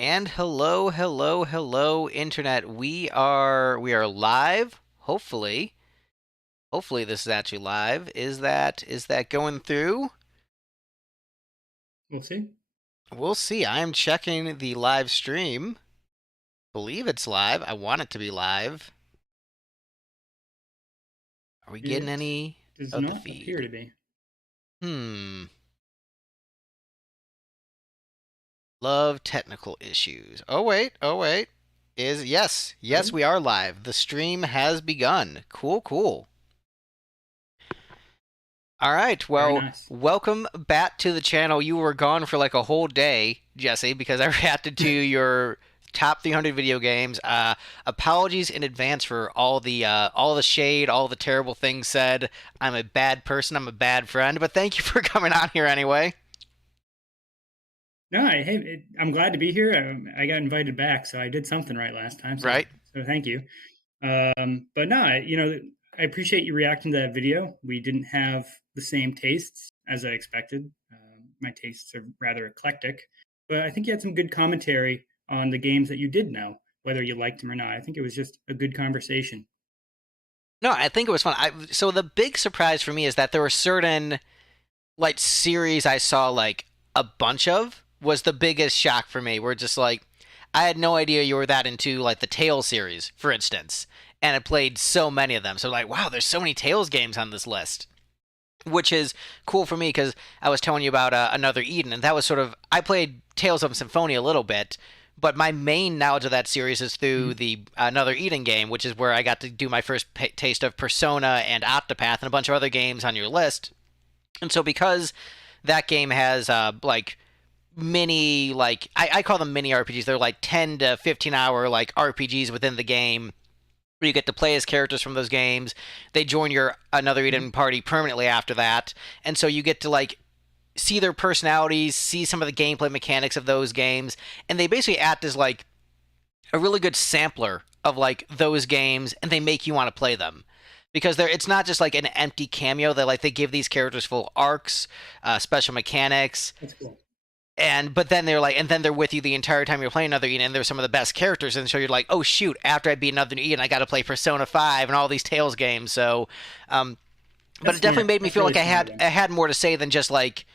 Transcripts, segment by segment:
And hello, internet. We are live. Hopefully this is actually live. Is that going through? We'll see. We'll see. I am checking the live stream. Believe it's live. I want it to be live. Are we getting It any does of the not appear feed? to be. Hmm. Love technical issues. Oh wait. Is yes, Good. we are live. The stream has begun. Cool. All right. Very Well, nice. welcome back to the channel. You were gone for like a whole day, Jesse, because I reacted to your top 300 video games. Apologies in advance for all the shade, all the terrible things said. I'm a bad person. I'm a bad friend. But thank you for coming on here anyway. No, I'm glad to be here. I got invited back, so I did something right last time. So, Right? so thank you. But no, I appreciate you reacting to that video. We didn't have the same tastes as I expected. My tastes are rather eclectic, but I think you had some good commentary on the games that you did know, whether you liked them or not. I think it was just a good conversation. No, I think it was fun. So the big surprise for me is that there were certain like series I saw like a bunch of was the biggest shock for me. Where just like I had no idea you were that into like the Tales series, for instance, and I played so many of them. So like, wow, there's so many Tales games on this list, which is cool for me because I was telling you about Another Eden, and that was sort of I played Tales of Symphonia a little bit. But my main knowledge of that series is through Mhm. the Another Eden game, which is where I got to do my first taste of Persona and Octopath and a bunch of other games on your list. And so because that game has like mini like I call them mini RPGs. They're like 10 to 15 hour like RPGs within the game where you get to play as characters from those games. They join your Another Eden Mhm. party permanently after that. And so you get to like see their personalities, see some of the gameplay mechanics of those games, and they basically act as like a really good sampler of like those games, and they make you want to play them because it's not just like an empty cameo. They give these characters full arcs, special mechanics, That's cool. and but then they're like, and then they're with you the entire time you're playing Another Eden, and they're some of the best characters, and so you're like, oh shoot, after I beat Another Eden, I got to play Persona 5 and all these Tales games. So, um, but That's it definitely smart. made me That's feel really like I smart of had them. I had more to say than just like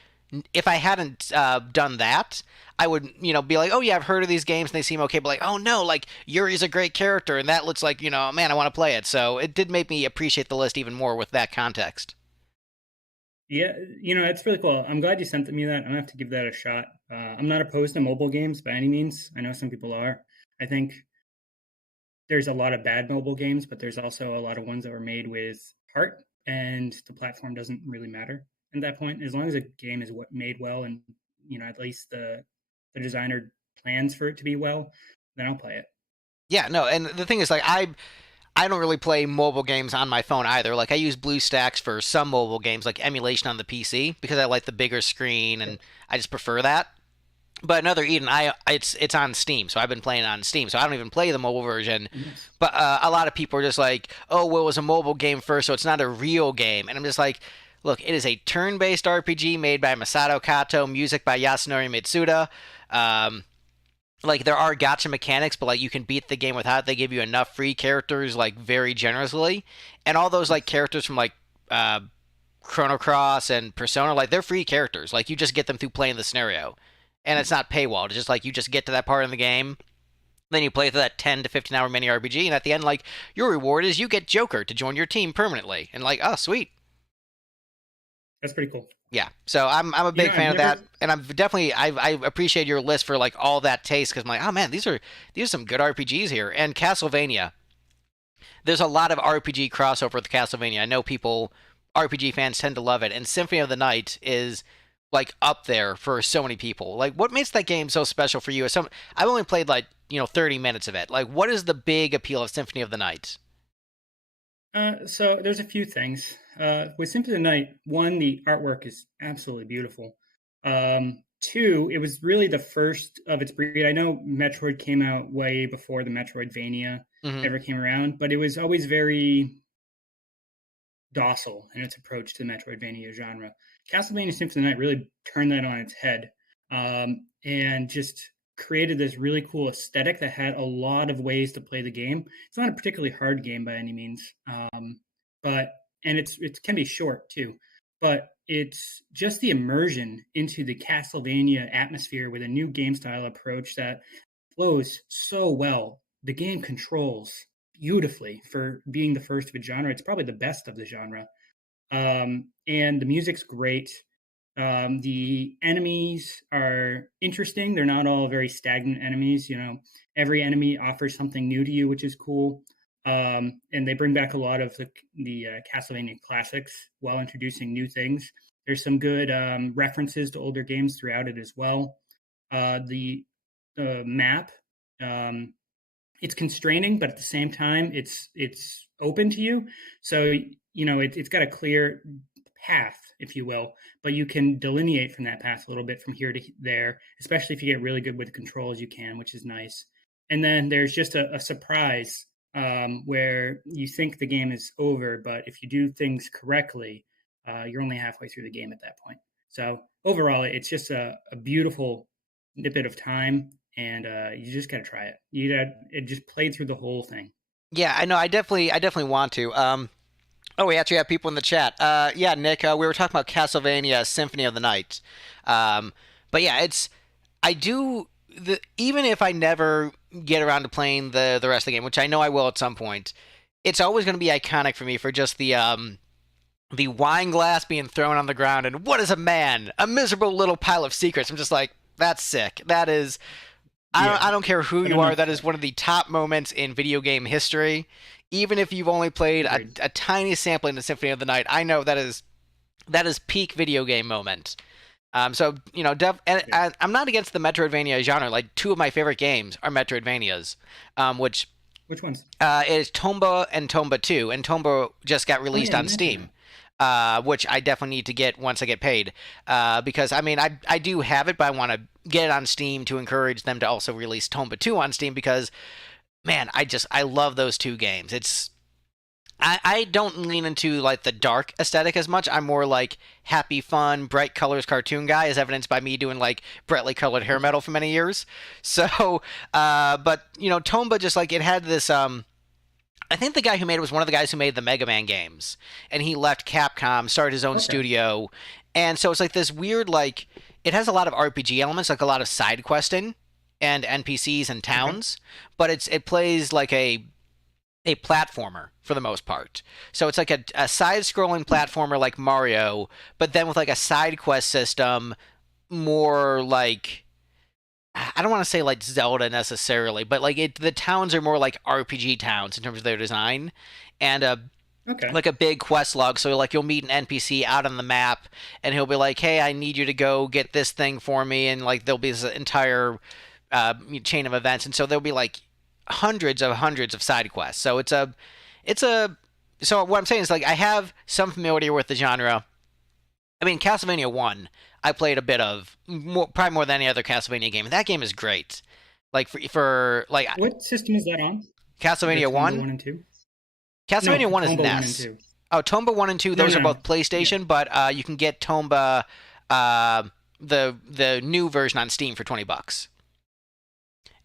if I hadn't done that, I would be like, oh yeah, I've heard of these games and they seem okay, but like, oh no, like Yuri's a great character and that looks like man, I want to play it. So it did make me appreciate the list even more with that context. Yeah, it's really cool. I'm glad you sent me that. I'm gonna have to give that a shot. I'm not opposed to mobile games by any means. I know some people are. I think there's a lot of bad mobile games, but there's also a lot of ones that were made with heart, and the platform doesn't really matter at that point. As long as a game is made well, and at least the designer plans for it to be well, then I'll play it. Yeah, no, and the thing is, like, I don't really play mobile games on my phone either. Like, I use BlueStacks for some mobile games, like emulation on the PC, because I like the bigger screen and I just prefer that. But Another Eden, it's on Steam, so I've been playing it on Steam. So I don't even play the mobile version. Nice. But a lot of people are just like, "Oh, well, it was a mobile game first, so it's not a real game." And I'm just like, "Look, it is a turn-based RPG made by Masato Kato, music by Yasunori Mitsuda. Um, like there are gotcha mechanics, but like you can beat the game without. They give you enough free characters like very generously, and all those like Nice. characters from like uh, Chrono Cross and Persona, like they're free characters. Like you just get them through playing the scenario, and it's not paywalled. It's just like you just get to that part in the game, then you play through that 10 to 15 hour mini RPG, and at the end, like your reward is you get Joker to join your team permanently, and like oh sweet. That's pretty cool. Yeah, so I'm a big I've fan of never. that, and I'm definitely I appreciate your list for like all that taste because I'm like, oh man, these are some good RPGs here, and Castlevania. There's a lot of RPG crossover with Castlevania. I know people, RPG fans tend to love it, and Symphony of the Night is like up there for so many people. Like, what makes that game so special for you? I've only played like 30 minutes of it. Like, what is the big appeal of Symphony of the Night? So there's a few things. With Symphony of the Night, one, the artwork is absolutely beautiful. Two, it was really the first of its breed. I know Metroid came out way before the Metroidvania Hmm. ever came around, but it was always very docile in its approach to the Metroidvania genre. Castlevania Symphony of the Night really turned that on its head, and just created this really cool aesthetic that had a lot of ways to play the game. It's not a particularly hard game by any means, but and it can be short too. But it's just the immersion into the Castlevania atmosphere with a new game style approach that flows so well. The game controls beautifully for being the first of its genre. It's probably the best of the genre. And the music's great. The enemies are interesting. They're not all very stagnant enemies. You know, every enemy offers something new to you, which is cool. And they bring back a lot of the Castlevania classics while introducing new things. There's some good references to older games throughout it as well. The map, it's constraining, but at the same time, it's open to you. So you know it's got a clear path, if you will, but you can delineate from that path a little bit from here to there, especially if you get really good with controls, you can, which is nice. And then there's just a surprise where you think the game is over, but if you do things correctly, you're only halfway through the game at that point. So overall, it's just a beautiful snippet of time, and you just got to try it. It just played through the whole thing. Yeah, I know. I definitely want to. Oh, we actually have people in the chat. Yeah, Nick, we were talking about Castlevania Symphony of the Night. But yeah, I do even if I never get around to playing the rest of the game, which I know I will at some point. It's always going to be iconic for me for just the wine glass being thrown on the ground and what is a man? A miserable little pile of secrets. I'm just like, that's sick. That is. I don't care who you are. That is one of the top moments in video game history. Even if you've only played a tiny sampling of Symphony of the Night, I know that is peak video game moment. So you know, I'm not against the Metroidvania genre. Like 2 of my favorite games are Metroidvanias, Which ones? Is Tomba and Tomba 2, and Tomba just got released on Steam. Which I definitely need to get once I get paid, because I mean I do have it, but I want to get it on Steam to encourage them to also release Tomba 2 on Steam because, man, I love those 2 games. I don't lean into like the dark aesthetic as much. I'm more like happy, fun, bright colors cartoon guy, as evidenced by me doing like brightly colored hair metal for many years. So, but you know, Tomba just like it had this. I think the guy who made it was one of the guys who made the Mega Man games, and he left Capcom, started his own studio, and so it's like this weird like it has a lot of RPG elements, like a lot of side questing and NPCs and towns, but it plays like a platformer for the most part. So it's like a side-scrolling platformer like Mario, but then with like a side quest system, more like I don't want to say like Zelda necessarily, but like the towns are more like RPG towns in terms of their design, and like a big quest log. So like you'll meet an NPC out on the map, and he'll be like, "Hey, I need you to go get this thing for me," and like there'll be this entire chain of events, and so there'll be like hundreds of side quests. So it's a so what I'm saying is like I have some familiarity with the genre. I mean, Castlevania 1, I played a bit of, probably more than any other Castlevania game. That game is great. Like, for like... What system is that on? Castlevania 1? 1 and 2? Castlevania 1 is Tomba 1 and NES. 2. Oh, Tomba 1 and 2, those are both PlayStation, but you can get Tomba, the new version on Steam for $20.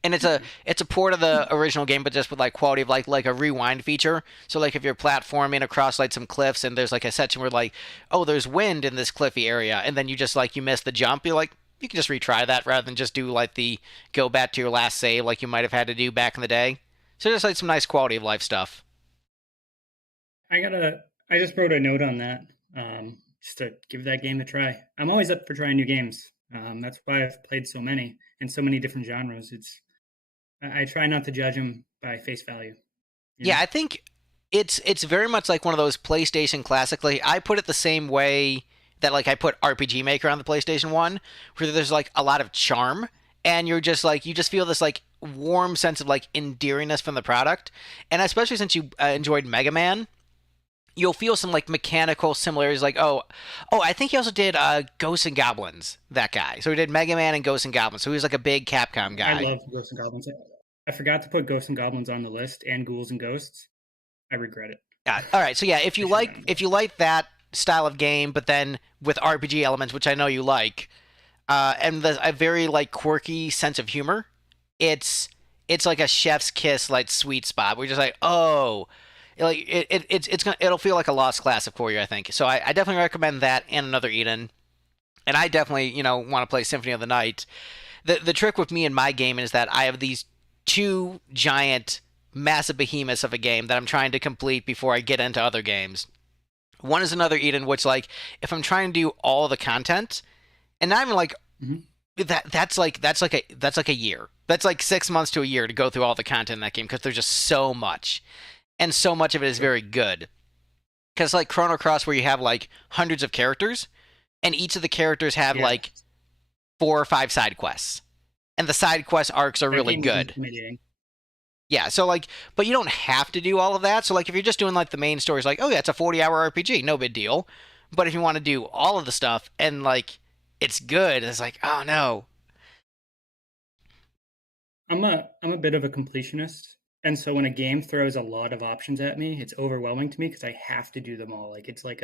And it's a port of the original game, but just with like quality of like a rewind feature. So like if you're platforming across like some cliffs and there's like a section where like, oh, there's wind in this cliffy area, and then you just like you miss the jump, you're like, you can just retry that rather than just do like the go back to your last save like you might have had to do back in the day. So just like some nice quality of life stuff. I just wrote a note on that, just to give that game a try. I'm always up for trying new games. That's why I've played so many in so many different genres. I try not to judge them by face value. Yeah, I think it's very much like one of those PlayStation classic. Like I put it the same way that like I put RPG Maker on the PlayStation 1, where there's like a lot of charm, and you're just like you just feel this like warm sense of like endearingness from the product, and especially since you enjoyed Mega Man, you'll feel some like mechanical similarities. Like I think he also did Ghosts and Goblins. That guy. So he did Mega Man and Ghosts and Goblins. So he was like a big Capcom guy. I love Ghosts and Goblins. I forgot to put Ghosts and Goblins on the list and Ghouls and Ghosts. I regret it. Yeah. All right. So yeah, if you like that style of game, but then with RPG elements, which I know you like, and a very like quirky sense of humor, it's like a chef's kiss, like sweet spot. We're just like, oh, like it's gonna it'll feel like a lost classic for you, I think. So I definitely recommend that and Another Eden. And I definitely, want to play Symphony of the Night. The trick with me in my game is that I have these two giant, massive behemoths of a game that I'm trying to complete before I get into other games. One is Another Eden, which like if I'm trying to do all the content, and not even like Mhm. that's like a year. That's like 6 months to a year to go through all the content in that game because there's just so much, and so much of it is Sure. very good. Because like Chrono Cross, where you have like hundreds of characters, and each of the characters have Yeah. like 4 or 5 side quests, and the side quest arcs are That really game is good. intimidating. Yeah, so like, but you don't have to do all of that. So like, if you're just doing like the main stories, like, oh yeah, it's a 40-hour RPG, no big deal. But if you want to do all of the stuff and like it's good, it's like, oh no. I'm a bit of a completionist, and so when a game throws a lot of options at me, it's overwhelming to me because I have to do them all. Like it's like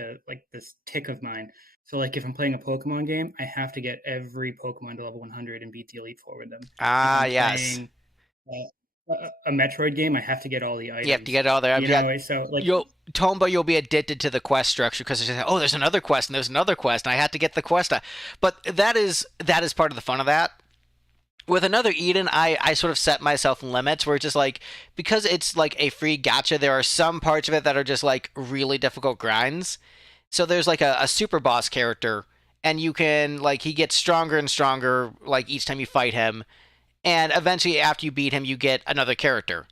this tick of mine. So like if I'm playing a Pokemon game, I have to get every Pokemon to level 100 and beat the Elite Four with them. If Ah, I'm yes. playing a Metroid game, I have to get all the You have to items. get all there. You Yeah, know, so like you'll be addicted to the quest structure because it's just, oh, there's another quest and there's another quest and I had to get the quest. But that is part of the fun of that. With Another Eden, I sort of set myself limits where it's just like, because it's like a free gacha, there are some parts of it that are just like really difficult grinds. So there's like a super boss character, and you can like he gets stronger and stronger like each time you fight him, and eventually after you beat him, you get another character.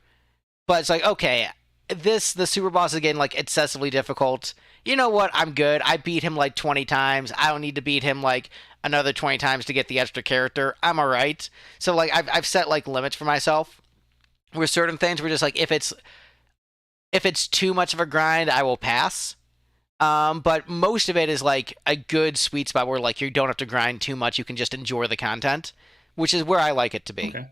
But it's like, okay, the super boss is getting like excessively difficult. You know what? I'm good. I beat him like 20 times. I don't need to beat him like another 20 times to get the extra character. I'm all right. So like I've set like limits for myself with certain things. We're just like if it's too much of a grind, I will pass. But most of it is like a good sweet spot where like you don't have to grind too much. You can just enjoy the content, which is where I like it to be. okay,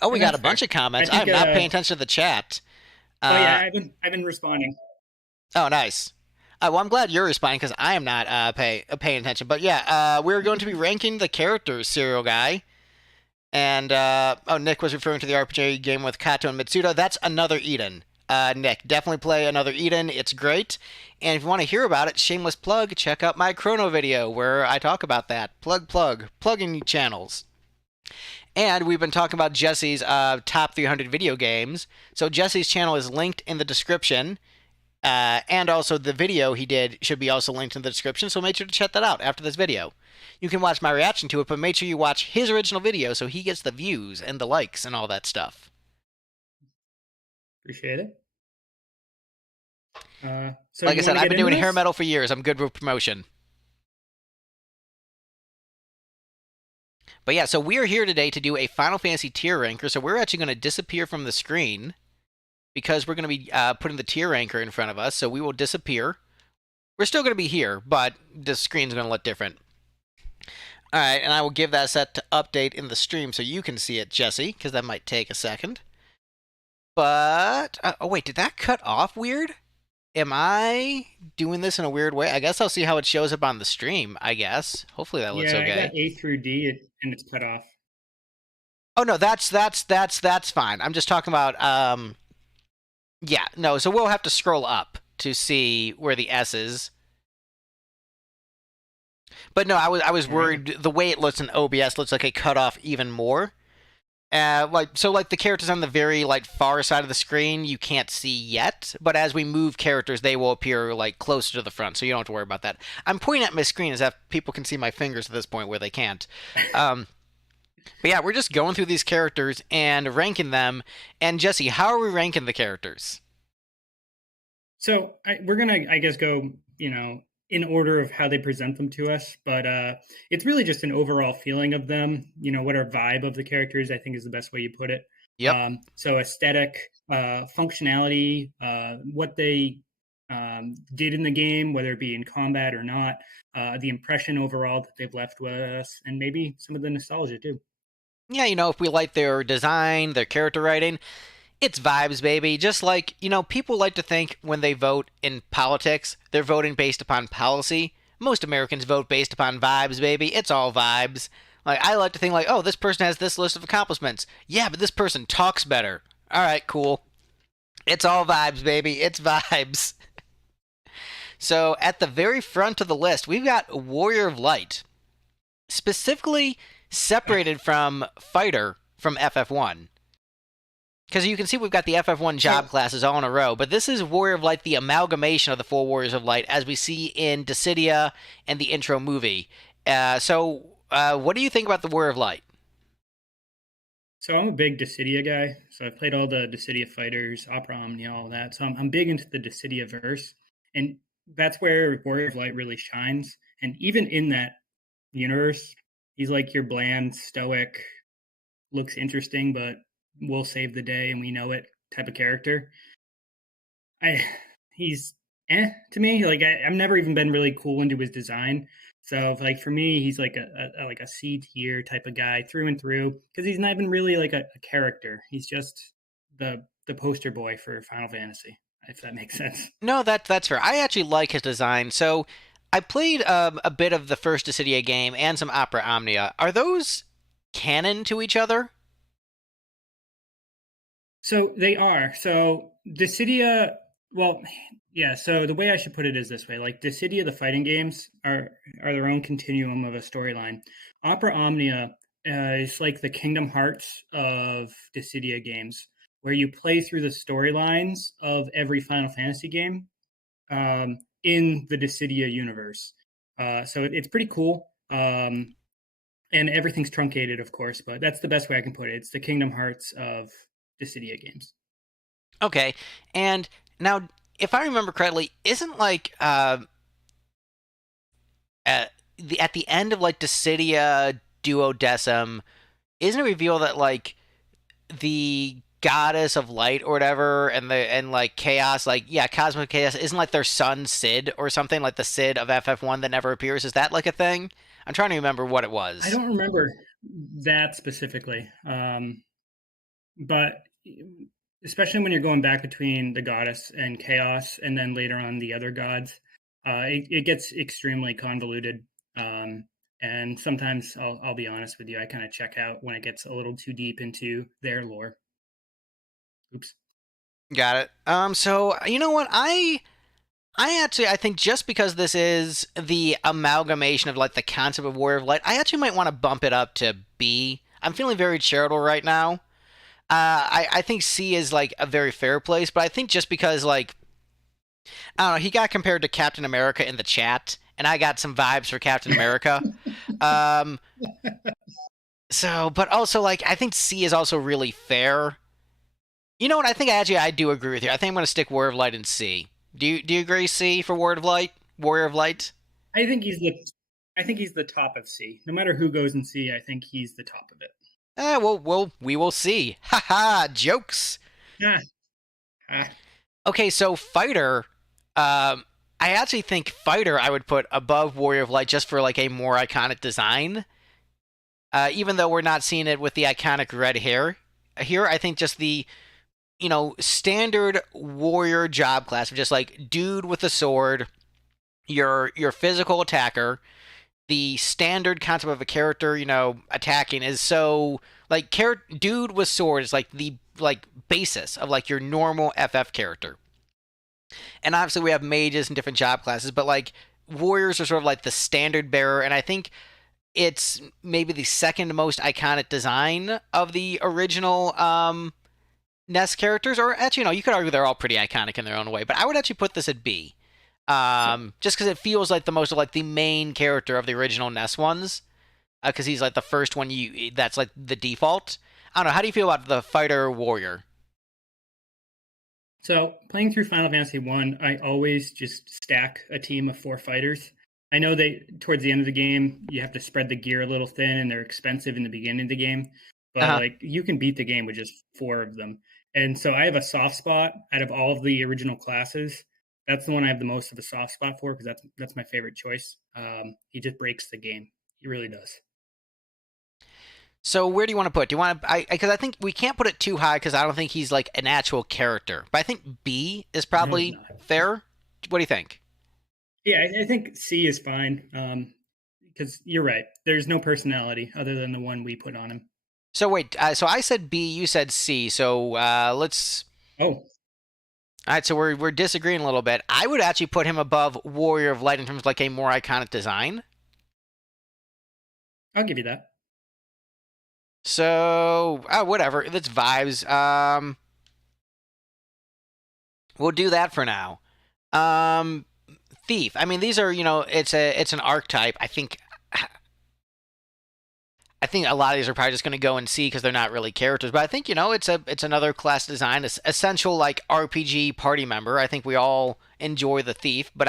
Oh, we and got that's a bunch fair. of I comments. think. I'm not paying attention to the chat. Oh Uh, yeah, I've been responding. oh, nice. Well, I'm glad you're responding because I am not paying attention. But yeah, we're going to be ranking the characters, Serial Guy. And Nick was referring to the RPG game with Kato and Mitsuda. That's Another Eden. Nick, definitely play Another Eden. It's great. And if you want to hear about it, shameless plug, check out my Chrono video where I talk about that. Plugging channels. And we've been talking about Jesse's top 300 video games. So Jesse's channel is linked in the description. And also the video he did should be also linked in the description. So make sure to check that out after this video. You can watch my reaction to it, but make sure you watch his original video so he gets the views and the likes and all that stuff. Appreciate it. So Like I you want said, to I've get been into doing hair this? metal for years. I'm good with promotion. But yeah, so we're here today to do a Final Fantasy tier ranker. So we're actually going to disappear from the screen because we're going to be putting the tier ranker in front of us. So we will disappear. We're still going to be here, but the screen's going to look different. All right, and I will give that set to update in the stream so you can see it, Jesse, because that might take a second. But, oh wait, did that cut off weird? Am I doing this in a weird way? I guess I'll see how it shows up on the stream, I guess. Hopefully that looks Yeah, I okay. got A through D, and it's cut off. Oh no, that's fine. I'm just talking about yeah, no, so we'll have to scroll up to see where the S is. But no, I was All right. worried the way it looks in OBS looks like it cut off even more. Like the characters on the very like far side of the screen you can't see yet, but as we move characters they will appear like closer to the front, so you don't have to worry about that. I'm pointing at my screen as if people can see my fingers at this point where they can't. But yeah, we're just going through these characters and ranking them. And Jesse, how are we ranking the characters? So we're gonna, I guess, go in order of how they present them to us, but it's really just an overall feeling of them. What our vibe of the characters, I think, is the best way you put it. Yep. So aesthetic, functionality, what they did in the game, whether it be in combat or not, the impression overall that they've left with us, and maybe some of the nostalgia too. Yeah, if we like their design, their character writing, it's vibes, baby. Just like, people like to think when they vote in politics, they're voting based upon policy. Most Americans vote based upon vibes, baby. It's all vibes. Like I like to think like, oh, this person has this list of accomplishments. Yeah, but this person talks better. All right, cool. It's all vibes, baby. It's vibes. So at the very front of the list, we've got Warrior of Light, specifically separated from Fighter from FF1. Because you can see we've got the FF1 job So classes all in a row, but this is Warrior of Light, the amalgamation of the four Warriors of Light, as we see in Dissidia and the intro movie. What do you think about the Warrior of Light? So I'm a big Dissidia guy. So I've played all the Dissidia fighters, Opera Omnia, all that. So I'm big into the Dissidia verse, and that's where Warrior of Light really shines. And even in that universe, he's like your bland, stoic, looks interesting, but will save the day, and we know it type of character. I he's to me. Like I've never even been really cool into his design. So like for me, he's like a C tier type of guy through and through because he's not even really like a character. He's just the poster boy for Final Fantasy, if that makes sense. No, that's fair. I actually like his design. So I played a bit of the first Dissidia game and some Opera Omnia. Are those canon to each other? So they are. So Dissidia, well, yeah. So the way I should put it is this way: like Dissidia, the fighting games are their own continuum of a storyline. Opera Omnia is like the Kingdom Hearts of Dissidia games, where you play through the storylines of every Final Fantasy game in the Dissidia universe. So it's pretty cool. And everything's truncated, of course, but that's the best way I can put it. It's the Kingdom Hearts of Dissidia games. Okay. And now, if I remember correctly, isn't like at the end of like Dissidia Duodecim, isn't it revealed that like the goddess of light or whatever and like chaos, like yeah, cosmic chaos, isn't like their son Sid or something, like the Sid of FF1 that never appears? Is that like a thing? I'm trying to remember what it I was. don't remember that specifically, but especially when you're going back between the goddess and chaos, and then later on the other gods, it gets extremely convoluted. Um, and sometimes I'll be honest with you, I kind of check out when it gets a little too deep into their lore. Oops. Got it. So you know what? I think just because this is the amalgamation of like the concept of Warrior of Light, I actually might want to bump it up to B. I'm feeling very charitable right now. I think C is like a very fair place, but I think just because like I don't know, he got compared to Captain America in the chat, and I got some vibes for Captain America. Um, but also like I think C is also really fair. You know what? I think I do agree with you. I think I'm going to stick Warrior of Light in C. Do you agree C for Warrior of Light? Warrior of Light? I think he's the I think he's the top of C. No matter who goes in C, I think he's the top of it. We will see. Haha, jokes. Ah, ah. Okay, so Fighter, I actually think Fighter I would put above Warrior of Light just for like a more iconic design. Even though we're not seeing it with the iconic red hair here, I think just the standard warrior job class of just like dude with a sword, your physical attacker. The standard concept of a character, attacking is so like dude with sword is like the like basis of like your normal FF character. And obviously we have mages and different job classes, but like warriors are sort of like the standard bearer, and I think it's maybe the second most iconic design of the original NES characters, or actually, you could argue they're all pretty iconic in their own way, but I would actually put this at B. So, Just because it feels like the most of like the main character of the original NES ones, because he's like the first one that's like the default. I don't know. How do you feel about the fighter warrior? so playing through Final Fantasy One, I always just stack a team of four fighters. I know they towards the end of the game you have to spread the gear a little thin, and they're expensive in the beginning of the game. But Uh-huh. like you can beat the game with just four of them. And so I have a soft spot out of all of the original classes. That's the one I have the most of a soft spot for because that's my favorite choice. He just breaks the game. He really does. So where do you want to put? Do you want to? Because I think we can't put it too high because I don't think he's like an actual character. But I think B is No, he's probably not. fair. What do you think? Yeah, I think C is fine. because you're right. There's no personality other than the one we put on him. So wait, so I said B, you said C. So let's. Oh, All right, so we're disagreeing a little bit. I would actually put him above Warrior of Light in terms of like a more iconic design. I'll give you that. So whatever, that's vibes. We'll do that for now. Um, Thief. I mean, these are it's an archetype. I think a lot of these are probably just going to go and see because they're not really characters. But I think it's another class design, essential like RPG party member. I think we all enjoy the thief, but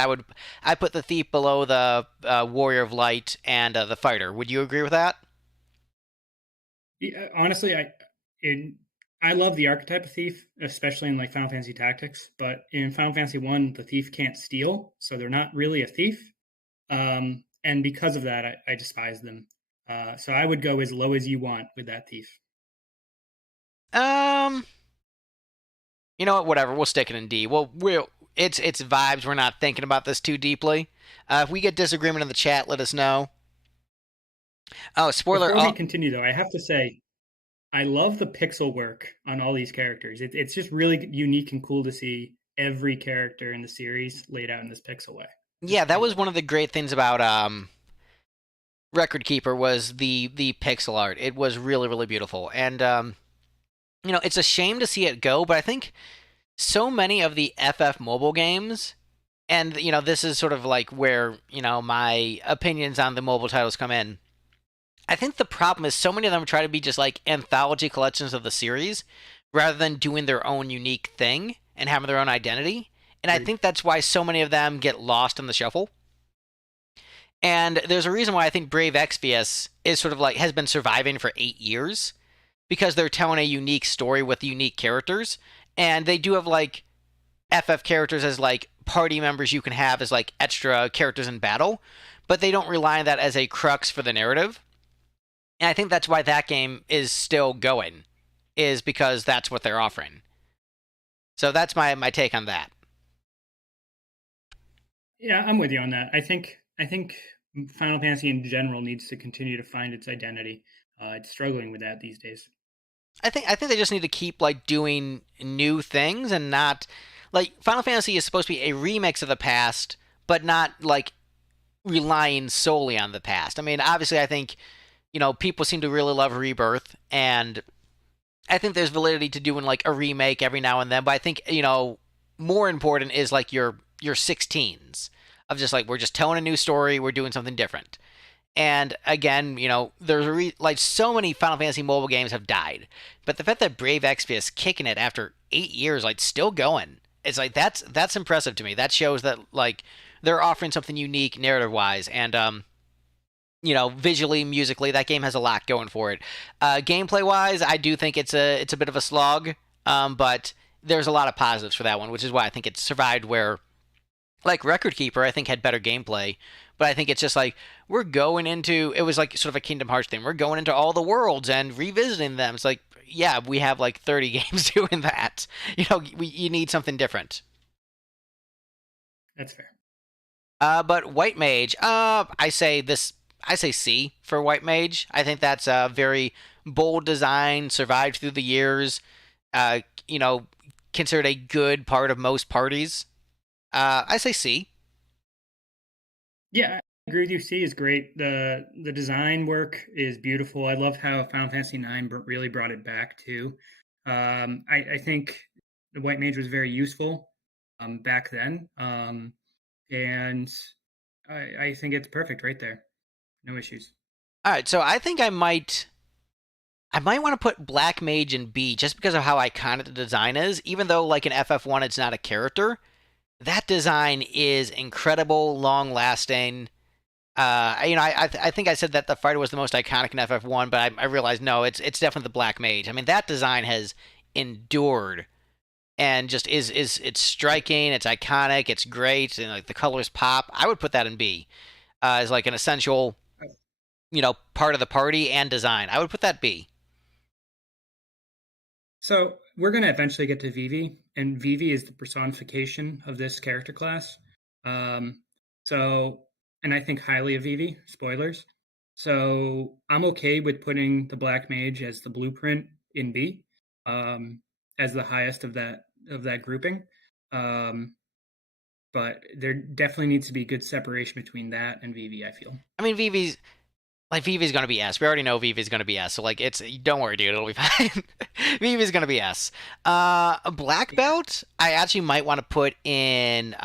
I put the thief below the warrior of light and the fighter. Would you agree with that? Yeah, honestly, in, I love the archetype of thief, especially in like Final Fantasy Tactics. But in Final Fantasy One, the thief can't steal, so they're not really a thief. And because of that, I despise them. So I would go as low as you want with that thief. Um, you know what? Whatever. We'll stick it in D. Well, it's vibes. We're not thinking about this too deeply. If we get disagreement in the chat, let us know. Oh, spoiler! Before we Oh, continue, though, I have to say I love the pixel work on all these characters. It's just really unique and cool to see every character in the series laid out in this pixel way. yeah, I that was love one it. of the great things about Record Keeper was the pixel art. It was really really beautiful, and it's a shame to see it go. But I think so many of the FF mobile games, and this is sort of like where my opinions on the mobile titles come in. I think the problem is so many of them try to be just like anthology collections of the series rather than doing their own unique thing and having their own identity. And I Agreed. think that's why so many of them get lost in the shuffle. And there's a reason why I think Brave Exvius is sort of like has been surviving for 8 years because they're telling a unique story with unique characters. And they do have like FF characters as like party members you can have as like extra characters in battle, but they don't rely on that as a crux for the narrative. And I think that's why that game is still going, is because that's what they're offering. So that's my take on that. Yeah, I'm with you on that. I think Final Fantasy in general needs to continue to find its identity. It's struggling with that these days. I think they just need to keep like doing new things and not like Final Fantasy is supposed to be a remix of the past, but not like relying solely on the past. I mean, obviously, I think people seem to really love Rebirth, and I think there's validity to doing like a remake every now and then. But I think more important is like your 16s of just like we're just telling a new story, we're doing something different. And again, there's like so many Final Fantasy mobile games have died, but the fact that Brave Exvius is kicking it after 8 years, like still going, it's like that's impressive to me. That shows that like they're offering something unique narrative wise, and visually, musically, that game has a lot going for it. Gameplay wise, I do think it's a bit of a slog, but there's a lot of positives for that one, which is why I think it survived. Where like Record Keeper, I think had better gameplay, but I think it's just like we're going into it was like sort of a Kingdom Hearts thing. We're going into all the worlds and revisiting them. It's like yeah, we have like 30 games doing that. You need something different. That's fair. But White Mage, I say C for White Mage. I think that's a very bold design, survived through the years. Uh, you know, considered a good part of most parties. I say C. Yeah, I agree with you. C is great. The design work is beautiful. I love how Final Fantasy IX really brought it back too. I think the White Mage was very useful back then, and I think it's perfect right there. No issues. All right, so I think I might want to put Black Mage in B just because of how iconic the design is. Even though like in FF1 it's not a character, that design is incredible, long lasting. I think I said that the fighter was the most iconic in FF1, but I realized no, it's definitely the Black Mage. I mean, that design has endured and just is it's striking, it's iconic, it's great, and like the colors pop. I would put that in B as like an essential part of the party and design. I would put that B. So we're going to eventually get to Vivi, and Vivi is the personification of this character class. Um, so and I think highly of Vivi. Spoilers. So I'm okay with putting the Black Mage as the blueprint in B, um, as the highest of that grouping. Um, but there definitely needs to be good separation between that and Vivi, I feel. I mean, Vivi's gonna be S. We already know Vivi's gonna be S. So like, it's don't worry, dude, it'll be fine. Vivi's gonna be S. A black Yeah. belt, I actually might want to put in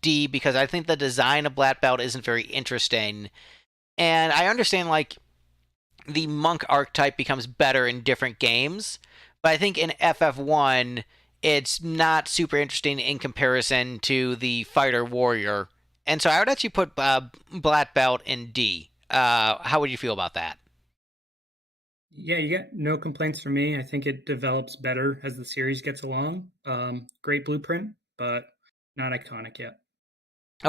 D because I think the design of black belt isn't very interesting, and I understand like the monk archetype becomes better in different games, but I think in FF1 it's not super interesting in comparison to the fighter warrior, and so I would actually put black belt in D. How would you feel about that? Yeah, you get no complaints from me. I think it develops better as the series gets along. Great blueprint, but not iconic yet.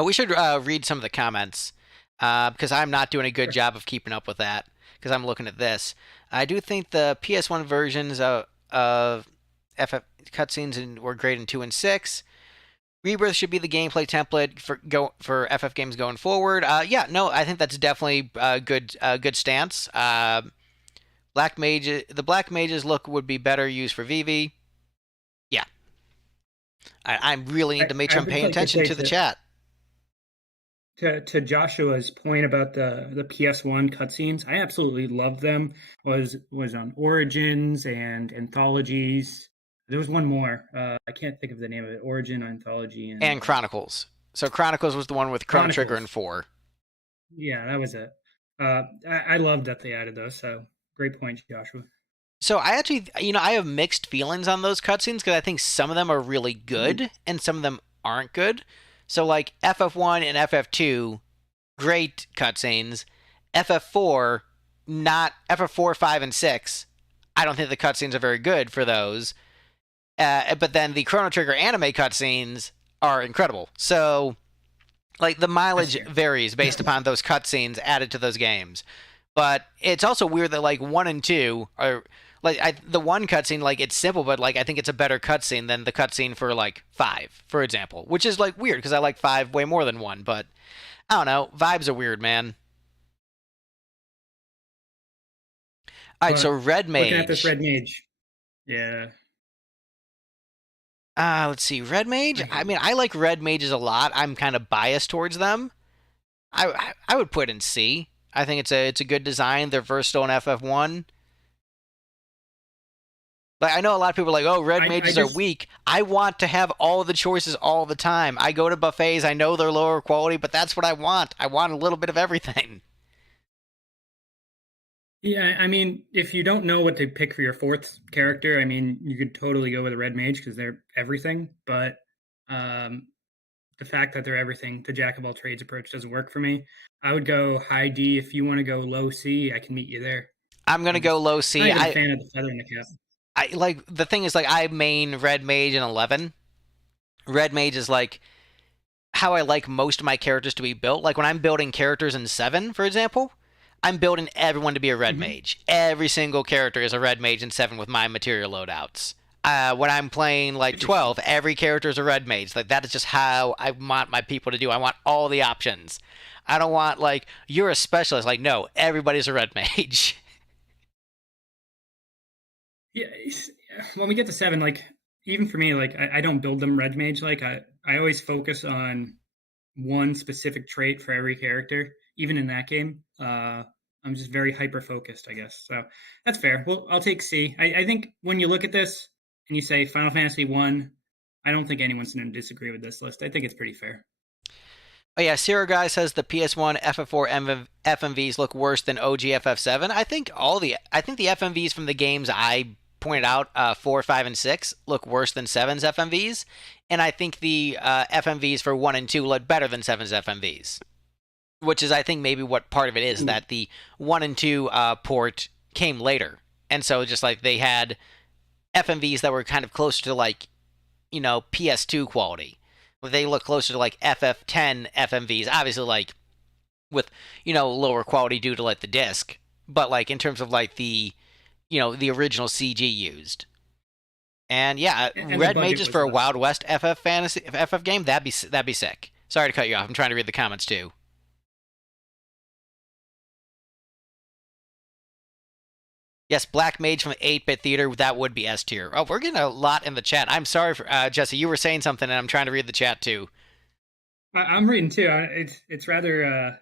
We should read some of the comments because I'm not doing a good Sure. job of keeping up with that because I'm looking at this. I do think the PS1 versions of FF cutscenes were great in 2 and 6. Rebirth should be the gameplay template for FF games going forward. Yeah, no, I think that's definitely a good stance. The Black Mage's look would be better used for Vivi. Yeah, I really need to make I sure I'm would paying like to attention say to the chat. to Joshua's point about the PS1 cutscenes, I absolutely love them. Was on Origins and Anthologies. There was one more. I can't think of the name of it. Origin, Anthology, and And Chronicles. So Chronicles was the one with Chrono Trigger and Chronicles. 4. Yeah, that was it. I love that they added those. So great point, Joshua. So I actually, I have mixed feelings on those cutscenes because I think some of them are really Ooh. good and some of them aren't good. So like FF1 and FF2, great cutscenes. FF4, not FF4, 5, and 6. I don't think the cutscenes are very good for those. But then the Chrono Trigger anime cutscenes are incredible. So like the That's mileage fair. varies based upon those cutscenes added to those games. But it's also weird that like 1 and 2 are like the one cutscene like it's simple, but like I think it's a better cutscene than the cutscene for like 5, for example, which is like weird because I like 5 way more than 1. But I don't know, vibes are weird, man. All right, so But Red looking at this Mage. red mage, yeah, Let's see, Red Mage. I I hate mean, it. I like Red Mages a lot. I'm kind of biased towards them. I would put in C. I think it's a good design. They're versatile in FF1. Like I know a lot of people are like, "Oh, red I mages are just weak." I want to have all the choices all the time. I go to buffets. I know they're lower quality, but that's what I want. I want a little bit of everything. Yeah, I mean, if you don't know what to pick for your fourth character, I mean, you could totally go with a red mage because they're everything. But um, the fact that they're everything, the jack of all trades approach doesn't work for me. I would go high D. If you want to go low C, I can meet you there. I'm gonna I'm go just low not C. even a I fan of the feather in the cap. I like the thing is like I main red mage in 11. Red mage is like how I like most of my characters to be built. Like when I'm building characters in 7, for example, I'm building everyone to be a red Hmm. mage. Every single character is a red mage in 7 with my material loadouts. When I'm playing like Interesting. 12, every character is a red mage. Like that is just how I want my people to do. I want all the options. I don't want like you're a specialist. Like no, everybody's a red mage. Yeah, when we get to seven, like even for me, like I don't build them red mage. Like I always focus on one specific trait for every character. Even in that game, I'm just very hyper focused, I guess. So that's fair. Well, I'll take C. I think when you look at this and you say Final Fantasy One, I don't think anyone's going to disagree with this list. I think it's pretty fair. Oh yeah, Sierra Guy says the PS1 FF4 FMVs look worse than OG FF7. I think the FMVs from the games I pointed out, 4, 5, and 6, look worse than Seven's FMVs, and I think the FMVs for 1 and 2 look better than Seven's FMVs. Which is, I think, maybe what part of it is Ooh. that the 1 and 2 port came later, and so just like they had FMVs that were kind of closer to like PS2 quality. They look closer to like FF10 FMVs, obviously like with lower quality due to like the disc, but like in terms of like the original CG used. And yeah, And the Red budget Mages was for a less. Wild West FF fantasy FF game that'd be sick. Sorry to cut you off. I'm trying to read the comments too. Yes, Black Mage from 8-Bit Theater, that would be S tier. Oh, we're getting a lot in the chat. I'm sorry for Jesse, you were saying something and I'm trying to read the chat too. I'm reading too. It's rather.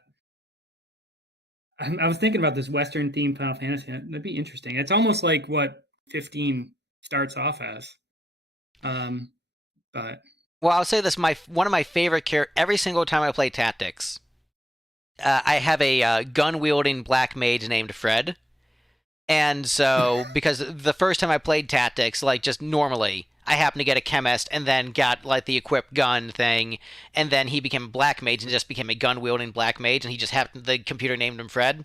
I was thinking about this Western themed Final Fantasy. That'd be interesting. It's almost like what 15 starts off as. Um, but Well, I'll say this: my one of my favorite every single time I play Tactics, I have a gun wielding black mage named Fred, and so because the first time I played Tactics, like just normally, I happened to get a chemist and then got like the equipped gun thing, and then he became a black mage and just became a gun wielding black mage, and he just happened the computer named him Fred.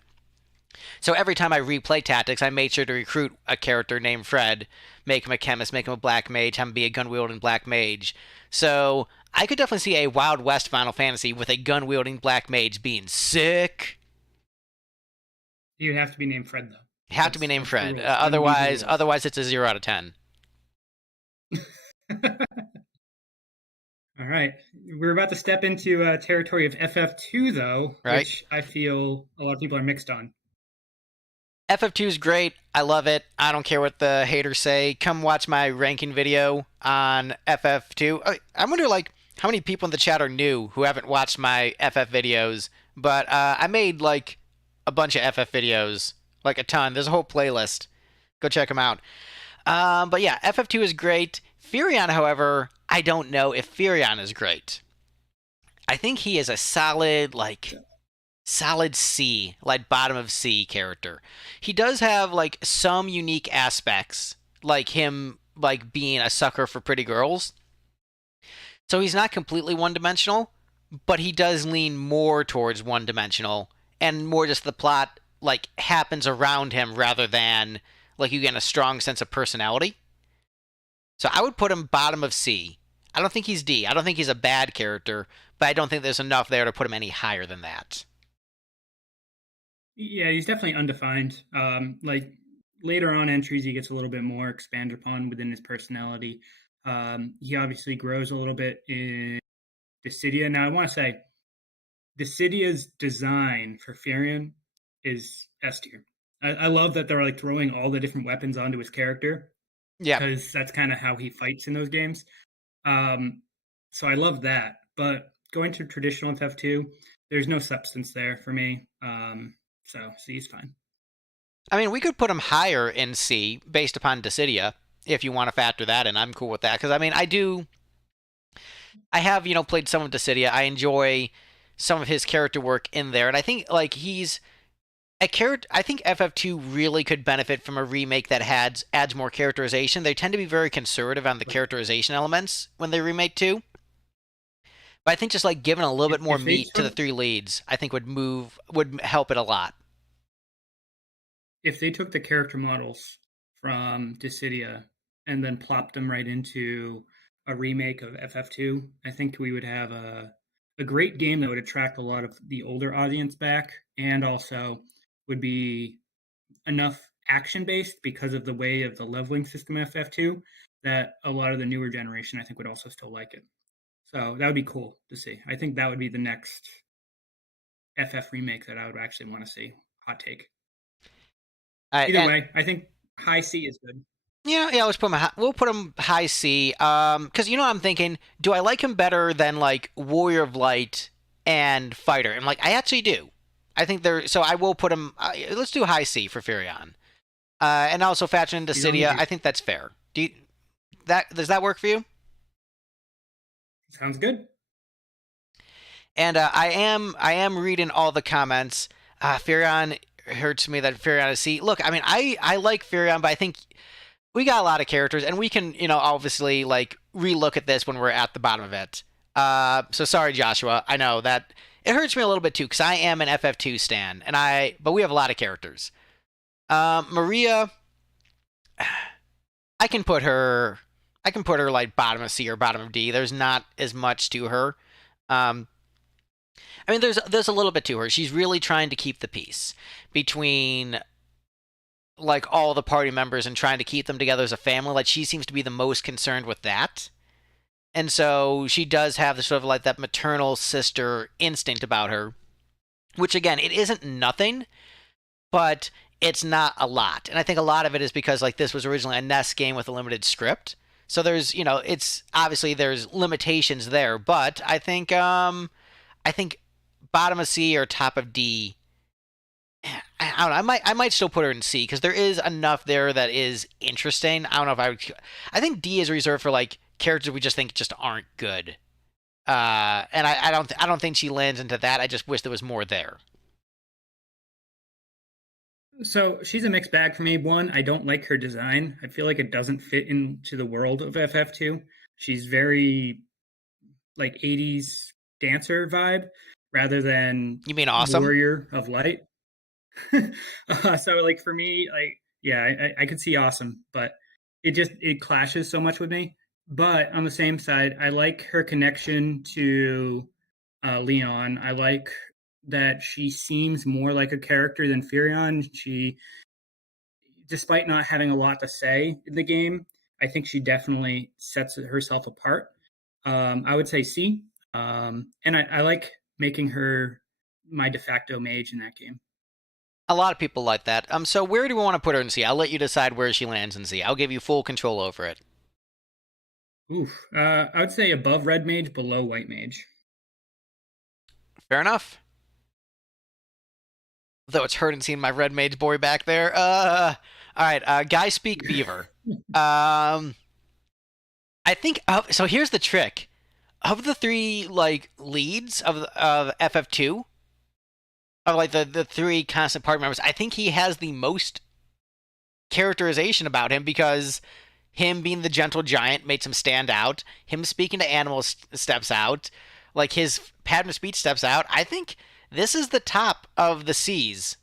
So every time I replay Tactics, I made sure to recruit a character named Fred, make him a chemist, make him a black mage, have him be a gun wielding black mage. So I could definitely see a Wild West Final Fantasy with a gun wielding black mage being sick. you have to be named Fred though. Have to be named That's the Fred. rules. Otherwise it's a 0 out of 10. All right, we're about to step into territory of FF2 though, Right? which I feel a lot of people are mixed on. FF2 is great. I love it. I don't care what the haters say. Come watch my ranking video on FF2. I wonder, like, how many people in the chat are new who haven't watched my FF videos. But I made, like, a bunch of FF videos. Like, a ton. There's a whole playlist. Go check them out. But yeah, FF2 is great. Furion, however, I don't know if Furion is great. I think he is a solid C, like bottom of C character. He does have like some unique aspects, like him like being a sucker for pretty girls. So he's not completely one-dimensional, but he does lean more towards one-dimensional and more just the plot like happens around him rather than like you get a strong sense of personality. So I would put him bottom of C. I don't think he's D. I don't think he's a bad character, but I don't think there's enough there to put him any higher than that. Yeah, he's definitely undefined. Like later on entries, he gets a little bit more expanded upon within his personality. He obviously grows a little bit in Dissidia. Now, I want to say Dissidia's design for Furion is S tier. I love that they're like throwing all the different weapons onto his character Yeah. because that's kind of how he fights in those games. So I love that. But going to traditional FF2, there's no substance there for me. So C is fine. I mean, we could put him higher in C based upon Dissidia if you want to factor that in. I'm cool with that because I mean, I have played some of Dissidia. I enjoy some of his character work in there, and I think like he's a character. I think FF2 really could benefit from a remake that adds more characterization. They tend to be very conservative on the characterization elements when they remake 2. But I think just like giving a little bit more meat to the 3 leads, I think would help it a lot. If they took the character models from Dissidia and then plopped them right into a remake of FF2, I think we would have a great game that would attract a lot of the older audience back and also would be enough action based because of the way of the leveling system of FF2 that a lot of the newer generation I think would also still like it. So that would be cool to see. I think that would be the next FF remake that I would actually want to see. Hot take. Either way, I think high C is good. Yeah. We'll put him high C. Because I'm thinking, do I like him better than like Warrior of Light and Fighter? And like I actually do. I think so I will put him. Let's do high C for Furion. And also factor in Dissidia. I think that's fair. Does that work for you? Sounds good. And I am reading all the comments. Furion hurts me that Furion is C. Look, I mean, I like Furion, but I think we got a lot of characters, and we can, obviously like relook at this when we're at the bottom of it. So sorry, Joshua. I know that it hurts me a little bit too because I am an FF2 stan, but we have a lot of characters. Maria, I can put her like bottom of C or bottom of D. There's not as much to her. I mean, there's a little bit to her. She's really trying to keep the peace between like all the party members and trying to keep them together as a family. Like she seems to be the most concerned with that. And so she does have the sort of like that maternal sister instinct about her, which again, it isn't nothing, but it's not a lot. And I think a lot of it is because like this was originally a NES game with a limited script. So there's, it's obviously there's limitations there, but I think bottom of C or top of D. I don't know. I might still put her in C because there is enough there that is interesting. I don't know if I would. I think D is reserved for like characters we just think just aren't good. And I don't think she lands into that. I just wish there was more there. So she's a mixed bag for me. One, I don't like her design. I feel like it doesn't fit into the world of FF2. She's very like 80s dancer vibe rather than You mean awesome? warrior of light. So like for me, like yeah, I could see awesome, but it clashes so much with me. But on the same side, I like her connection to Leon. I like that she seems more like a character than Furion. She, despite not having a lot to say in the game, I think she definitely sets herself apart. I would say C, and I like making her my de facto mage in that game. A lot of people like that. So where do we want to put her in C? I'll let you decide where she lands in C. I'll give you full control over it. Oof, I would say above red mage, below white mage. Fair enough. Though it's hurting seeing my red mage boy back there. All right. Guy speak beaver. I think. So here's the trick. Of the three like leads of FF2, of like the three constant party members, I think he has the most characterization about him because him being the gentle giant makes him stand out. Him speaking to animals steps out. Like his pattern of speech steps out. I think this is the top of the C's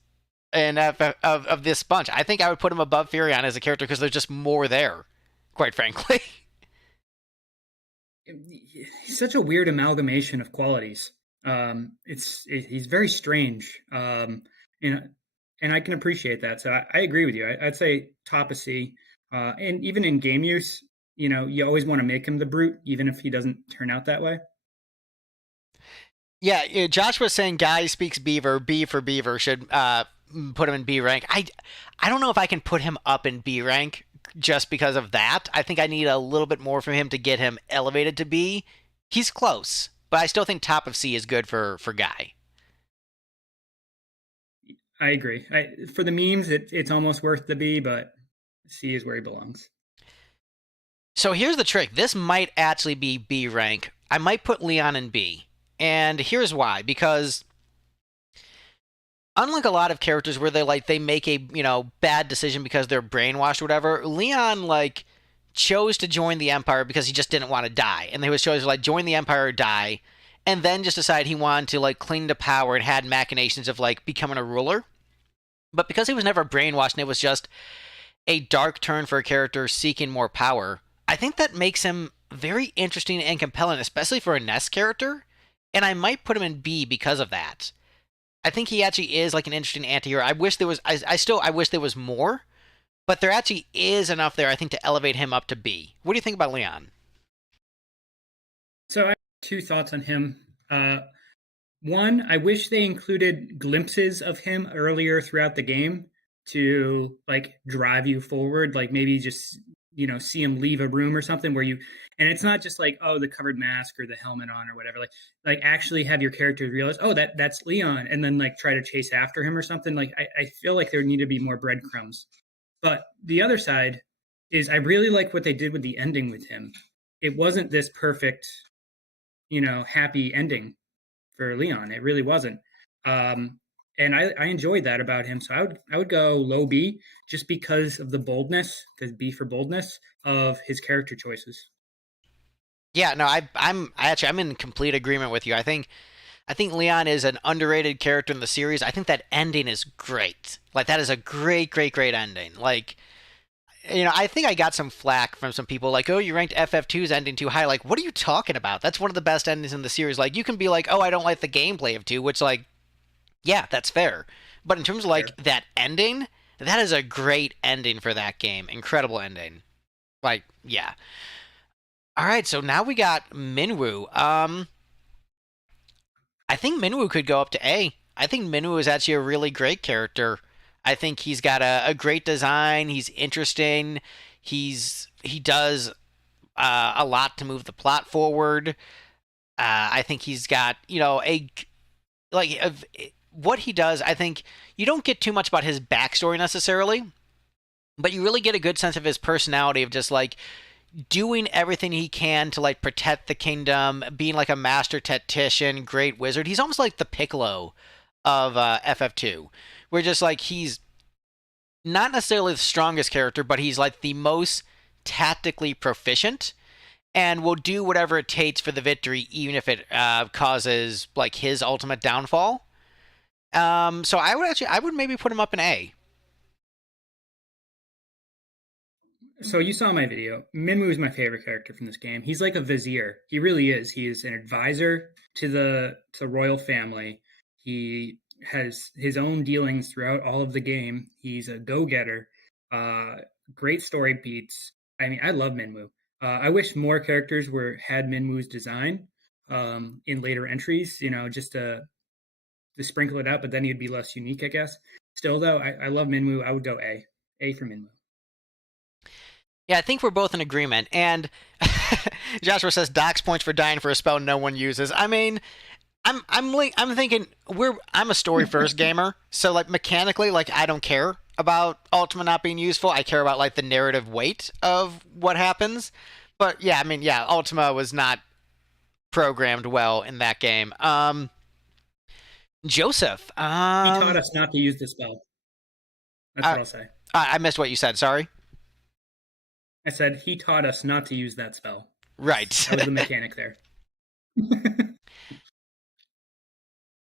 and of this bunch. I think I would put him above Furion as a character because there's just more there, quite frankly. He's such a weird amalgamation of qualities. He's very strange, and and I can appreciate that. So I agree with you. I'd say top of C, and even in game use, you always want to make him the brute, even if he doesn't turn out that way. Yeah, Josh was saying guy speaks beaver, B for beaver should put him in B rank. I don't know if I can put him up in B rank just because of that. I think I need a little bit more from him to get him elevated to B. He's close, but I still think top of C is good for Guy. I agree. For the memes, it's almost worth the B, but C is where he belongs. So here's the trick. This might actually be B rank. I might put Leon in B. And here's why. Because unlike a lot of characters where they make a, bad decision because they're brainwashed or whatever, Leon chose to join the Empire because he just didn't want to die. And he was chosen to join the Empire or die, and then just decided he wanted to cling to power and had machinations of becoming a ruler. But because he was never brainwashed and it was just a dark turn for a character seeking more power, I think that makes him very interesting and compelling, especially for a NES character. And I might put him in B because of that. I think he actually is an interesting anti-hero. I wish there was I wish there was more, but there actually is enough there, I think, to elevate him up to B. What do you think about Leon? So I have two thoughts on him. One, I wish they included glimpses of him earlier throughout the game to drive you forward, maybe just see him leave a room or something where you, and it's not just the covered mask or the helmet on or whatever, actually have your characters realize, oh, that's Leon, and then try to chase after him or something. I feel like there need to be more breadcrumbs. But the other side is I really like what they did with the ending with him. It wasn't this perfect, happy ending for Leon. It really wasn't. And I enjoyed that about him. So I would go low B just because of the boldness, because B for boldness of his character choices. Yeah, no, I'm in complete agreement with you. I think Leon is an underrated character in the series. I think that ending is great. That is a great, great, great ending. I think I got some flack from some people oh, you ranked FF2's ending too high. What are you talking about? That's one of the best endings in the series. You can be oh, I don't like the gameplay of 2, which yeah, that's fair. But in terms of that ending, that is a great ending for that game. Incredible ending. Yeah. All right, so now we got Minwoo. I think Minwoo could go up to A. I think Minwoo is actually a really great character. I think he's got a great design. He's interesting. He does a lot to move the plot forward. I think he's got a like what he does. I think you don't get too much about his backstory necessarily, but you really get a good sense of his personality of just like doing everything he can to like protect the kingdom, being like a master tactician, great wizard. He's almost like the Piccolo of FF2, where just like he's not necessarily the strongest character, but he's like the most tactically proficient and will do whatever it takes for the victory, even if it causes like his ultimate downfall. So I would maybe put him up in A. So you saw my video. Minmu is my favorite character from this game. He's like a vizier. He really is. He is an advisor to the royal family. He has his own dealings throughout all of the game. He's a go-getter. Uh, Great story beats. I mean, I love Minmu. I wish more characters had Minmu's design in later entries. Just to sprinkle it out. But then he'd be less unique, I guess. Still, though, I love Minmu. I would go A for Minmu. Yeah, I think we're both in agreement. And Joshua says dox points for dying for a spell no one uses. I mean, I'm thinking I'm a story first gamer, so like mechanically, like I don't care about Ultima not being useful. I care about like the narrative weight of what happens. But yeah, I mean, yeah, Ultima was not programmed well in that game. Joseph. He taught us not to use the spell. That's what I'll say. I missed what you said. Sorry. I said he taught us not to use that spell. Right. That was the mechanic there.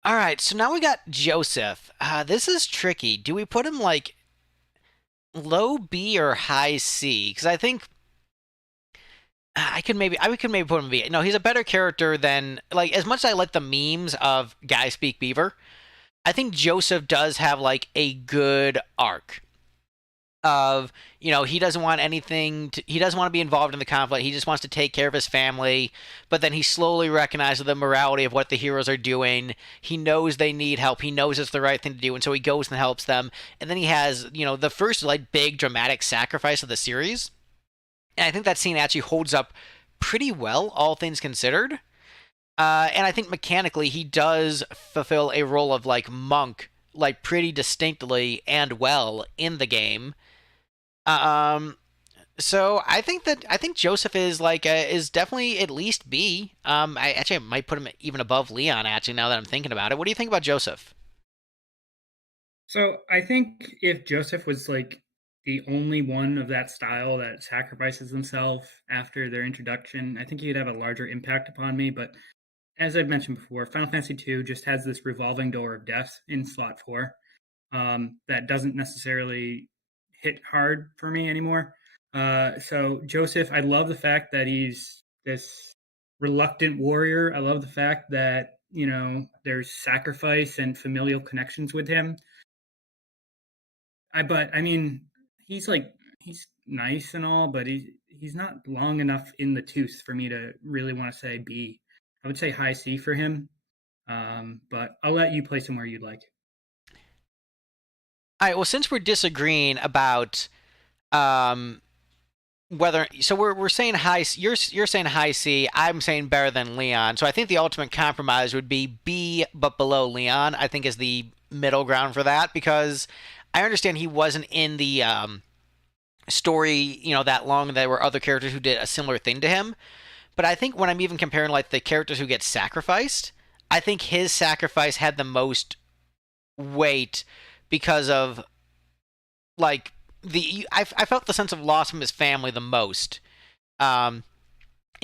All right, so now we got Joseph. This is tricky. Do we put him like low B or high C? Because I think I could maybe put him B. No, he's a better character than like as much as I like the memes of Guy Speak Beaver. I think Joseph does have like a good arc of he doesn't want he doesn't want to be involved in the conflict. He just wants to take care of his family, but then he slowly recognizes the morality of what the heroes are doing. He knows they need help. He knows it's the right thing to do, and so he goes and helps them. And then he has the first like big dramatic sacrifice of the series, and I think that scene actually holds up pretty well, all things considered. And I think mechanically he does fulfill a role of like monk like pretty distinctly and well in the game. So I think Joseph is like is definitely at least B. I might put him even above Leon. Actually, now that I'm thinking about it, what do you think about Joseph? So I think if Joseph was like the only one of that style that sacrifices himself after their introduction, I think he'd have a larger impact upon me. But as I've mentioned before, Final Fantasy II just has this revolving door of death in slot 4 that doesn't necessarily hit hard for me anymore. So Joseph, I love the fact that he's this reluctant warrior. I love the fact that there's sacrifice and familial connections with him. But I mean, he's nice and all, but he's not long enough in the tooth for me to really want to say B. I would say high C for him, but I'll let you place him where you'd like. All right. Well, since we're disagreeing about whether so we're saying high, you're saying high C. I'm saying better than Leon. So I think the ultimate compromise would be B, but below Leon. I think is the middle ground for that because I understand he wasn't in the story that long. There were other characters who did a similar thing to him. But I think when I'm even comparing like the characters who get sacrificed, I think his sacrifice had the most weight because of like I felt the sense of loss from his family the most, in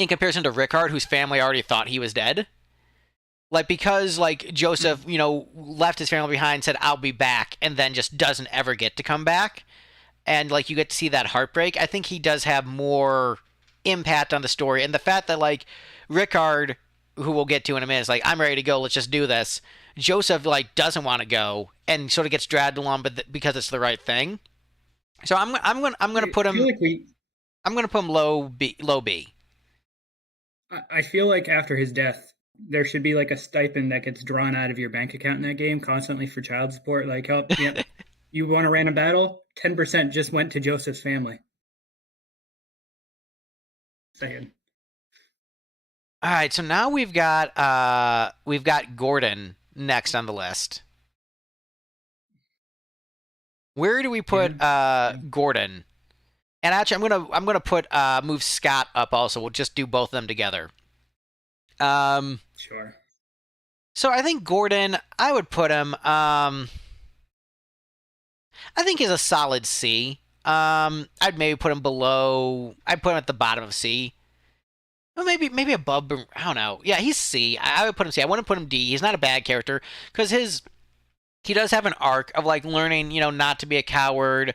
comparison to Rickard, whose family already thought he was dead. Like because like Joseph, left his family behind, said I'll be back, and then just doesn't ever get to come back, and like you get to see that heartbreak. I think he does have more impact on the story, and the fact that like Rickard, who we'll get to in a minute, is like I'm ready to go, let's just do this. Joseph like doesn't want to go and sort of gets dragged along, but because it's the right thing. So I'm gonna put him. I'm gonna put him low B. Low B. I feel like after his death, there should be like a stipend that gets drawn out of your bank account in that game constantly for child support. Like, oh, yep, You want a random battle? 10% just went to Joseph's family. Saying. All right, so now we've got Gordon next on the list. Where do we Yeah. put Gordon? And actually, I'm gonna put move Scott up also. We'll just do both of them together. Um, Sure. so I think Gordon, I would put him. I think he's a solid C. I'd maybe put him below. I'd put him at the bottom of C. Well, maybe above. I don't know. Yeah, he's C. I would put him C. I wouldn't put him D. He's not a bad character because he does have an arc of like learning, not to be a coward,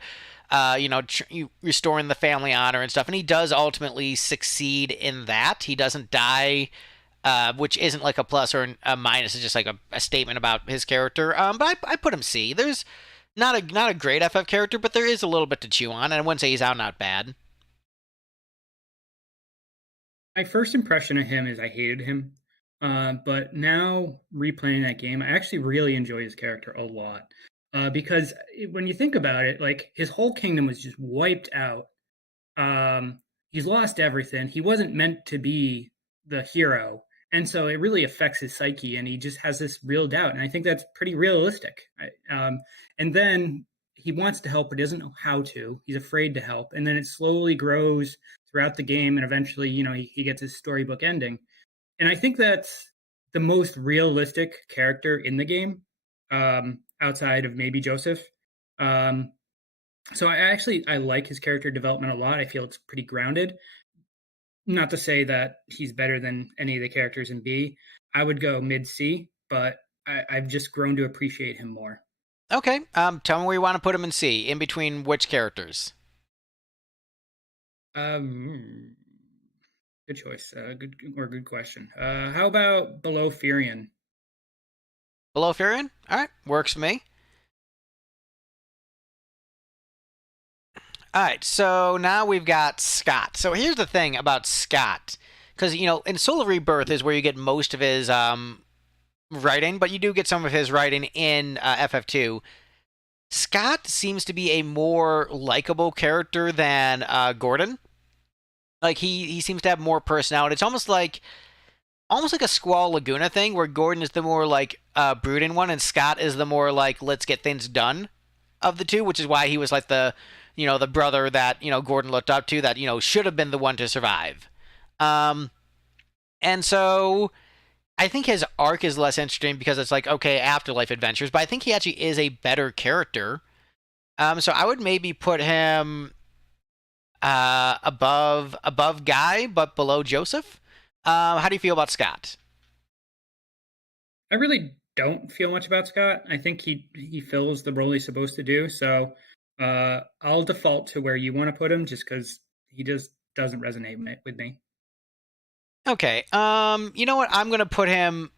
restoring the family honor and stuff, and he does ultimately succeed in that. He doesn't die, which isn't like a plus or a minus. It's just like a statement about his character. But I put him C. There's not a great FF character, but there is a little bit to chew on, and I wouldn't say he's out not bad. My first impression of him is I hated him. But now replaying that game, I actually really enjoy his character a lot. Because when you think about it, like his whole kingdom was just wiped out. He's lost everything. He wasn't meant to be the hero. And so it really affects his psyche, and he just has this real doubt. And I think that's pretty realistic. And then he wants to help, but doesn't know how to. He's afraid to help. And then it slowly grows throughout the game. And eventually, he gets his storybook ending. And I think that's the most realistic character in the game, outside of maybe Joseph. Um, so I like his character development a lot. I feel it's pretty grounded. Not to say that he's better than any of the characters in B. I would go mid C, but I've just grown to appreciate him more. Okay. Tell me where you want to put him in C. In between which characters? Um, Good choice. Good question. How about below Furion? Below Furion? All right, works for me. All right, so now we've got Scott. So here's the thing about Scott, because in Soul of Rebirth is where you get most of his writing, but you do get some of his writing in FF2. Scott seems to be a more likable character than Gordon. Like he seems to have more personality. It's almost like a Squall Laguna thing, where Gordon is the more like brooding one, and Scott is the more like let's get things done of the two, which is why he was like the brother that Gordon looked up to, that should have been the one to survive. And so I think his arc is less interesting because it's like, okay, afterlife adventures, but I think he actually is a better character. So I would maybe put him above Guy, but below Joseph. How do you feel about Scott? I really don't feel much about Scott. I think he fills the role he's supposed to do. So I'll default to where you want to put him, just because he just doesn't resonate with me. Okay. You know what? I'm gonna put him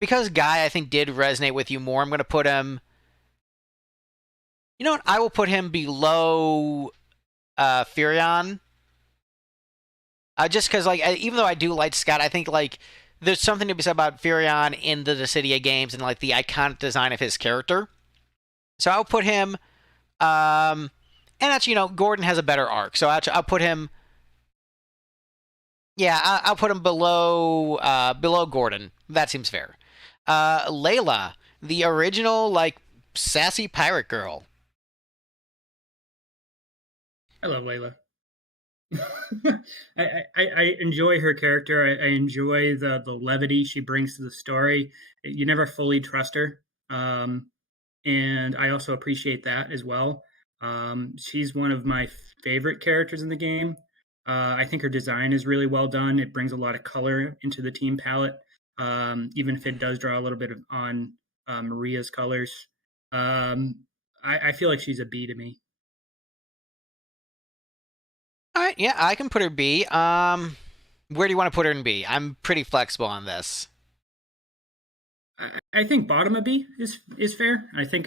because Guy I think did resonate with you more. I'm gonna put him. You know what? I will put him below Furion. Just because, like, even though I do like Scott, I think like there's something to be said about Furion in the Dissidia games and like the iconic design of his character. So I'll put him. And actually, Gordon has a better arc, so I'll put him. Yeah, I'll put him below Gordon. That seems fair. Layla, the original like sassy pirate girl. I love Layla. I enjoy her character. I enjoy the levity she brings to the story. You never fully trust her, and I also appreciate that as well. She's one of my favorite characters in the game. I think her design is really well done. It brings a lot of color into the team palette, even if it does draw a little bit on Maria's colors. I feel like she's a B to me. All right, yeah, I can put her B. Where do you want to put her in B? I'm pretty flexible on this. I think bottom of B is fair. I think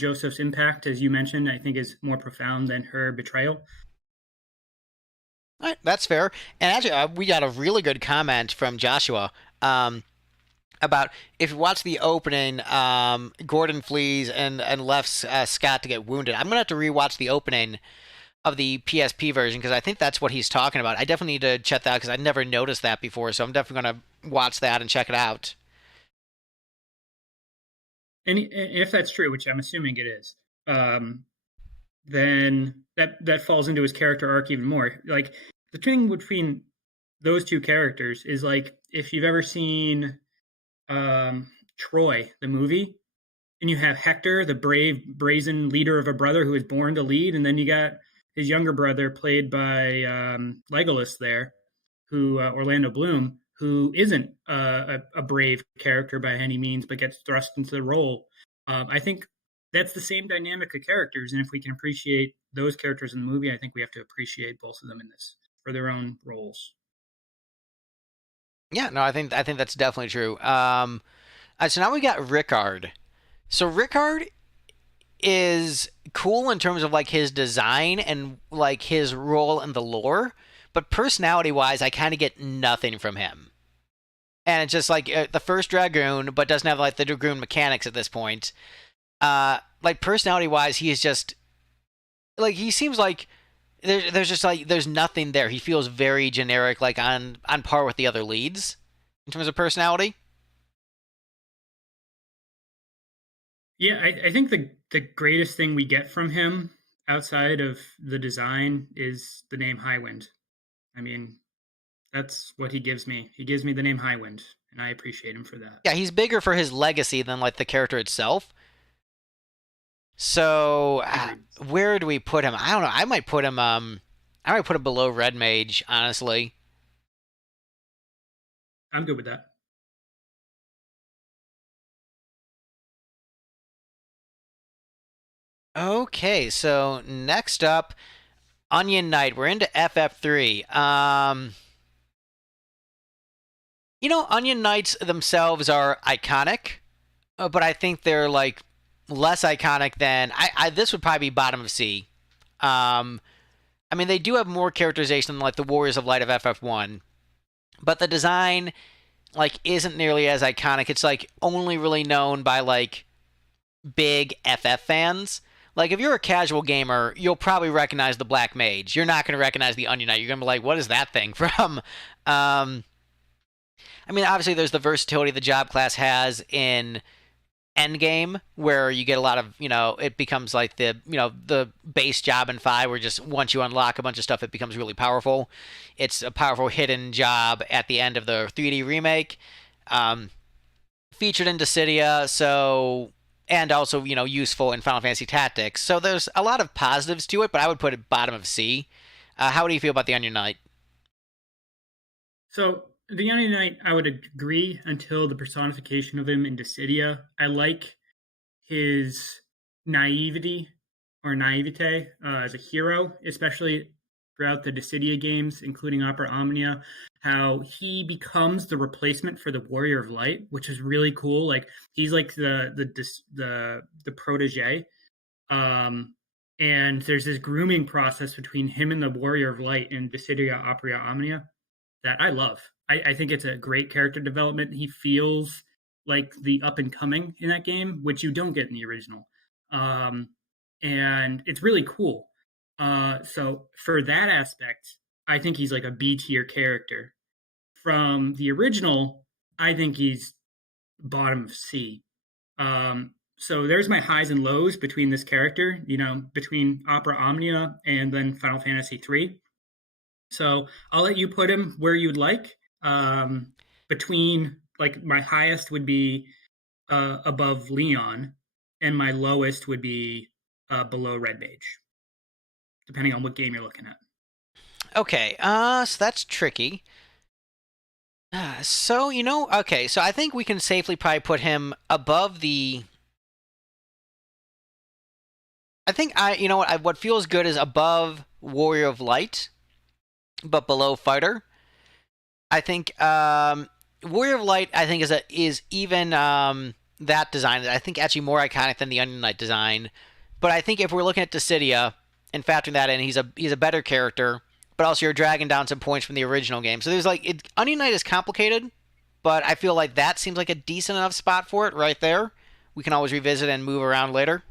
Joseph's impact, as you mentioned, I think is more profound than her betrayal. All right, that's fair. And actually, we got a really good comment from Joshua. about if you watch the opening, Gordon flees and left Scott to get wounded. I'm gonna have to rewatch the opening of the PSP version because I think that's what he's talking about. I definitely need to check that out because I never noticed that before, so I'm definitely gonna watch that and check it out. And if that's true, which I'm assuming it is, um, then that falls into his character arc even more. Like the thing between those two characters is like if you've ever seen Troy, the movie, and you have Hector, the brave, brazen leader of a brother who is born to lead, and then you got his younger brother, played by Legolas, there, who Orlando Bloom, who isn't a brave character by any means, but gets thrust into the role. I think that's the same dynamic of characters, and if we can appreciate those characters in the movie, I think we have to appreciate both of them in this for their own roles. Yeah, no, I think that's definitely true. So now we got Rickard. So Rickard is cool in terms of like his design and like his role in the lore, but personality wise, I kind of get nothing from him. And it's just like the first Dragoon, but doesn't have like the Dragoon mechanics at this point. Like personality wise, he is just like he seems like there's just like there's nothing there. He feels very generic, like on par with the other leads in terms of personality. Yeah, I think the greatest thing we get from him outside of the design is the name Highwind. I mean, that's what he gives me. He gives me the name Highwind, and I appreciate him for that. Yeah, he's bigger for his legacy than like the character itself. So Agreed. where do we put him? I don't know. I might put him below Red Mage, honestly. I'm good with that. Okay, so next up, Onion Knight. We're into FF3. Onion Knights themselves are iconic, but I think they're like less iconic than this would probably be bottom of C. Um, I mean, they do have more characterization than like the Warriors of Light of FF1, but the design like isn't nearly as iconic. It's like only really known by like big FF fans. Like if you're a casual gamer, you'll probably recognize the Black Mage. You're not going to recognize the Onion Knight. You're going to be like, "What is that thing from?" Um, I mean, obviously, there's the versatility the job class has in Endgame, where you get a lot of, it becomes like the base job in five, where just once you unlock a bunch of stuff, it becomes really powerful. It's a powerful hidden job at the end of the 3D remake, um, featured in Dissidia, so and also useful in Final Fantasy Tactics. So there's a lot of positives to it, but I would put it bottom of C. How do you feel about the Onion Knight? So the Onion Knight, I would agree until the personification of him in Dissidia. I like his naivety or naivete as a hero, especially throughout the Dissidia games, including Opera Omnia, how he becomes the replacement for the Warrior of Light, which is really cool. Like he's like the protege, um, and there's this grooming process between him and the Warrior of Light in Dissidia Opera Omnia that I love. I think it's a great character development. He feels like the up and coming in that game, which you don't get in the original. Um, and it's really cool. So for that aspect, I think he's like a B tier character. From the original, I think he's bottom of C. So there's my highs and lows between this character, between Opera Omnia and then Final Fantasy III. So I'll let you put him where you'd like. Between like my highest would be above Leon, and my lowest would be below Red Mage, depending on what game you're looking at. Okay, so that's tricky. Okay, so I think we can safely probably put him above the. I think what feels good is above Warrior of Light, but below Fighter. I think Warrior of Light, I think is even that design. I think actually more iconic than the Onion Knight design. But I think if we're looking at Dissidia and factoring that in, he's a better character. But also you're dragging down some points from the original game. So there's like Onion Knight is complicated. but I feel like that seems like a decent enough spot for it right there. We can always revisit and move around later.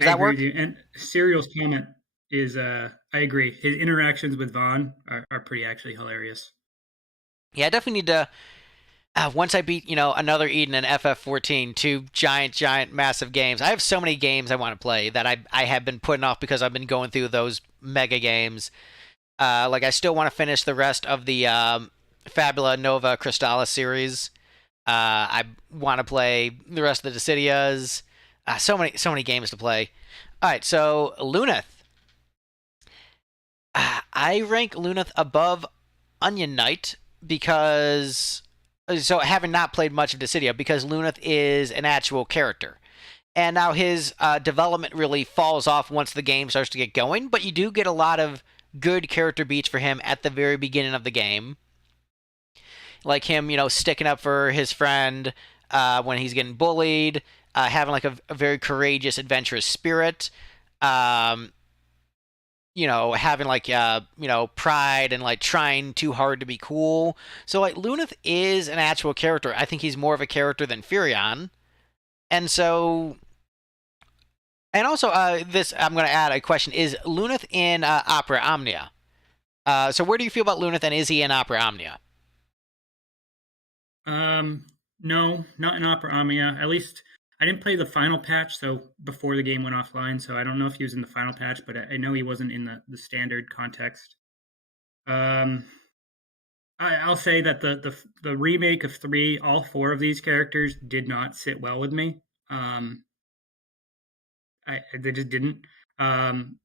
I Does that agree with work? you. And Serial's comment is, I agree. His interactions with Vaughn are pretty actually hilarious. Yeah, I definitely need to. Once I beat, another Eden and FF14, two giant, massive games. I have so many games I want to play that I have been putting off because I've been going through those mega games. Like I still want to finish the rest of the Fabula Nova Crystallis series. I want to play the rest of the Dissidias. So many games to play. All right, so Luneth. I rank Luneth above Onion Knight because so having not played much of Dissidia because Luneth is an actual character. And now his development really falls off once the game starts to get going, but you do get a lot of good character beats for him at the very beginning of the game. Like him, sticking up for his friend when he's getting bullied, having like a very courageous, adventurous spirit. Um, having like pride and like trying too hard to be cool. So like Luneth is an actual character. I think he's more of a character than Furion. And so and also this I'm going to add a question: is Luneth in Opera Omnia? So where do you feel about Luneth, and is he in Opera Omnia? Um, no, not in Opera Omnia. At least I didn't play the final patch, so before the game went offline. So I don't know if he was in the final patch, but I know he wasn't in the standard context. Um, I'll say that the remake of three, all four of these characters did not sit well with me. Um, they just didn't. Um,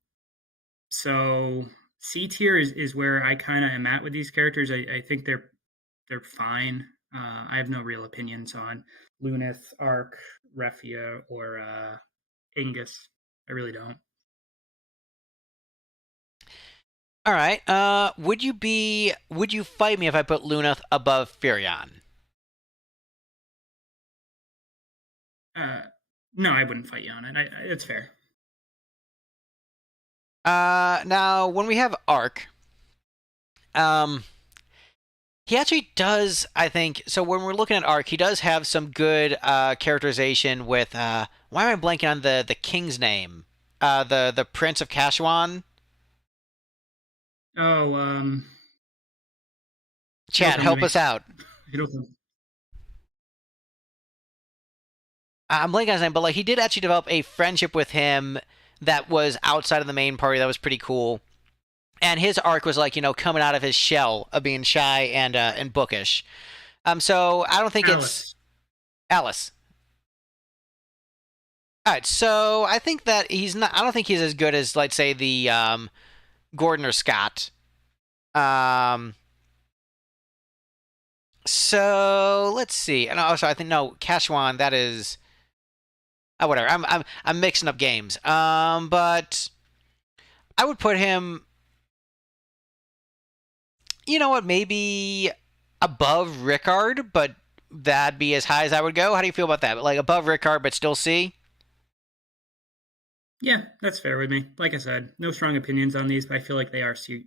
so C tier is where I kind of am at with these characters. I think they're fine. I have no real opinions on Lunith, Ark, Refia, or Ingus. I really don't. All right. Would you fight me if I put Luneth above Furion? Uh, no, I wouldn't fight you on it. It's fair. Now when we have Ark, um, he actually does, I think. So when we're looking at Ark, he does have some good characterization with. Why am I blanking on the king's name? The Prince of Kashuan. Oh, it'll Chad, come to help me. us out. It'll come. I'm blanking on his name, but like he did actually develop a friendship with him that was outside of the main party. That was pretty cool. And his arc was like coming out of his shell of being shy and bookish. So I don't think it's Alice. Alice. All right, so I think that he's not. I don't think he's as good as, let's say, the Gordon or Scott. Um, so let's see. And also, I think no, Cashwan. That is. Oh, whatever. I'm mixing up games. But I would put him. You know what? Maybe above Rickard, but that'd be as high as I would go. How do you feel about that? Like above Rickard, but still C. Yeah, that's fair with me. Like I said, no strong opinions on these, but I feel like they are C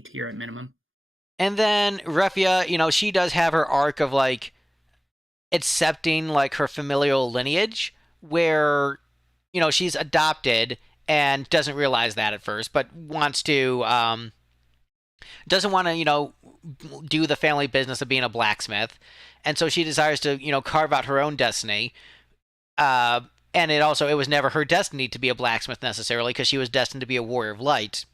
tier at minimum. And then Refia, she does have her arc of like accepting like her familial lineage, where she's adopted and doesn't realize that at first, but wants to doesn't want to do the family business of being a blacksmith, and so she desires to carve out her own destiny. Uh, and it was never her destiny to be a blacksmith necessarily, because she was destined to be a warrior of light.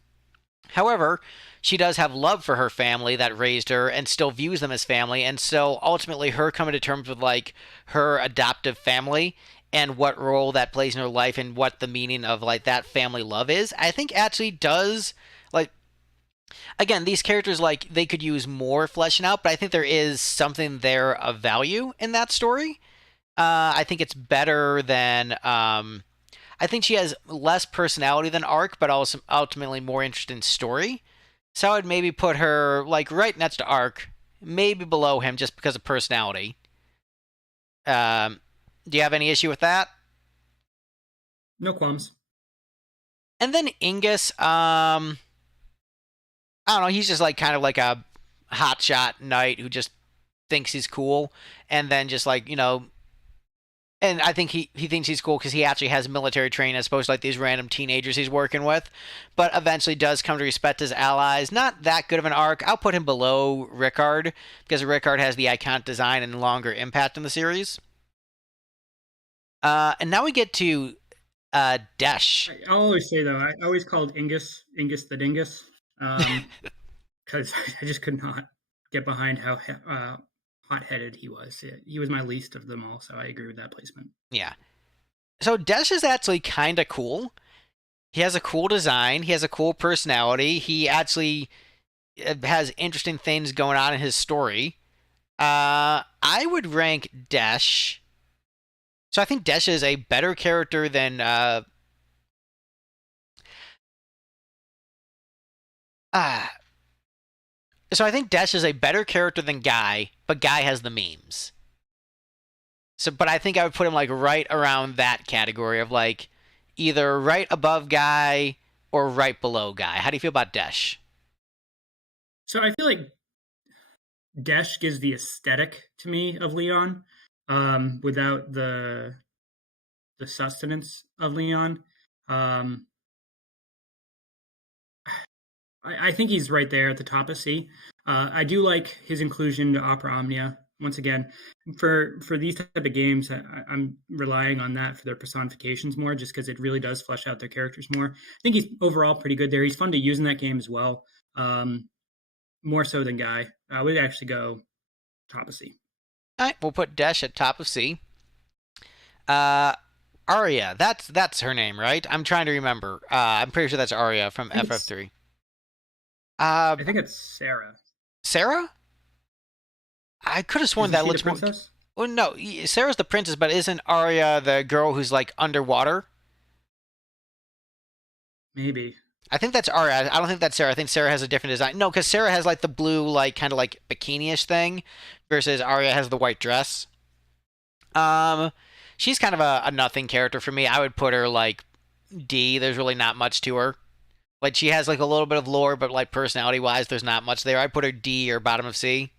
However, she does have love for her family that raised her and still views them as family, and so ultimately her coming to terms with like her adoptive family and what role that plays in her life and what the meaning of like that family love is, I think actually does like again, these characters like they could use more fleshing out, but I think there is something there of value in that story. I think it's better than I think she has less personality than Ark, but also ultimately more interesting story. So I would maybe put her like right next to Ark, maybe below him just because of personality. Um, do you have any issue with that? No qualms. And then Ingus, I don't know, he's just like kind of like a hotshot knight who just thinks he's cool, and then just like and I think he thinks he's cool because he actually has military training as opposed to like these random teenagers he's working with, but eventually does come to respect his allies. Not that good of an arc. I'll put him below Rickard because Rickard has the iconic design and longer impact in the series. And now we get to Desh. I'll always say though, I always called Ingus the Dingus, because I just could not get behind how hot-headed he was. He was my least of them all, so I agree with that placement. Yeah. So Desh is actually kind of cool. He has a cool design. He has a cool personality. He actually has interesting things going on in his story. I would rank Desh. So I think Desh is a better character than so I think Desh is a better character than Guy, but Guy has the memes. So, but I think I would put him like right around that category of like either right above Guy or right below Guy. How do you feel about Desh? So I feel like Desh gives the aesthetic to me of Leon, without the sustenance of Leon. Um, I think he's right there at the top of C. I do like his inclusion to Opera Omnia. Once again, for these type of games, I'm relying on that for their personifications more, just because it really does flesh out their characters more. I think he's overall pretty good there. He's fun to use in that game as well, more so than Guy. I would actually go top of C. All right, we'll put Desh at top of C. Arya, that's her name, right? I'm trying to remember. I'm pretty sure that's Arya from FF3. I think it's Sarah. Sarah? I could have sworn Isn't that she looks the more. princess? Oh no, Sarah's the princess, but isn't Arya the girl who's like underwater? Maybe. I think that's Arya. I don't think that's Sarah. I think Sarah has a different design. No, because Sarah has like the blue, like kind of like bikini-ish thing, versus Arya has the white dress. Um, she's kind of a nothing character for me. I would put her like D. There's really not much to her. Like she has like a little bit of lore, but like personality wise, there's not much there. I'd put her D or bottom of C.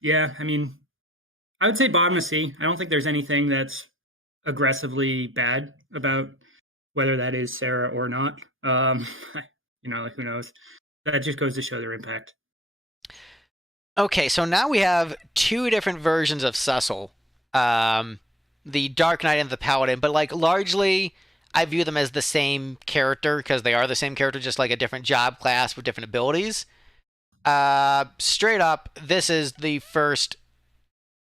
Yeah, I mean, I would say bottom of C. I don't think there's anything that's aggressively bad about whether that is Sarah or not. Like, who knows? That just goes to show their impact. Okay, so now we have two different versions of Cecil. The Dark Knight and the Paladin, but like largely I view them as the same character because they are the same character, just like a different job class with different abilities. Straight up, this is the first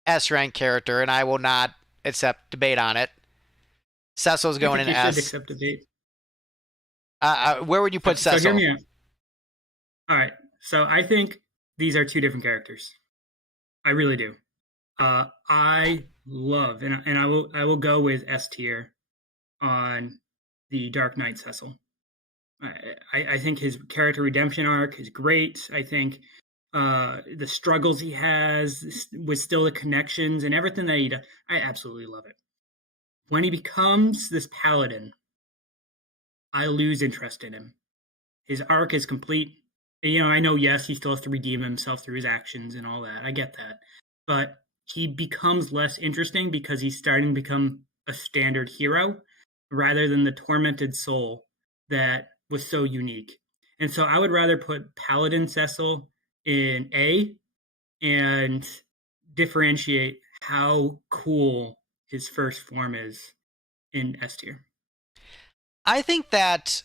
S rank character, and I will not accept debate on it. Cecil's going in you S. should accept debate. Where would you put So Cecil? hear me out. All right. So I think these are two different characters. I really do. I love, and I will go with S tier on the Dark Knight Cecil. I think his character redemption arc is great. I think the struggles he has with still the connections and everything that he does, I absolutely love it. When he becomes this paladin, I lose interest in him. His arc is complete. I know, yes, he still has to redeem himself through his actions and all that. I get that. But he becomes less interesting because he's starting to become a standard hero rather than the tormented soul that was so unique. And so I would rather put Paladin Cecil in A and differentiate how cool his first form is in S tier. I think that.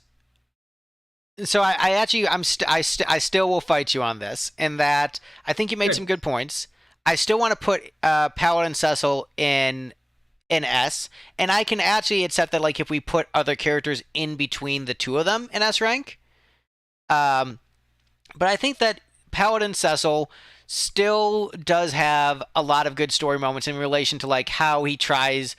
So I actually I still will fight you on this, in that I think you made some good points. I still want to put Paladin Cecil in S, and I can actually accept that like if we put other characters in between the two of them in S rank. But I think that Paladin Cecil still does have a lot of good story moments in relation to like how he tries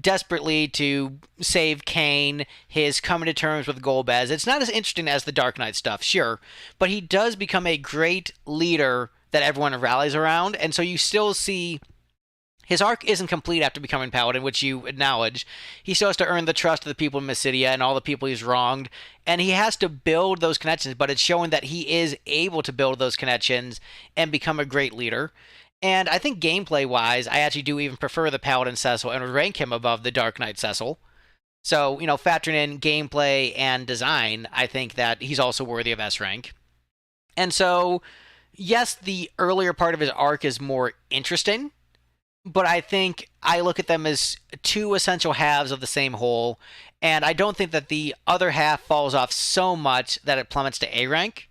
desperately to save Kane, his coming to terms with Golbez. It's not as interesting as the Dark Knight stuff, sure, but he does become a great leader that everyone rallies around, and so you still see his arc isn't complete after becoming paladin, which you acknowledge. He still has to earn the trust of the people of Mysidia and all the people he's wronged, and he has to build those connections. But it's showing that he is able to build those connections and become a great leader. And I think gameplay wise, I actually do even prefer the paladin Cecil and rank him above the Dark Knight Cecil. So factoring in gameplay and design, I think that he's also worthy of S rank. And so, yes, the earlier part of his arc is more interesting, but I think I look at them as two essential halves of the same whole, and I don't think that the other half falls off so much that it plummets to A rank.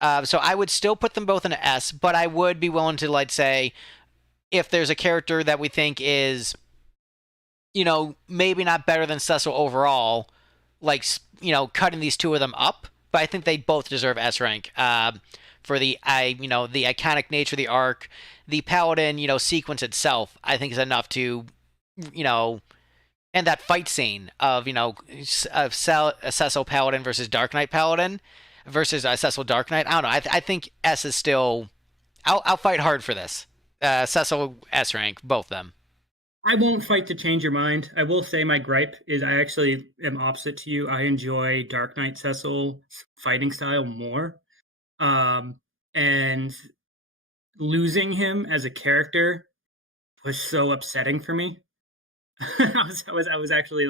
So I would still put them both in an S, but I would be willing to say if there's a character that we think is, maybe not better than Cecil overall, cutting these two of them up. But I think they both deserve S rank. For the iconic nature of the arc, the paladin sequence itself, I think is enough to you know and that fight scene of Cecil Paladin versus Dark Knight Paladin versus Cecil Dark Knight. I don't know. I think S is still. I'll fight hard for this. Cecil S rank, both of them. I won't fight to change your mind. I will say my gripe is I actually am opposite to you. I enjoy Dark Knight Cecil's fighting style more. And losing him as a character was so upsetting for me. I was actually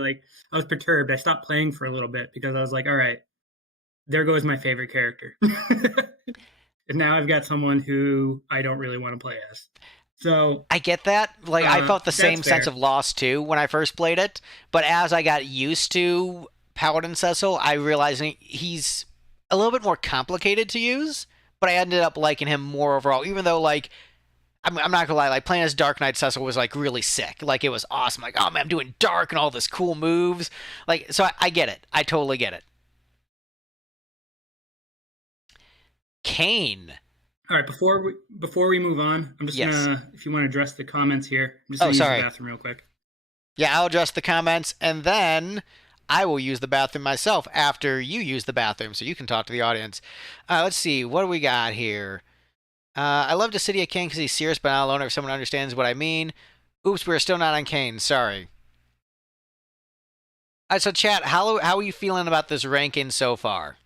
I was perturbed. I stopped playing for a little bit because I was like, all right, there goes my favorite character. And now I've got someone who I don't really want to play as. So I get that. I felt the same fair. sense of loss too when I first played it, but as I got used to Paladin Cecil, I realized he's a little bit more complicated to use, but I ended up liking him more overall. Even though I'm not gonna lie, playing as Dark Knight Cecil was really sick. It was awesome. Oh man, I'm doing dark and all this cool moves. So I get it. I totally get it. Kane. All right, before we move on, I'm just Yes. gonna, if you want to address the comments here, I'm just Oh, gonna use sorry. the bathroom real quick. Yeah, I'll address the comments and then I will use the bathroom myself after you use the bathroom so you can talk to the audience. Let's see, what do we got here? I love the City of Kane because he's serious, but not alone if someone understands what I mean. Oops, we're still not on Kane. Sorry. All right, so chat, how are you feeling about this ranking so far?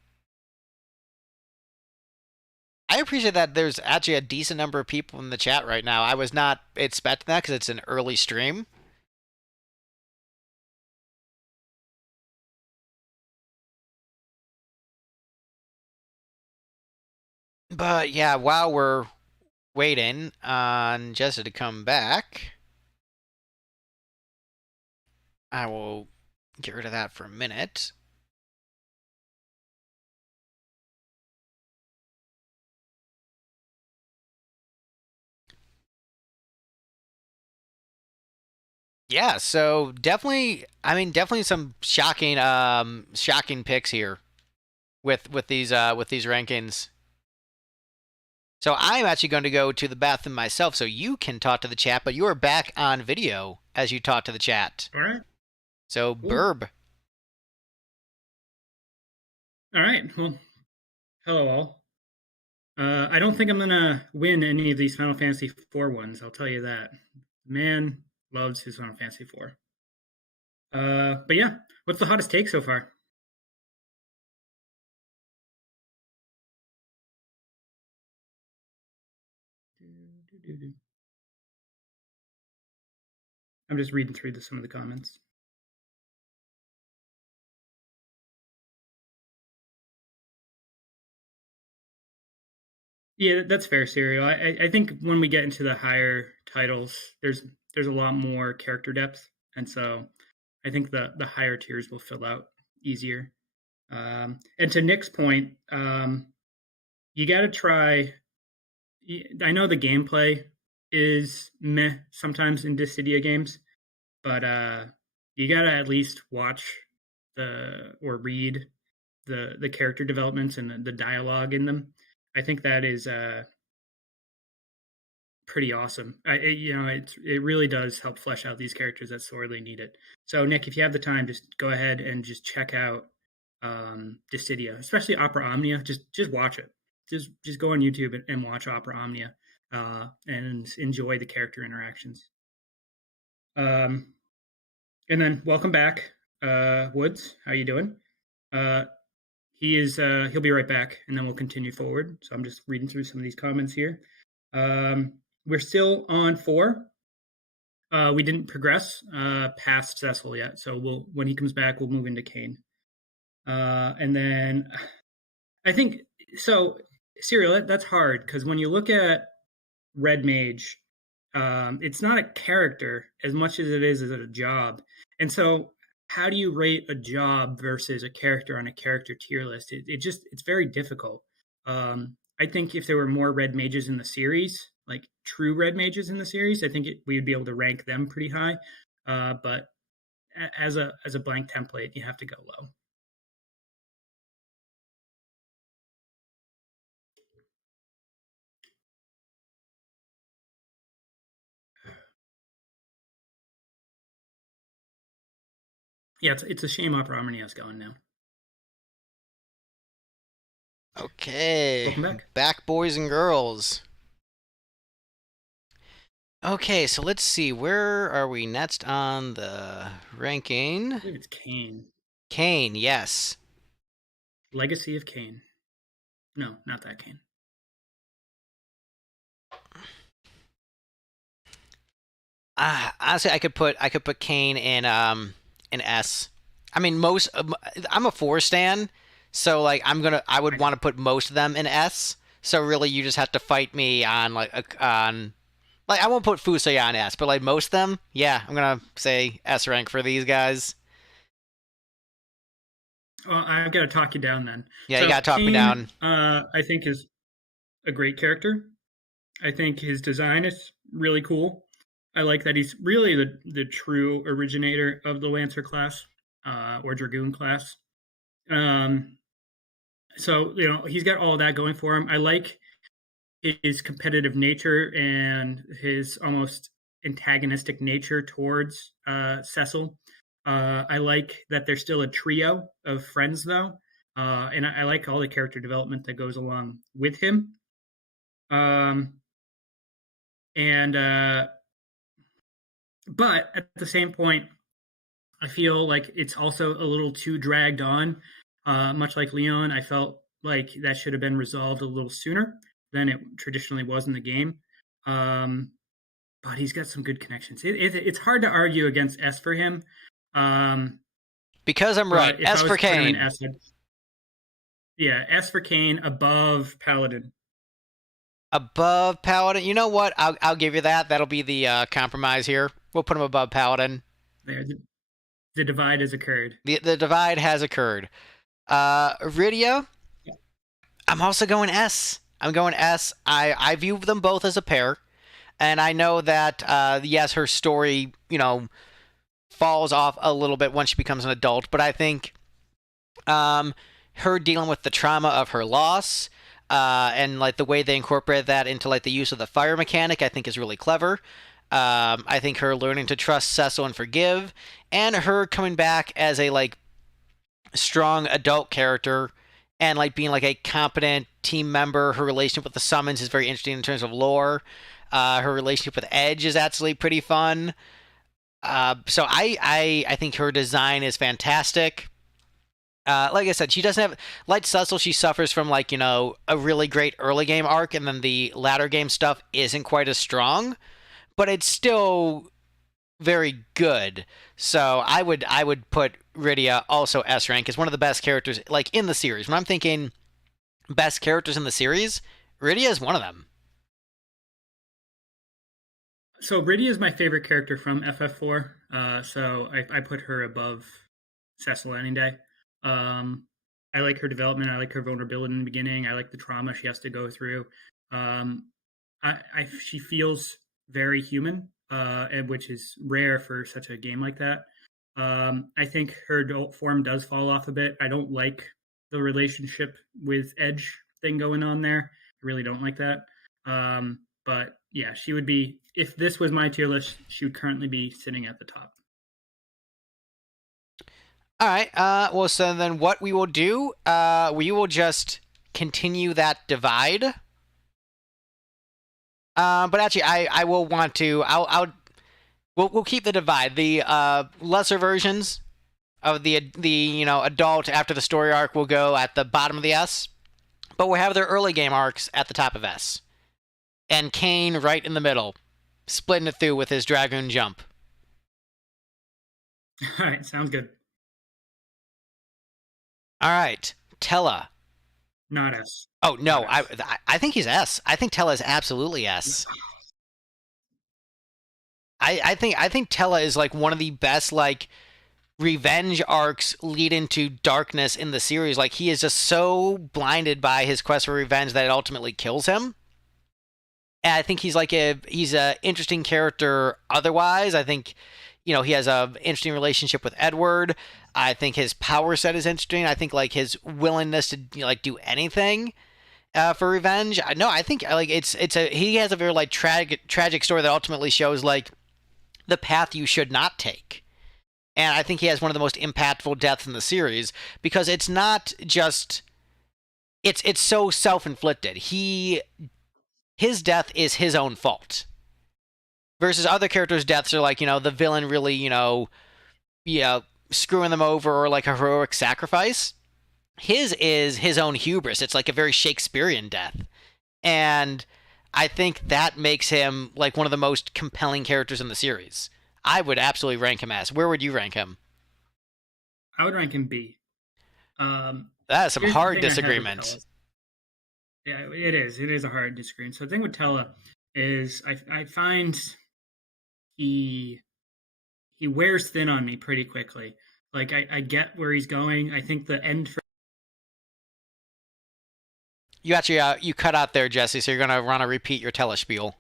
I appreciate that there's actually a decent number of people in the chat right now. I was not expecting that because it's an early stream. But yeah, while we're waiting on Jesse to come back, I will get rid of that for a minute. Yeah, so definitely some shocking picks here with these rankings. So I'm actually going to go to the bathroom myself so you can talk to the chat, but you are back on video as you talk to the chat. All right. So Cool. Burb. All right. Well, hello all. I don't think I'm gonna win any of these Final Fantasy IV ones. I'll tell you that. Man loves his Final Fantasy IV. But yeah, what's the hottest take so far? I'm just reading through some of the comments. Yeah, that's fair, Serial. I think when we get into the higher titles, there's a lot more character depth, and so I think the higher tiers will fill out easier. And to Nick's point, you got to try. I know the gameplay is meh sometimes in Dissidia games, but you got to at least watch or read the character developments and the dialogue in them. I think that is pretty awesome. It really does help flesh out these characters that sorely need it. So Nick, if you have the time, just go ahead and just check out Dissidia, especially Opera Omnia. Just watch it. Just go on YouTube and watch Opera Omnia and enjoy the character interactions. Um, and then welcome back, Woods. How you doing? Uh, he'll be right back, and then we'll continue forward. So I'm just reading through some of these comments here. We're still on 4. We didn't progress past Cecil yet, so when he comes back, we'll move into Kane. And then I think so. Serial, that's hard because when you look at Red Mage, it's not a character as much as it is a job. And so, how do you rate a job versus a character on a character tier list? It's very difficult. I think if there were more Red Mages in the series, like true Red Mages in the series, I think we would be able to rank them pretty high. But as a blank template, you have to go low. Yeah, it's a shame Opera Harmony is going now. Okay, Welcome back. back, boys and girls. Okay, so let's see. Where are we next on the ranking? I believe it's Kane. Kane, yes. Legacy of Kane. No, not that Kane. Honestly, I could put Kane in S. I mean, most I'm a 4 stan, so like I would want to put most of them in S. So really, you just have to fight me on like I won't put Fusaya on S, but like most of them, yeah, I'm gonna say S rank for these guys. Well, I've got to talk you down then. Yeah, you So gotta talk me Kane, down. I think is a great character. I think his design is really cool. I like that he's really the true originator of the Lancer class or Dragoon class. Um, so he's got all that going for him. I like his competitive nature and his almost antagonistic nature towards Cecil. I like that they're still a trio of friends, though, and I like all the character development that goes along with him. Um, and But at the same point, I feel like it's also a little too dragged on. Much like Leon, I felt like that should have been resolved a little sooner than it traditionally was in the game. Um, but he's got some good connections. It's hard to argue against S for him. Um, Because I'm right. but if I S was for to put him in Kane. S, yeah, S for Kane above Paladin. Above Paladin. You know what? I'll give you that. That'll be the compromise here. We'll put him above Paladin. There, the divide has occurred. The divide has occurred. Rydia, Yeah. I'm also going S. I'm going S. I view them both as a pair, and I know that yes, her story falls off a little bit once she becomes an adult, but I think her dealing with the trauma of her loss. And like the way they incorporate that into like the use of the fire mechanic, I think is really clever. I think her learning to trust Cecil and forgive, and her coming back as a like strong adult character and like being like a competent team member. Her relationship with the summons is very interesting in terms of lore. Her relationship with Edge is actually pretty fun. So I think her design is fantastic. Like I said, she doesn't have like Cecil. She suffers from like a really great early game arc, and then the latter game stuff isn't quite as strong, but it's still very good. So I would put Rydia also S rank as one of the best characters like in the series. When I'm thinking best characters in the series, Rydia is one of them. So Rydia is my favorite character from FF4. So I put her above Cecil any day. Um, I like her development. I like her vulnerability in the beginning. I like the trauma she has to go through. Um, she feels very human, and which is rare for such a game like that. I think her adult form does fall off a bit. I don't like the relationship with Edge thing going on there. I really don't like that. But yeah, she would be, if this was my tier list, she would currently be sitting at the top. All right. Well, so then what we will do, we will just continue that divide. But actually, I will want to. I'll We'll keep the divide. The lesser versions of the adult after the story arc will go at the bottom of the S, but we'll have their early game arcs at the top of S, and Kane right in the middle, splitting it through with his Dragoon jump. All right, sounds good. All right, Tella. Not S. Oh no, Not I S. I think he's S. I think Tella is absolutely S. I think Tella is like one of the best like revenge arcs lead into darkness in the series. Like he is just so blinded by his quest for revenge that it ultimately kills him. And I think he's a interesting character otherwise. I think he has a interesting relationship with Edward. I think his power set is interesting. I think like his willingness to like do anything for revenge. No, I think like it's a he has a very like tragic story that ultimately shows like the path you should not take. And I think he has one of the most impactful deaths in the series because it's not just it's so self-inflicted. His death is his own fault. Versus other characters' deaths are like, the villain really, screwing them over or like a heroic sacrifice. His is his own hubris. It's like a very Shakespearean death. And I think that makes him like one of the most compelling characters in the series. I would absolutely rank him as. Where would you rank him? I would rank him B. Um, That is some Here's the hard thing I have with Tella. disagreement. Yeah, it is. It is a hard disagreement. So the thing with Tella is I find he he wears thin on me pretty quickly. Like I get where he's going. I think the end for You actually you cut out there, Jesse. So you're gonna want to repeat your telespiel.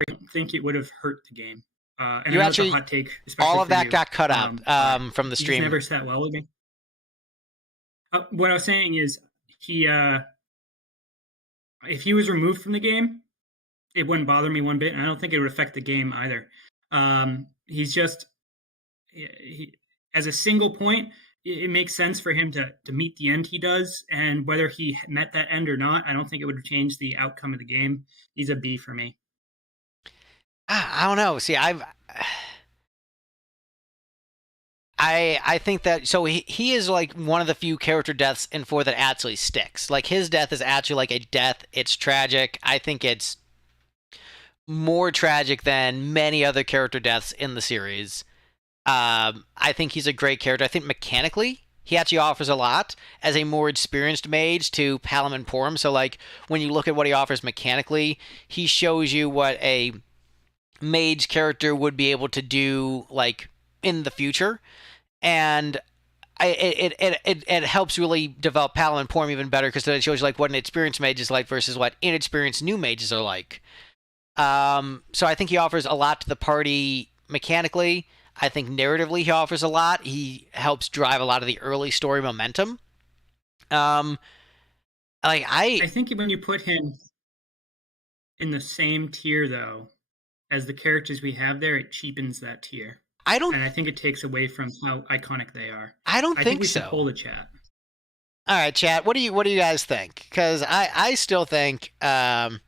I don't think it would have hurt the game. And I You know it's a actually hot take, all especially of for that you. got cut out But from the he just stream. never sat well again. What I was saying is he if he was removed from the game, it wouldn't bother me one bit, and I don't think it would affect the game either. He's just as a single point, it makes sense for him to meet the end he does, and whether he met that end or not, I don't think it would change the outcome of the game. He's a B for me. I don't know. See, I think that so he is like one of the few character deaths in four that actually sticks. Like his death is actually like a death. It's tragic. I think it's more tragic than many other character deaths in the series. I think he's a great character. I think mechanically he actually offers a lot as a more experienced mage to Palom and Porum. So like when you look at what he offers mechanically, he shows you what a mage character would be able to do like in the future. And it helps really develop Palom and Porum even better because it shows you like what an experienced mage is like versus what inexperienced new mages are like. So I think he offers a lot to the party mechanically. I think narratively he offers a lot. He helps drive a lot of the early story momentum. Um, like I think when you put him in the same tier though as the characters we have there, it cheapens that tier. I don't And I think it takes away from how iconic they are. I don't I think think we should so. pull the chat. All right, chat. What do you guys think? Because I still think so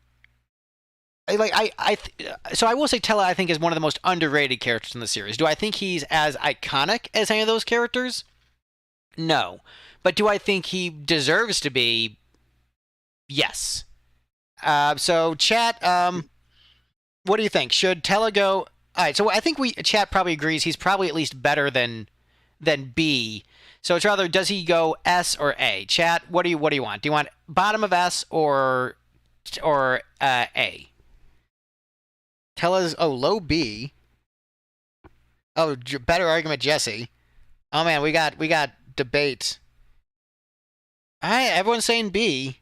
I will say Tella I think is one of the most underrated characters in the series. Do I think he's as iconic as any of those characters? No. But do I think he deserves to be? Yes. So chat, what do you think? Should Tella go? All right. So I think we chat probably agrees he's probably at least better than B. So it's rather does he go S or A? Chat, what do you want? Do you want bottom of S or A? Tella's low B. Oh, better argument, Jesse. Oh man, we got debate. All right, everyone's saying B.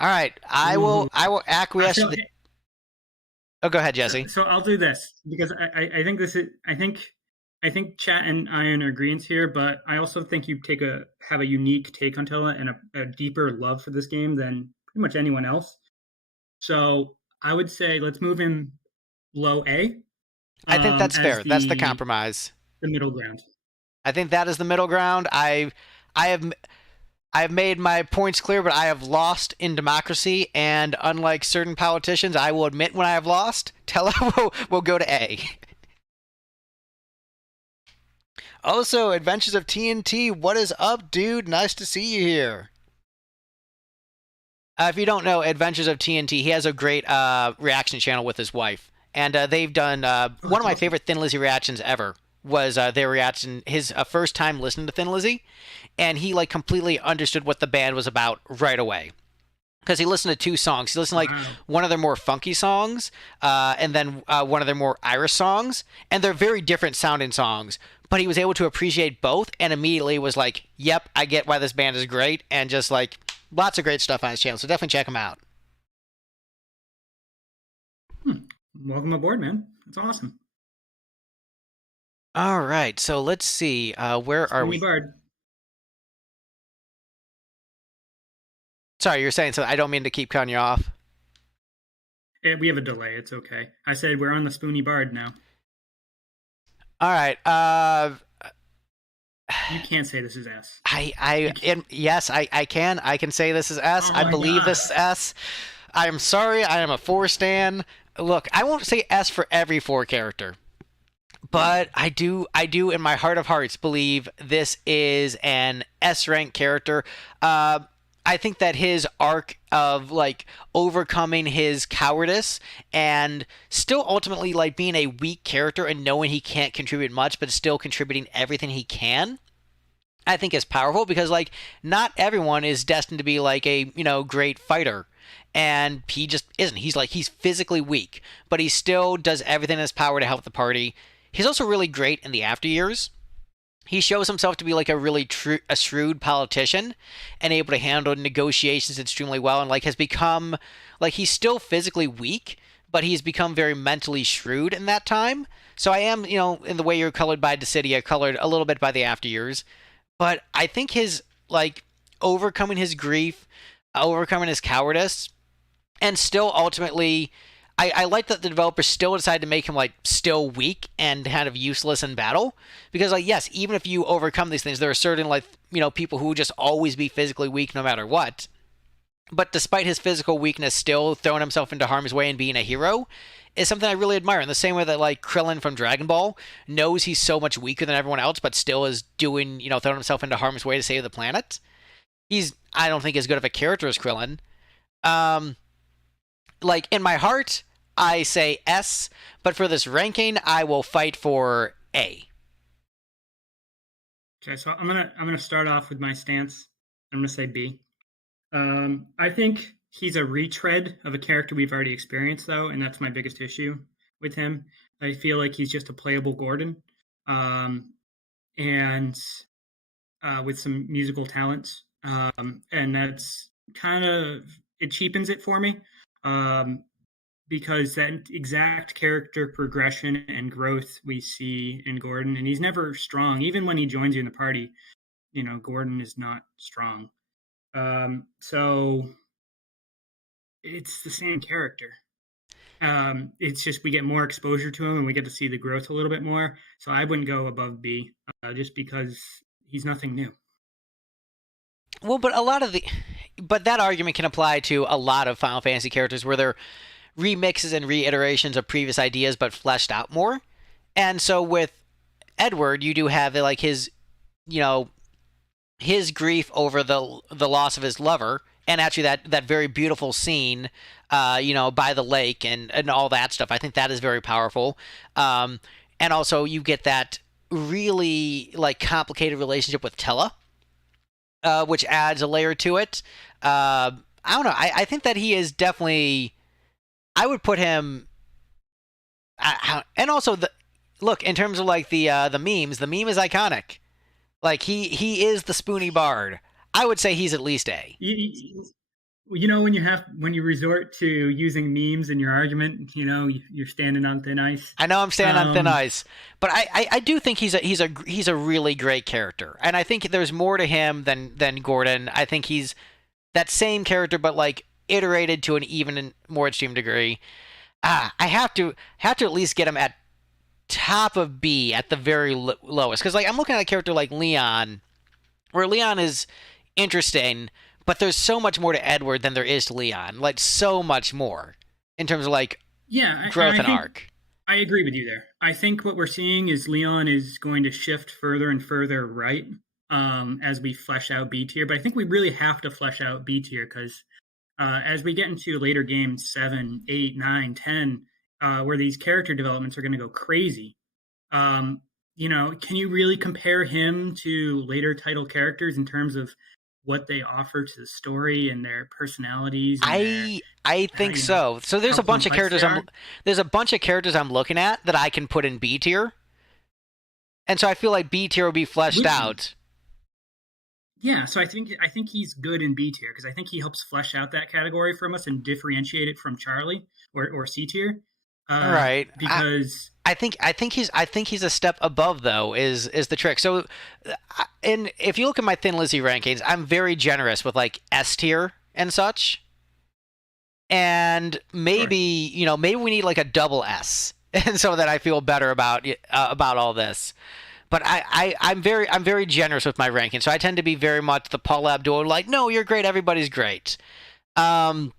All right, I will acquiesce to So, the. Oh, go ahead, so, Jesse. so I'll do this because I think this is I think Chat and Ian are agreeing here, but I also think you have a unique take on Tella and a deeper love for this game than pretty much anyone else. So I would say let's move him low A. I think that's as fair. That's the compromise. the middle ground. I think that is the middle ground. I have I have made my points clear, but I have lost in democracy, and unlike certain politicians, I will admit when I have lost. Tella will go to A. Also, Adventures of TNT, what is up, dude? Nice to see you here. If you don't know Adventures of TNT, he has a great reaction channel with his wife, and they've done Oh, one of that's my awesome. favorite Thin Lizzy reactions ever. Was their reaction his first time listening to Thin Lizzy, and he like completely understood what the band was about right away because he listened to two songs. He listened to, like Wow. one of their more funky songs, and then one of their more Irish songs, and they're very different sounding songs. But he was able to appreciate both, and immediately was like, "Yep, I get why this band is great," and just like lots of great stuff on his channel. So definitely check him out. Hmm. Welcome aboard, man. That's awesome. All right, so let's see. Where are Spoony we? Bard. Sorry, you're saying so. I don't mean to keep cutting you off. We have a delay. It's okay. I said we're on the Spoony Bard now. All right. You can't say this is S. Yes, I can say this is S. Oh I my believe god. this is S. I am sorry. I am a four stan. Look, I won't say S for every four character, but I do in my heart of hearts believe this is an S rank character. I think that his arc of like overcoming his cowardice and still ultimately like being a weak character and knowing he can't contribute much, but still contributing everything he can, I think is powerful because like not everyone is destined to be like a great fighter, and he just isn't. He's physically weak, but he still does everything in his power to help the party. He's also really great in the after years. He shows himself to be like a really a shrewd politician and able to handle negotiations extremely well, and like has become like he's still physically weak, but he's become very mentally shrewd in that time. So I am, in the way you're colored by Dissidia, colored a little bit by the after years, but I think his like overcoming his grief, overcoming his cowardice, and still ultimately I like that the developers still decided to make him like still weak and kind of useless in battle because like yes, even if you overcome these things, there are certain like people who will just always be physically weak no matter what. But despite his physical weakness, still throwing himself into harm's way and being a hero is something I really admire. In the same way that like Krillin from Dragon Ball knows he's so much weaker than everyone else, but still is doing throwing himself into harm's way to save the planet. He's I don't think as good of a character as Krillin. Um, like in my heart, I say S, but for this ranking, I will fight for A. Okay, so I'm gonna start off with my stance. I'm gonna say B. I think he's a retread of a character we've already experienced, though, and that's my biggest issue with him. I feel like he's just a playable Gordon, and with some musical talents, and that's kind of it cheapens it for me. Um, because that exact character progression and growth we see in Gordon, and he's never strong. Even when he joins you in the party, Gordon is not strong. So it's the same character. It's just we get more exposure to him and we get to see the growth a little bit more. So I wouldn't go above B, just because he's nothing new. Well, but that argument can apply to a lot of Final Fantasy characters where they're remixes and reiterations of previous ideas but fleshed out more. And so with Edward, you do have like you know, his grief over the loss of his lover, and actually that very beautiful scene, by the lake and all that stuff. I think that is very powerful. And also you get that really like complicated relationship with Tella, which adds a layer to it. I don't know. I think that he is definitely. I would put him. And also the look in terms of like the memes. The meme is iconic. Like he is the Spoony Bard. I would say he's at least A. When you resort to using memes in your argument, you're standing on thin ice. I know I'm standing on thin Um, ice, but I do think he's a really great character, and I think there's more to him than Gordon. I think he's that same character, but like iterated to an even more extreme degree. I have to at least get him at top of B at the very lowest. Because like I'm looking at a character like Leon, where Leon is interesting, but there's so much more to Edward than there is to Leon. Like so much more in terms of like Yeah, growth I and think arc. I agree with you there. I think what we're seeing is Leon is going to shift further and further right as we flesh out B tier. But I think we really have to flesh out B tier because as we get into later games, 7, 8, 9, 10, where these character developments are going to go crazy. Um, can you really compare him to later title characters in terms of what they offer to the story and their personalities and their, I think so. So how complex they are? there's a bunch of characters I'm looking at that I can put in B tier, and so I feel like B tier will be fleshed Would you? out. Yeah, so I think he's good in B tier because I think he helps flesh out that category from us and differentiate it from Charlie or C tier. All right. Because I think he's a step above though is the trick. So and if you look at my Thin Lizzy rankings, I'm very generous with like S tier and such. And sure, maybe, maybe we need like a double S and so that I feel better about all this. But I'm very generous with my ranking. So I tend to be very much the Paul Abdul like, no, you're great, everybody's great. Um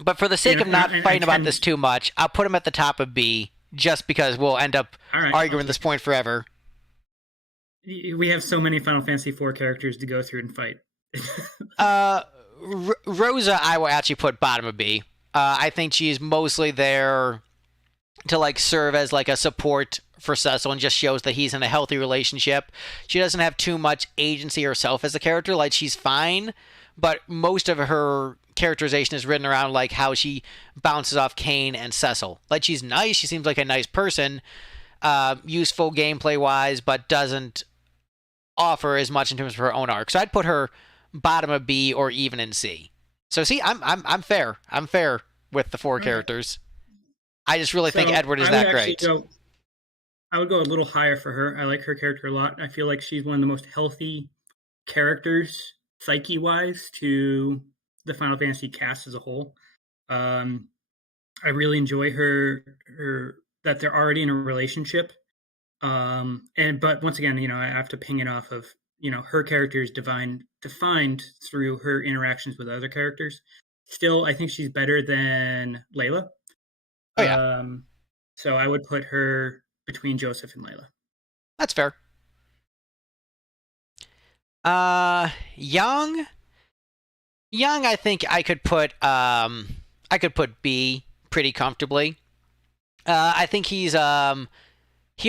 but for the sake of not I fighting about tend. this too much, I'll put him at the top of B just because we'll end up All right, I'll arguing take this it. point forever. We have so many Final Fantasy IV characters to go through and fight. Uh, Rosa, I will actually put bottom of B. I think she's mostly there to like serve as like a support for Cecil and just shows that he's in a healthy relationship. She doesn't have too much agency herself as a character. Like she's fine, but most of her characterization is written around like how she bounces off Kane and Cecil. Like she's nice. She seems like a nice person, useful gameplay wise, but doesn't offer as much in terms of her own arc. So I'd put her bottom of B or even in C. So see, I'm fair. I'm fair with the four All right. characters. I just really think So Edward is I would that actually great. go. I would go a little higher for her. I like her character a lot. I feel like she's one of the most healthy characters, psyche wise, to the Final Fantasy cast as a whole. Um, I really enjoy her that they're already in a relationship. And but once again, I have to ping it off of her character is defined through her interactions with other characters. Still, I think she's better than Layla. Oh yeah, Um, so I would put her between Joseph and Layla. that's fair. Young, young. I think I could put B pretty comfortably. I think he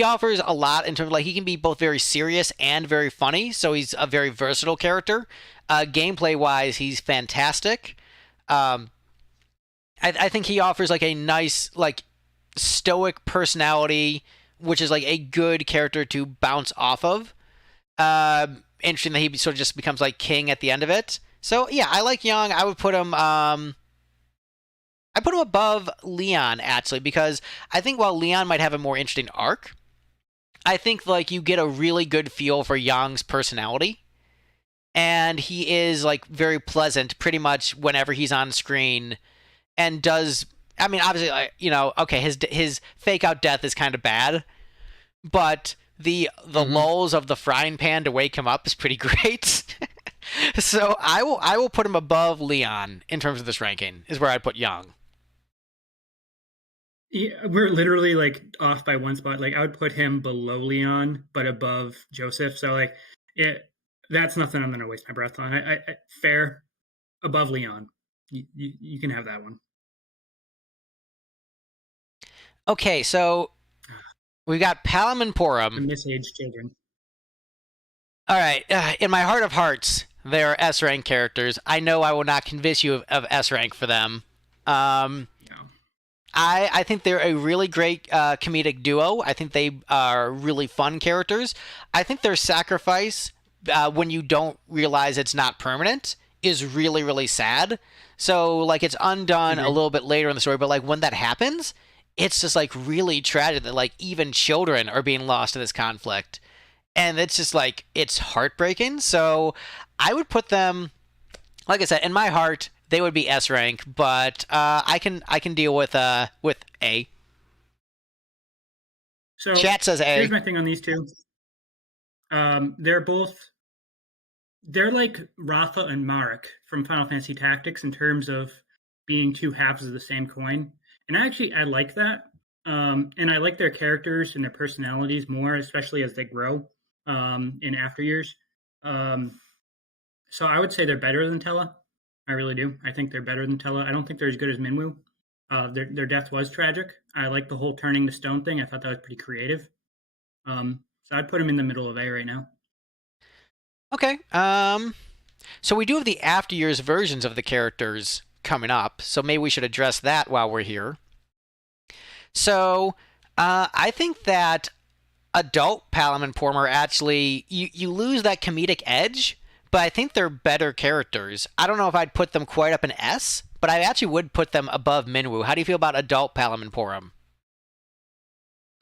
offers a lot in terms of like he can be both very serious and very funny. So he's a very versatile character. Gameplay wise, he's fantastic. Um, I think he offers like a nice like stoic personality, which is like a good character to bounce off of. Interesting that he sort of just becomes like king at the end of it. So yeah, I like Young. I would put him. I put him above Leon actually because I think while Leon might have a more interesting arc, I think like you get a really good feel for Young's personality, and he is like very pleasant pretty much whenever he's on screen, and does. I mean, obviously, okay, his fake out death is kind of bad, but the Mm-hmm. lulls of the frying pan to wake him up is pretty great. So I will put him above Leon in terms of this ranking. Is where I'd put Young. Yeah, we're literally like off by one spot. Like I would put him below Leon, but above Joseph. So like it, that's nothing I'm going to waste my breath on. Fair above Leon. You can have that one. Okay, so we've got Palom and The Porum. misaged children. All right, in my heart of hearts, they are S rank characters. I know I will not convince you of S rank for them. Um, Yeah. I think they're a really great comedic duo. I think they are really fun characters. I think their sacrifice, when you don't realize it's not permanent, is really, really sad. So, like, it's undone a Agreed. little bit later in the story, but, like, when that happens, it's just, like, really tragic that, like, even children are being lost in this conflict. And it's just, like, it's heartbreaking. So, I would put them like I said, in my heart, they would be S rank, but I can deal with A. So Chat says here's A. my thing on these two. They're like Rafa and Marek from Final Fantasy Tactics in terms of being two halves of the same coin. And I like that. And I like their characters and their personalities more, especially as they grow in after years. Um, so I would say they're better than Tella. I really do. I think they're better than Tella. I don't think they're as good as Minwu. Their death was tragic. I like the whole turning to stone thing. I thought that was pretty creative. So I'd put them in the middle of A right now. Okay. So we do have the after years versions of the characters coming up, so maybe we should address that while we're here. So I think that adult Palom and Porm are actually you lose that comedic edge, but I think they're better characters. I don't know if I'd put them quite up in S, but I actually would put them above Minwu. How do you feel about adult Palom and Porm?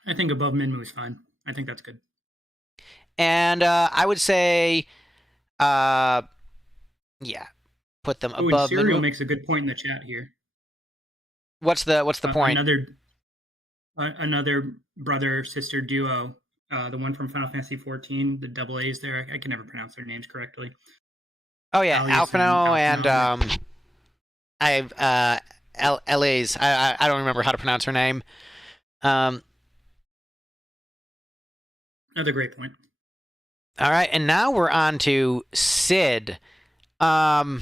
I think above Minmu is fine. I think that's good. And I would say, yeah, put them Oh, and above Serial Minwu. makes a good point in the chat here. What's the point? Another brother sister duo, the one from Final Fantasy XIV, the double A's there. I can never pronounce their names correctly. Oh yeah, Alias Alphino and Alphino. I LA's. I don't remember how to pronounce her name. Another great point. All right, and now we're on to Sid. All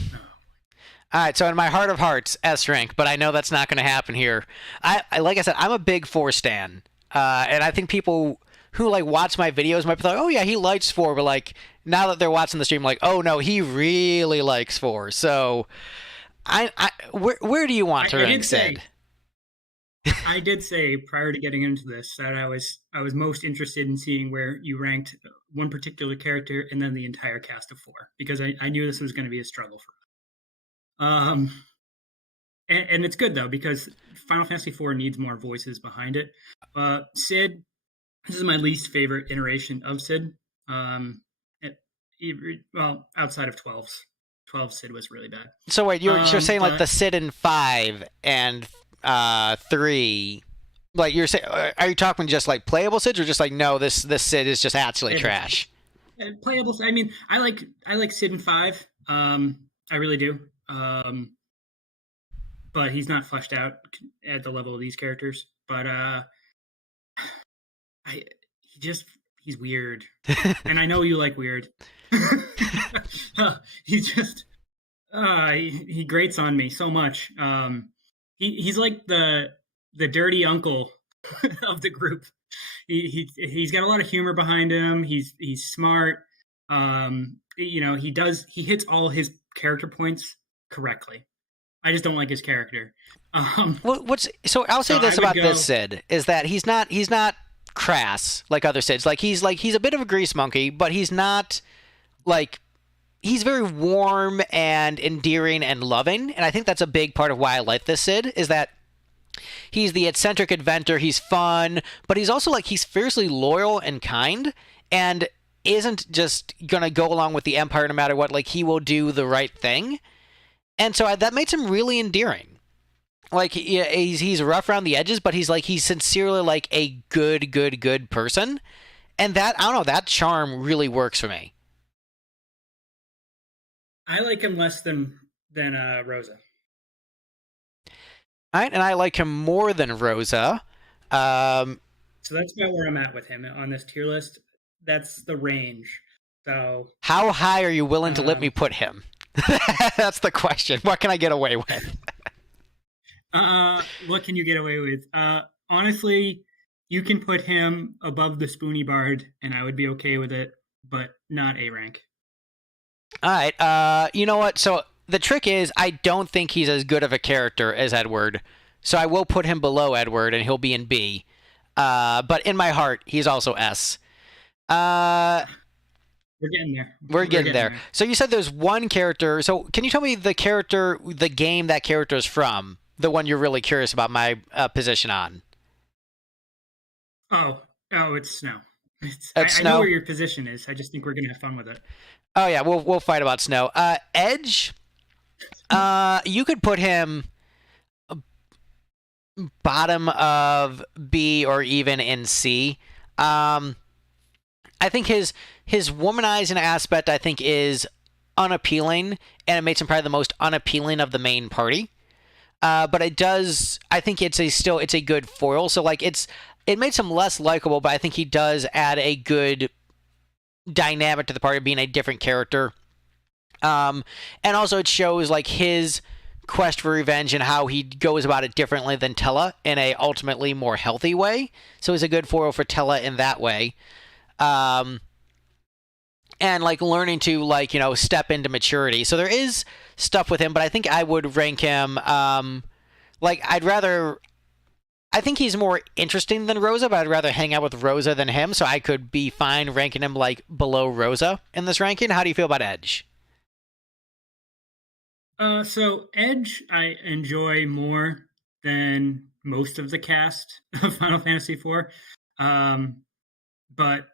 right, so in my heart of hearts, S rank, but I know that's not going to happen here. I like I said, I'm a big 4 stan, and I think people who like watch my videos might be like, oh yeah, he likes 4, but like now that they're watching the stream, like, oh no, he really likes 4. So, where do you want to rank Sid? I did say prior to getting into this that I was most interested in seeing where you ranked one particular character and then the entire cast of 4 because I knew this was going to be a struggle for. And it's good though because Final Fantasy IV needs more voices behind it. Sid, this is my least favorite iteration of Sid. Outside of 12's, 12 Sid was really bad. So wait, you're saying like the Sid in 5 and 3. Like you're saying, are you talking just like playable Sids or just like no, this Sid is just actually trash? Playable. I mean, I like Sid in 5. I really do. But he's not fleshed out at the level of these characters. But he's weird, and I know you like weird. He's just he grates on me so much. He's like the dirty uncle of the group. He's got a lot of humor behind him. He's smart. He hits all his character points correctly. I just don't like his character. So I'll say this about this Sid is that he's not crass like other Sids. He's a bit of a grease monkey, but he's not like he's very warm and endearing and loving, and I think that's a big part of why I like this Sid is that he's the eccentric inventor, he's fun, but he's also like he's fiercely loyal and kind and isn't just gonna go along with the Empire no matter what. Like he will do the right thing. And so that makes him really endearing. Like he's rough around the edges, but he's sincerely like a good person, and that I don't know that charm really works for me. I like him less than Rosa. All right, and I like him more than Rosa. So that's about where I'm at with him on this tier list. That's the range. So how high are you willing to let me put him? That's the question. What can I get away with? What can you get away with? Honestly, you can put him above the Spoony Bard, and I would be okay with it, but not A rank. All right. You know what? So the trick is, I don't think he's as good of a character as Edward, so I will put him below Edward, and he'll be in B. But in my heart, he's also S. We're getting there. We're getting there. So you said there's one character. So can you tell me the game that character is from? The one you're really curious about my position on. Oh, it's Snow. Snow. I know where your position is. I just think we're gonna have fun with it. Oh yeah, we'll fight about Snow. Edge. You could put him bottom of B or even in C. I think his womanizing aspect, I think, is unappealing, and it makes him probably the most unappealing of the main party. But it does. I think it's a good foil. So like it makes him less likable, but I think he does add a good dynamic to the party, being a different character. And also it shows like his quest for revenge and how he goes about it differently than Tella in a ultimately more healthy way. So he's a good foil for Tella in that way. And like learning to like step into maturity. So there is stuff with him, but I think I would rank him like I think he's more interesting than Rosa, but I'd rather hang out with Rosa than him, so I could be fine ranking him like below Rosa in this ranking. How do you feel about Edge? So Edge I enjoy more than most of the cast of Final Fantasy IV. But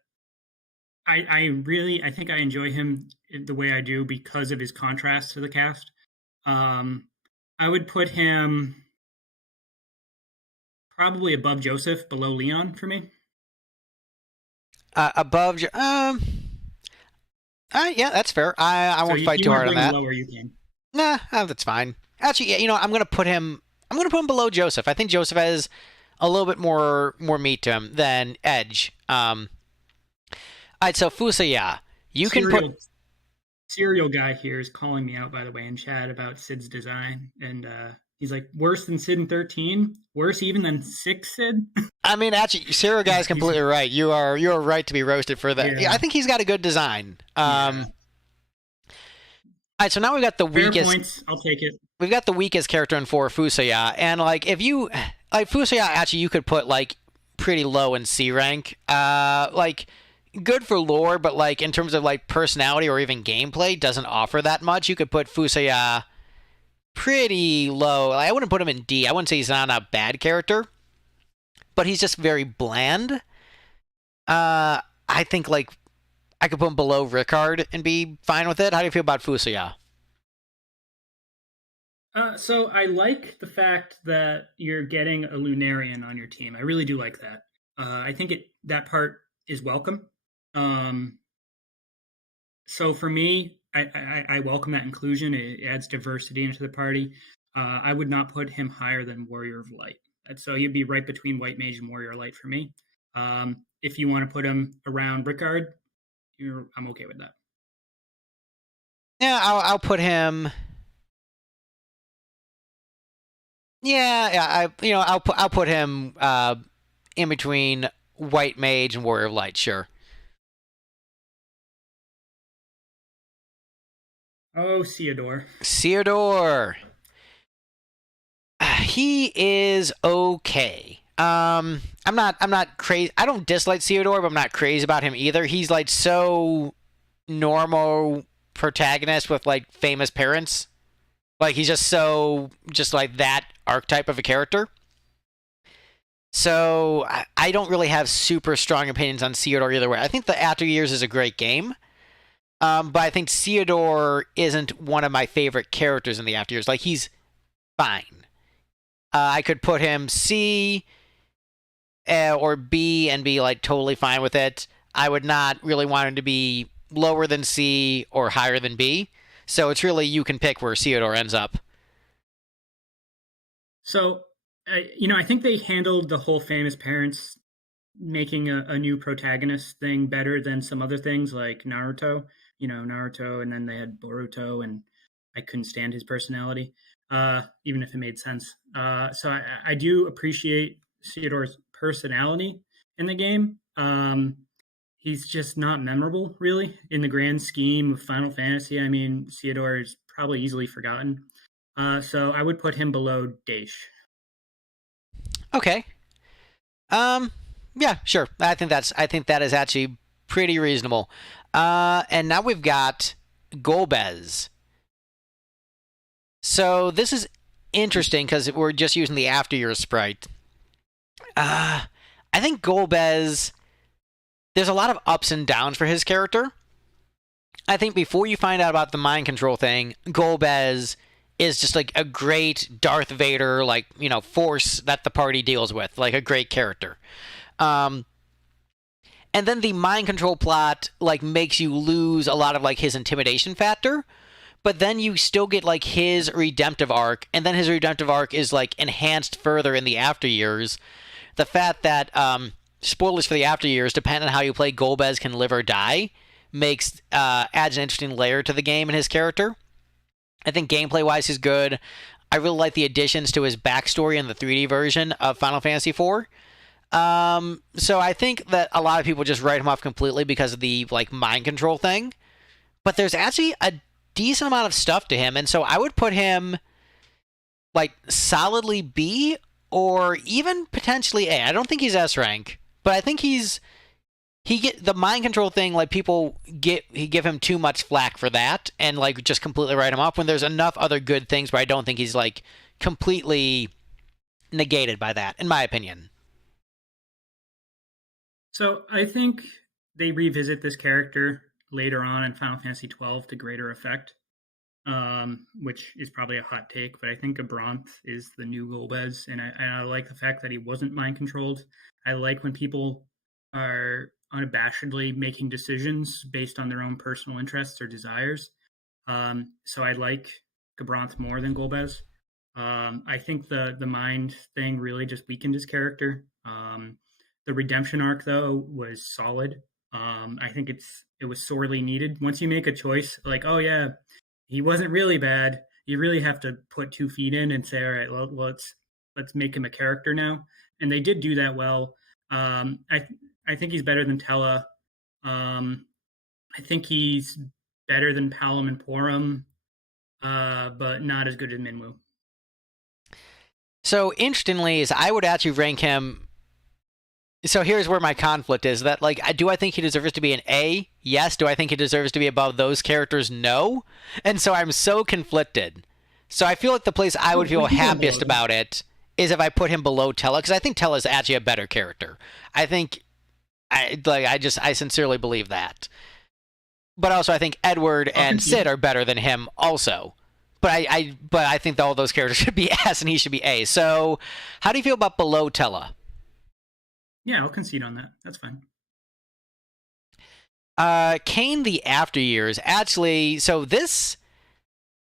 I think I enjoy him the way I do because of his contrast to the cast. Um, I would put him probably above Joseph, below Leon for me. Above, yeah, that's fair. I So won't fight you too weren't hard on going that. lower, you can. Nah, that's fine. Actually, yeah, I'm gonna put him. I'm gonna put him below Joseph. I think Joseph has a little bit more meat to him than Edge. All right, so Fusaya, you can put. Serial guy here is calling me out, by the way, in chat about Sid's design, and he's like, worse than Sid in 13, worse even than 6 Sid. I mean, actually, Sarah guy's completely right. You are right to be roasted for that. Yeah, I think he's got a good design. Yeah. All right, so now we've got the Fair weakest. points. I'll take it. We've got the weakest character in four, Fusaya, and like if you like Fusaya, actually you could put like pretty low in C rank. Like good for lore, but like in terms of like personality or even gameplay, doesn't offer that much. You could put Fusaya pretty low. Like, I wouldn't put him in D. I wouldn't say he's not a bad character, but he's just very bland. I think like I could put him below Rickard and be fine with it. How do you feel about Fusaya? So I like the fact that you're getting a Lunarian on your team. I really do like that. I think that part is welcome. Um, so for me, I welcome that inclusion. It adds diversity into the party. I would not put him higher than Warrior of Light. So you'd be right between White Mage and Warrior of Light for me. If you want to put him around Rickard, I'm okay with that. Yeah, I'll put him. Yeah. I'll put him in between White Mage and Warrior of Light. Sure. Oh, Theodore. Theodore. He is okay. I'm not crazy. I don't dislike Theodore, but I'm not crazy about him either. He's like so normal protagonist with like famous parents. Like he's just like that archetype of a character. So I don't really have super strong opinions on Theodore either way. I think the After Years is a great game. But I think Theodore isn't one of my favorite characters in the After Years. Like he's fine. I could put him C or B and be like totally fine with it. I would not really want him to be lower than C or higher than B. So it's really you can pick where Theodore ends up. So, I think they handled the whole famous parents making a new protagonist thing better than some other things like Naruto. Naruto, and then they had Boruto, and I couldn't stand his personality, even if it made sense. So I do appreciate Theodore's personality in the game. He's just not memorable, really, in the grand scheme of Final Fantasy. I mean, Theodore is probably easily forgotten. So I would put him below Daesh. Okay. Yeah, sure. I think that is actually pretty reasonable. And now we've got Golbez. So this is interesting because we're just using the After Years sprite. I think Golbez, there's a lot of ups and downs for his character. I think before you find out about the mind control thing, Golbez is just like a great Darth Vader, force that the party deals with, like a great character. And then the mind control plot like makes you lose a lot of like his intimidation factor, but then you still get like his redemptive arc, and then his redemptive arc is like enhanced further in the after years. The fact that spoilers for the after years, depending on how you play, Golbez can live or die, makes adds an interesting layer to the game and his character. I think gameplay wise he's good. I really like the additions to his backstory in the 3D version of Final Fantasy IV. So I think that a lot of people just write him off completely because of the like mind control thing. But there's actually a decent amount of stuff to him, and so I would put him like solidly B or even potentially A. I don't think he's S rank, but I think he get the mind control thing. Like people give him too much flack for that, and like just completely write him off when there's enough other good things. But I don't think he's like completely negated by that, in my opinion. So I think they revisit this character later on in Final Fantasy XII to greater effect, which is probably a hot take, but I think Abranth is the new Golbez, and I like the fact that he wasn't mind controlled. I like when people are unabashedly making decisions based on their own personal interests or desires. So I like Gabranth more than Golbez. I think the mind thing really just weakened his character. The redemption arc though was solid. I think it was sorely needed. Once you make a choice, like oh yeah, he wasn't really bad. You really have to put 2 feet in and say, all right, well, let's make him a character now. And they did do that well. I think he's better than Tella. I think he's better than Palom and Porum, but not as good as Minwu. So interestingly, is I would actually rank him. So here's where my conflict is: that like, do I think he deserves to be an A? Yes. Do I think he deserves to be above those characters? No. And so I'm so conflicted. So I feel like the place I would feel happiest about it is if I put him below Tella, because I think Tella is actually a better character. I think I sincerely believe that. But also I think Edward and Sid are better than him also. But I think that all those characters should be S and he should be A. So how do you feel about below Tella? Yeah, I'll concede on that. That's fine. Kane the After Years. Actually, so this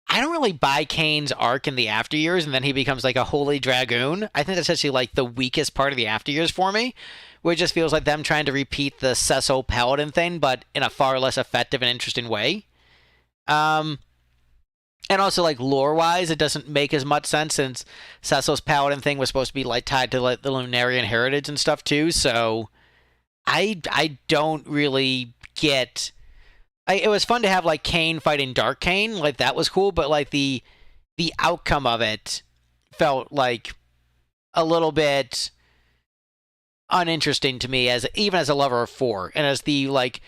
I don't really buy Kane's arc in the After Years, and then he becomes like a holy dragoon. I think that's actually like the weakest part of the After Years for me, where it just feels like them trying to repeat the Cecil Paladin thing, but in a far less effective and interesting way. And also like lore wise, it doesn't make as much sense since Cecil's Paladin thing was supposed to be like tied to like the Lunarian heritage and stuff too. So I don't really get. It was fun to have like Kane fighting Dark Kane, like that was cool, but like the outcome of it felt like a little bit uninteresting to me as even as a lover of 4 and as the like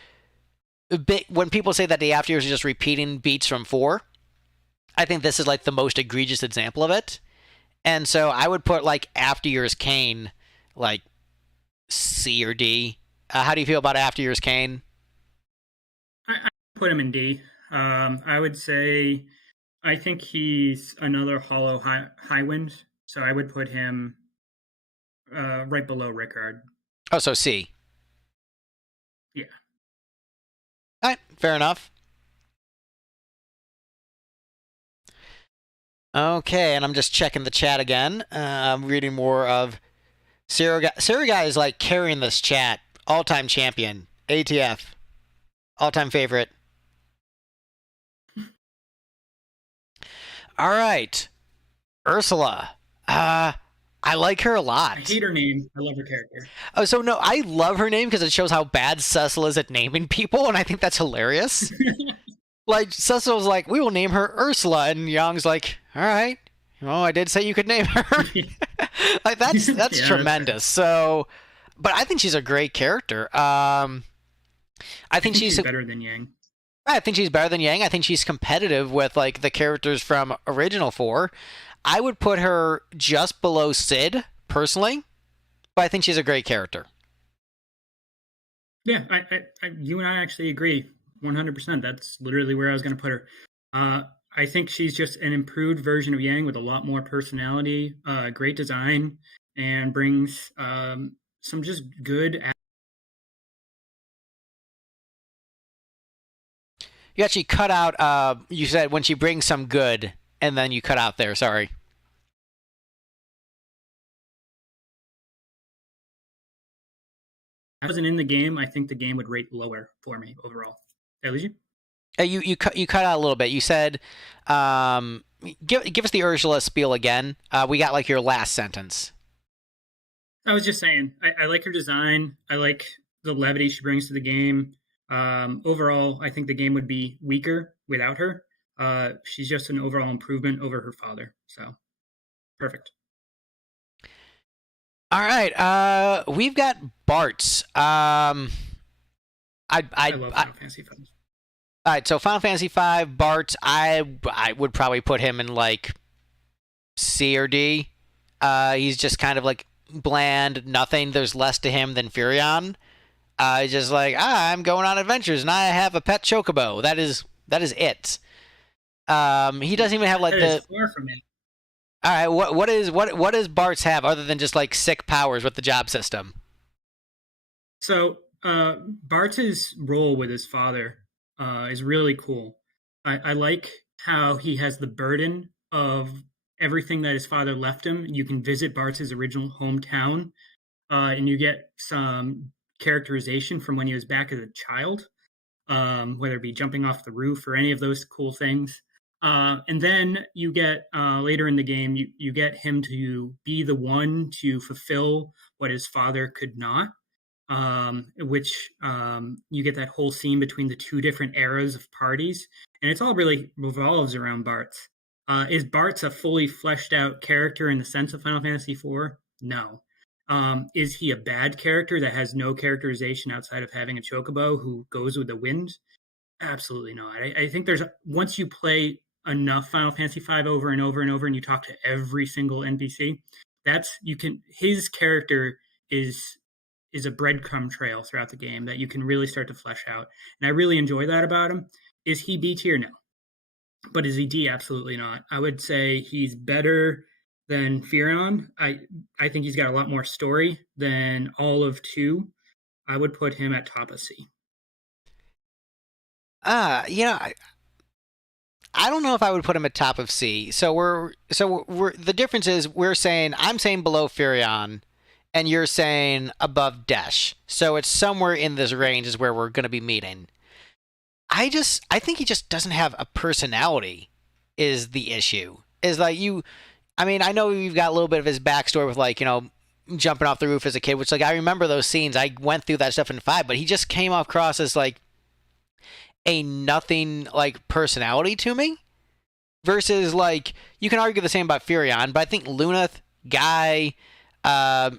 bit when people say that the After Years are just repeating beats from 4. I think this is like the most egregious example of it. And so I would put like After Years Kane like C or D. How do you feel about After Years Kane? I put him in D. I would say I think he's another hollow high wind, so I would put him right below Rickard. Oh, so C. Yeah. All right, fair enough. Okay, and I'm just checking the chat again. I'm reading more of Sirigai is like carrying this chat. All-time champion. ATF. All-time favorite. All right. Ursula. I like her a lot. I hate her name. I love her character. Oh, so no, I love her name because it shows how bad Cecil is at naming people, and I think that's hilarious. Like, Cecil's like, we will name her Ursula, and Young's like, all right. Well, I did say you could name her. Like, that's yeah, tremendous. So, but I think she's a great character. I think she's better than Yang. I think she's better than Yang. I think she's competitive with, like, the characters from Original 4. I would put her just below Sid, personally, but I think she's a great character. Yeah, you and I actually agree 100%. That's literally where I was going to put her. I think she's just an improved version of Yang with a lot more personality, great design, and brings some just good You actually cut out. You said when she brings some good, and then you cut out there. Sorry. If I wasn't in the game, I think the game would rate lower for me overall. Did I lose you? You cut out a little bit. You said, give us the Ursula spiel again. We got like your last sentence. I was just saying, I like her design. I like the levity she brings to the game. Overall, I think the game would be weaker without her. She's just an overall improvement over her father. So perfect. All right. We've got Bart's. I love Final Fantasy V. All right. So Final Fantasy V, Bart's. I would probably put him in like C or D. He's just kind of like bland, nothing. There's less to him than Furion. He's just like, I'm going on adventures and I have a pet chocobo. That is it. He doesn't even have like That the. is far from it. All right, what does Bart's have other than just like sick powers with the job system? So Bart's role with his father is really cool. I like how he has the burden of everything that his father left him. You can visit Bart's original hometown, and you get some characterization from when he was back as a child, whether it be jumping off the roof or any of those cool things. And then you get later in the game, you get him to be the one to fulfill what his father could not, which you get that whole scene between the two different eras of parties, and it's all really revolves around Bart's. Is Bart's a fully fleshed out character in the sense of Final Fantasy IV? No. Is he a bad character that has no characterization outside of having a chocobo who goes with the wind? Absolutely not. I think there's once you play enough Final Fantasy V over and over and over, and you talk to every single NPC, that's you can. His character is a breadcrumb trail throughout the game that you can really start to flesh out, and I really enjoy that about him. Is he B tier? No, but is he D? Absolutely not. I would say he's better than Furion. I think he's got a lot more story than all of two. I would put him at top of C. You know, I don't know if I would put him at top of C. So we're the difference is I'm saying below Furion, and you're saying above Desh. So it's somewhere in this range is where we're going to be meeting. I think he just doesn't have a personality. Is the issue? Is like you. I mean, I know you've got a little bit of his backstory with like jumping off the roof as a kid, which like I remember those scenes. I went through that stuff in 5, but he just came across as like a nothing like personality to me. Versus like you can argue the same about Furion, but I think Lunath, Guy,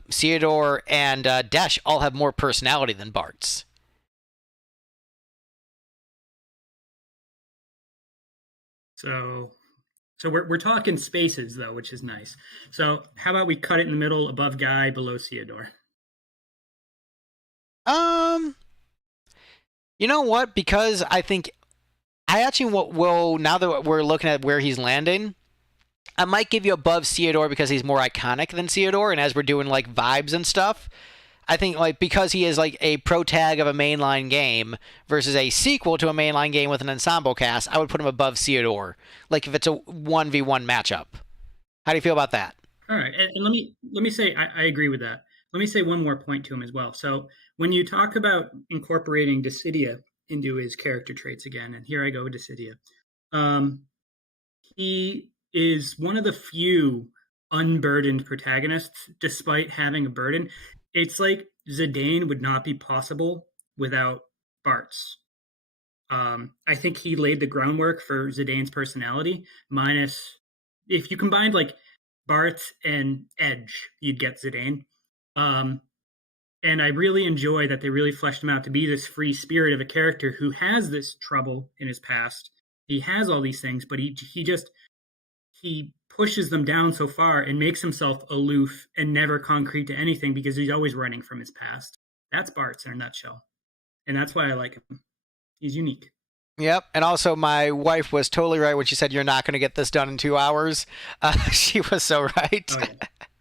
Theodore, and Desh all have more personality than Bart's. So we're talking spaces though, which is nice. So how about we cut it in the middle, above Guy, below Theodore? Um, you know what? Because I think I actually will now that we're looking at where he's landing, I might give you above Theodore because he's more iconic than Theodore, and as we're doing like vibes and stuff, I think like because he is like a pro tag of a mainline game versus a sequel to a mainline game with an ensemble cast, I would put him above Theodore. Like if it's a 1v1 matchup. How do you feel about that? All right, and let me say I agree with that. Let me say one more point to him as well. So when you talk about incorporating Dissidia into his character traits again, and here I go with Dissidia, he is one of the few unburdened protagonists, despite having a burden. It's like Zidane would not be possible without Bart's. I think he laid the groundwork for Zidane's personality. Minus, if you combined like Bart's and Edge, you'd get Zidane. Um, and I really enjoy that they really fleshed him out to be this free spirit of a character who has this trouble in his past. He has all these things, but he pushes them down so far and makes himself aloof and never concrete to anything because he's always running from his past. That's Bart's in a nutshell, and that's why I like him. He's unique. Yep, and also my wife was totally right when she said you're not going to get this done in 2 hours. She was so right. Oh,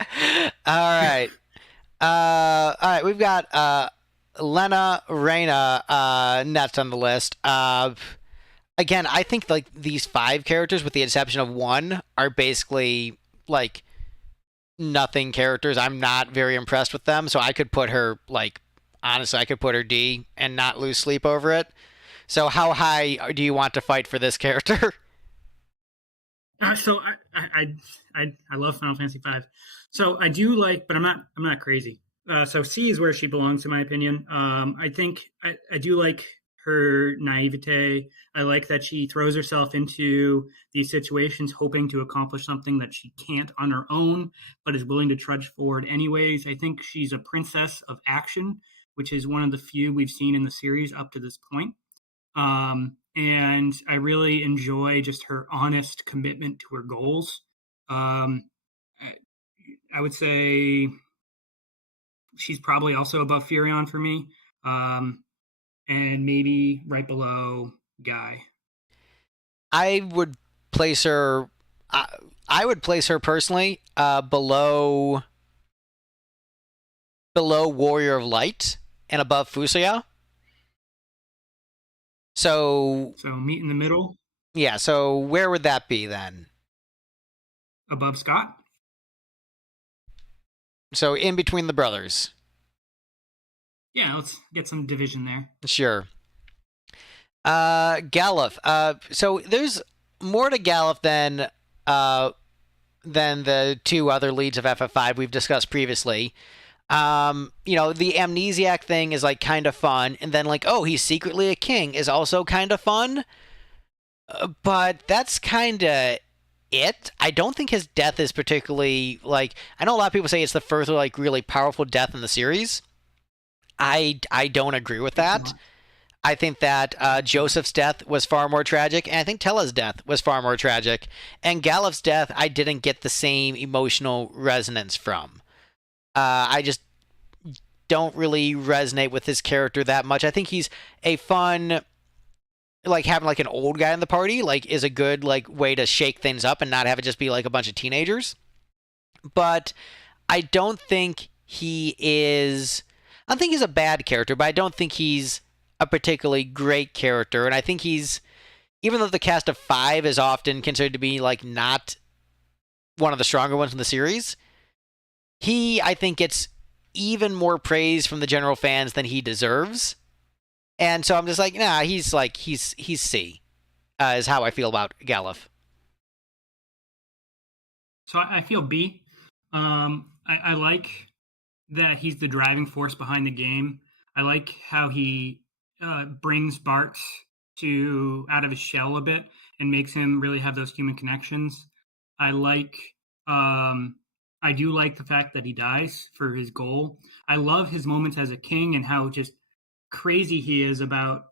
yeah. All right. All right, we've got Lena Reina next on the list. Again, I think like these five characters, with the exception of one, are basically like nothing characters. I'm not very impressed with them, so I could put her like honestly, I could put her D and not lose sleep over it. So how high do you want to fight for this character? So I love Final Fantasy V. So I do like, but I'm not crazy. So C is where she belongs, in my opinion. I think I do like her naivete. I like that she throws herself into these situations hoping to accomplish something that she can't on her own, but is willing to trudge forward anyways. I think she's a princess of action, which is one of the few we've seen in the series up to this point. And I really enjoy just her honest commitment to her goals. Um, I would say she's probably also above Furion for me, um, and maybe right below Guy. I would place her. I, I would place her personally below Warrior of Light and above Fusuya. So So meet in the middle, yeah, so where would that be then? above Scott. So in between the brothers. Yeah, let's get some division there. Sure. Galuf. So there's more to Galuf than the two other leads of FF5 we've discussed previously. The amnesiac thing is like kind of fun, and then like, oh, he's secretly a king is also kind of fun. But that's kind of it. I don't think his death is particularly like. I know a lot of people say it's the first like really powerful death in the series. I don't agree with that. I think that Joseph's death was far more tragic, and I think Tella's death was far more tragic. And Galuf's death, I didn't get the same emotional resonance from. I just don't really resonate with his character that much. I think he's a fun, like having like an old guy in the party, like is a good like way to shake things up and not have it just be like a bunch of teenagers. But I don't think he is. I don't think he's a bad character, but I don't think he's a particularly great character. And I think he's, even though the cast of five is often considered to be like not one of the stronger ones in the series, I think gets even more praise from the general fans than he deserves. And so I'm just like, nah, he's C, is how I feel about Galuf. So I feel B. I like that he's the driving force behind the game. I like how he brings Barks to out of his shell a bit and makes him really have those human connections. I like I do like the fact that he dies for his goal. I love his moments as a king and how just crazy he is about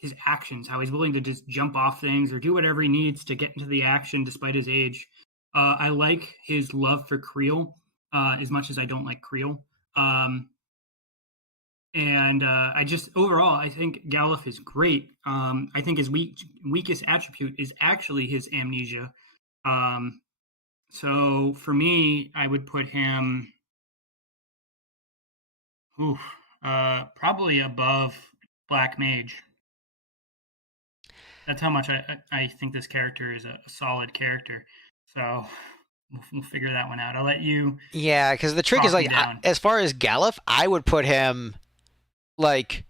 his actions, how he's willing to just jump off things or do whatever he needs to get into the action despite his age. I like his love for Creel as much as I don't like Creel. And I just overall, I think Galuf is great. I think his weakest attribute is actually his amnesia. So for me, I would put him probably above Black Mage. That's how much I think this character is a solid character. So we'll figure that one out. I'll let you. Yeah, because the trick is like, as far as Galuf, I would put him like.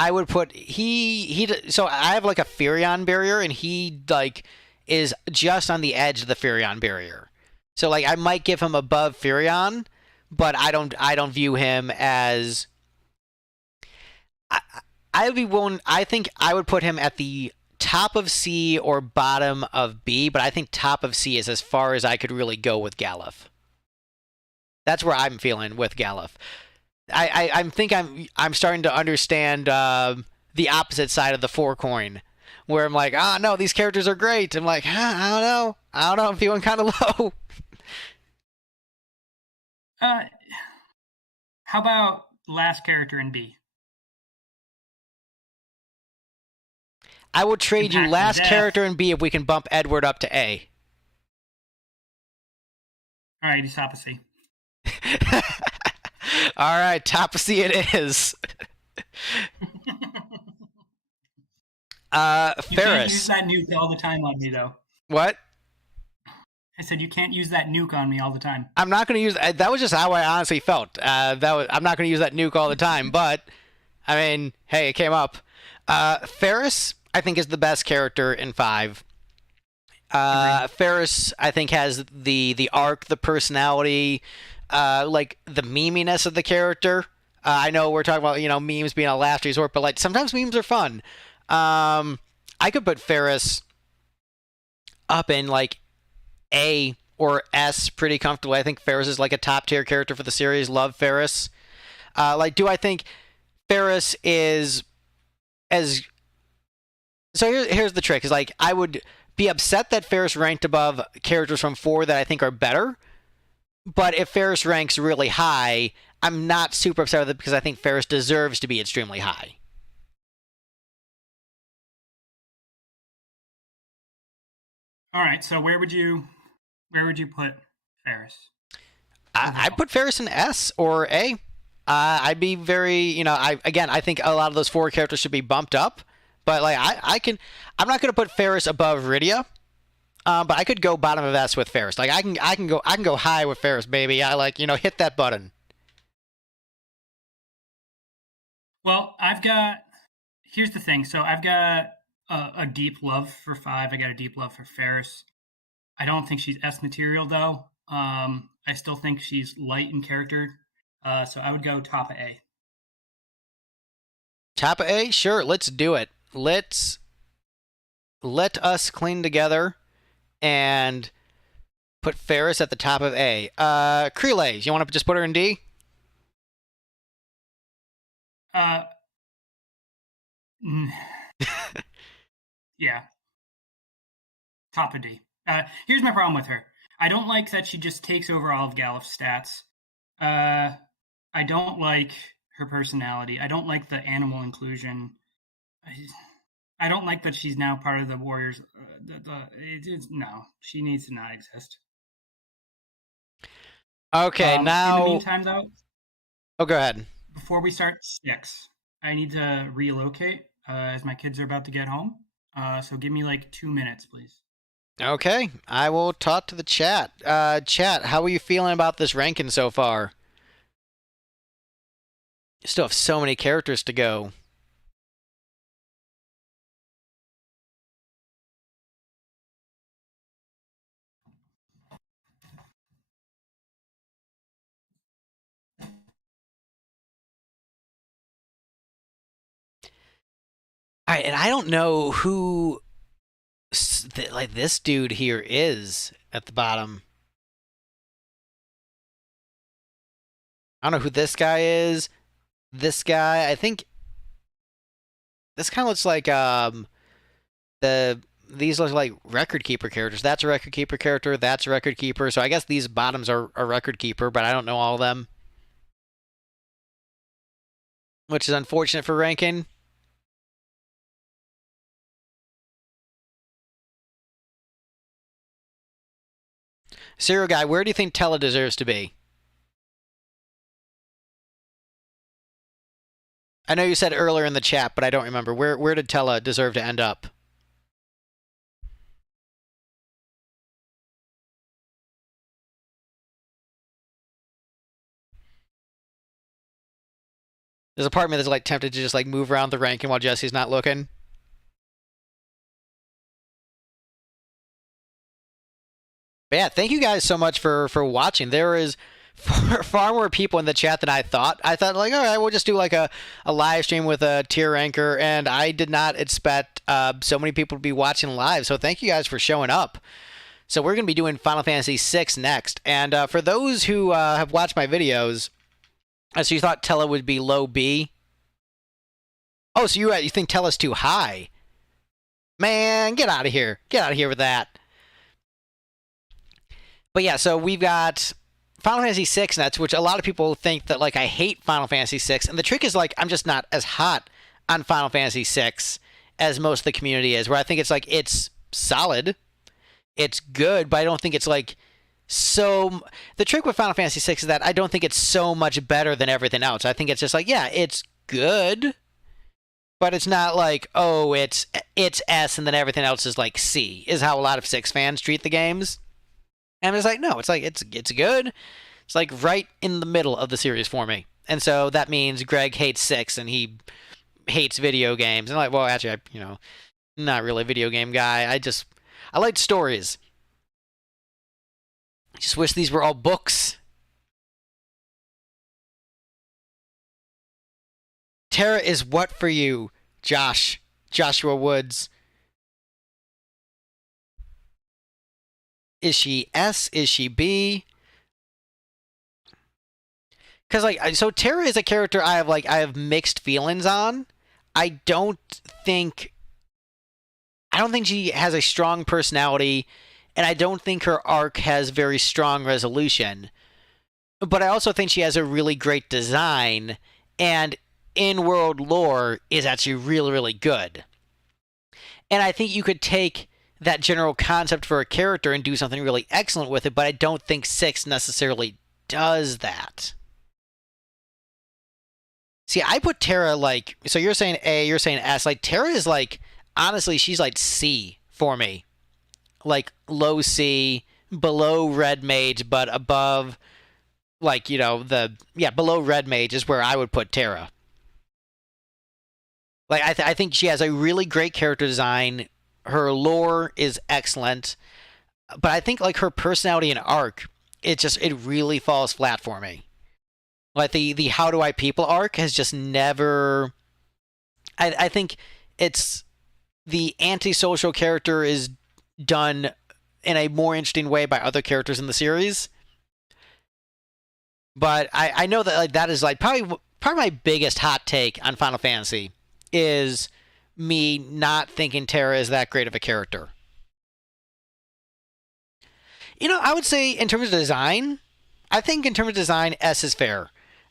I would put so I have like a Furion barrier, and he like is just on the edge of the Furion barrier. So like I might give him above Furion, but I don't view him as. I would be willing. I think I would put him at the top of C or bottom of B, but I think top of C is as far as I could really go with Galuf. That's where I'm feeling with Galuf. I think I'm starting to understand the opposite side of the four coin, where I'm like, no, these characters are great. I'm like, I don't know. I'm feeling kind of low. How about last character in B? I would trade you last character in B if we can bump Edward up to A. All right, he's top of C. All right, top C it is. You can't use Ferris. that nuke all the time on me, though. What? I said you can't use that nuke on me all the time. I'm not going to use that. Was just how I honestly felt. I'm not going to use that nuke all the time, but I mean, hey, it came up. Ferris, I think, is the best character in five. Agreed. Ferris, I think, has the arc, the personality, like the meminess of the character. I know we're talking about memes being a last resort, but like sometimes memes are fun. I could put Ferris up in like A or S pretty comfortably. I think Ferris is like a top tier character for the series. Love Ferris. Like, do I think Ferris is as so? Here's the trick: is like I would be upset that Ferris ranked above characters from four that I think are better. But if Ferris ranks really high, I'm not super upset with it because I think Ferris deserves to be extremely high. All right. So where would you put Ferris I overall? put Ferris in S or A. I'd be very, I think a lot of those four characters should be bumped up. But like, I'm not gonna put Ferris above Rydia. But I could go bottom of S with Ferris. Like I can go high with Ferris, baby. I like, hit that button. Well, I've got. Here's the thing. So I've got a deep love for five. I got a deep love for Ferris. I don't think she's S material though. I still think she's light in character. So I would go top of A. Top of A, sure. Let's do it. Let us clean together and put Ferris at the top of A. Crelays, you want to just put her in D? Uh, yeah, top of D. Here's my problem with her. I don't like that she just takes over all of Galif's stats. I don't like her personality. I don't like the animal inclusion. I don't like that she's now part of the Warriors. No, she needs to not exist. Okay, In the now. meantime, though, Oh, go ahead. before we start six, I need to relocate as my kids are about to get home. So give me like 2 minutes, please. Okay, I will talk to the chat. Chat, how are you feeling about this ranking so far? You still have so many characters to go. All right, and I don't know who like this dude here is at the bottom. I don't know who this guy is. This guy, I think this kind of looks like these look like record keeper characters. That's a record keeper character. That's a record keeper. So I guess these bottoms are a record keeper, but I don't know all of them, which is unfortunate for ranking. Serial guy, where do you think Tella deserves to be? I know you said earlier in the chat, but I don't remember. Where did Tella deserve to end up? There's a part of me that's like tempted to just like move around the ranking while Jesse's not looking. But yeah, thank you guys so much for watching. There is far more people in the chat than I thought. I thought like, all right, we'll just do like a live stream with a tier ranker, and I did not expect so many people to be watching live. So thank you guys for showing up. So we're going to be doing Final Fantasy VI next. And for those who have watched my videos, so you thought Tella would be low B? Oh, so you think Tella's too high? Man, get out of here. Get out of here with that. But yeah, so we've got Final Fantasy VI next, which a lot of people think that like I hate Final Fantasy VI. And the trick is like I'm just not as hot on Final Fantasy VI as most of the community is, where I think it's like it's solid. It's good, but I don't think it's like so the trick with Final Fantasy VI is that I don't think it's so much better than everything else. I think it's just like, yeah, it's good, but it's not like, oh, it's S and then everything else is like C. Is how a lot of Six fans treat the games. And it's like, no, it's like it's good. It's like right in the middle of the series for me. And so that means Greg hates Six and he hates video games. And like, well, actually, not really a video game guy. I like stories. I just wish these were all books. Terra is what for you, Joshua Woods? Is she S? Is she B? Because so Terra is a character I have mixed feelings on. I don't think I don't think she has a strong personality, and I don't think her arc has very strong resolution. But I also think she has a really great design, and in-world lore is actually really, really good. And I think you could take that general concept for a character and do something really excellent with it, but I don't think Six necessarily does that. See, I put Terra like, so you're saying A, you're saying S. Like, Terra is like, honestly, she's like C for me. Like, low C, below Red Mage, but above, like, below Red Mage is where I would put Terra. Like, I think she has a really great character design. Her lore is excellent. But I think, like, her personality and arc, it really falls flat for me. Like the how do I people arc has just never. I think it's the antisocial character is done in a more interesting way by other characters in the series. But I know that like that is like probably my biggest hot take on Final Fantasy is me not thinking Terra is that great of a character. I would say in terms of design, I think in terms of design, S is fair.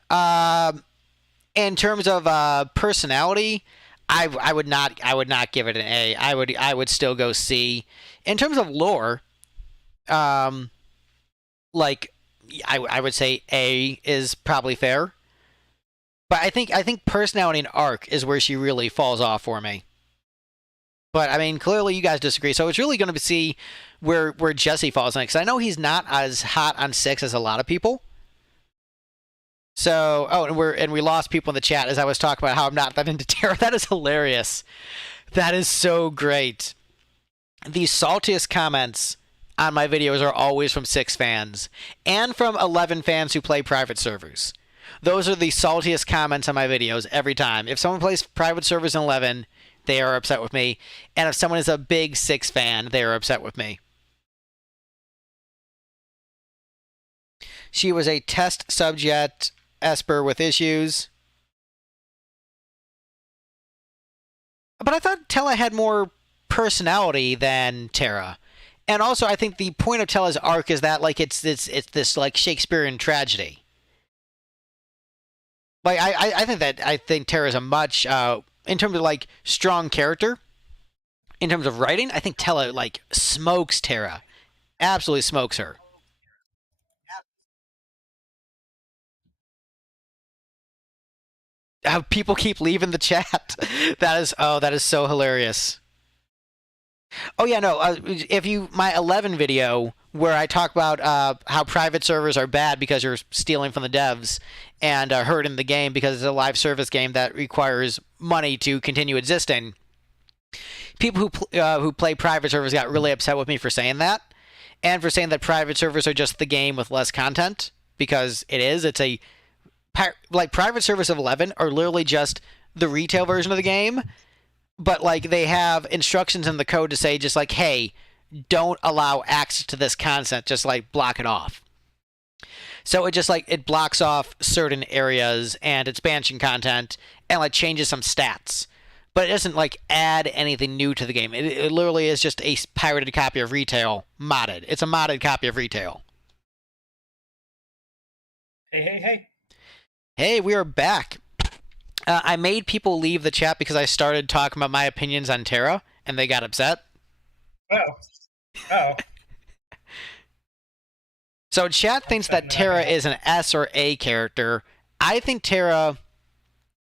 Um, in terms of personality, I would not give it an A. I would still go C. In terms of lore, um, like I would say A is probably fair. But I think personality and arc is where she really falls off for me. But I mean, clearly you guys disagree, so it's really going to see where Jesse falls on it. Because I know he's not as hot on Six as a lot of people. So, and we lost people in the chat as I was talking about how I'm not that into Terra. That is hilarious. That is so great. The saltiest comments on my videos are always from Six fans and from 11 fans who play private servers. Those are the saltiest comments on my videos every time. If someone plays private servers in 11, they are upset with me. And if someone is a big Six fan, they are upset with me. She was a test subject, Esper with issues. But I thought Tella had more personality than Terra. And also, I think the point of Tella's arc is that like it's this like Shakespearean tragedy. Like I think Terra's a much in terms of like strong character. In terms of writing, I think Tella like smokes Terra, absolutely smokes her. People keep leaving the chat. That is so hilarious. Oh yeah, no. If you my 11 video where I talk about how private servers are bad because you're stealing from the devs and hurting the game because it's a live service game that requires money to continue existing. People who play private servers got really upset with me for saying that, and for saying that private servers are just the game with less content because it is. It's a like private servers of 11 are literally just the retail version of the game, but like they have instructions in the code to say just like, hey, don't allow access to this content, just like block it off. So it just like it blocks off certain areas and expansion content and like changes some stats, but it doesn't like add anything new to the game. It literally is just a pirated copy of retail modded. It's a modded copy of retail. Hey, hey, hey. Hey, we are back. I made people leave the chat because I started talking about my opinions on Terra, and they got upset. Oh, oh. So chat I'm thinks that excited that Terra way. is an S or A character. I think Terra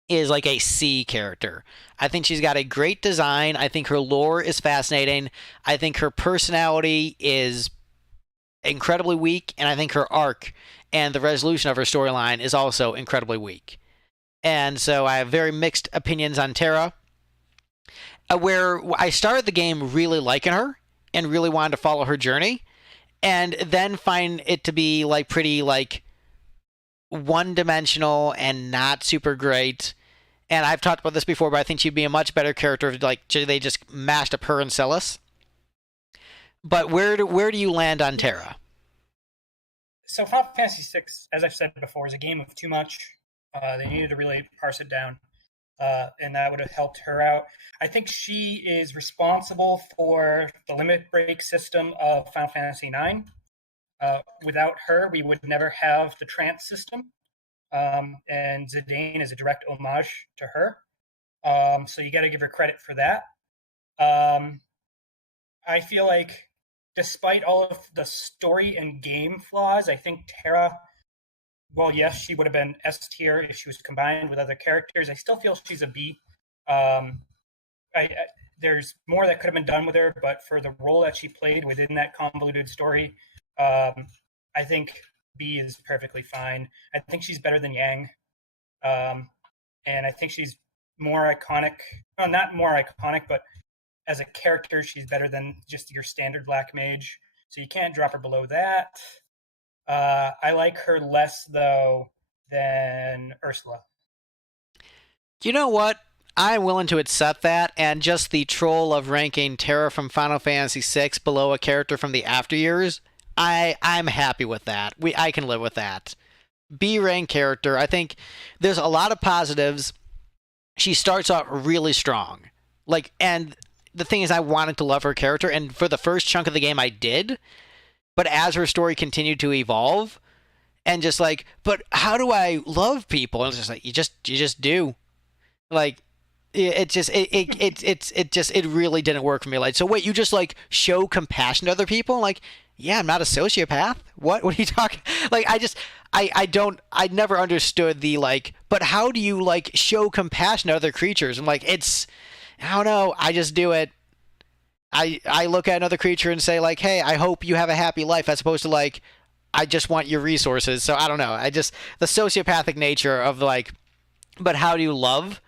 is like a C character. I think she's got a great design. I think her lore is fascinating. I think her personality is incredibly weak, and I think her arc and the resolution of her storyline is also incredibly weak. And so I have very mixed opinions on Terra. Where I started the game really liking her and really wanted to follow her journey, and then find it to be like pretty like one dimensional and not super great. And I've talked about this before, but I think she'd be a much better character if like they just mashed up her and Celis. But where do you land on Terra? So Final Fantasy VI, as I've said before, is a game of too much. They needed to really parse it down, and that would have helped her out. I think she is responsible for the limit break system of Final Fantasy IX. Without her, we would never have the trance system, and Zidane is a direct homage to her. So you got to give her credit for that. Um, I feel like, despite all of the story and game flaws, I think Terra, well, yes, she would have been S tier if she was combined with other characters. I still feel she's a B. Um, there's more that could have been done with her, but for the role that she played within that convoluted story, um, I think B is perfectly fine. I think she's better than Yang, um, and I think she's more iconic. Well, not more iconic, but as a character, she's better than just your standard black mage. So you can't drop her below that. I like her less though than Ursula. You know what? I'm willing to accept that, and just the troll of ranking Terra from Final Fantasy VI below a character from the after years, I'm happy with that. I can live with that. B rank character. I think there's a lot of positives. She starts out really strong. And the thing is, I wanted to love her character, and for the first chunk of the game, I did. But as her story continued to evolve, and just like, but how do I love people? And it's just like you just do. Like it really didn't work for me. Like, so wait, you just like show compassion to other people? Like, yeah, I'm not a sociopath. What are you talking? Like, I never understood the like, but how do you like show compassion to other creatures? I'm like, I don't know, I just do it. I look at another creature and say like, hey, I hope you have a happy life, as opposed to like, I just want your resources. So I don't know. The sociopathic nature of like, but how do you love?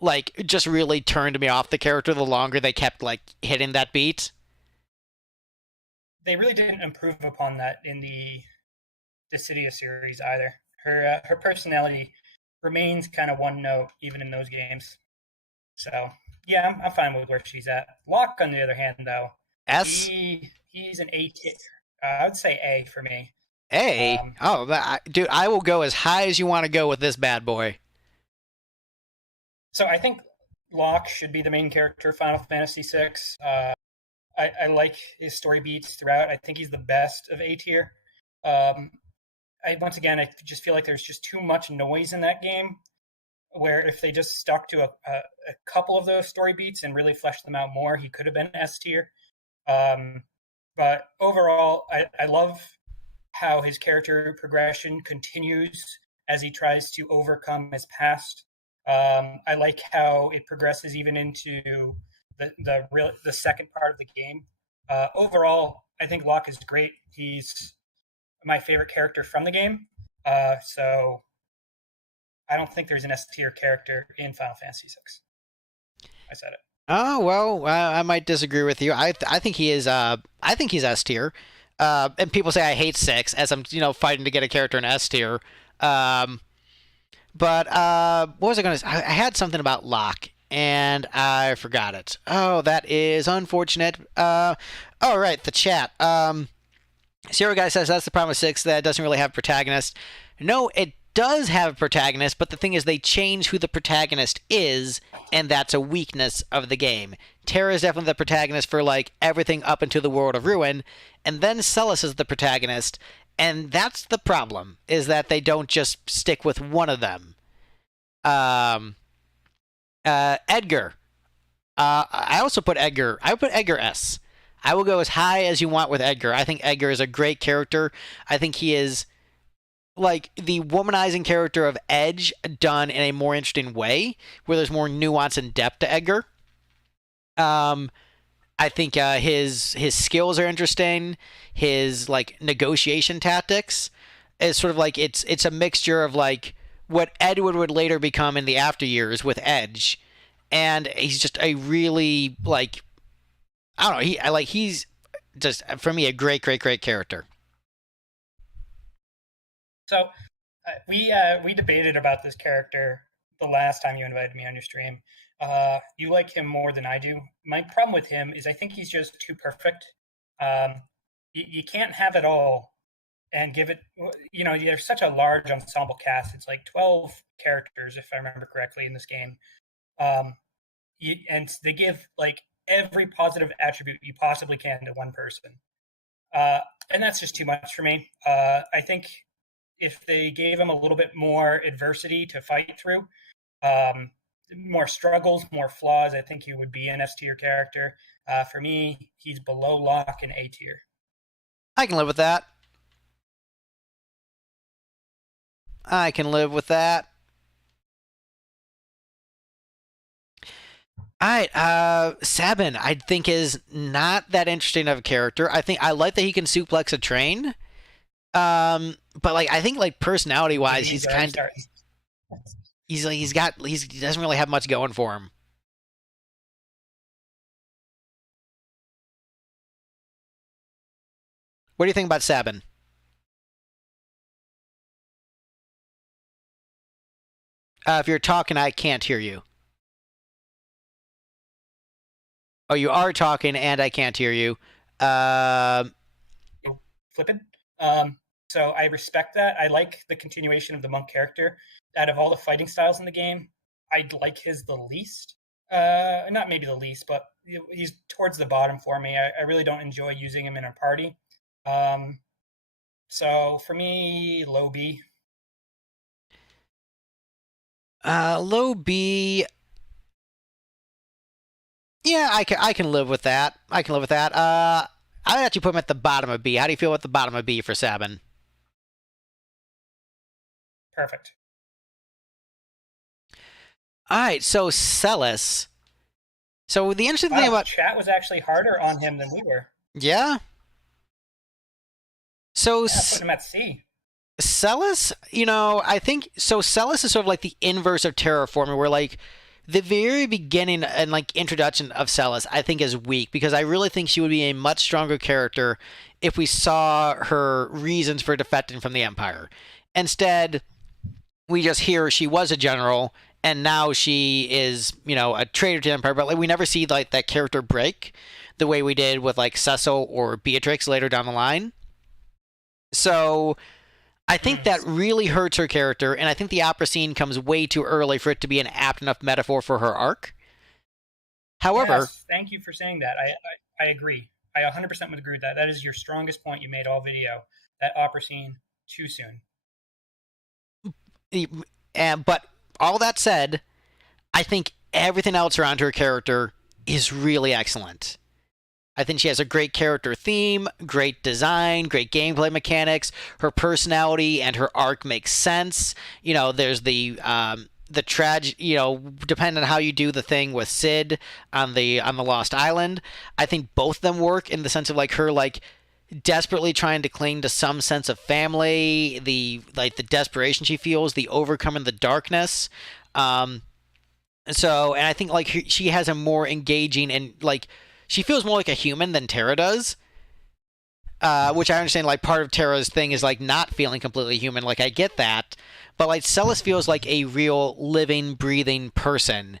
Like, just really turned me off the character the longer they kept like hitting that beat. They really didn't improve upon that in the Dissidia series either. Her personality remains kind of one note even in those games. So yeah, I'm fine with where she's at. Locke, on the other hand, though, S he's an A tier. I would say A for me. A. Um, Oh, dude, I will go as high as you want to go with this bad boy. so I think Locke should be the main character of Final Fantasy VI. I like his story beats throughout. I think he's the best of A tier. Um, once again, I just feel like there's just too much noise in that game. Where if they just stuck to a couple of those story beats and really fleshed them out more, he could have been S tier. But overall, I love how his character progression continues as he tries to overcome his past. I like how it progresses even into the second part of the game. Overall, I think Locke is great. He's my favorite character from the game. So I don't think there's an S tier character in Final Fantasy VI. I said it. Oh well, I might disagree with you. I think he is. I think he's S tier. And people say I hate six as I'm fighting to get a character in S tier. Um, but what was I going to say? I had something about Locke and I forgot it. Oh, that is unfortunate. All right, the chat. Zero Guy says that's the problem with six, that it doesn't really have a protagonist. No, it does have a protagonist, but the thing is they change who the protagonist is, and that's a weakness of the game. Terra is definitely the protagonist for like everything up into the World of Ruin, and then Celis is the protagonist, and that's the problem, is that they don't just stick with one of them. Edgar. I also put Edgar. I put Edgar S. I will go as high as you want with Edgar. I think Edgar is a great character. I think he is like the womanizing character of Edge done in a more interesting way, where there's more nuance and depth to Edgar. Um, I think his skills are interesting. His like negotiation tactics is sort of like it's a mixture of like what Edward would later become in the after years with Edge, and he's just a really like I don't know. He's just for me a great character. So we debated about this character the last time you invited me on your stream. You like him more than I do. My problem with him is I think he's just too perfect. You can't have it all and give it. You know, there's such a large ensemble cast. It's like 12 characters, if I remember correctly, in this game. Um, and they give like every positive attribute you possibly can to one person. Uh, and that's just too much for me. I think if they gave him a little bit more adversity to fight through, um, more struggles, more flaws, I think he would be an S tier character. For me, he's below Locke and A tier. I can live with that. I can live with that. All right, Sabin, I think is not that interesting of a character. I think I like that he can suplex a train. But like I think like personality wise, he's kind of he's like he doesn't really have much going for him. What do you think about Sabin? If you're talking, I can't hear you. Oh, you are talking, and I can't hear you. Uh, Flippin'. So I respect that. I like the continuation of the monk character. Out of all the fighting styles in the game, I'd like his the least. Not maybe the least, but he's towards the bottom for me. I really don't enjoy using him in a party. Um, so for me, low B. Low B. Yeah, I can live with that. I can live with that. I would actually put him at the bottom of B. How do you feel at the bottom of B for Sabin? Perfect. All right, so Celis. So the interesting thing Wow, about chat was actually harder on him than we were. yeah. So Yeah, putting him at C. Celis, I think so. Celis is sort of like the inverse of Terraforming, where like the very beginning and like introduction of Celis, I think is weak because I really think she would be a much stronger character if we saw her reasons for defecting from the Empire. Instead, we just hear she was a general and now she is, a traitor to the Empire. But like we never see like that character break the way we did with like Cecil or Beatrix later down the line. So I think that really hurts her character, and I think the opera scene comes way too early for it to be an apt enough metaphor for her arc. However, Yes, thank you for saying that. I agree. I 100% would agree with that. That is your strongest point you made all video. That opera scene, too soon. but all that said, I think everything else around her character is really excellent. I think she has a great character theme, great design, great gameplay mechanics. Her personality and her arc makes sense. There's the tragedy. Depending on how you do the thing with Sid on the Lost Island, I think both of them work in the sense of like her like desperately trying to cling to some sense of family, the desperation she feels, the overcoming the darkness. Um, and I think like she has a more engaging and like she feels more like a human than Tara does. Which I understand, like part of Tara's thing is like not feeling completely human. Like I get that, but like Celis feels like a real living, breathing person.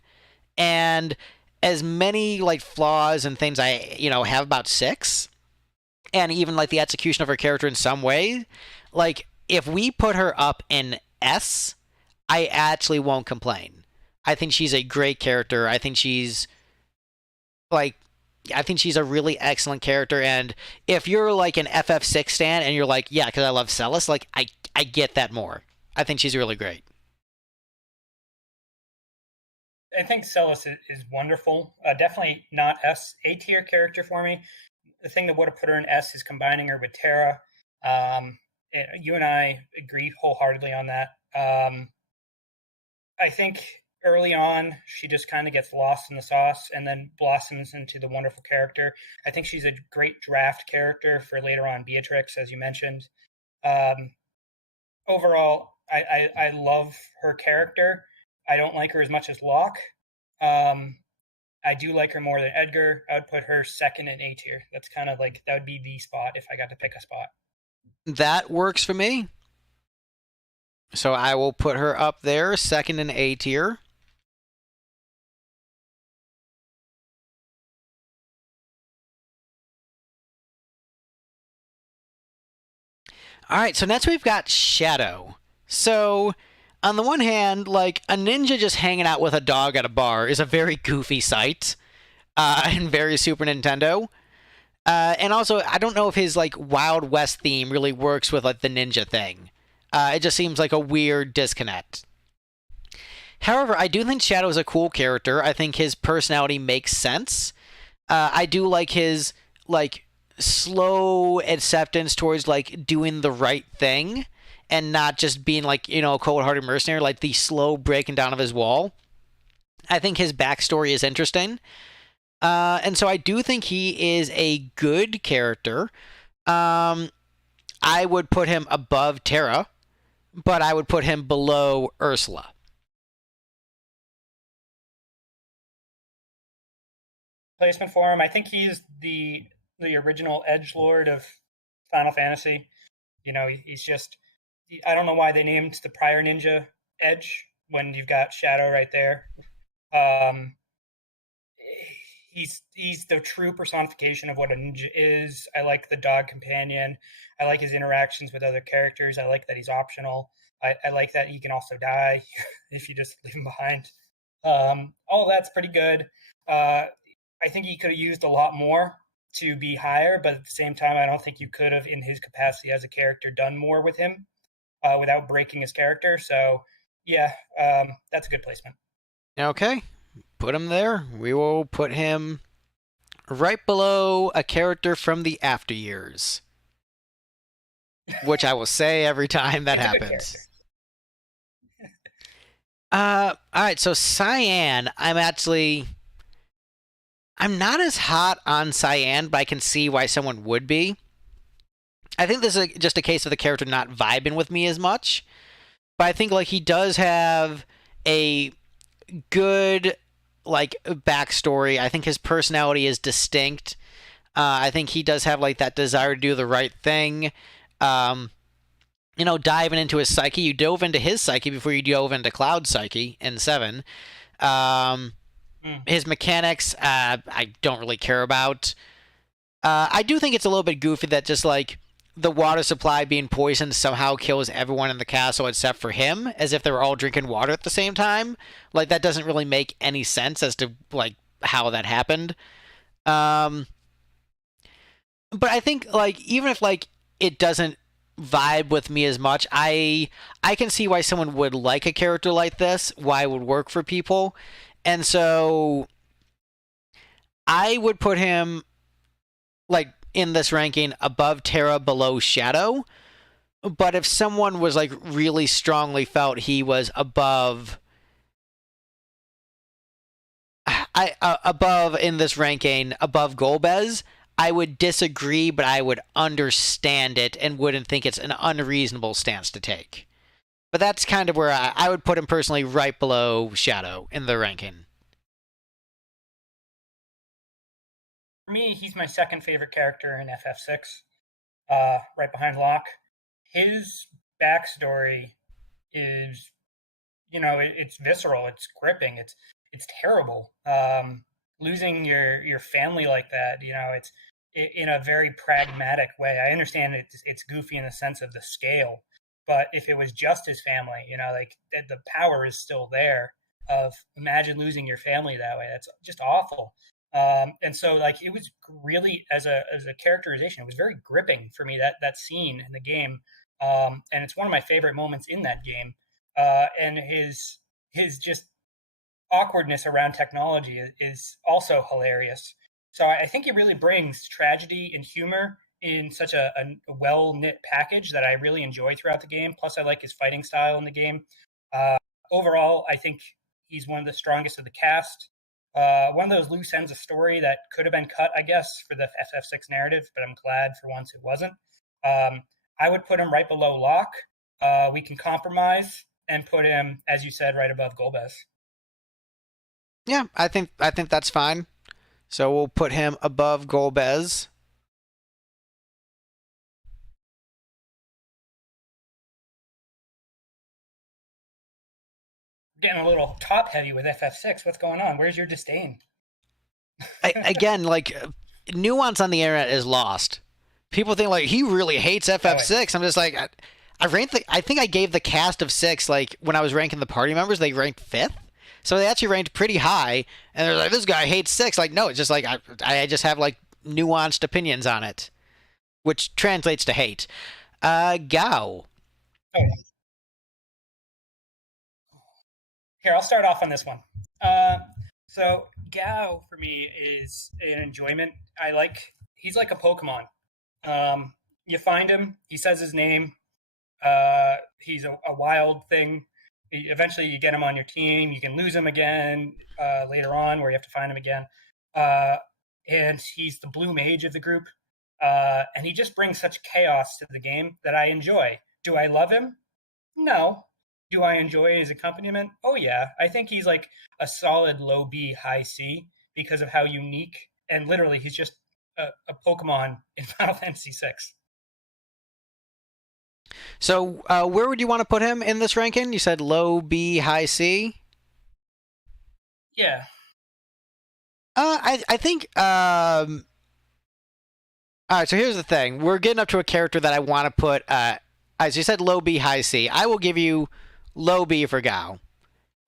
And as many like flaws and things I have about six, and even like the execution of her character in some way, like if we put her up in S, I actually won't complain. I think she's a great character. Like I think she's a really excellent character, and if you're like an FF6 stan and you're like, yeah, because I love Celis, like I get that more. I think she's really great. I think Celis is wonderful. Definitely not A tier character for me. the thing that would have put her in S is combining her with Terra. You and I agree wholeheartedly on that. I think early on she just kind of gets lost in the sauce and then blossoms into the wonderful character. I think she's a great draft character for later on Beatrix, as you mentioned. Um, Overall, I love her character. I don't like her as much as Locke. Um, I do like her more than Edgar. I would put her second in A tier. That's kind of like, that would be the spot if I got to pick a spot. That works for me. So I will put her up there, second in A tier. All right, so next we've got Shadow. So, on the one hand, like, a ninja just hanging out with a dog at a bar is a very goofy sight, and very Super Nintendo. And also, I don't know if his, like, Wild West theme really works with, like, the ninja thing. It just seems like a weird disconnect. However, I do think Shadow is a cool character. I think his personality makes sense. I do like his, like, slow acceptance towards, like, doing the right thing and not just being, like, you know, a cold-hearted mercenary, like the slow breaking down of his wall. I think his backstory is interesting. And so I do think he is a good character. I would put him above Terra, but I would put him below Ursula. Placement for him, I think he's the original edge lord of Final Fantasy. You know, he's just, I don't know why they named the prior ninja Edge when you've got Shadow right there. Um, he's the true personification of what a ninja is. I like the dog companion. I like his interactions with other characters. I like that he's optional. I like that he can also die if you just leave him behind. All that's pretty good. I think he could have used a lot more to be higher, but at the same time, I don't think you could have, in his capacity as a character, done more with him without breaking his character. So, yeah, that's a good placement. Okay, put him there. We will put him right below a character from the After Years, which I will say every time that happens. All right, so Cyan, I'm not as hot on Cyan, but I can see why someone would be. I think this is just a case of the character not vibing with me as much, but I think, like, he does have a good, like, backstory. I think his personality is distinct. I think he does have, like, that desire to do the right thing. You know, diving into his psyche. You dove into his psyche before you dove into Cloud's psyche in 7. His mechanics, I don't really care about. I do think it's a little bit goofy that just, like, the water supply being poisoned somehow kills everyone in the castle except for him, as if they were all drinking water at the same time. Like, that doesn't really make any sense as to, like, how that happened. But I think, like, even if, like, it doesn't vibe with me as much, I can see why someone would like a character like this, why it would work for people. And so I would put him, like, in this ranking above Terra, below Shadow. But if someone was, like, really strongly felt he was above above in this ranking, above Golbez, I would disagree, but I would understand it and wouldn't think it's an unreasonable stance to take. But that's kind of where I would put him personally right below Shadow in the ranking. For me, he's my second favorite character in FF6, right behind Locke. His backstory is, you know, it's visceral, it's gripping, it's terrible. Losing your family like that, you know, it's in a very pragmatic way. I understand it's goofy in the sense of the scale, but if it was just his family, you know, like, the power is still there. Of, imagine losing your family that way. That's just awful. And so, like, it was really, as a characterization, it was very gripping for me, that scene in the game. And it's one of my favorite moments in that game. And his just awkwardness around technology is also hilarious. So I think he really brings tragedy and humor in such a well knit package that I really enjoy throughout the game. Plus, I like his fighting style in the game. Uh, Overall, I think he's one of the strongest of the cast. One of those loose ends of story that could have been cut, I guess, for the FF6 narrative, but I'm glad for once it wasn't. Um, I would put him right below Locke. We can compromise and put him, as you said, right above Golbez. Yeah, I think that's fine. So we'll put him above Golbez. Getting a little top heavy with FF6. What's going on? Where's your disdain? Again, like nuance on the internet is lost. People think like he really hates FF6. I'm just like I ranked I think I gave the cast of 6 like when I was ranking the party members, they ranked 5th. So they actually ranked pretty high and they're like this guy hates 6. Like no, it's just like I just have like nuanced opinions on it, which translates to hate. Gao. Oh, here, I'll start off on this one. Uh, so Gao for me is an enjoyment. He's like a Pokemon. You find him, he says his name. He's a wild thing. Eventually, you get him on your team. You can lose him again later on, where you have to find him again. And he's the blue mage of the group, and he just brings such chaos to the game that I enjoy. Do I love him? No. Do I enjoy his accompaniment? Oh yeah. I think he's like a solid low B, high C because of how unique and literally he's just a Pokemon in Final Fantasy VI. So where would you want to put him in this ranking? You said low B, high C. Yeah. I think. All right. So here's the thing. We're getting up to a character that I want to put. As you said, low B, high C. I will give you low B for Gao,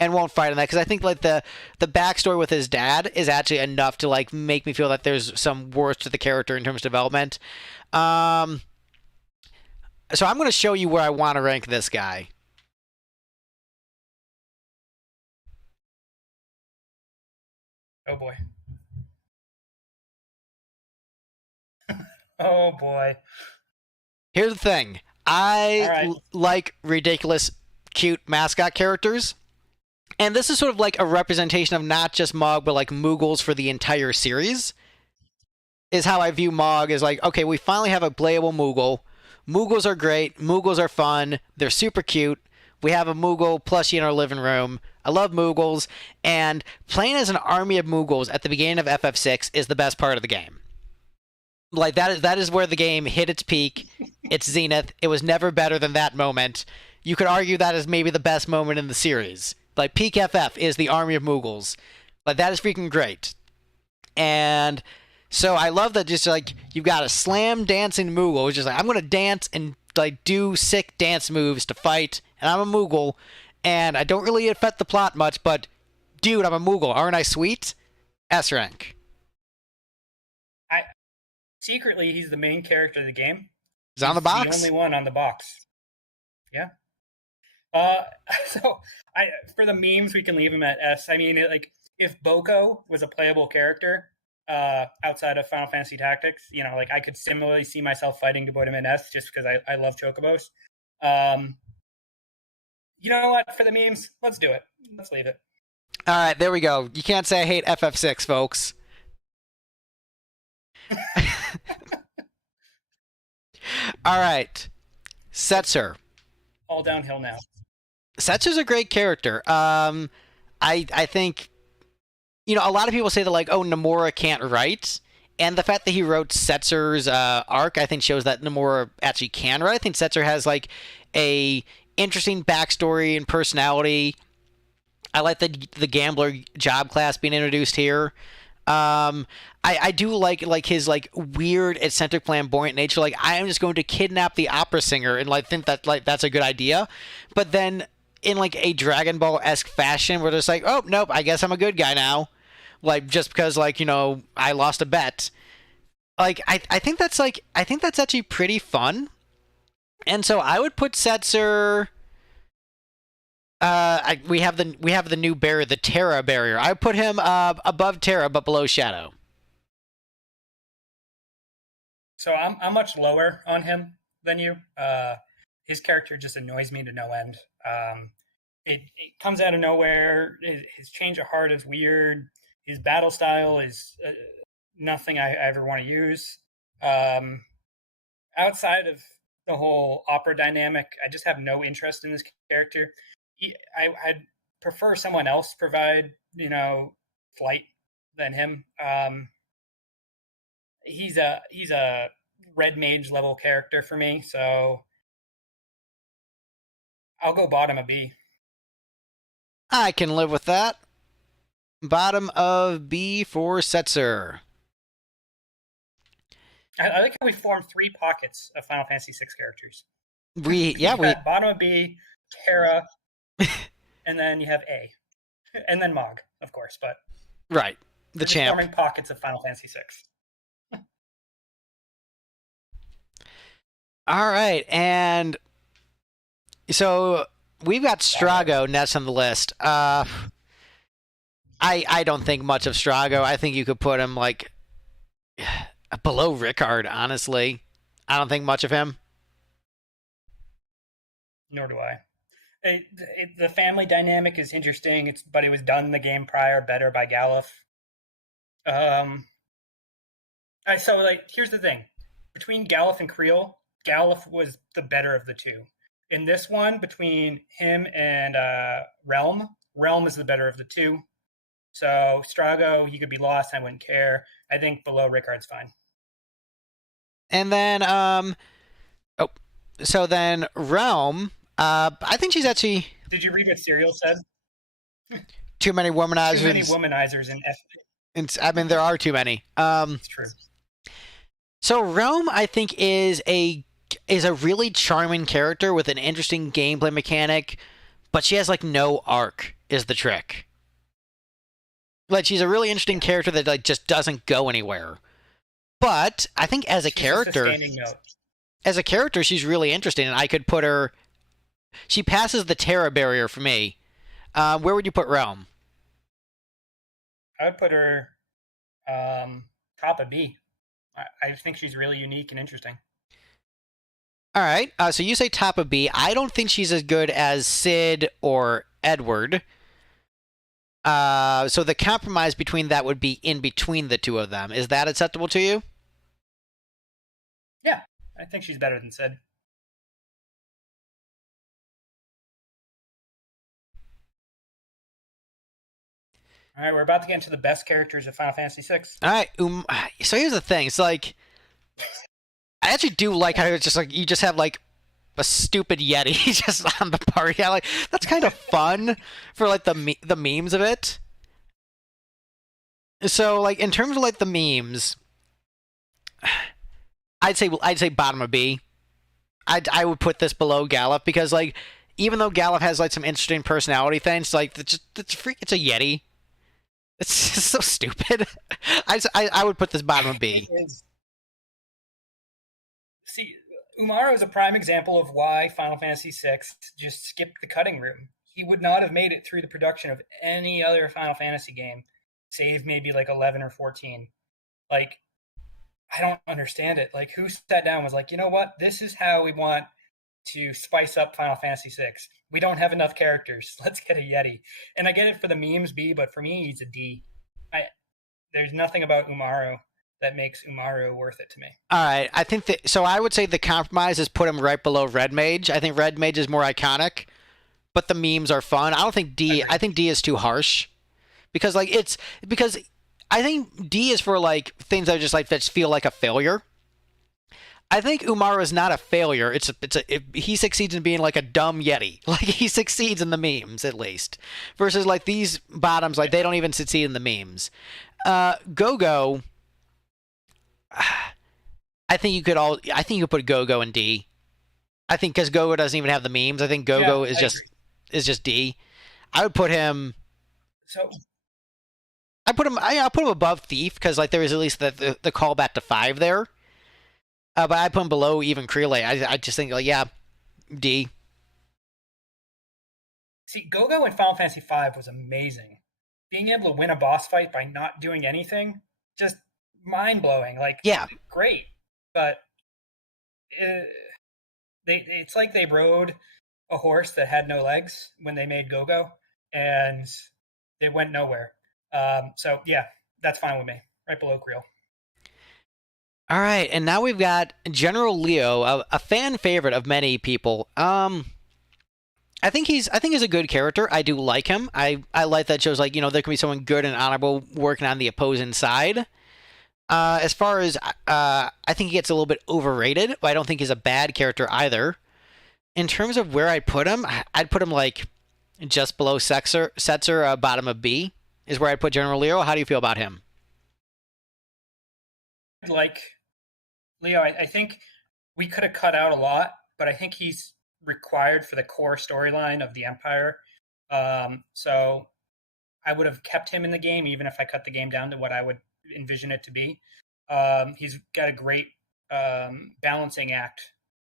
and won't fight on that because I think like the backstory with his dad is actually enough to like make me feel that there's some worth to the character in terms of development. So I'm going to show you where I want to rank this guy. Oh boy. Oh boy. Here's the thing. I right. like ridiculous, cute mascot characters. And this is sort of like a representation of not just Mog, but like Moogles for the entire series. Is how I view Mog as like, okay, we finally have a playable Moogle. Moogles are great. Moogles are fun. They're super cute. We have a Moogle plushie in our living room. I love Moogles. And playing as an army of Moogles at the beginning of FF6 is the best part of the game. Like that is where the game hit its peak, its zenith. It was never better than that moment. You could argue that is maybe the best moment in the series. Like peak FF is the army of Moogles. Like that is freaking great. And so I love that just like you've got a slam dancing Moogle, which is like I'm gonna dance and like do sick dance moves to fight, and I'm a Moogle, and I don't really affect the plot much, but dude, I'm a Moogle, aren't I sweet? S rank. Secretly, he's the main character of the game. He's on the box. The only one on the box. Yeah. So for the memes, we can leave him at S. I mean, like if Boko was a playable character outside of Final Fantasy Tactics, you know, like I could similarly see myself fighting to put him in S just because I love Chocobos. You know what? For the memes, let's do it. Let's leave it. All right, there we go. You can't say I hate FF6, folks. All right, Setzer. All downhill now. Setzer's a great character. I think, you know, a lot of people say that like, oh, Nomura can't write, and the fact that he wrote Setzer's arc, I think, shows that Nomura actually can write. I think Setzer has like a interesting backstory and personality. I like the gambler job class being introduced here. I do like his like weird eccentric flamboyant nature. Like I am just going to kidnap the opera singer and like think that like that's a good idea, but then in like a Dragon Ball-esque fashion, we're just like, oh nope, I guess I'm a good guy now, like just because like you know I lost a bet. Like I think that's actually pretty fun, and so I would put Setzer. We have the new barrier, the Terra barrier. I would put him above Terra but below Shadow. So I'm much lower on him than you. His character just annoys me to no end. It comes out of nowhere. His change of heart is weird. His battle style is nothing I ever want to use. Outside of the whole opera dynamic, I just have no interest in this character. I'd prefer someone else provide, flight than him. He's a red mage level character for me, so I'll go bottom of B. I can live with that. Bottom of B for Setzer. I like how we formed 3 pockets of Final Fantasy VI characters. We bottom of B, Terra, and then you have A, and then Mog, of course. But right, the champ. Forming pockets of Final Fantasy VI. All right, and so we've got Strago next on the list. I don't think much of Strago. I think you could put him like below Rickard, honestly. I don't think much of him. Nor do I. The family dynamic is interesting, but it was done the game prior better by Galuf. Here's the thing. Between Galuf and Creel, Galuf was the better of the two. In this one, between him and Realm is the better of the two. So Strago, he could be lost, I wouldn't care. I think below Rickard's fine. And then, so then Realm, I think she's actually... Did you read what Serial said? Too many womanizers. Too many womanizers in F. I mean, there are too many. It's true. So Realm, I think, is a really charming character with an interesting gameplay mechanic, but she has like no arc. Is the trick? Like, she's a really interesting character that like just doesn't go anywhere. But I think as a character, she's really interesting, and I could put her. She passes the Terra barrier for me. Where would you put Realm? I would put her top of B. I think she's really unique and interesting. All right. So you say top of B. I don't think she's as good as Sid or Edward. So the compromise between that would be in between the two of them. Is that acceptable to you? Yeah, I think she's better than Sid. All right, we're about to get into the best characters of Final Fantasy VI. All right. So here's the thing. It's like, I actually do like how it's just like you just have like a stupid Yeti just on the party. I like that's kind of fun for like the memes of it. So like in terms of like the memes, I'd say bottom of B. I would put this below Gallup because like even though Gallup has like some interesting personality things, like it's a Yeti. It's just so stupid. I would put this bottom of B. See, Umaro is a prime example of why Final Fantasy VI just skipped the cutting room. He would not have made it through the production of any other Final Fantasy game, save maybe like 11 or 14. Like, I don't understand it. Like, who sat down and was like, you know what? This is how we want to spice up Final Fantasy VI. We don't have enough characters. Let's get a Yeti. And I get it for the memes, B, but for me, he's a D. There's nothing about Umaro that makes Umaro worth it to me. All right, I think that. So I would say the compromise is put him right below Red Mage. I think Red Mage is more iconic, but the memes are fun. I don't think D. I think D is too harsh, because I think D is for like things that are just like that feel like a failure. I think Umaro is not a failure. He succeeds in being like a dumb Yeti. Like he succeeds in the memes at least, versus like these bottoms, like they don't even succeed in the memes. Go-Go. I think you could put Go-Go in D. I think because Go-Go doesn't even have the memes. I think Go-Go is just D. I would put him. So I'll put him above Thief because like there is at least the callback to 5 there. But I put him below even Crele. I just think like D. See, Go-Go in Final Fantasy V was amazing. Being able to win a boss fight by not doing anything, just mind-blowing. Like, yeah, great. but uh it's like they rode a horse that had no legs when they made Go-Go, and they went nowhere. So yeah, that's fine with me. Right below Creel. All right, and now we've got General Leo, a fan favorite of many people. I think he's a good character. I do like him. I like that shows like there can be someone good and honorable working on the opposing side. As far as I think he gets a little bit overrated, but I don't think he's a bad character either. In terms of where I'd put him, I'd put him like just below Setzer, bottom of B is where I'd put General Leo. How do you feel about him? Like Leo, I think we could have cut out a lot, but I think he's required for the core storyline of the Empire. So I would have kept him in the game, even if I cut the game down to what I would envision it to be. He's got a great balancing act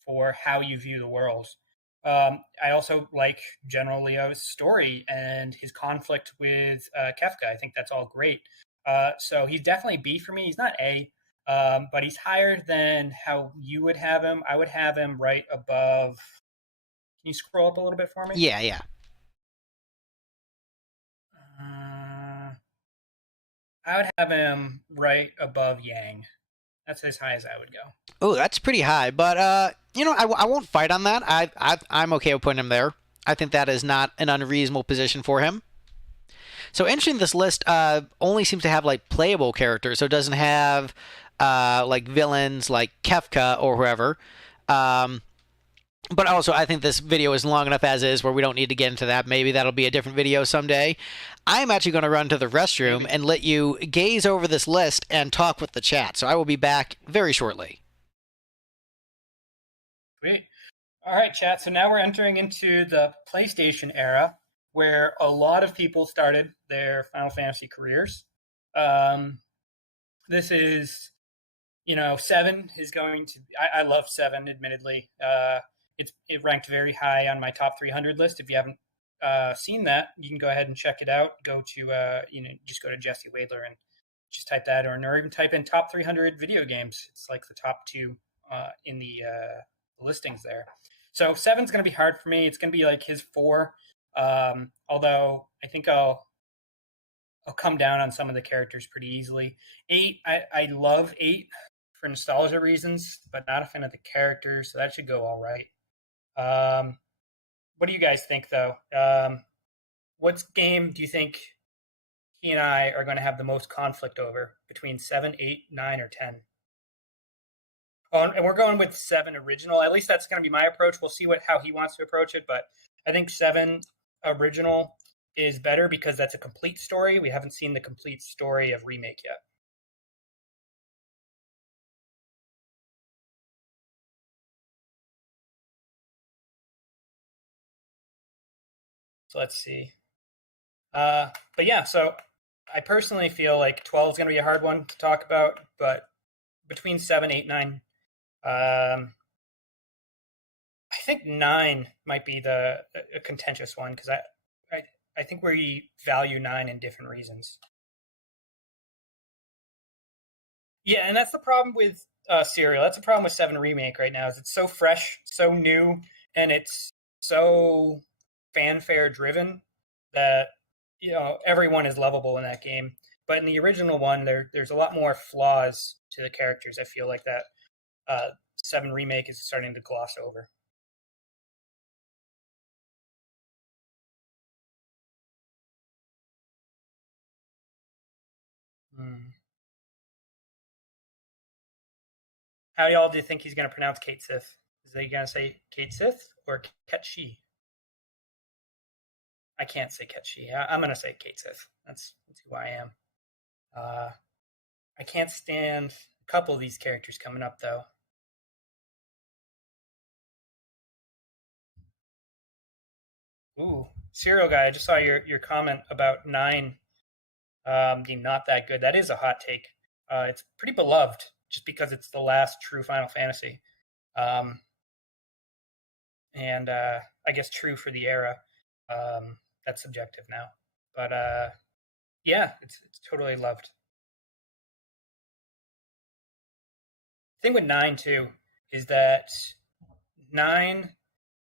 for how you view the world. I also like General Leo's story and his conflict with Kefka. I think that's all great. So he's definitely B for me. He's not A, but he's higher than how you would have him. I would have him right above. Can you scroll up a little bit for me? Yeah, yeah. I would have him right above Yang. That's as high as I would go. Oh, that's pretty high, but I won't fight on that. I'm okay with putting him there. I think that is not an unreasonable position for him. So interesting, this list only seems to have like playable characters, so it doesn't have like villains like Kefka or whoever. But also, I think this video is long enough as is where we don't need to get into that. Maybe that'll be a different video someday. I'm actually going to run to the restroom and let you gaze over this list and talk with the chat. So I will be back very shortly. Great. All right, chat. So now we're entering into the PlayStation era where a lot of people started their Final Fantasy careers. This is, 7 is going to. I love 7, admittedly. It ranked very high on my top 300 list. If you haven't seen that, you can go ahead and check it out. Go to just go to Jesse Waidler and just type that, or even type in top 300 video games. It's like the top 2 in the listings there. So 7's going to be hard for me. It's going to be like his 4. Although I think I'll come down on some of the characters pretty easily. 8, I love 8 for nostalgia reasons, but not a fan of the characters, so that should go all right. What do you guys think, though? What game do you think he and I are going to have the most conflict over between 7, 8, 9, or 10? Oh, and we're going with 7 original. At least that's going to be my approach. We'll see how he wants to approach it, but I think 7 original is better because that's a complete story. We haven't seen the complete story of Remake yet. So let's see. But yeah, so I personally feel like 12 is going to be a hard one to talk about, but between 7, 8, 9, I think 9 might be a contentious one because I think we value 9 in different reasons. Yeah, and that's the problem with Serial. That's the problem with 7 Remake right now. Is it's so fresh, so new, and it's so fanfare driven that everyone is lovable in that game. But in the original one, there's a lot more flaws to the characters. I feel like that 7 Remake is starting to gloss over. How y'all do you think he's going to pronounce Kate Sith? Is he going to say Kate Sith or Ketchi? I can't say Ketchi. I'm going to say Kate Sith. That's who I am. I can't stand a couple of these characters coming up, though. Ooh, Serial Guy, I just saw your comment about 9 being not that good. That is a hot take. It's pretty beloved just because it's the last true Final Fantasy. And I guess true for the era. That's subjective now. But yeah, it's totally loved. thing with 9 too is that 9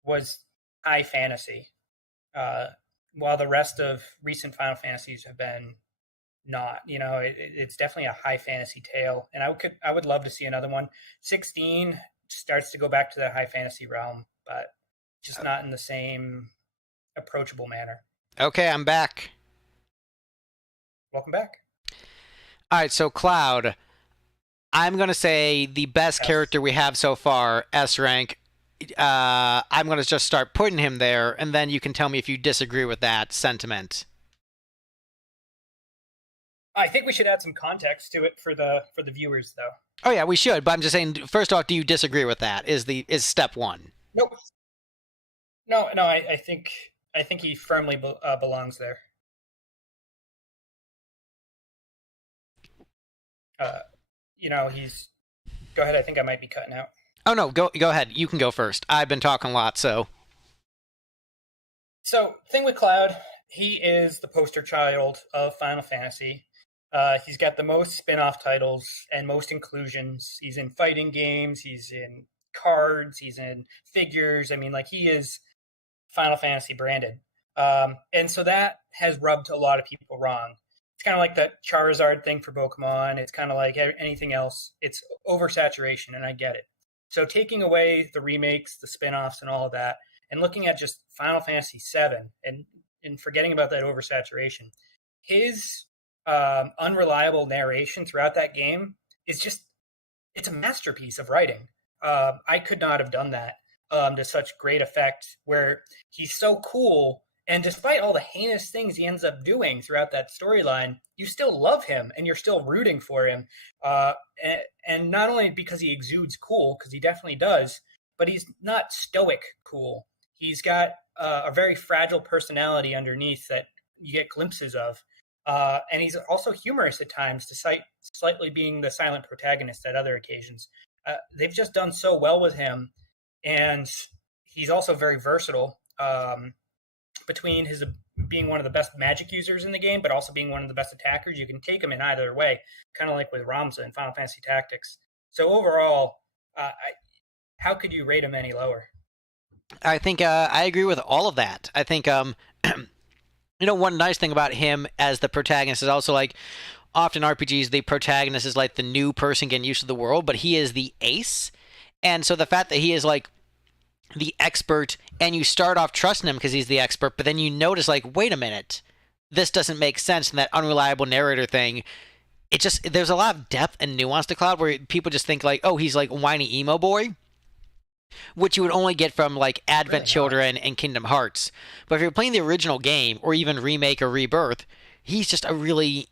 was high fantasy, while the rest of recent Final Fantasies have been not. It's definitely a high fantasy tale, and I would love to see another one. 16 starts to go back to that high fantasy realm, but just not in the same approachable manner. Okay, I'm back. Welcome back. All right, so Cloud, I'm going to say the best character we have so far, S rank. I'm going to just start putting him there, and then you can tell me if you disagree with that sentiment. I think we should add some context to it for the viewers, though. Oh yeah, we should. But I'm just saying. First off, do you disagree with that? Is step one? Nope. No. I think he firmly belongs there. He's. Go ahead. I think I might be cutting out. Oh no, go ahead. You can go first. I've been talking a lot, so. So, thing with Cloud, he is the poster child of Final Fantasy. He's got the most spin-off titles and most inclusions. He's in fighting games, he's in cards, he's in figures. I mean, he is Final Fantasy branded. And so that has rubbed a lot of people wrong. It's kind of like that Charizard thing for Pokemon. It's kind of like anything else. It's oversaturation, and I get it. So taking away the remakes, the spin-offs, and all of that, and looking at just Final Fantasy VII and forgetting about that oversaturation, his unreliable narration throughout that game is it's a masterpiece of writing. I could not have done that to such great effect, where he's so cool, and despite all the heinous things he ends up doing throughout that storyline, you still love him and you're still rooting for him. And not only because he exudes cool, because he definitely does, but he's not stoic cool. He's got a very fragile personality underneath that you get glimpses of. And he's also humorous at times, despite slightly being the silent protagonist at other occasions. They've just done so well with him, and he's also very versatile, between his being one of the best magic users in the game, but also being one of the best attackers. You can take him in either way, kind of like with Ramza in Final Fantasy Tactics. So overall, how could you rate him any lower? I think I agree with all of that. I think one nice thing about him as the protagonist is also often RPGs, the protagonist is the new person getting used to the world, but he is the ace. And so the fact that he is the expert, and you start off trusting him because he's the expert, but then you notice wait a minute, this doesn't make sense, and that unreliable narrator thing, there's a lot of depth and nuance to Cloud where people just think oh, he's whiny emo boy, which you would only get from Advent Children and Kingdom Hearts. But if you're playing the original game, or even Remake or Rebirth, he's just a really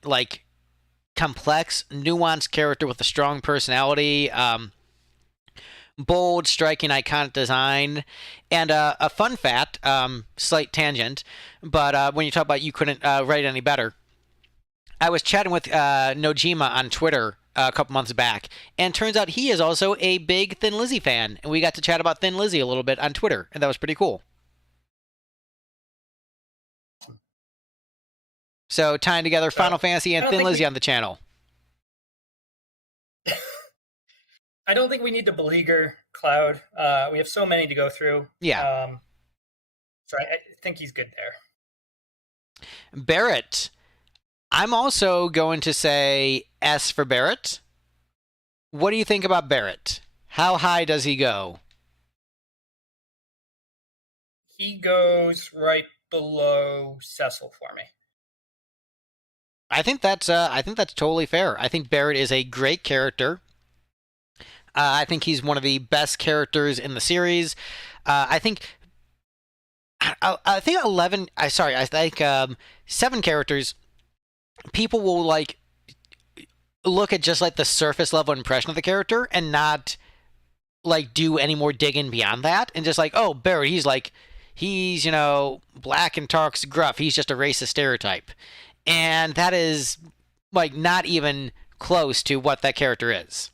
complex, nuanced character with a strong personality, bold, striking, iconic design. And a fun fact, slight tangent, but when you talk about you couldn't write any better, I was chatting with Nojima on Twitter a couple months back, and turns out he is also a big Thin Lizzy fan, and we got to chat about Thin Lizzy a little bit on Twitter, and that was pretty cool. So tying together Final Fantasy and Thin Lizzy on the channel. I don't think we need to beleaguer Cloud. We have so many to go through. Yeah. So I think he's good there. Barrett. I'm also going to say S for Barrett. What do you think about Barrett? How high does he go? He goes right below Cecil for me. I think that's totally fair. I think Barrett is a great character. I think he's one of the best characters in the series. I think 11. I think 7 characters. People will look at just the surface level impression of the character and not do any more digging beyond that, and just oh, Barrett, he's black and talks gruff. He's just a racist stereotype, and that is not even close to what that character is.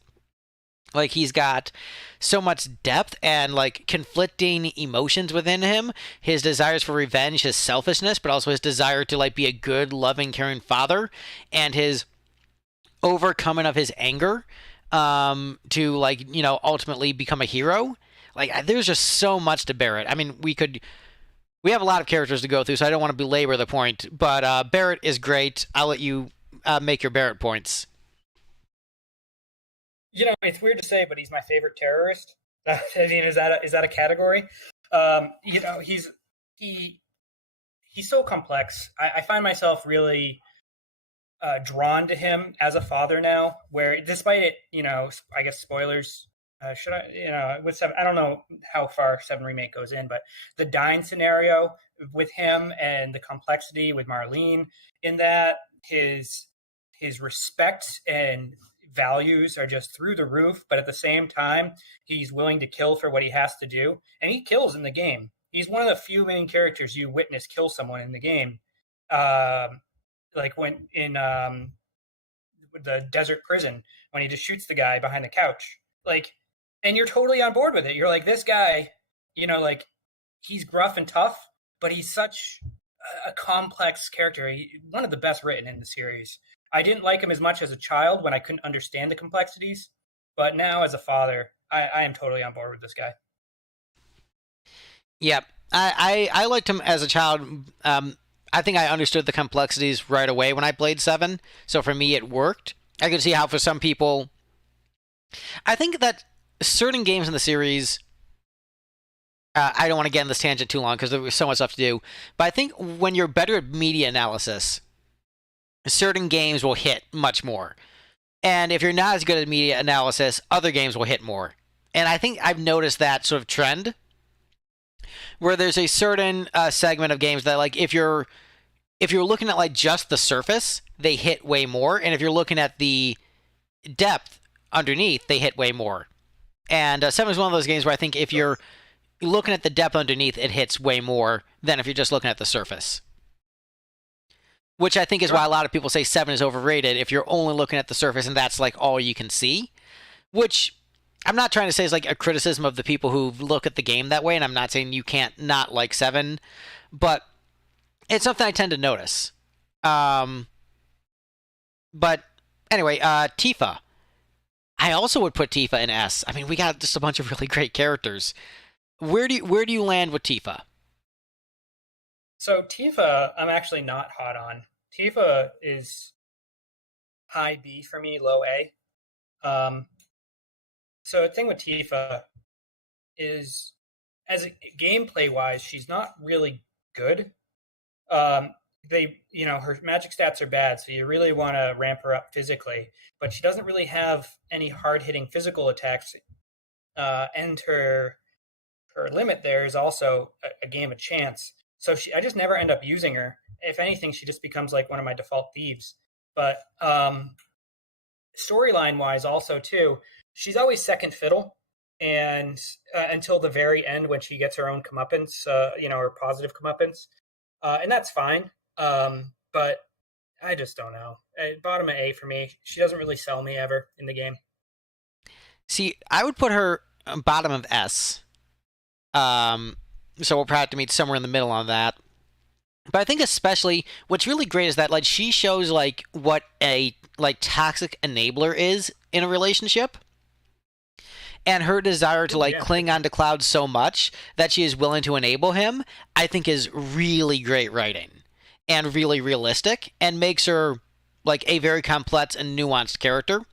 He's got so much depth and conflicting emotions within him. His desires for revenge, his selfishness, but also his desire to be a good, loving, caring father, and his overcoming of his anger. to like ultimately become a hero. Like there's just so much to Barrett. I mean, we have a lot of characters to go through, so I don't want to belabor the point. But Barrett is great. I'll let you make your Barrett points. It's weird to say, but he's my favorite terrorist. I mean, is that a category? He he's so complex. I find myself really drawn to him as a father now. Where despite it, I guess spoilers. Should I, with seven? I don't know how far Seven Remake goes in, but the Dine scenario with him and the complexity with Marlene in that his respect and values are just through the roof, but at the same time, he's willing to kill for what he has to do, and he kills in the game. He's one of the few main characters you witness kill someone in the game, like when in the desert prison when he just shoots the guy behind the couch, like, and you're totally on board with it. You're like, this guy, like he's gruff and tough, but he's such a complex character. One of the best written in the series. I didn't like him as much as a child when I couldn't understand the complexities, but now as a father, I am totally on board with this guy. Yep. I liked him as a child. I think I understood the complexities right away when I played 7, so for me it worked. I could see how for some people... I think that certain games in the series... I don't want to get in this tangent too long because there was so much stuff to do, but I think when you're better at media analysis, certain games will hit much more. And if you're not as good at media analysis, other games will hit more. And I think I've noticed that sort of trend where there's a certain segment of games that, like, if you're looking at like just the surface, they hit way more, and if you're looking at the depth underneath, they hit way more. And 7 is one of those games where I think if you're looking at the depth underneath, it hits way more than if you're just looking at the surface. Which I think is why a lot of people say 7 is overrated if you're only looking at the surface and that's like all you can see. Which I'm not trying to say is like a criticism of the people who look at the game that way, and I'm not saying you can't not like 7, but it's something I tend to notice. But anyway, Tifa. I also would put Tifa in S. I mean, we got just a bunch of really great characters. Where do you land with Tifa? So Tifa, I'm actually not hot on. Tifa is high B for me, low A. So the thing with Tifa is, as gameplay wise, she's not really good. Her magic stats are bad, so you really want to ramp her up physically. But she doesn't really have any hard hitting physical attacks, and her limit there is also a game of chance. So I just never end up using her. If anything, she just becomes like one of my default thieves. But storyline wise, also too, she's always second fiddle, and until the very end when she gets her own comeuppance, her positive comeuppance, and that's fine. But I just don't know. Bottom of A for me. She doesn't really sell me ever in the game. See, I would put her bottom of S. So we'll probably have to meet somewhere in the middle on that. But I think especially what's really great is that like she shows like what a like toxic enabler is in a relationship. And her desire to like cling onto Cloud so much that she is willing to enable him, I think is really great writing and really realistic and makes her like a very complex and nuanced character.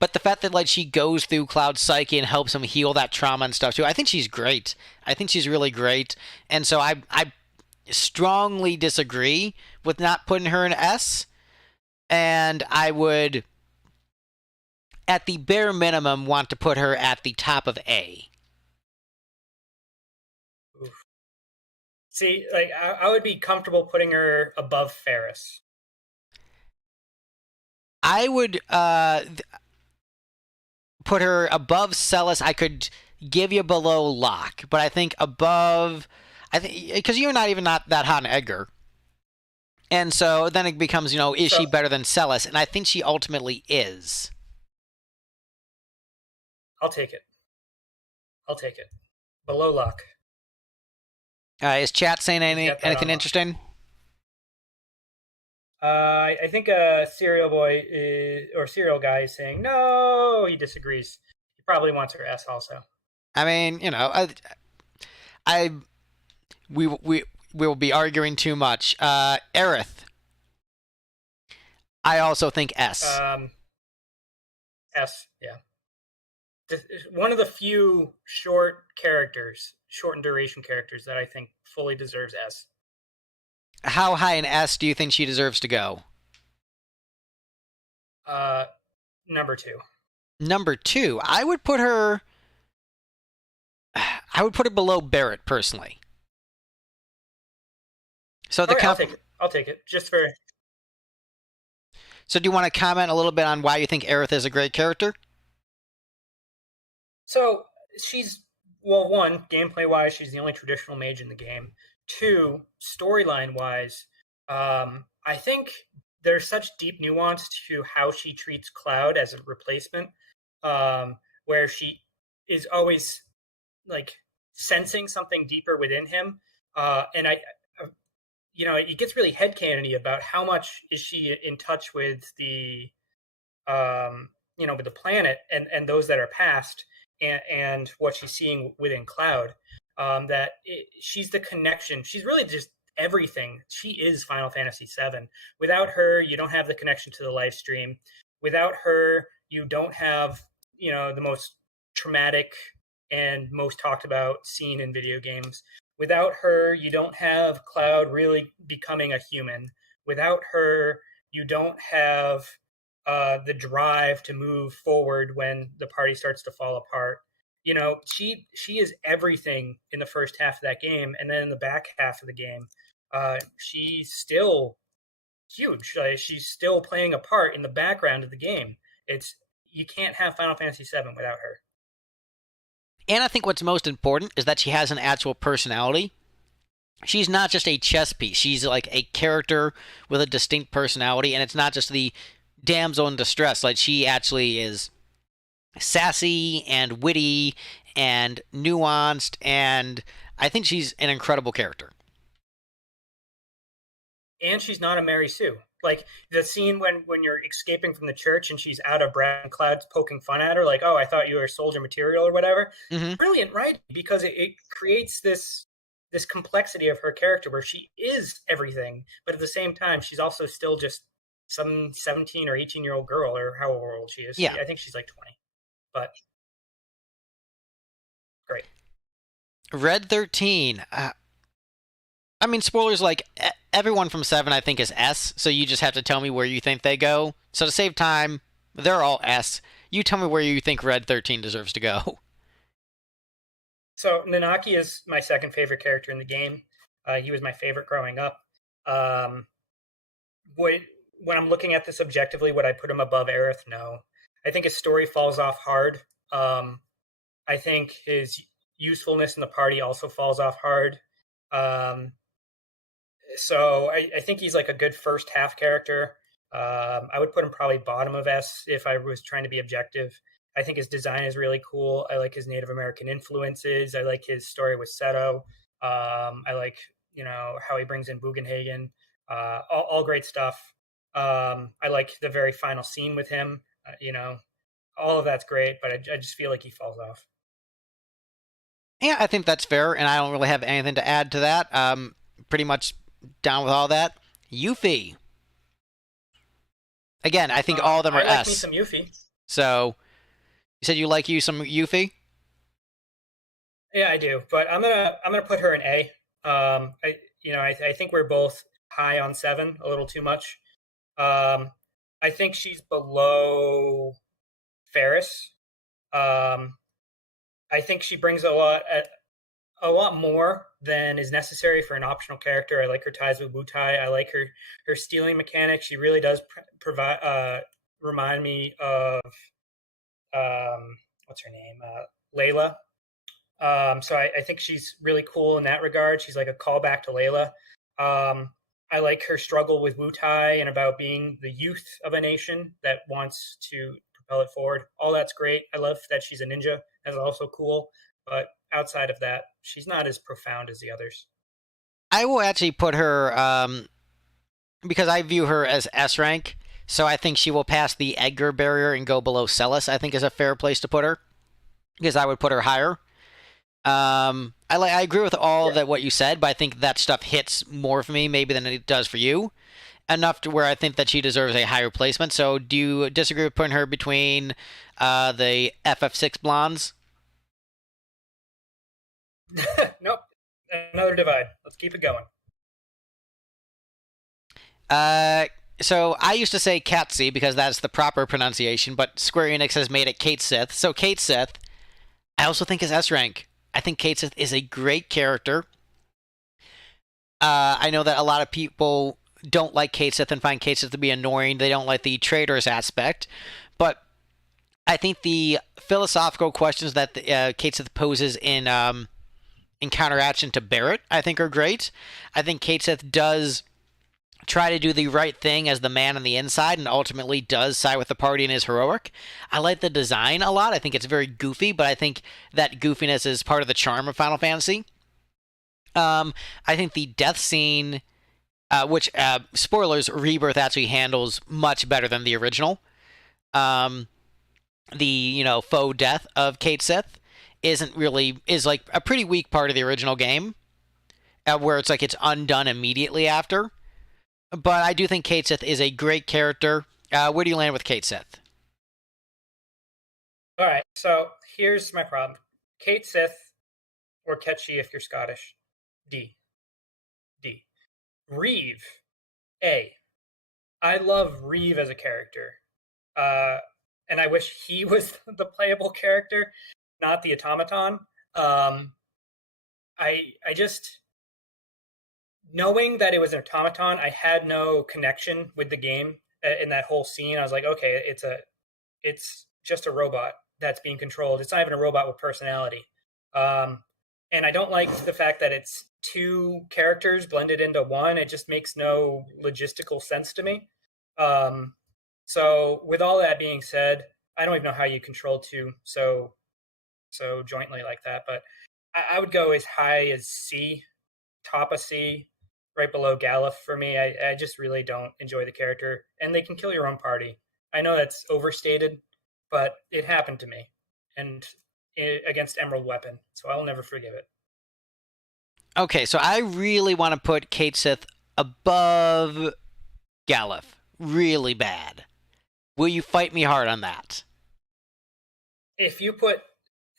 But the fact that like she goes through Cloud's psyche and helps him heal that trauma and stuff too, I think she's great. I think she's really great. And so I strongly disagree with not putting her in S. And I would, at the bare minimum, want to put her at the top of A. Oof. See, like I would be comfortable putting her above Ferris. I would put her above Celis. I could give you below Locke, but I think above, I think because you're not even not that hot on Edgar, and so then it becomes is she better than Celis? And I think she ultimately is. I'll take it. Below Locke. Is chat saying anything interesting? I think a cereal boy or cereal guy is saying no. He disagrees. He probably wants her S also. I mean, I we will be arguing too much. Aerith, I also think S. Um, S. Yeah. One of the few short characters, short in duration characters that I think fully deserves S. How high in S do you think she deserves to go? Uh, Number two. Number 2, I would put her. I would put her below Barrett personally. So All right, I'll take it. I'll take it just for. So do you want to comment a little bit on why you think Aerith is a great character? So she's well, one gameplay wise, she's the only traditional mage in the game. Two, storyline wise, I think there's such deep nuance to how she treats Cloud as a replacement, where she is always like sensing something deeper within him, and it gets really headcanony about how much is she in touch with with the planet and those that are past, and what she's seeing within Cloud. She's the connection. She's really just everything. She is Final Fantasy VII. Without her, you don't have the connection to the live stream. Without her, you don't have the most traumatic and most talked about scene in video games. Without her, you don't have Cloud really becoming a human. Without her, you don't have the drive to move forward when the party starts to fall apart. She is everything in the first half of that game, and then in the back half of the game, she's still huge. She's still playing a part in the background of the game. You can't have Final Fantasy VII without her. And I think what's most important is that she has an actual personality. She's not just a chess piece. She's like a character with a distinct personality, and it's not just the damsel in distress. Like, she actually is sassy and witty and nuanced, and I think she's an incredible character. And she's not a Mary Sue. Like the scene when you're escaping from the church and she's out of breath and Cloud's poking fun at her, like, "Oh, I thought you were soldier material" or whatever. Mm-hmm. Brilliant writing, because it creates this complexity of her character where she is everything, but at the same time, she's also still just some 17 or 18-year-old girl, or however old she is. Yeah. I think she's like 20, but great. Red 13. I mean, spoilers, like, everyone from 7 I think is S, so you just have to tell me where you think they go. So to save time, they're all S. You tell me where you think Red 13 deserves to go. So Nanaki is my second favorite character in the game. He was my favorite growing up. When I'm looking at this objectively, would I put him above Aerith? No. I think his story falls off hard. I think his usefulness in the party also falls off hard. So I think he's like a good first half character. I would put him probably bottom of S if I was trying to be objective. I think his design is really cool. I like his Native American influences. I like his story with Seto. I like how he brings in Bugenhagen. All great stuff. I like the very final scene with him. All of that's great, but I just feel like he falls off. Yeah, I think that's fair, and I don't really have anything to add to that. Pretty much down with all that. Yuffie. Again, I think all of them are I like S. me some Yuffie. So, you said you like you some Yuffie? Yeah, I do, but I'm gonna put her in A. I think we're both high on 7, a little too much. I think she's below Ferris. I think she brings a lot more than is necessary for an optional character. I like her ties with Wutai. I like her stealing mechanic. She really does remind me of what's her name, Layla. So I think she's really cool in that regard. She's like a callback to Layla. I like her struggle with Wutai and about being the youth of a nation that wants to propel it forward. All that's great. I love that she's a ninja. That's also cool. But outside of that, she's not as profound as the others. I will actually put her because I view her as S rank, so I think she will pass the Edgar barrier and go below Celis. I think is a fair place to put her because I would put her higher. I agree with all Yeah. that what you said, but I think that stuff hits more for me maybe than it does for you. Enough to where I think that she deserves a higher placement. So, do you disagree with putting her between the FF6 blondes? Nope. Another divide. Let's keep it going. Uh, so I used to say Katsi because that's the proper pronunciation, but Square Enix has made it Kate Sith. So Kate Sith, I also think is S rank. I think Kate Sith is a great character. I know that a lot of people don't like Kate Sith and find Kate Sith to be annoying. They don't like the traders aspect, but I think the philosophical questions that Kate Sith poses in counteraction to Barrett, I think, are great. I think Kate Sith does try to do the right thing as the man on the inside and ultimately does side with the party and is heroic. I like the design a lot. I think it's very goofy, but I think that goofiness is part of the charm of Final Fantasy. I think the death scene, which, spoilers, Rebirth actually handles much better than the original. Um, the, faux death of Kate Sith is like a pretty weak part of the original game, where it's like it's undone immediately after. But I do think Kate Sith is a great character. Where do you land with Kate Sith? All right. So here's my problem: Kate Sith or Ketchy if you're Scottish. D. D. Reeve. A. I love Reeve as a character, uh, and I wish he was the playable character, not the automaton. I just knowing that it was an automaton, I had no connection with the game in that whole scene. I was like, okay, it's just a robot that's being controlled. It's not even a robot with personality. Um, and I don't like the fact that it's two characters blended into one. It just makes no logistical sense to me. Um, so with all that being said, I don't even know how you control two so jointly like that, but I would go as high as C, top of C, right below Galuf for me. I just really don't enjoy the character, and they can kill your own party. I know that's overstated, but it happened to me, and against Emerald Weapon, so I'll never forgive it. Okay, so I really want to put Kate Sith above Galuf. Really bad. Will you fight me hard on that? If you put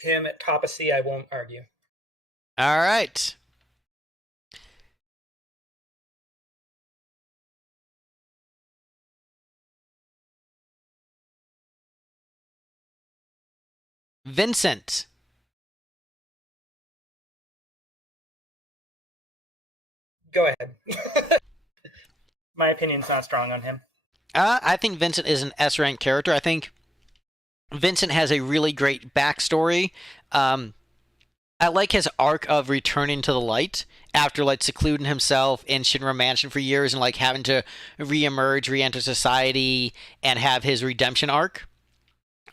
him at top of C, I won't argue. All right. Vincent. Go ahead. My opinion's not strong on him. I think Vincent is an S rank character. I think Vincent has a really great backstory. Um, I like his arc of returning to the light after like secluding himself in Shinra Mansion for years and like having to reemerge, re-enter society, and have his redemption arc.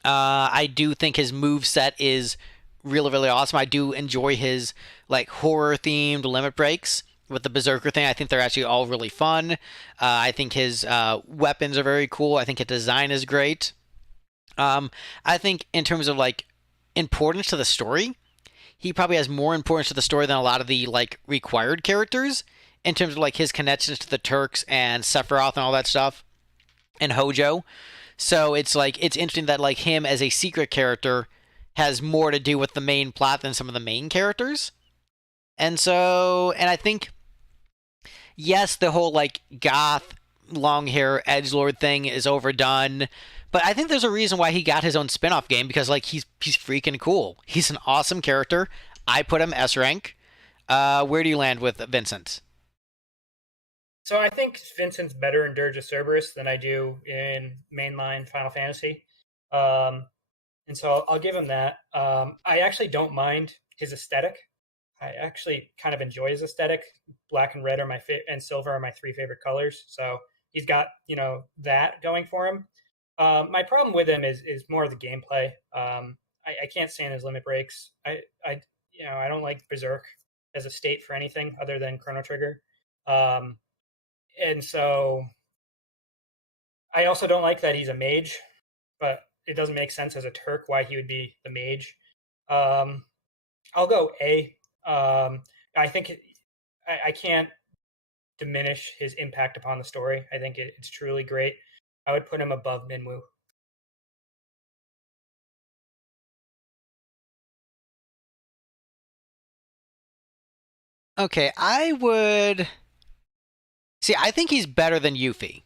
I do think his move set is really, really awesome. I do enjoy his like horror themed limit breaks with the berserker thing. I think they're actually all really fun. I think his weapons are very cool. I think his design is great. I think in terms of like importance to the story, he probably has more importance to the story than a lot of the like required characters in terms of like his connections to the Turks and Sephiroth and all that stuff and Hojo. So it's like it's interesting that like him as a secret character has more to do with the main plot than some of the main characters. And I think yes, the whole like goth long hair edgelord thing is overdone, but I think there's a reason why he got his own spin-off game because like he's freaking cool. He's an awesome character. I put him S rank. Where do you land with Vincent? So I think Vincent's better in Dirge of Cerberus than I do in mainline Final Fantasy. Um, and so I'll give him that. I actually don't mind his aesthetic. I actually kind of enjoy his aesthetic. Black and red are and silver are my three favorite colors. So he's got that going for him. My problem with him is more of the gameplay. I can't stand his limit breaks. I don't like Berserk as a state for anything other than Chrono Trigger. Um, And so I also don't like that he's a mage, but it doesn't make sense as a Turk why he would be the mage. Um, I'll go A. I think I can't diminish his impact upon the story. I think it's truly great. I would put him above Minwoo. Okay, I would see. I think he's better than Yuffie.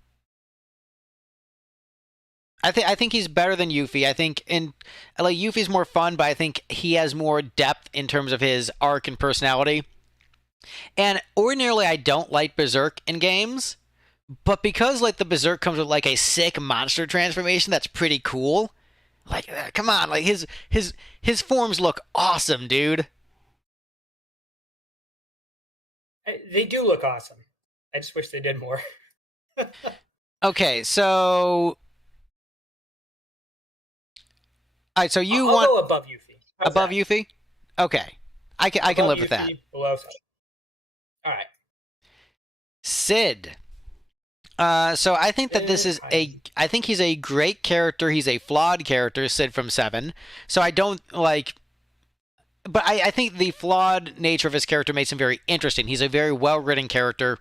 I think he's better than Yuffie. I think in like Yuffie's more fun, but I think he has more depth in terms of his arc and personality. And ordinarily, I don't like Berserk in games, but because like the Berserk comes with like a sick monster transformation that's pretty cool. Like, come on, like his forms look awesome, dude. They do look awesome. I just wish they did more. Okay, so all right, so you I'll want go above Yuffie. How's above that? Yuffie? Okay, I can Above live with that. Yuffie, below. All right. Sid. So I think that this is I think he's a great character. He's a flawed character, Sid from Seven. So I don't like, but I think the flawed nature of his character makes him very interesting. He's a very well-written character.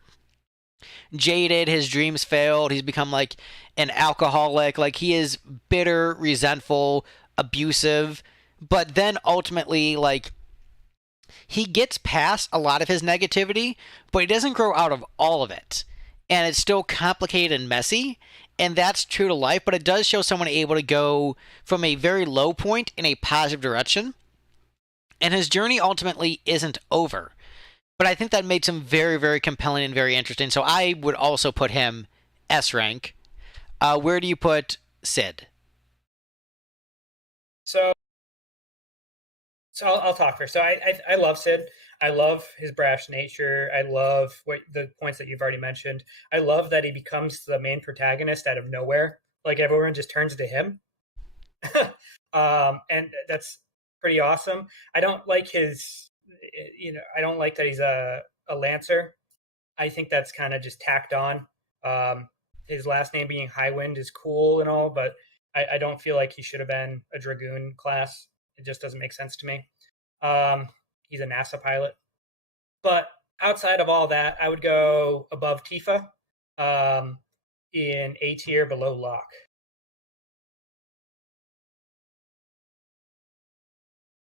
Jaded, his dreams failed. He's become like an alcoholic. Like he is bitter, resentful, abusive. But then ultimately, like he gets past a lot of his negativity, but he doesn't grow out of all of it. And it's still complicated and messy. And that's true to life, but it does show someone able to go from a very low point in a positive direction. And his journey ultimately isn't over. But I think that makes him very, very compelling and very interesting. So I would also put him S rank. Where do you put Sid? So I'll talk first. So I love Sid. I love his brash nature. I love the points that you've already mentioned. I love that he becomes the main protagonist out of nowhere. Like everyone just turns to him, and that's pretty awesome. I don't like his, I don't like that he's a lancer. I think that's kind of just tacked on. His last name being Highwind is cool and all, but I don't feel like he should have been a dragoon class. It just doesn't make sense to me. He's a NASA pilot. But outside of all that, I would go above Tifa, in A tier, below Locke.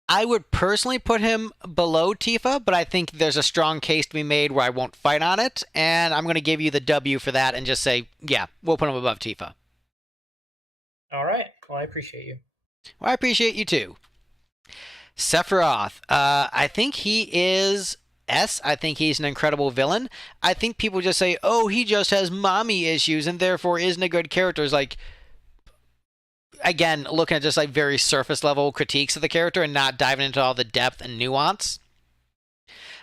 I would personally put him below Tifa, but I think there's a strong case to be made where I won't fight on it, and I'm going to give you the W for that and just say, yeah, we'll put him above Tifa. All right. Well, I appreciate you. Well, I appreciate you too. Sephiroth. I think he is S. I think he's an incredible villain. I think people just say, oh, he just has mommy issues and therefore isn't a good character. It's like, again, looking at just like very surface level critiques of the character and not diving into all the depth and nuance.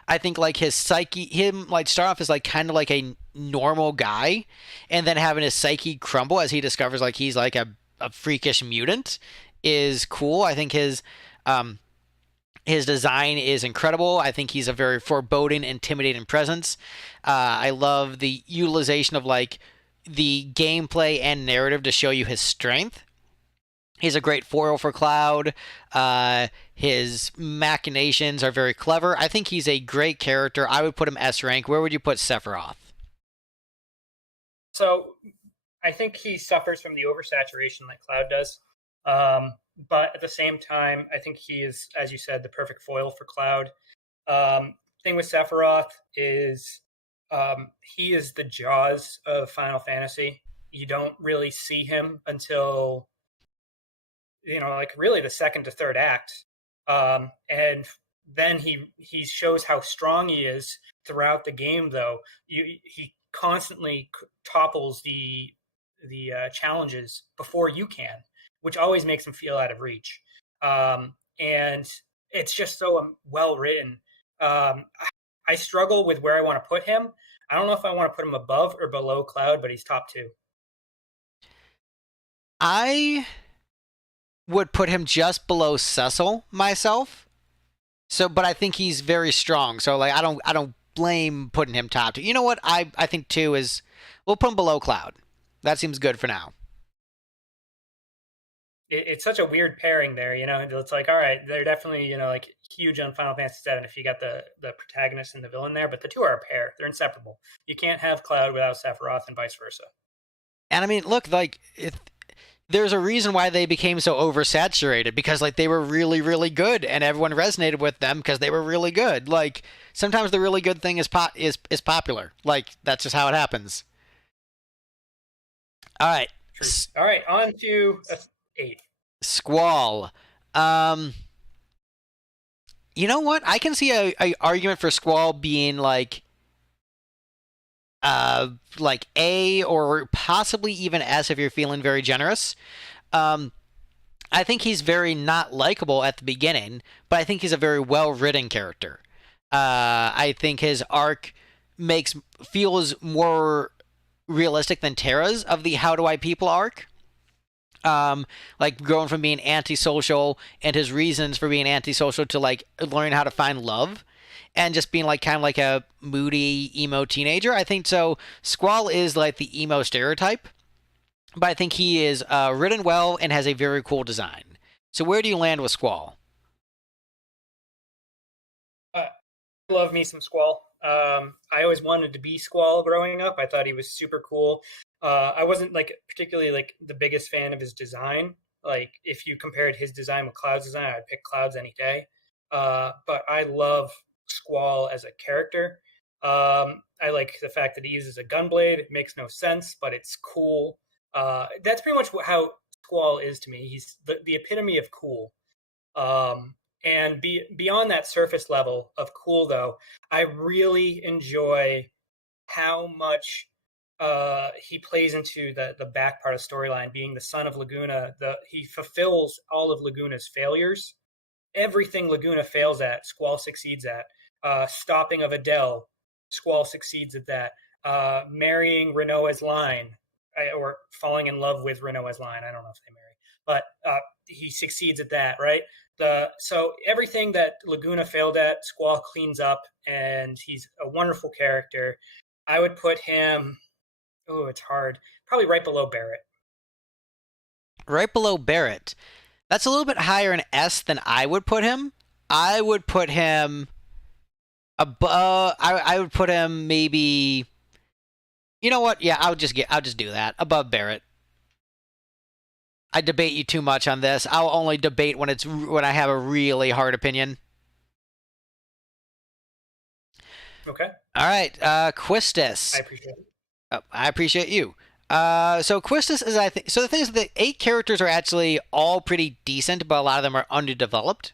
I think like his psyche, him like start off as like kind of like a normal guy and then having his psyche crumble as he discovers like he's like a freakish mutant is cool. I think his design is incredible. I think he's a very foreboding, intimidating presence. I love the utilization of like the gameplay and narrative to show you his strength. He's a great foil for Cloud. His machinations are very clever. I think he's a great character. I would put him S rank. Where would you put Sephiroth? So I think he suffers from the oversaturation like Cloud does. But at the same time, I think he is, as you said, the perfect foil for Cloud. Thing with Sephiroth is he is the Jaws of Final Fantasy. You don't really see him until, like really the second to third act. And then he shows how strong he is throughout the game, though. He constantly topples the challenges before you can, which always makes him feel out of reach. And it's just so well written. I struggle with where I want to put him. I don't know if I want to put him above or below Cloud, but he's top 2. I would put him just below Cecil myself. So, but I think he's very strong. So, like, I don't blame putting him top 2. You know what? I think 2 is We'll put him below Cloud. That seems good for now. It's such a weird pairing there, you know. It's like, all right, they're definitely, you know, like huge on Final Fantasy VII if you got the protagonist and the villain there, but the two are a pair. They're inseparable. You can't have Cloud without Sephiroth and vice versa. And I mean, look, like there's a reason why they became so oversaturated because like they were really really good and everyone resonated with them because they were really good. Like sometimes the really good thing is popular. Like that's just how it happens. All right. True. All right, on to 8. Squall. Um you know what? I can see a argument for Squall being like A or possibly even S if you're feeling very generous. Um I think he's very not likable at the beginning, but I think he's a very well written character. I think his arc feels more realistic than Terra's of the How Do I People arc. Like going from being antisocial and his reasons for being antisocial to like learning how to find love and just being like kind of like a moody emo teenager. I think so. Squall is like the emo stereotype, but I think he is written well and has a very cool design. So where do you land with Squall? Love me some Squall. I always wanted to be Squall growing up. I thought he was super cool. I wasn't like particularly like the biggest fan of his design. Like if you compared his design with Cloud's design, I'd pick Cloud's any day. But I love Squall as a character. I like the fact that he uses a gunblade. It makes no sense, but it's cool. That's pretty much how Squall is to me. He's the epitome of cool. And beyond that surface level of cool, though, I really enjoy how much he plays into the back part of storyline. Being the son of Laguna, he fulfills all of Laguna's failures. Everything Laguna fails at, Squall succeeds at. Stopping of Adele, Squall succeeds at that. Marrying Renoa's line, or falling in love with Renoa's line. I don't know if they marry, but he succeeds at that, right? So everything that Laguna failed at, Squall cleans up, and he's a wonderful character. I would put him. Oh, it's hard. Probably right below Barrett. Right below Barrett. That's a little bit higher in S than I would put him. I would put him above. I would put him maybe. You know what? Yeah, I'll just do that above Barrett. I debate you too much on this. I'll only debate when I have a really hard opinion. Okay. All right, Quistis. I appreciate it. Oh, I appreciate you. So Quistis is, I think. So the thing is, the 8 characters are actually all pretty decent, but a lot of them are underdeveloped,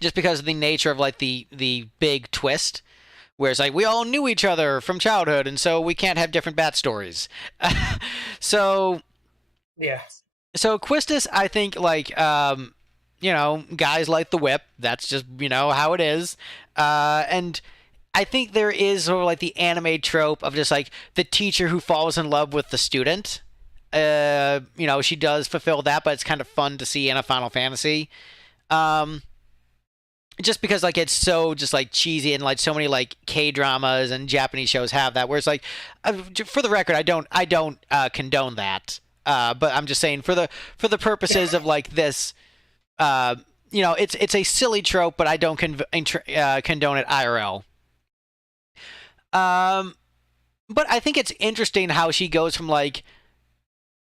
just because of the nature of like the big twist, where it's like we all knew each other from childhood, and so we can't have different backstories. So yeah. So Quistis, I think, like, guys like the whip. That's just, how it is. And I think there is sort of like the anime trope of just like the teacher who falls in love with the student. She does fulfill that, but it's kind of fun to see in a Final Fantasy. Just because like it's so just like cheesy and like so many like K-dramas and Japanese shows have that, where it's like, for the record, I don't condone that. But I'm just saying for the purposes of like this, it's a silly trope, but I don't condone it IRL. But I think it's interesting how she goes from like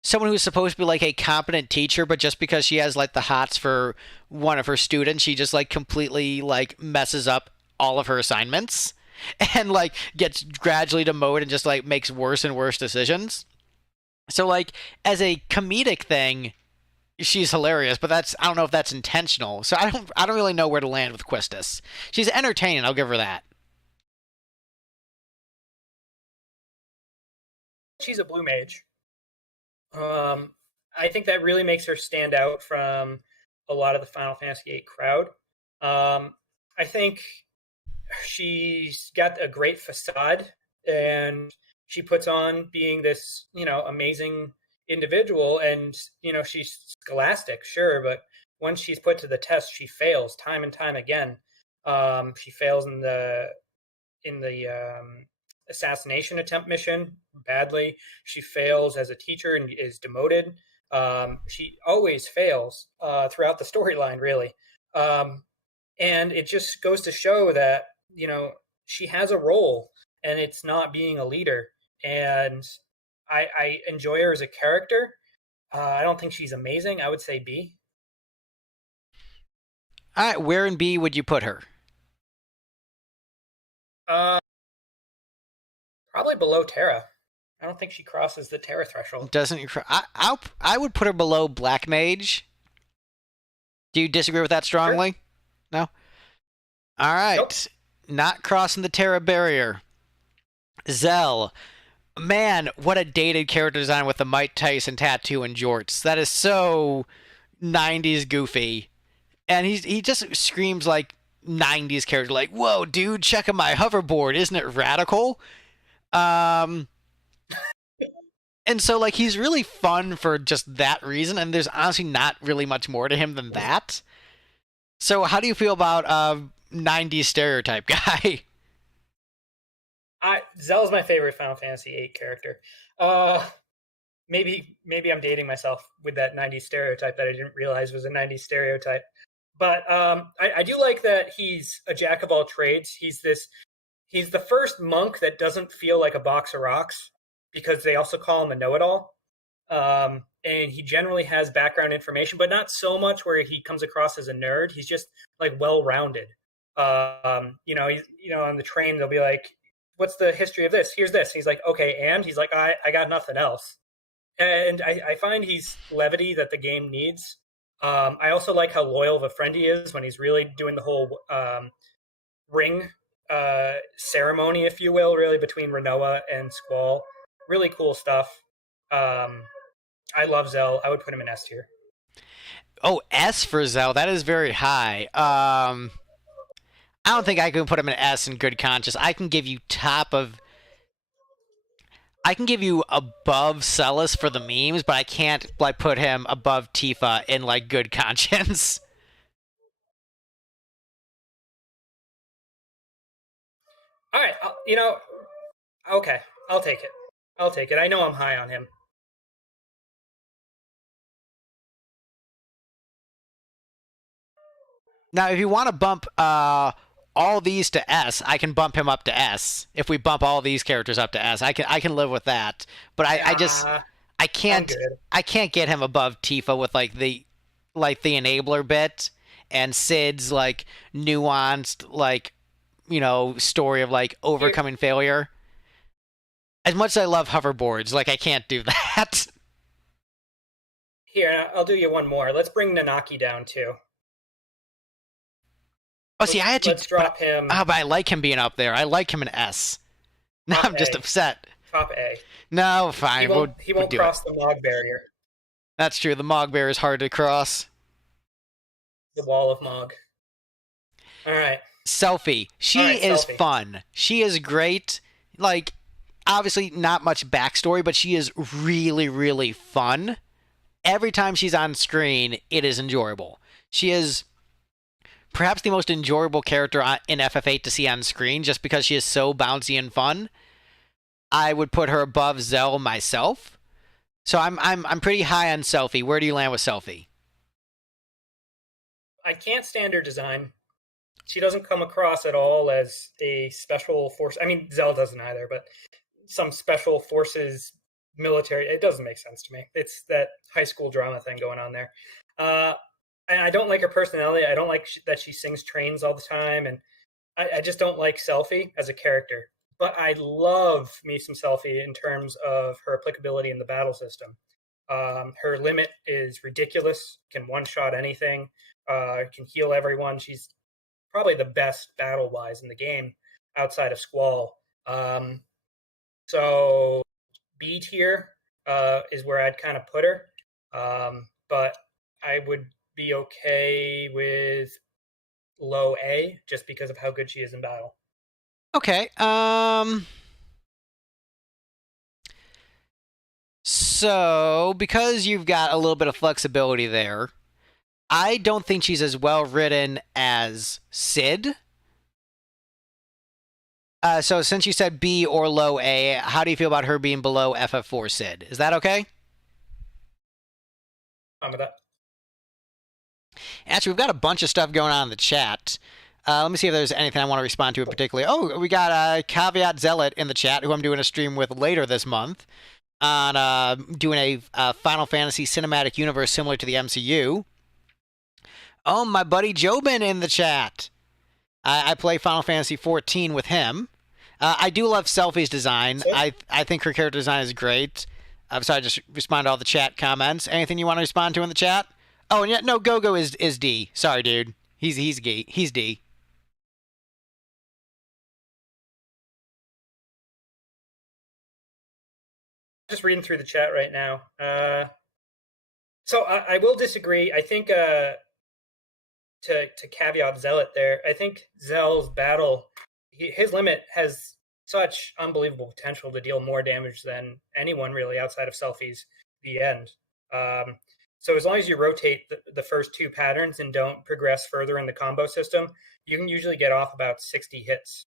someone who's supposed to be like a competent teacher, but just because she has like the hots for one of her students, she just like completely like messes up all of her assignments and like gets gradually demoted and just like makes worse and worse decisions. So like as a comedic thing, she's hilarious, but I don't know if that's intentional. So I don't really know where to land with Quistis. She's entertaining, I'll give her that. She's a blue mage. I think that really makes her stand out from a lot of the Final Fantasy VIII crowd. I think she's got a great facade, and she puts on being this, amazing individual, and she's scholastic, sure, but when she's put to the test, she fails time and time again. She fails in the assassination attempt mission badly. She fails as a teacher and is demoted. She always fails throughout the storyline, really. And it just goes to show that, she has a role and it's not being a leader. And I enjoy her as a character. I don't think she's amazing. I would say B. All right, where in B would you put her? Uh, Probably below Terra. I don't think she crosses the Terra threshold. I would put her below Black Mage. Do you disagree with that strongly? Sure. No? All right. Nope. Not crossing the Terra barrier. Zell. Man, what a dated character design with the Mike Tyson tattoo and jorts. That is so 90s goofy. And he just screams like 90s character, like, whoa, dude, check out my hoverboard. Isn't it radical? And so, like, he's really fun for just that reason, and there's honestly not really much more to him than that. So how do you feel about 90s stereotype guy? Zell's my favorite Final Fantasy VIII character. Maybe I'm dating myself with that 90s stereotype that I didn't realize was a 90s stereotype. But I do like that he's a jack of all trades. He's the first monk that doesn't feel like a box of rocks, because they also call him a know-it-all. And he generally has background information, but not so much where he comes across as a nerd. He's just like well-rounded. He's, on the train, they'll be like, what's the history of this? Here's this. He's like, okay, and he's like, I got nothing else. And I find he's levity that the game needs. I also like how loyal of a friend he is when he's really doing the whole ring ceremony, if you will, really between Renoa and Squall. Really cool stuff. I love Zell. I would put him in S tier. Oh, S for Zell. That is very high. I don't think I can put him in S in good conscience. I can give you above Celis for the memes, but I can't like put him above Tifa in like good conscience. All right, okay, I'll take it. I know I'm high on him. Now, if you want to bump all these to S, I can bump him up to S. If we bump all these characters up to S, I can live with that. But I can't get him above Tifa with like the enabler bit and Sid's like nuanced story of like overcoming failure. As much as I love hoverboards, like I can't do that. Here, I'll do you one more. Let's bring Nanaki down too. Oh, see, let's drop him. Oh, but I like him being up there. I like him in S. Now I'm just upset. Top A. No, fine. He won't cross the Mog barrier. That's true. The Mog barrier is hard to cross. The wall of Mog. All right. Selphie. She is fun. She is great. Like, obviously not much backstory, but she is really, really fun. Every time she's on screen, it is enjoyable. She is perhaps the most enjoyable character in FF8 to see on screen, just because she is so bouncy and fun. I would put her above Zell myself. So I'm pretty high on Selphie. Where do you land with Selphie? I can't stand her design. She doesn't come across at all as a special force. I mean, Zell doesn't either, but some special forces military. It doesn't make sense to me. It's that high school drama thing going on there. And I don't like her personality. I don't like that she sings trains all the time. And I just don't like Selphie as a character. But I love me some Selphie in terms of her applicability in the battle system. Her limit is ridiculous, can one-shot anything, can heal everyone. She's probably the best battle-wise in the game outside of Squall. So B tier is where I'd kind of put her. But I would be okay with low A just because of how good she is in battle. Okay. So because you've got a little bit of flexibility there, I don't think she's as well written as Cid. So since you said B or low A, how do you feel about her being below FF4 Sid? Is that okay? With that. Actually, we've got a bunch of stuff going on in the chat. Let me see if there's anything I want to respond to in particular. Oh, we got Caveat Zealot in the chat, who I'm doing a stream with later this month on doing a Final Fantasy cinematic universe similar to the MCU. Oh, my buddy Jobin in the chat. I play Final Fantasy XIV with him. I do love Selfie's design. I think her character design is great. I'm sorry, just respond to all the chat comments. Anything you want to respond to in the chat? Oh, and yeah, no, Gogo is D. Sorry, dude. He's gay. He's D. Just reading through the chat right now. So I will disagree. I think to caveat Zealot there, I think Zell's battle, his limit has such unbelievable potential to deal more damage than anyone really outside of Selfie's the end. So as long as you rotate the first two patterns and don't progress further in the combo system, you can usually get off about 60 hits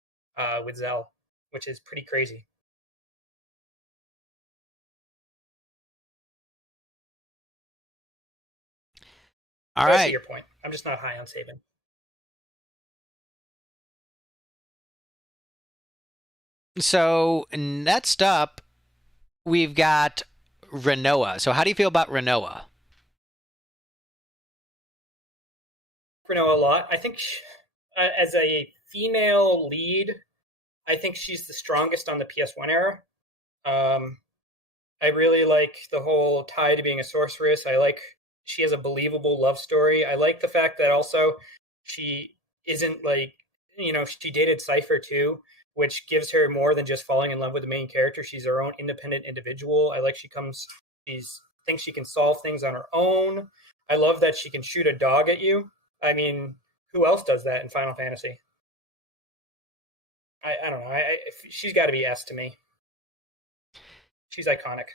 with Zell, which is pretty crazy. All right. To your point, I'm just not high on Sabin. So next up, we've got Renoa. So how do you feel about Renoa? Renoa a lot. I think as a female lead, I think she's the strongest on the PS1 era. I really like the whole tie to being a sorceress. I like she has a believable love story. I like the fact that also she isn't like, she dated Cypher too, which gives her more than just falling in love with the main character. She's her own independent individual. I like she thinks she can solve things on her own. I love that she can shoot a dog at you. I mean, who else does that in Final Fantasy? I don't know. She's got to be S to me. She's iconic.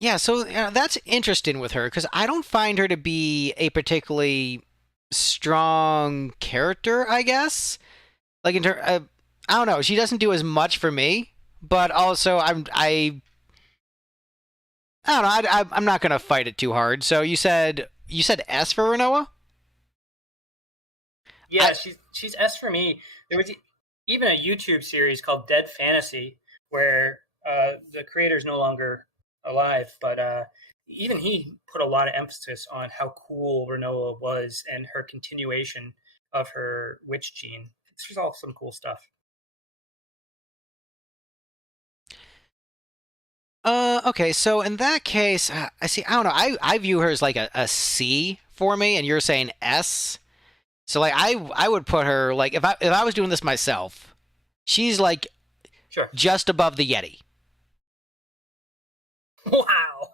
Yeah, so that's interesting with her, because I don't find her to be a particularly strong character, I guess. Like, I don't know. She doesn't do as much for me, but also I don't know. I'm not gonna fight it too hard. So you said S for Renoa? Yeah, she's S for me. There was even a YouTube series called Dead Fantasy where the creator's no longer alive, but even he put a lot of emphasis on how cool Renoa was and her continuation of her witch gene. This was all some cool stuff. Okay, so in that case, I don't know. I view her as like a C for me, and you're saying S. So like I would put her like if I was doing this myself, she's like sure just above the Yeti. Wow.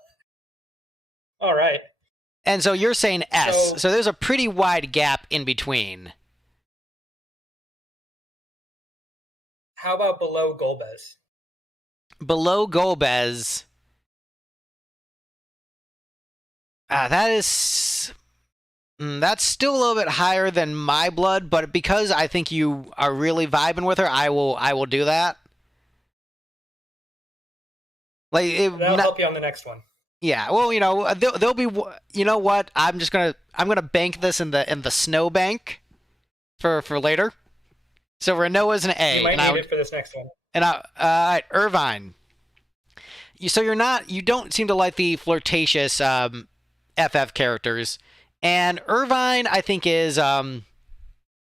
All right. And so you're saying S. So there's a pretty wide gap in between. How about below Golbez? Below Golbez, that's still a little bit higher than my blood, but because I think you are really vibing with her, I will do that. Like that'll help you on the next one. Yeah, well, there'll be. You know what? I'm gonna bank this in the snow bank for later. So Renoa's an A. You might need it for this next one. And Irvine. You don't seem to like the flirtatious FF characters, and Irvine I think is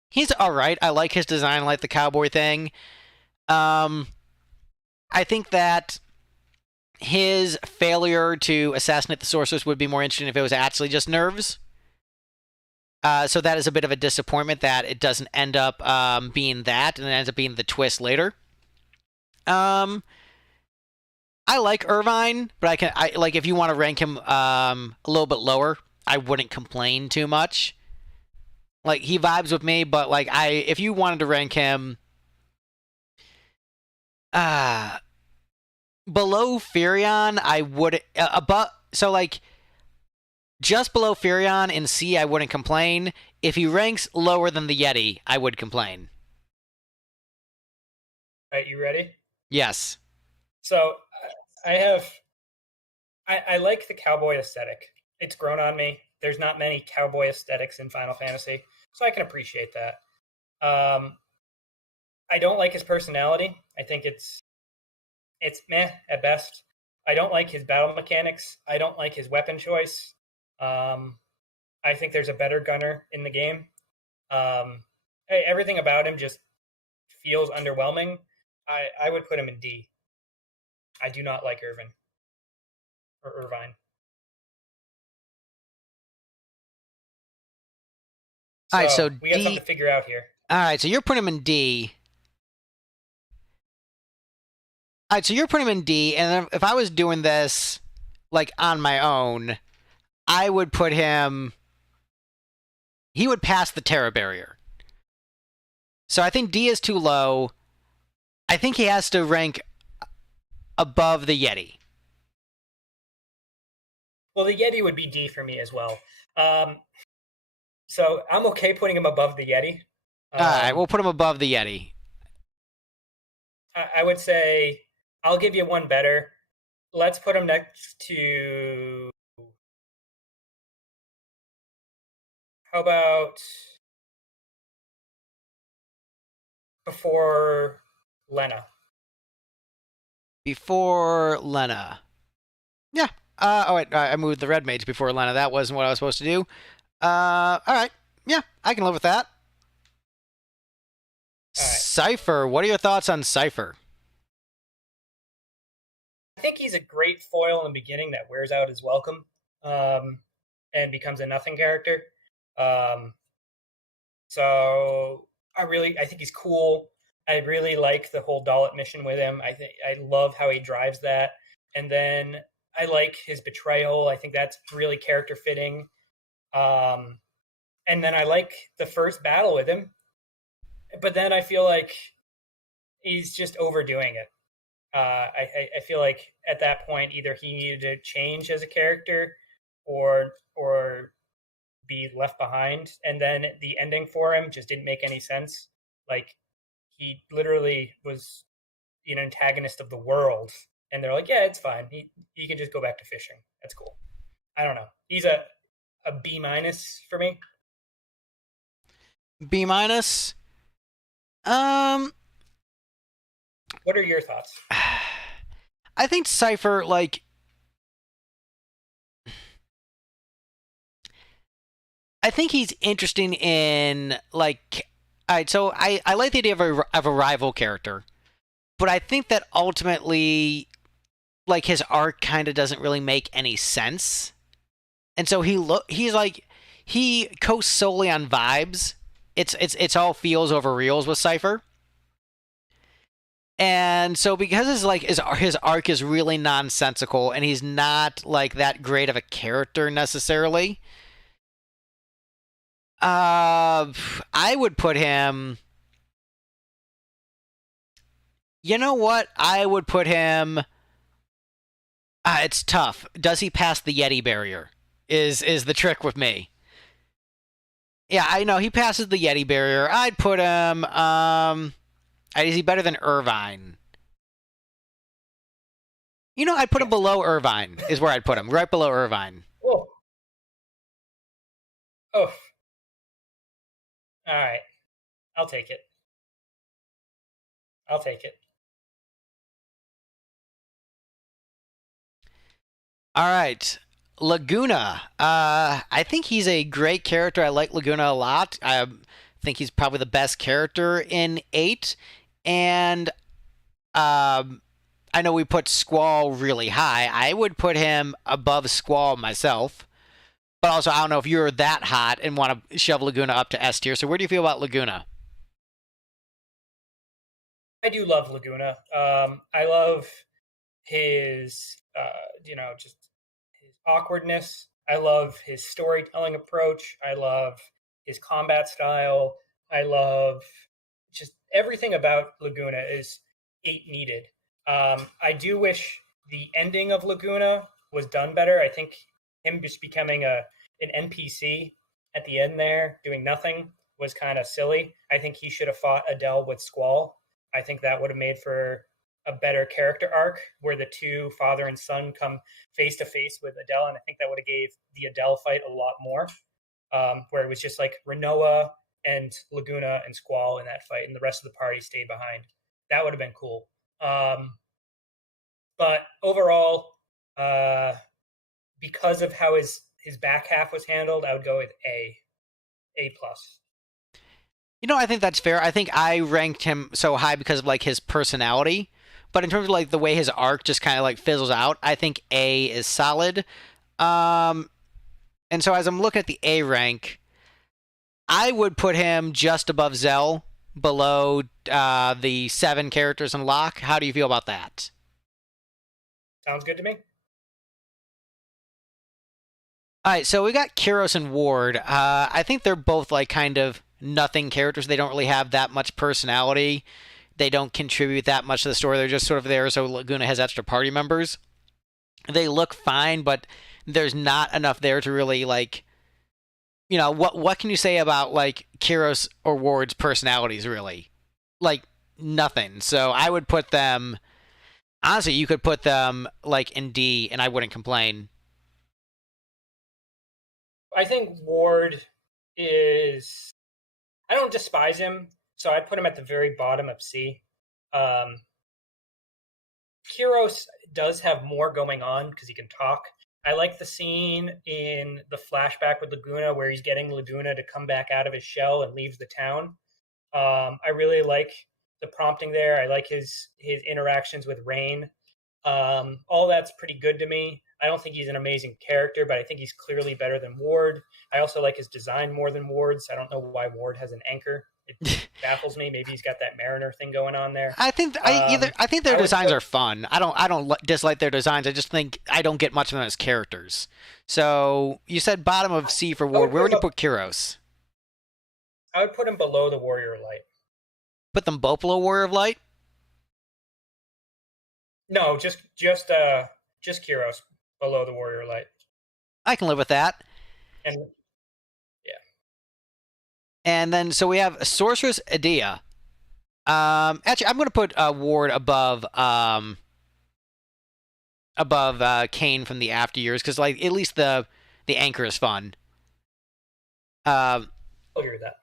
he's all right. I like his design, I like the cowboy thing. I think that his failure to assassinate the sorceress would be more interesting if it was actually just nerves. So that is a bit of a disappointment that it doesn't end up being that, and it ends up being the twist later. I like Irvine, but I like if you want to rank him a little bit lower, I wouldn't complain too much. Like he vibes with me, but like if you wanted to rank him below Furion, I would so like just below Furion in C, I wouldn't complain. If he ranks lower than the Yeti, I would complain. right, you ready? Yes. So I have I like the cowboy aesthetic. It's grown on me. There's not many cowboy aesthetics in Final Fantasy, so I can appreciate that. Um, I don't like his personality. I think it's meh at best. I don't like his battle mechanics. I don't like his weapon choice. Um, I think there's a better gunner in the game. Everything about him just feels underwhelming. I would put him in D. I do not like Irvin or Irvine. All right, so So we got something D. to figure out here. All right, so you're putting him in D. All right, so you're putting him in D, and if I was doing this like on my own, I would put him. He would pass the Terra barrier. So I think D is too low. I think he has to rank above the Yeti. Well, the Yeti would be D for me as well. So I'm okay putting him above the Yeti. All right, we'll put him above the Yeti. I would say I'll give you one better. Let's put him next to. How about before Lena? Before Lena. Yeah. Oh, wait, I moved the red mage before Lena. That wasn't what I was supposed to do. All right. Yeah, I can live with that. All right. Cypher. What are your thoughts on Cypher? I think he's a great foil in the beginning that wears out his welcome and becomes a nothing character. Um, so I think he's cool. I really like the whole Dalit mission with him. I love how he drives that. And then I like his betrayal. I think that's really character fitting. And then I like the first battle with him. But then I feel like he's just overdoing it. I feel like at that point either he needed to change as a character or be left behind, and then the ending for him just didn't make any sense. Like he literally was an antagonist of the world, and they're like, yeah, it's fine. He can just go back to fishing. That's cool. I don't know. He's a B minus for me. B minus. What are your thoughts? I think Cypher, like, I think he's interesting in, like, all right, so I like the idea of a rival character, but I think that ultimately, like, his arc kind of doesn't really make any sense. And so he's like, he coasts solely on vibes. It's all feels over reals with Cypher. And so because his arc is really nonsensical and he's not like that great of a character necessarily, I would put him. You know what? I would put him. It's tough. Does he pass the Yeti barrier? Is the trick with me? Yeah, I know he passes the Yeti barrier. I'd put him. Is he better than Irvine? You know, I'd put him below Irvine. Is where I'd put him, right below Irvine. Oh, oh. All right, I'll take it. I'll take it. All right. Laguna. I think he's a great character. I like Laguna a lot. I think he's probably the best character in 8. And I know we put Squall really high. I would put him above Squall myself. But also, I don't know if you're that hot and want to shove Laguna up to S tier. So where do you feel about Laguna? I do love Laguna. I love his, just his awkwardness. I love his storytelling approach. I love his combat style. I love just everything about Laguna is 8 needed. I do wish the ending of Laguna was done better. I think him just becoming an NPC at the end there, doing nothing, was kind of silly. I think he should have fought Adele with Squall. I think that would have made for a better character arc where the two father and son come face to face with Adele, and I think that would have gave the Adele fight a lot more. Where it was just like Renoa and Laguna and Squall in that fight, and the rest of the party stayed behind. That would have been cool. But overall, because of how his back half was handled, I would go with A plus. I think that's fair. I think I ranked him so high because of like his personality, but in terms of like the way his arc just kind of like fizzles out, I think A is solid. And so as I'm looking at the A rank, I would put him just above Zell, below the 7 characters in Locke. How do you feel about that? Sounds good to me. All right, so we got Kyros and Ward. I think they're both like kind of nothing characters. They don't really have that much personality. They don't contribute that much to the story. They're just sort of there so Laguna has extra party members. They look fine, but there's not enough there to really like, what can you say about like Kyros or Ward's personalities really? Like nothing. So I would put them, honestly, you could put them like in D and I wouldn't complain. I think Ward is, I don't despise him, so I'd put him at the very bottom of C. Kyros does have more going on because he can talk. I like the scene in the flashback with Laguna where he's getting Laguna to come back out of his shell and leaves the town. I really like the prompting there. I like his interactions with Rain. All that's pretty good to me. I don't think he's an amazing character, but I think he's clearly better than Ward. I also like his design more than Ward's. I don't know why Ward has an anchor. It baffles me. Maybe he's got that Mariner thing going on there. I think their designs are fun. I don't dislike their designs. I just think I don't get much of them as characters. So you said bottom of C for Ward. Where would you put Kyros? I would put him below the Warrior of Light. Put them both below Warrior of Light? No, just Kyros below the Warrior of Light. I can live with that. And And then, so we have Sorceress Edea. Actually, I'm going to put Ward above Kane from the After Years because, like, at least the anchor is fun. I'll agree with that.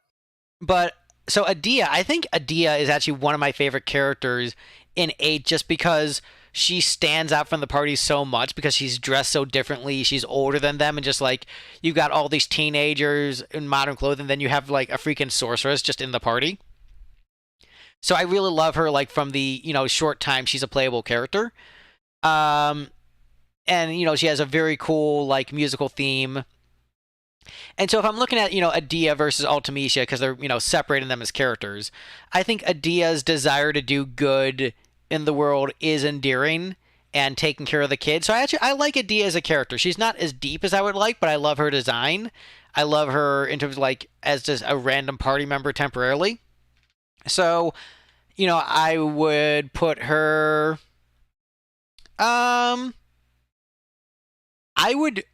But so Edea, I think Edea is actually one of my favorite characters in 8, just because she stands out from the party so much because she's dressed so differently. She's older than them, and just like you got all these teenagers in modern clothing, then you have like a freaking sorceress just in the party. So I really love her, like from the short time she's a playable character. And she has a very cool like musical theme. And so if I'm looking at Edea versus Ultimecia, because they're separating them as characters, I think Edea's desire to do good in the world is endearing and taking care of the kids. So I like Edea as a character. She's not as deep as I would like, but I love her design. I love her in terms of like as just a random party member temporarily. So, I would put her. I would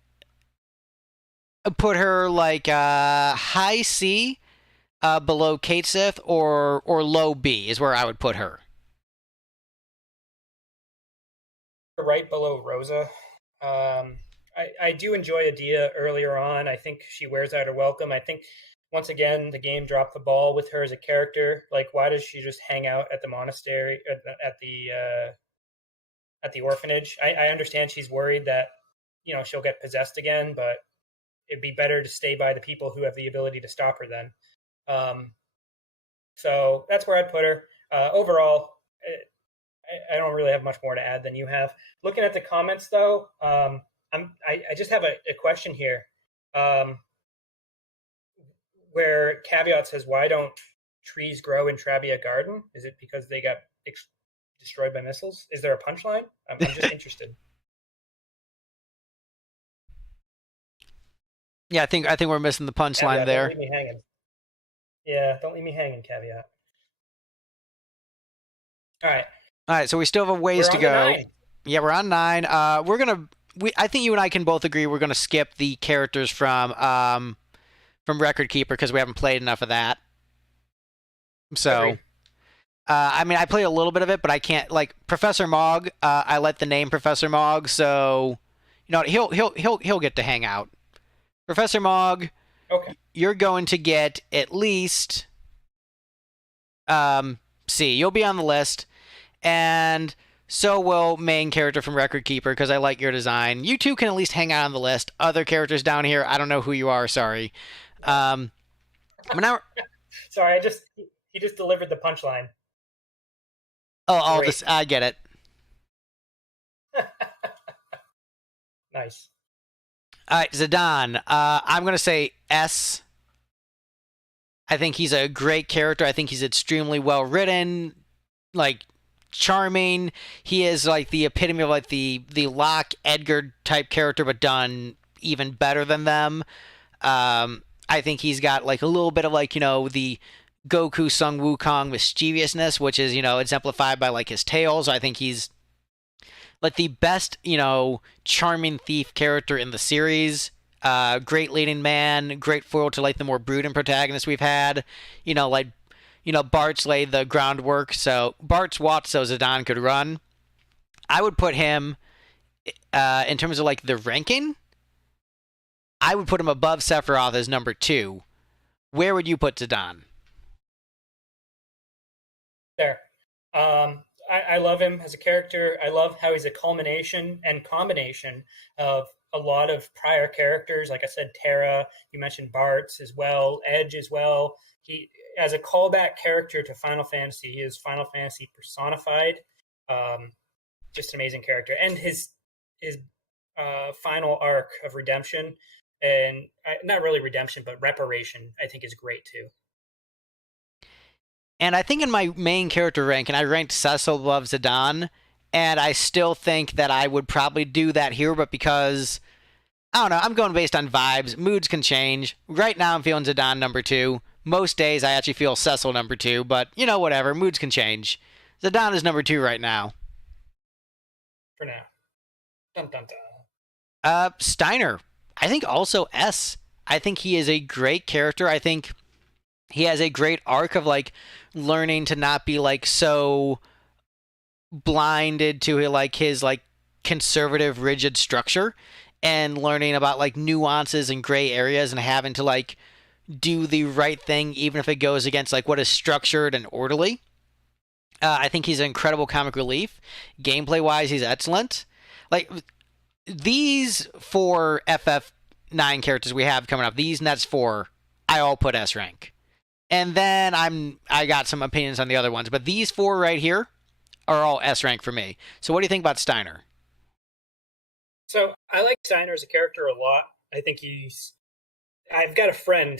put her like high C, below Kate Sith, or low B is where I would put her. Right below Rosa. I do enjoy Edea earlier on. I think she wears out her welcome. I think once again the game dropped the ball with her as a character. Like, why does she just hang out at the monastery at the orphanage? I understand she's worried that she'll get possessed again, but it'd be better to stay by the people who have the ability to stop her then. So that's where I'd put her. Overall, I don't really have much more to add than you have. Looking at the comments, though, I just have a question here. Where Caveat says, "Why don't trees grow in Trabia Garden? Is it because they got destroyed by missiles?" Is there a punchline? I'm just interested. Yeah, I think we're missing the punchline there. Don't leave me hanging. Yeah, don't leave me hanging, Caveat. All right, so we still have a ways to go. 9. Yeah, we're on 9. I think you and I can both agree we're gonna skip the characters from Record Keeper because we haven't played enough of that. So, Agreed. I mean, I played a little bit of it, but I can't like Professor Mog. I let the name Professor Mog, so you know he'll get to hang out. Professor Mog, Okay. you're going to get at least C. You'll be on the list, and so will main character from Record Keeper because I like your design. You two can at least hang out on the list. Other characters down here, I don't know who you are. Sorry. I'm now. Sorry, he just delivered the punchline. Oh, Great. this I get it. Nice. All right, Zidane. I'm gonna say S. I think he's a great character. I think he's extremely well written, like charming. He is like the epitome of like the Locke Edgar type character, but done even better than them. I think he's got like a little bit of like the Goku Sung Wukong mischievousness, which is exemplified by like his tails. I think he's like the best charming thief character in the series. Great leading man, great foil to like the more brooding protagonists we've had. Bart's laid the groundwork, so Bart's walked so Zidane could run. I would put him in terms of like the ranking. I would put him above Sephiroth as number 2. Where would you put Zidane? There. I love him as a character. I love how he's a culmination and combination of a lot of prior characters. Like I said, Terra, you mentioned Bart's as well, Edge as well. He, as a callback character to Final Fantasy, he is Final Fantasy personified. Just an amazing character. And his final arc of redemption, and not really redemption, but reparation, I think is great too. And I think in my main character rank, and I ranked Cecil above Zidane, and I still think that I would probably do that here, but because, I don't know, I'm going based on vibes. Moods can change. Right now I'm feeling Zidane number 2. Most days I actually feel Cecil number 2, but, whatever. Moods can change. Zidane is number 2 right now. For now. Dun, dun, dun. Steiner. I think also S. I think he is a great character. I think he has a great arc of like learning to not be like so blinded to like his like conservative rigid structure and learning about like nuances and gray areas and having to like do the right thing even if it goes against like what is structured and orderly. I think he's an incredible comic relief. Gameplay wise, he's excellent. Like these 4 FF9 characters we have coming up, these Nets 4, I all put S rank. And then I got some opinions on the other ones, but these 4 right here are all S rank for me. So what do you think about Steiner? So I like Steiner as a character a lot. I think I've got a friend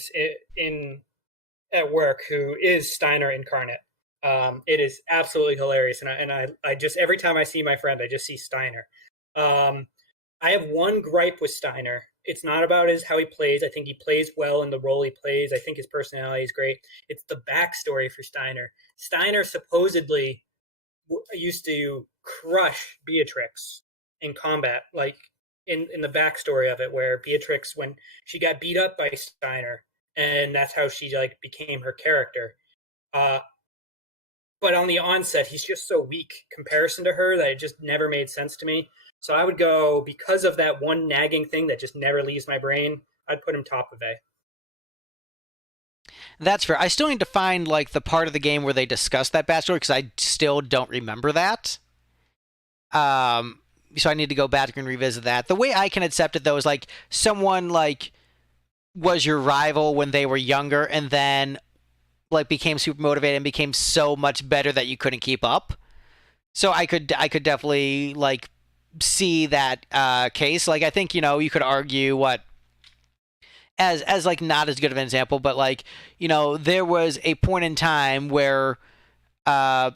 at work who is Steiner incarnate. It is absolutely hilarious, and I just every time I see my friend, I just see Steiner. I have one gripe with Steiner. It's not about how he plays. I think he plays well in the role he plays. I think his personality is great. It's the backstory for Steiner. Steiner supposedly used to crush Beatrix in combat, like in the backstory of it, where Beatrix, when she got beat up by Steiner, and that's how she like became her character. But on the onset, he's just so weak comparison to her that it just never made sense to me. So I would go, because of that one nagging thing that just never leaves my brain, I'd put him top of A. That's fair. I still need to find like the part of the game where they discuss that backstory because I still don't remember that. So I need to go back and revisit that. The way I can accept it though is like someone like was your rival when they were younger and then like became super motivated and became so much better that you couldn't keep up. So I could definitely like see that case. Like I think you could argue what as like not as good of an example, but like there was a point in time where Master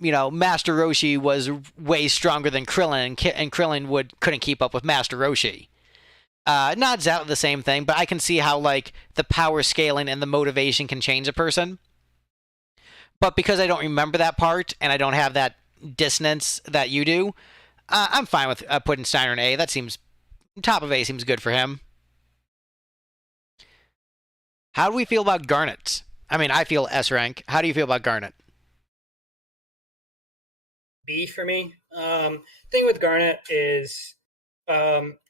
Roshi was way stronger than Krillin, and Krillin couldn't keep up with Master Roshi. Not exactly the same thing, but I can see how like the power scaling and the motivation can change a person. But because I don't remember that part and I don't have that dissonance that you do, I'm fine with putting Steiner in A. That seems top of A seems good for him. How do we feel about Garnet? I mean, I feel S rank. How do you feel about Garnet? B for me. Thing with Garnet is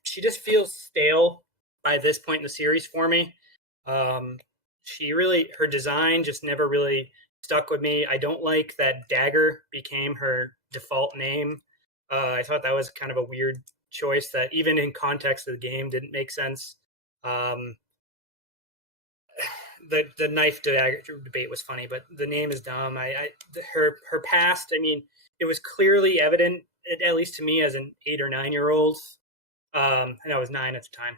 she just feels stale by this point in the series for me. Her design just never really stuck with me. I don't like that Dagger became her default name. I thought that was kind of a weird choice that even in context of the game didn't make sense. The knife dagger debate was funny, but the name is dumb. Her past. I mean, it was clearly evident, at least to me as an 8 or 9 year old. And I was 9 at the time.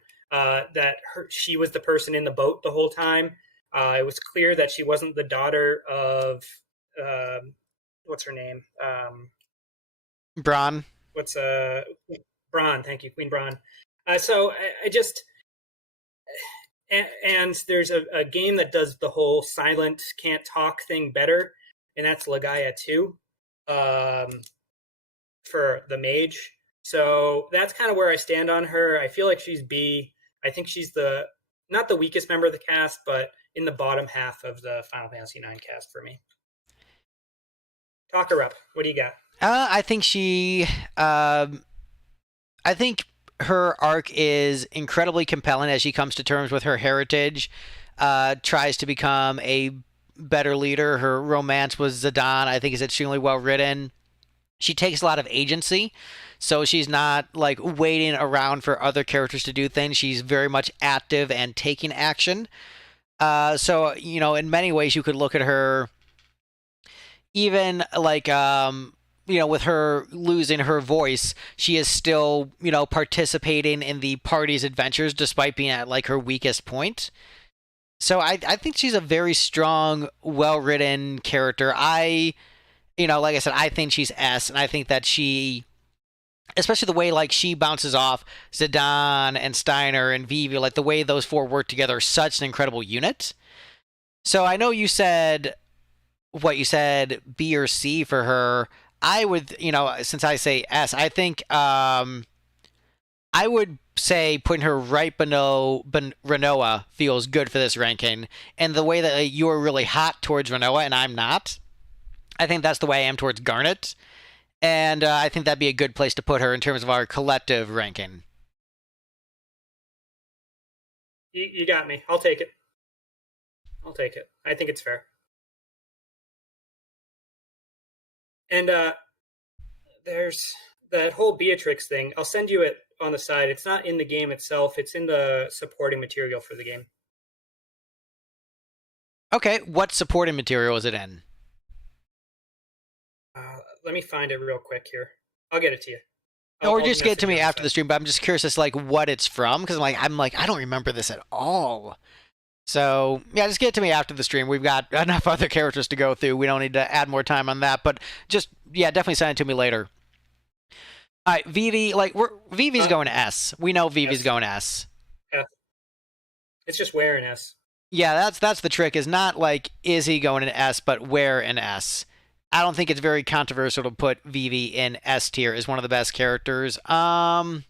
That she was the person in the boat the whole time. It was clear that she wasn't the daughter of what's her name? Bronn. Bronn? Thank you, Queen Bronn. So I just and there's a game that does the whole silent can't talk thing better, and that's Legaia 2 for the mage. So that's kind of where I stand on her. I feel like she's B. I think she's not the weakest member of the cast, but in the bottom half of the Final Fantasy IX cast for me. Talk her up. What do you got? I think I think her arc is incredibly compelling as she comes to terms with her heritage, tries to become a better leader. Her romance with Zidane, I think, is extremely well written. She takes a lot of agency, so she's not like waiting around for other characters to do things. She's very much active and taking action. So, in many ways, you could look at her even like, with her losing her voice, she is still, participating in the party's adventures despite being at like her weakest point. So I think she's a very strong, well-written character. Like I said, I think she's S, and I think that she, especially the way like she bounces off Zidane and Steiner and Vivi, like the way those four work together is such an incredible unit. So I know you said B or C for her. I would, since I say S, I think I would say putting her right below Renoa feels good for this ranking. And the way that you're really hot towards Renoa and I'm not, I think that's the way I am towards Garnet. And I think that'd be a good place to put her in terms of our collective ranking. You got me. I'll take it. I think it's fair. And there's that whole Beatrix thing. I'll send you it on the side. It's not in the game itself. It's in the supporting material for the game. Okay, what supporting material is it in? Let me find it real quick here. I'll get it to you. Or just get it to me after the stream, but I'm just curious as to like what it's from, because I'm like, I don't remember this at all. So, yeah, just get it to me after the stream. We've got enough other characters to go through. We don't need to add more time on that, but just, yeah, definitely send it to me later. All right, Vivi, Vivi's going to S. We know Vivi's going to S. Yeah. It's just where in S. Yeah, that's the trick, is not like, is he going in S, but where in S. I don't think it's very controversial to put Vivi in S tier as one of the best characters. I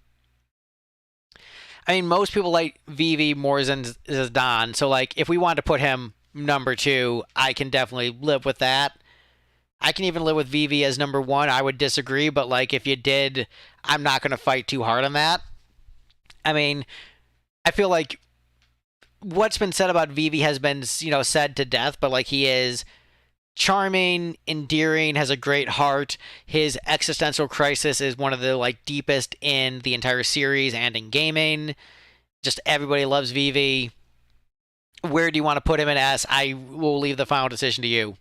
mean, most people like Vivi more than Zidane, so like if we wanted to put him number 2, I can definitely live with that. I can even live with Vivi as number 1. I would disagree, but like if you did, I'm not going to fight too hard on that. I mean, I feel like what's been said about Vivi has been, said to death, but like he is charming, endearing, has a great heart. His existential crisis is one of the like deepest in the entire series and in gaming. Just everybody loves Vivi. Where do you want to put him in S? I will leave the final decision to you.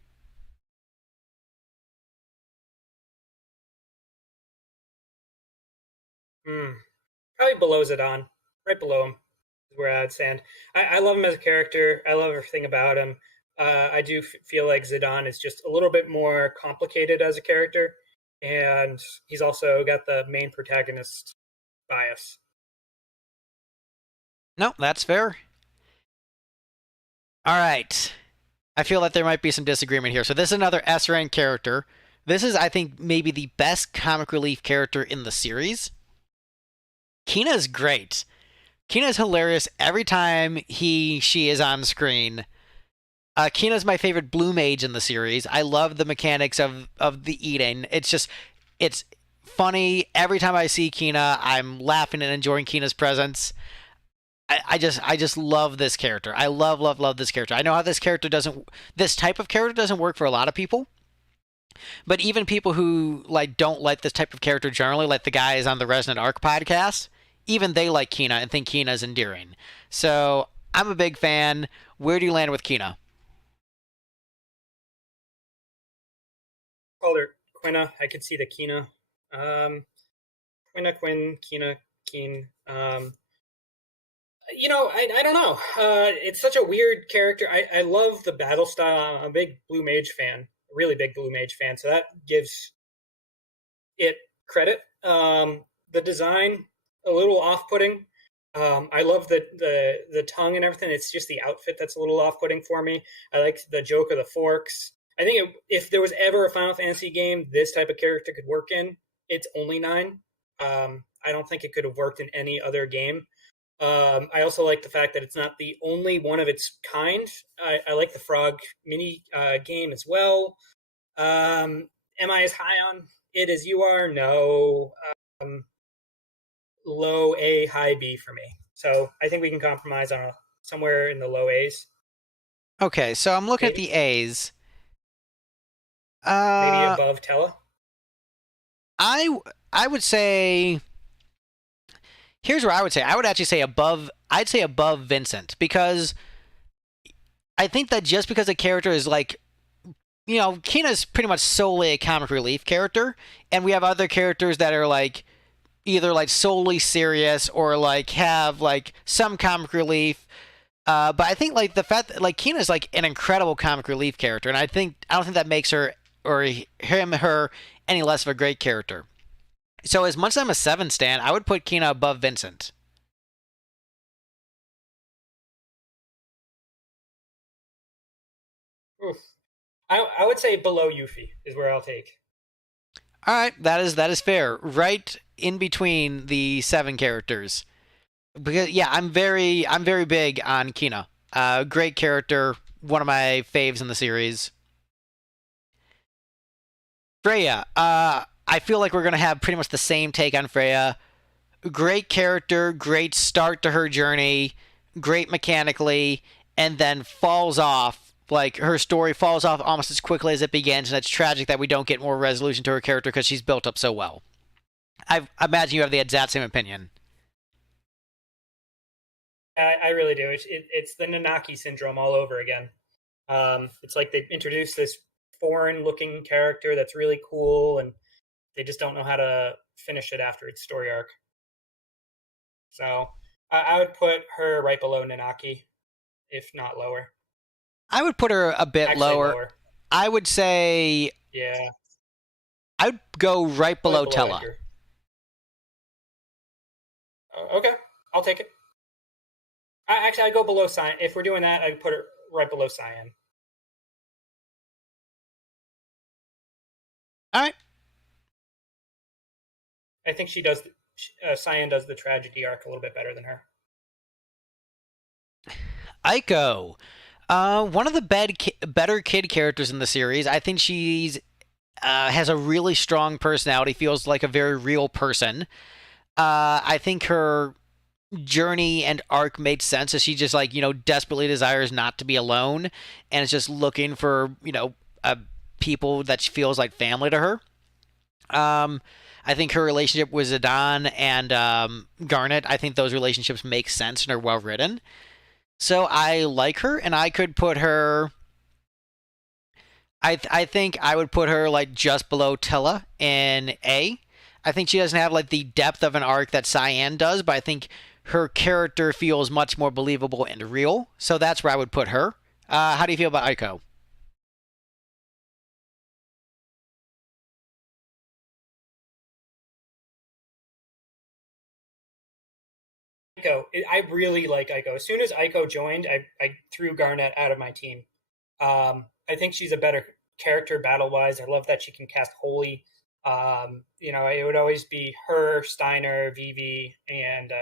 Probably below Zidane. Right below him is where I'd stand. I love him as a character. I love everything about him. I do feel like Zidane is just a little bit more complicated as a character, and he's also got the main protagonist bias. No, that's fair. All right. I feel that there might be some disagreement here. So this is another S-rank character. This is, I think, maybe the best comic relief character in the series. Kina's great. Kina's hilarious every time she is on screen. Kina's my favorite blue mage in the series. I love the mechanics of the eating. It's just, It's funny every time I see Kina. I'm laughing and enjoying Kina's presence. I just love this character. I love this character. I know how this type of character doesn't work for a lot of people, but even people who like don't like this type of character generally, like the guys on the Resonant Arc podcast, even they like Kina and think Kina is endearing. So I'm a big fan. Where do you land with Kina? Called her Quina. I could see the Kina. Quina, Quinn, Kina, Keen. I don't know. It's such a weird character. I love the battle style. I'm a big Blue Mage fan, a really big Blue Mage fan. So that gives it credit. The design, a little off-putting. I love the tongue and everything. It's just the outfit that's a little off-putting for me. I like the joke of the forks. I think if there was ever a Final Fantasy game this type of character could work in, it's only 9. I don't think it could have worked in any other game. I also like the fact that it's not the only one of its kind. I like the frog mini game as well. Am I as high on it as you are? No. Low A, high B for me. So I think we can compromise on somewhere in the low A's. Okay, so I'm looking at Maybe. the A's. Maybe above Tella. I I would say here's where I would say I would actually say above. I'd say above Vincent because I think that just because a character is like Kina's pretty much solely a comic relief character, and we have other characters that are like either like solely serious or like have like some comic relief. But I think like the fact that like Kina is like an incredible comic relief character, and I don't think that makes her or her any less of a great character. So as much as I'm a 7 stan, I would put Kina above Vincent. Oof. I would say below Yuffie is where I'll take. All right, that is fair. Right in between the 7 characters. Because yeah, I'm very big on Kina. Great character, one of my faves in the series. Freya. I feel like we're gonna have pretty much the same take on Freya. Great character, great start to her journey, great mechanically, and then falls off. Like her story falls off almost as quickly as it begins, and it's tragic that we don't get more resolution to her character because she's built up so well. I imagine you have the exact same opinion. I really do. It's the Nanaki syndrome all over again. It's like they introduced this foreign-looking character that's really cool, and they just don't know how to finish it after its story arc. So I would put her right below Nanaki, if not lower. I would put her a bit Actually, lower. lower. I would say Yeah, I'd go right probably below below Tella. Edgar. Okay, I'll take it. Actually, I'd go below Cyan. If we're doing that, I'd put it right below Cyan. All right. I think she does. Cyan does the tragedy arc a little bit better than her. Aiko. One of the better kid characters in the series. I think she's has a really strong personality, feels like a very real person. I think her journey and arc made sense as she just like, desperately desires not to be alone and is just looking for, people that she feels like family to her. I think her relationship with Zidane and Garnet, I think those relationships make sense and are well written. So I like her, and I could put her. I think I would put her like just below Tilla in A. I think she doesn't have like the depth of an arc that Cyan does, but I think her character feels much more believable and real. So that's where I would put her. How do you feel about Aiko? Aiko, I really like Aiko. As soon as Aiko joined, I threw Garnet out of my team. I think she's a better character battle wise. I love that she can cast Holy. It would always be her, Steiner, Vivi, and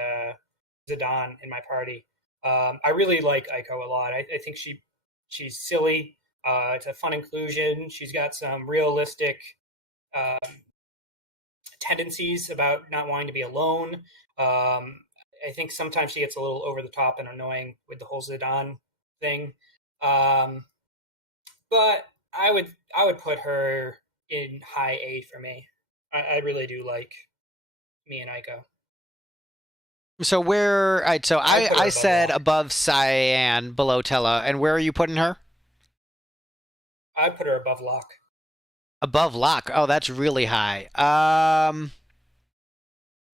Zidane in my party. I really like Aiko a lot. I think she's silly. It's a fun inclusion. She's got some realistic um, tendencies about not wanting to be alone. I think sometimes she gets a little over the top and annoying with the whole Zidane thing. Um, but I would put her in high A for me. I really do like me and Aiko. So where? All right, so I'd put her I above said Locke. above Cyan, below Tella, and where are you putting her? I'd put her above Locke. Above Locke. Oh, that's really high. How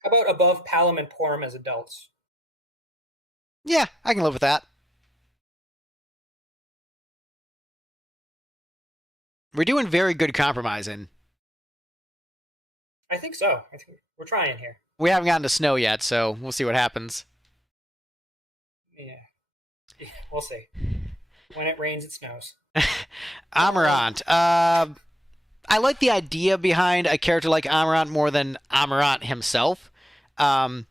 about above Palom and Porum as adults? Yeah, I can live with that. We're doing very good compromising. I think so. I think we're trying here. We haven't gotten to snow yet, so we'll see what happens. Yeah, we'll see. When it rains, it snows. Amarant. I like the idea behind a character like Amarant more than Amarant himself. I'm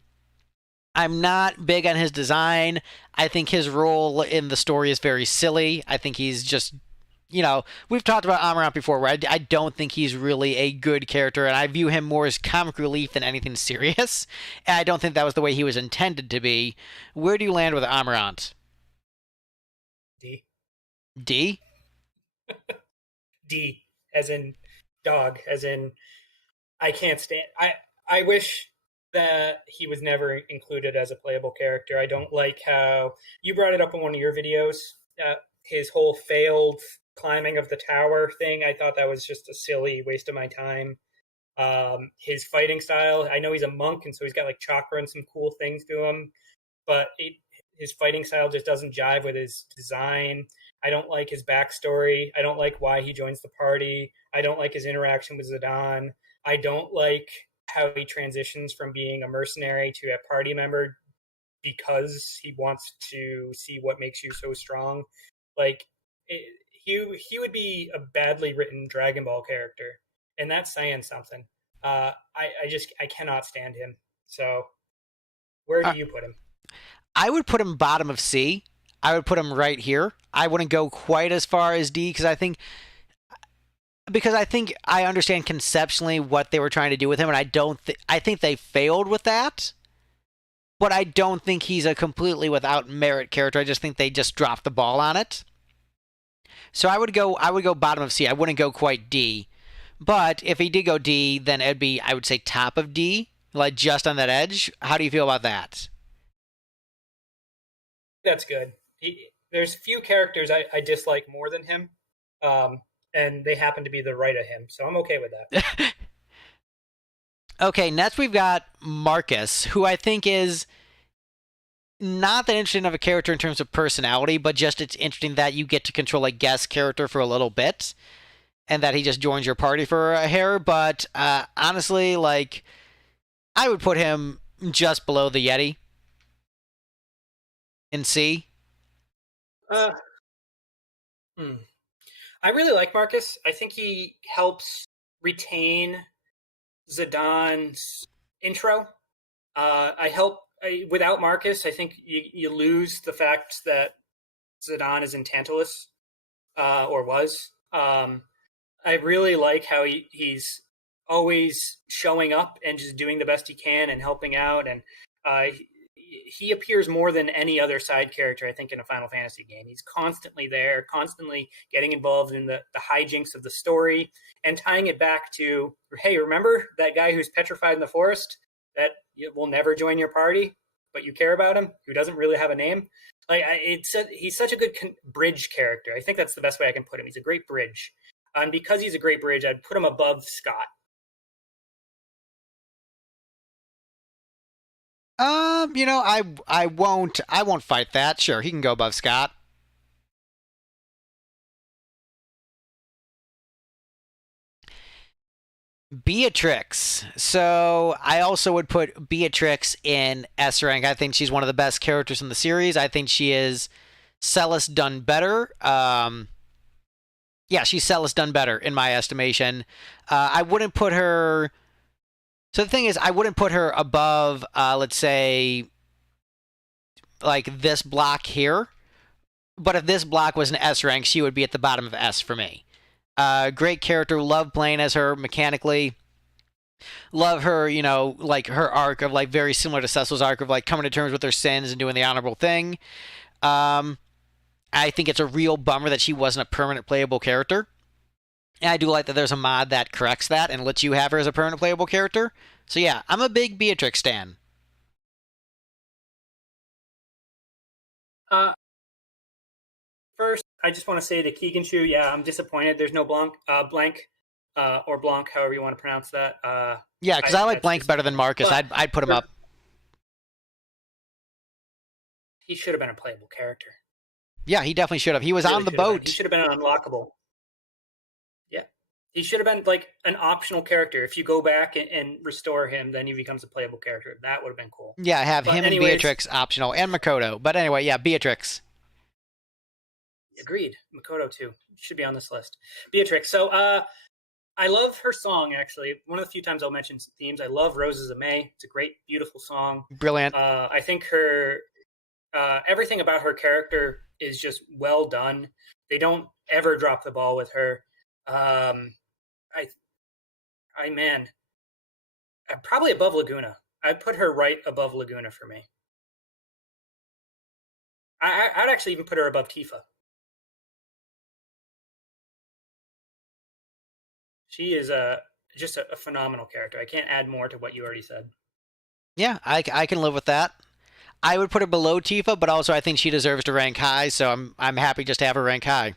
not big on his design. I think his role in the story is very silly. I think he's just, we've talked about Amarant before, where I don't think he's really a good character, and I view him more as comic relief than anything serious. And I don't think that was the way he was intended to be. Where do you land with Amarant? D. D? D, as in dog, as in I can't stand. I wish that he was never included as a playable character. I don't like how you brought it up in one of your videos. His whole failed climbing of the tower thing. I thought that was just a silly waste of my time. His fighting style. I know he's a monk, and so he's got like chakra and some cool things to him, but his fighting style just doesn't jive with his design. I don't like his backstory. I don't like why he joins the party. I don't like his interaction with Zidane. I don't like how he transitions from being a mercenary to a party member because he wants to see what makes you so strong. Like, he would be a badly written Dragon Ball character, and that's saying something. I cannot stand him. So, where do you put him? I would put him bottom of C. I would put him right here. I wouldn't go quite as far as D because I think I understand conceptually what they were trying to do with him, and I think they failed with that. But I don't think he's a completely without merit character. I just think they just dropped the ball on it. So I would go bottom of C. I wouldn't go quite D. But if he did go D, then it'd be, I would say, top of D, like just on that edge. How do you feel about that? That's good. There's few characters I dislike more than him, and they happen to be the right of him, so I'm okay with that. Okay, next we've got Marcus, who I think is not that interesting of a character in terms of personality, but just it's interesting that you get to control a guest character for a little bit, and that he just joins your party for a hair. But honestly, like, I would put him just below the Yeti in C. I really like Marcus. I think he helps retain Zidane's intro. Without Marcus, I think you lose the fact that Zidane is in Tantalus, or was. I really like how he's always showing up and just doing the best he can and helping out, and he appears more than any other side character, I think, in a Final Fantasy game. He's constantly there, constantly getting involved in the hijinks of the story and tying it back to, hey, remember that guy who's petrified in the forest that will never join your party, but you care about him, who doesn't really have a name? Like, he's such a good bridge character. I think that's the best way I can put him. He's a great bridge. And because he's a great bridge, I'd put him above Scott. I won't fight that. Sure, he can go above Scott. Beatrix. So I also would put Beatrix in S rank. I think she's one of the best characters in the series. I think she is Celis done better. She's Celis done better in my estimation. I wouldn't put her. So the thing is, I wouldn't put her above, let's say, like this block here. But if this block was an S rank, she would be at the bottom of S for me. Great character, love playing as her mechanically. Love her, like her arc of like very similar to Cecil's arc of like coming to terms with her sins and doing the honorable thing. Um, I think it's a real bummer that she wasn't a permanent playable character. And I do like that there's a mod that corrects that and lets you have her as a permanent playable character. So yeah, I'm a big Beatrix stan. Uh, First, I just want to say to Keegan Chu, yeah, I'm disappointed. There's no Blank, or Blanc, however you want to pronounce that. Yeah, because I like Blank better than Marcus. I'd put him up. He should have been a playable character. Yeah, he definitely should have. He was on the boat. He should have been unlockable. Yeah. He should have been like an optional character. If you go back and restore him, then he becomes a playable character. That would have been cool. Yeah, have him and Beatrix optional, and Makoto. But anyway, yeah, Beatrix. Agreed. Makoto too. Should be on this list. Beatrix. So I love her song, actually. One of the few times I'll mention themes. I love Roses of May. It's a great, beautiful song. Brilliant. I think her everything about her character is just well done. They don't ever drop the ball with her. Man, probably above Laguna. I'd put her right above Laguna for me. I'd actually even put her above Tifa. She is just a phenomenal character. I can't add more to what you already said. Yeah, I can live with that. I would put her below Tifa, but also I think she deserves to rank high, so I'm happy just to have her rank high.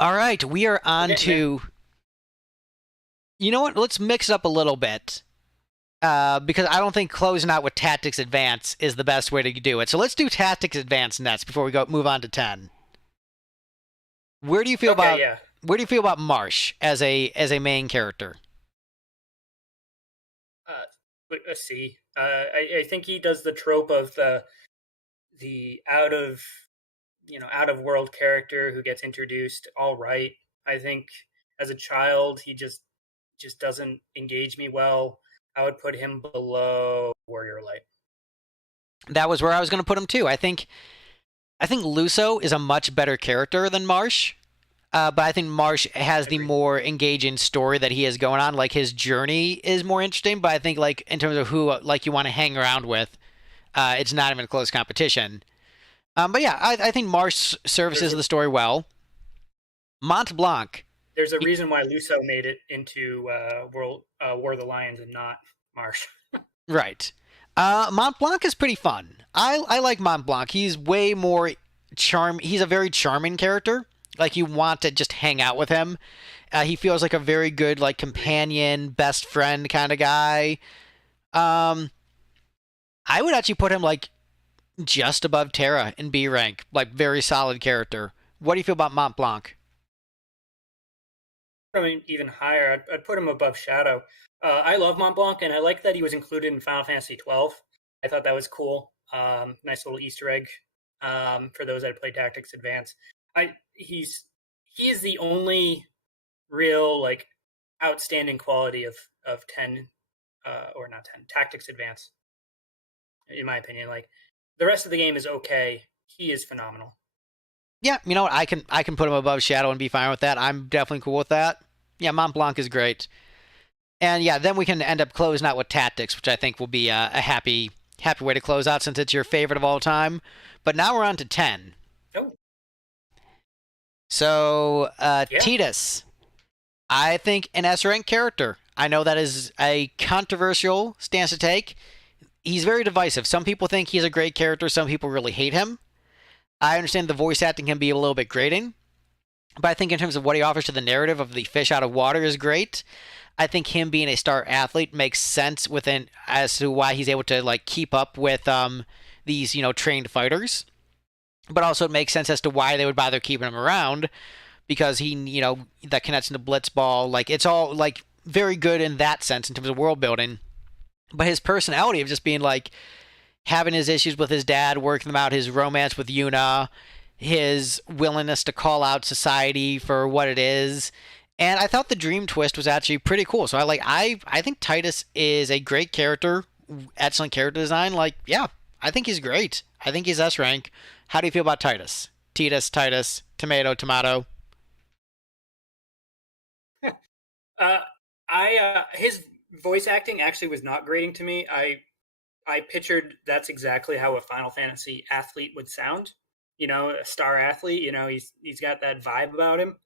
All right, we are on to... You know what? Let's mix it up a little bit. Because I don't think closing out with Tactics Advance is the best way to do it. So let's do Tactics Advance next before we move on to 10. Where do you feel about Marsh as a main character? A C. I think he does the trope of the out of world character who gets introduced all right. I think as a child he just doesn't engage me well. I would put him below Warrior Light. That was where I was going to put him too. I think Luso is a much better character than Marsh. But I think Marsh has the more engaging story that he has going on. Like, his journey is more interesting, but I think, like, in terms of who, like, you want to hang around with, it's not even a close competition. But yeah, I think Marsh services the story well. Mont Blanc. There's a reason why Luso made it into War of the Lions and not Marsh. Right. Mont Blanc is pretty fun. I like Mont Blanc. He's way more he's a very charming character. Like, you want to just hang out with him. He feels like a very good, like, companion, best friend kind of guy. I would actually put him, like, just above Terra in B rank. Like, very solid character. What do you feel about Mont Blanc? I mean, even higher. I'd put him above Shadow. I love Mont Blanc, and I like that he was included in Final Fantasy XII. I thought that was cool. Nice little Easter egg for those that play Tactics Advance. He is the only real, like, outstanding quality of 10 or not 10 Tactics Advance, in my opinion. Like, the rest of the game is okay. He is phenomenal. Yeah, you know what? I can put him above Shadow and be fine with that. I'm definitely cool with that. Yeah, Mont Blanc is great. And yeah, then we can end up closing out with Tactics, which I think will be a happy way to close out since it's your favorite of all time. But now we're on to 10. Oh. So, Tidus, I think an S-rank character. I know that is a controversial stance to take. He's very divisive. Some people think he's a great character. Some people really hate him. I understand the voice acting can be a little bit grating. But I think in terms of what he offers to the narrative of the fish out of water is great. I think him being a star athlete makes sense as to why he's able to, like, keep up with these, trained fighters. But also it makes sense as to why they would bother keeping him around, because he, that connects into Blitzball. Like, it's all, like, very good in that sense in terms of world building. But his personality of just being, like, having his issues with his dad, working them out, his romance with Yuna, his willingness to call out society for what it is. And I thought the dream twist was actually pretty cool. So I think Tidus is a great character, excellent character design. Like, yeah, I think he's great. I think he's S rank. How do you feel about Tidus? Tidus, tomato. His voice acting actually was not grating to me. I pictured that's exactly how a Final Fantasy athlete would sound. You know, a star athlete. You know, he's got that vibe about him.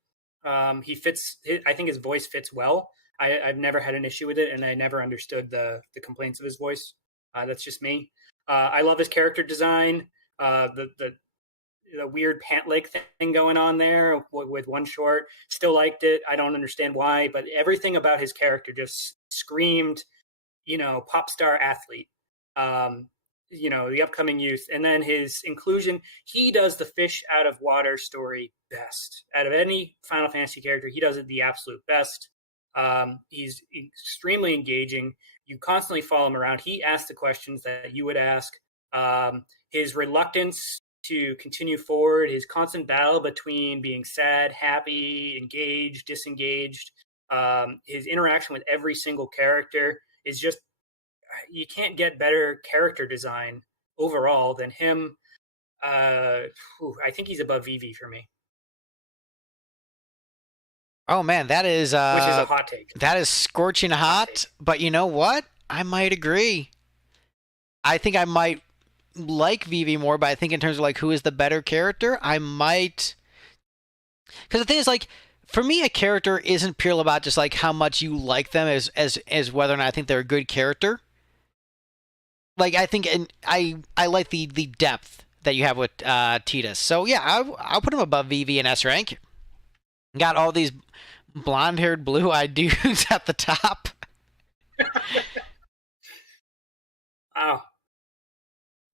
He fits. I think his voice fits well. I've never had an issue with it, and I never understood the complaints of his voice. That's just me. I love his character design. The weird pant leg thing going on there with one short. Still liked it. I don't understand why, but everything about his character just screamed, you know, pop star athlete. Um, you know, the upcoming youth, and then his inclusion. He does the fish out of water story best out of any Final Fantasy character. He does it the absolute best. He's extremely engaging. You constantly follow him around. He asks the questions that you would ask. His reluctance to continue forward, his constant battle between being sad, happy, engaged, disengaged, his interaction with every single character is just, you can't get better character design overall than him. I think he's above Vivi for me, Oh man, which is a hot take. that is scorching hot. But you know what? I might agree. I think I might like Vivi more, but I think in terms of like who is the better character, I might. Because the thing is, like, for me, a character isn't purely about just like how much you like them as whether or not I think they're a good character. Like I think, and I like the depth that you have with Tidus. So yeah, I'll put him above Vivi in S rank. Got all these blonde-haired, blue-eyed dudes at the top. Wow.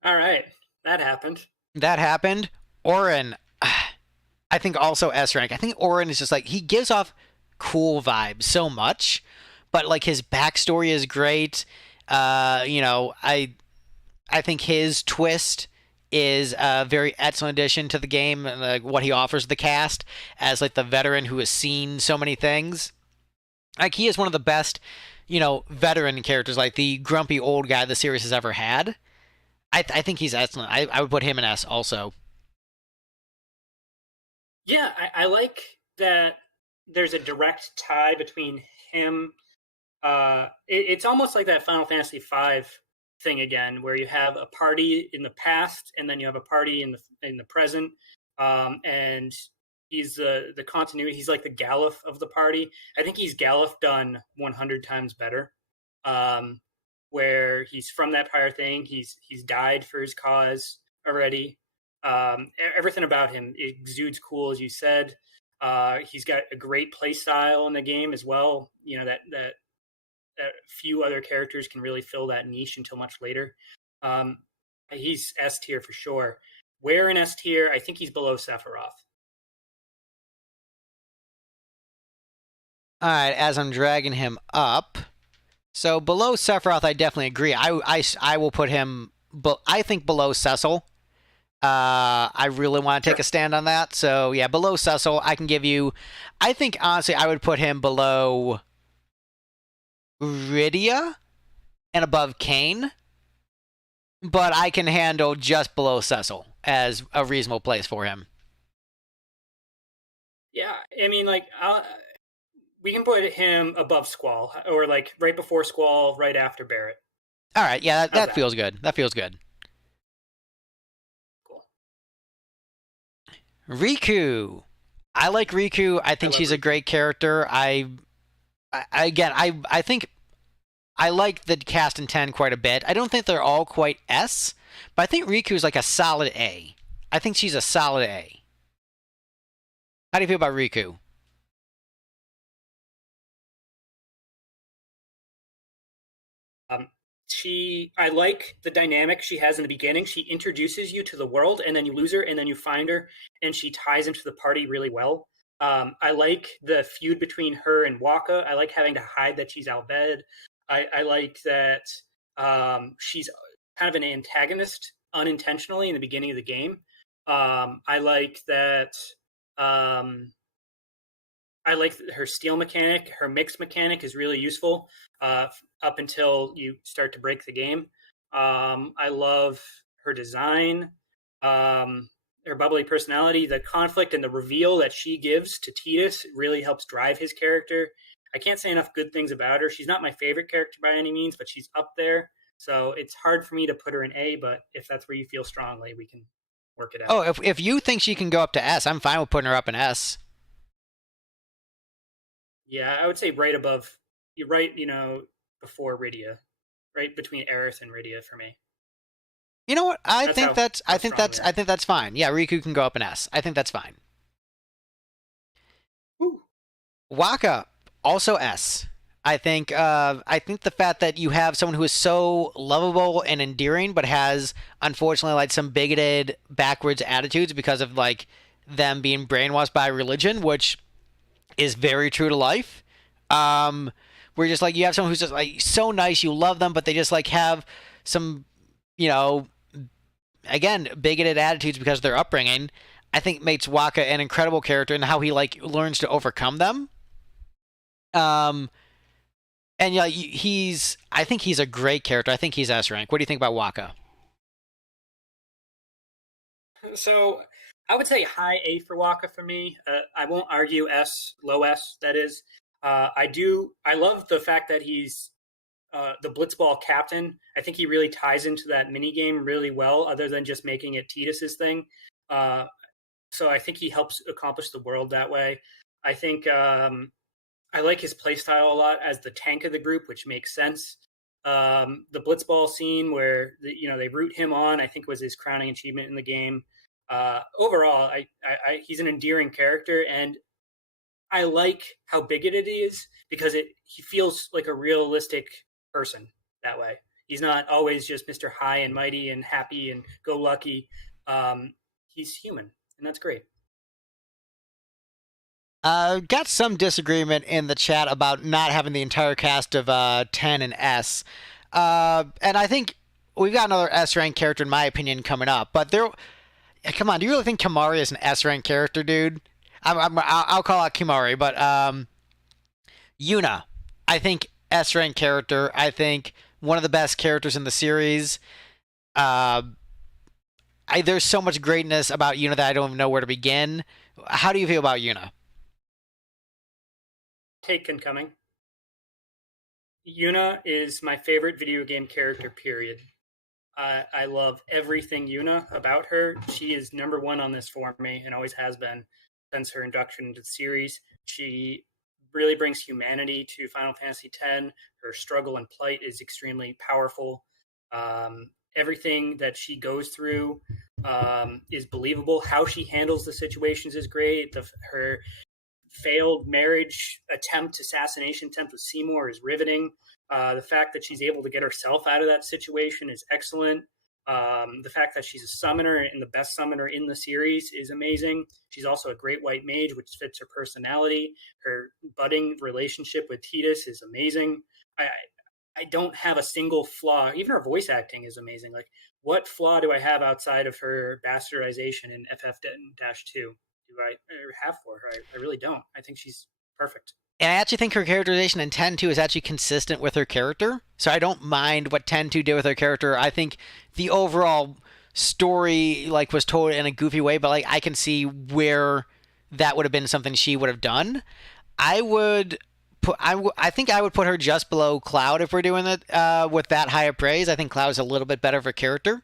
All right, that happened. That happened. Orin, I think also S rank. I think Orin is just like, he gives off cool vibes so much, but like his backstory is great. You know, I think his twist is a very excellent addition to the game, like what he offers the cast as like the veteran who has seen so many things. Like he is one of the best, you know, veteran characters, like the grumpy old guy the series has ever had. I think he's excellent. I would put him in S also. Yeah, I like that there's a direct tie between him. It's almost like that Final Fantasy V thing again, where you have a party in the past and then you have a party in the present, and he's the continuity. He's like the Galuf of the party. I think he's Galuf done 100 times better. Where he's from that prior thing. He's died for his cause already. Everything about him exudes cool, as you said. He's got a great play style in the game as well. You know, that few other characters can really fill that niche until much later. He's S tier for sure. Where in S tier? I think he's below Sephiroth. All right, as I'm dragging him up. So below Sephiroth, I definitely agree. I will put him, I think below Cecil. I really want to take a stand on that. So yeah, below Cecil, I can give you. I think honestly, I would put him below Rydia and above Kain. But I can handle just below Cecil as a reasonable place for him. Yeah, I mean, like, we can put him above Squall, or like right before Squall, right after Barrett. All right, yeah, that feels good. That feels good. Cool. Riku. I like Riku. I think she's a great character. I think I like the cast in 10 quite a bit. I don't think they're all quite S, but I think Riku's like a solid A. I think she's a solid A. How do you feel about Riku? I like the dynamic she has in the beginning. She introduces you to the world, and then you lose her, and then you find her, and she ties into the party really well. I like the feud between her and Waka. I like having to hide that she's Albed. I like that she's kind of an antagonist unintentionally in the beginning of the game. I like that. I like her steal mechanic. Her mix mechanic is really useful up until you start to break the game. I love her design, her bubbly personality, the conflict and the reveal that she gives to Tidus really helps drive his character. I can't say enough good things about her. She's not my favorite character by any means, but she's up there. So it's hard for me to put her in A, but if that's where you feel strongly, we can work it out. Oh, if you think she can go up to S, I'm fine with putting her up in S. Yeah, I would say right above, you're right, before Rydia, right between Aerith and Rydia for me. You know what? I That's think how- that's how I think strong that's we are. I think that's fine. Yeah, Riku can go up in S. I think that's fine. Woo. Waka also S. I think the fact that you have someone who is so lovable and endearing, but has unfortunately like some bigoted, backwards attitudes because of like them being brainwashed by religion, which is very true to life. Where just like you have someone who's just like so nice, you love them, but they just like have some, again, bigoted attitudes because of their upbringing. I think makes Waka an incredible character and how he like learns to overcome them. And yeah, I think he's a great character. I think he's S rank. What do you think about Waka? So I would say high A for Waka for me. I won't argue S, low S, that is. I love the fact that he's the Blitzball captain. I think he really ties into that mini game really well, other than just making it Tidus's thing. So I think he helps accomplish the world that way. I think I like his playstyle a lot as the tank of the group, which makes sense. The Blitzball scene where they root him on, I think was his crowning achievement in the game. Overall, he's an endearing character, and I like how bigoted he is because he feels like a realistic person that way. He's not always just Mr. High and Mighty and happy and go lucky. He's human, and that's great. Got some disagreement in the chat about not having the entire cast of 10 and S. And I think we've got another S rank character, in my opinion, coming up. But come on, do you really think Kimahri is an S rank character, dude? I'll call out Kimahri, but Yuna, I think S rank character. I think one of the best characters in the series. There's so much greatness about Yuna that I don't even know where to begin. How do you feel about Yuna? Take incoming. Yuna is my favorite video game character, period. I love everything Yuna about her. She is number one on this for me and always has been since her induction into the series. She really brings humanity to Final Fantasy X. Her struggle and plight is extremely powerful. Everything that she goes through is believable. How she handles the situations is great. Her failed marriage assassination attempt with Seymour is riveting. The fact that she's able to get herself out of that situation is excellent. The fact that she's a summoner and the best summoner in the series is amazing. She's also a great white mage, which fits her personality. Her budding relationship with Tidus is amazing. I don't have a single flaw. Even her voice acting is amazing. Like, what flaw do I have outside of her bastardization in FF-2? Do I have for her? I really don't. I think she's perfect. And I actually think her characterization in 10-2 is actually consistent with her character. So I don't mind what 10-2 did with her character. I think the overall story was told in a goofy way, but I can see where that would have been something she would have done. I think I would put her just below Cloud if we're doing it with that high of praise. I think Cloud is a little bit better for character.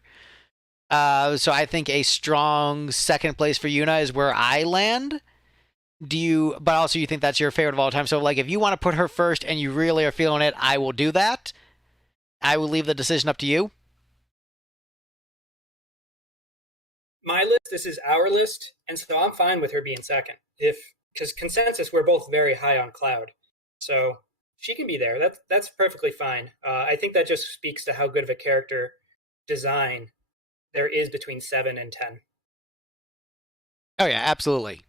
So I think a strong second place for Yuna is where I land. But also you think that's your favorite of all time. So if you want to put her first and you really are feeling it, I will do that. I will leave the decision up to you. My list, this is our list, and so I'm fine with her being second. Because consensus, we're both very high on Cloud. So she can be there. That's perfectly fine. I think that just speaks to how good of a character design there is between 7 and 10. Oh, yeah, absolutely.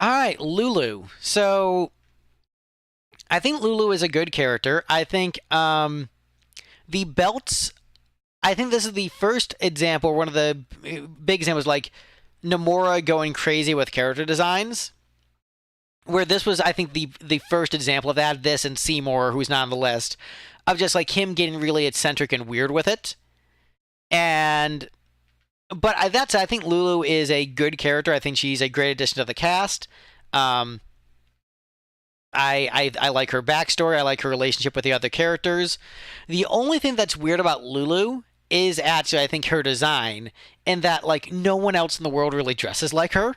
All right, Lulu. So I think Lulu is a good character. I think the belts, I think this is the first example, one of the big examples, Nomura going crazy with character designs. Where this was, I think, the first example of that, this and Seymour, who's not on the list, of just him getting really eccentric and weird with it. But I think Lulu is a good character. I think she's a great addition to the cast. I like her backstory. I like her relationship with the other characters. The only thing that's weird about Lulu is actually, I think, her design, in that, like, no one else in the world really dresses like her.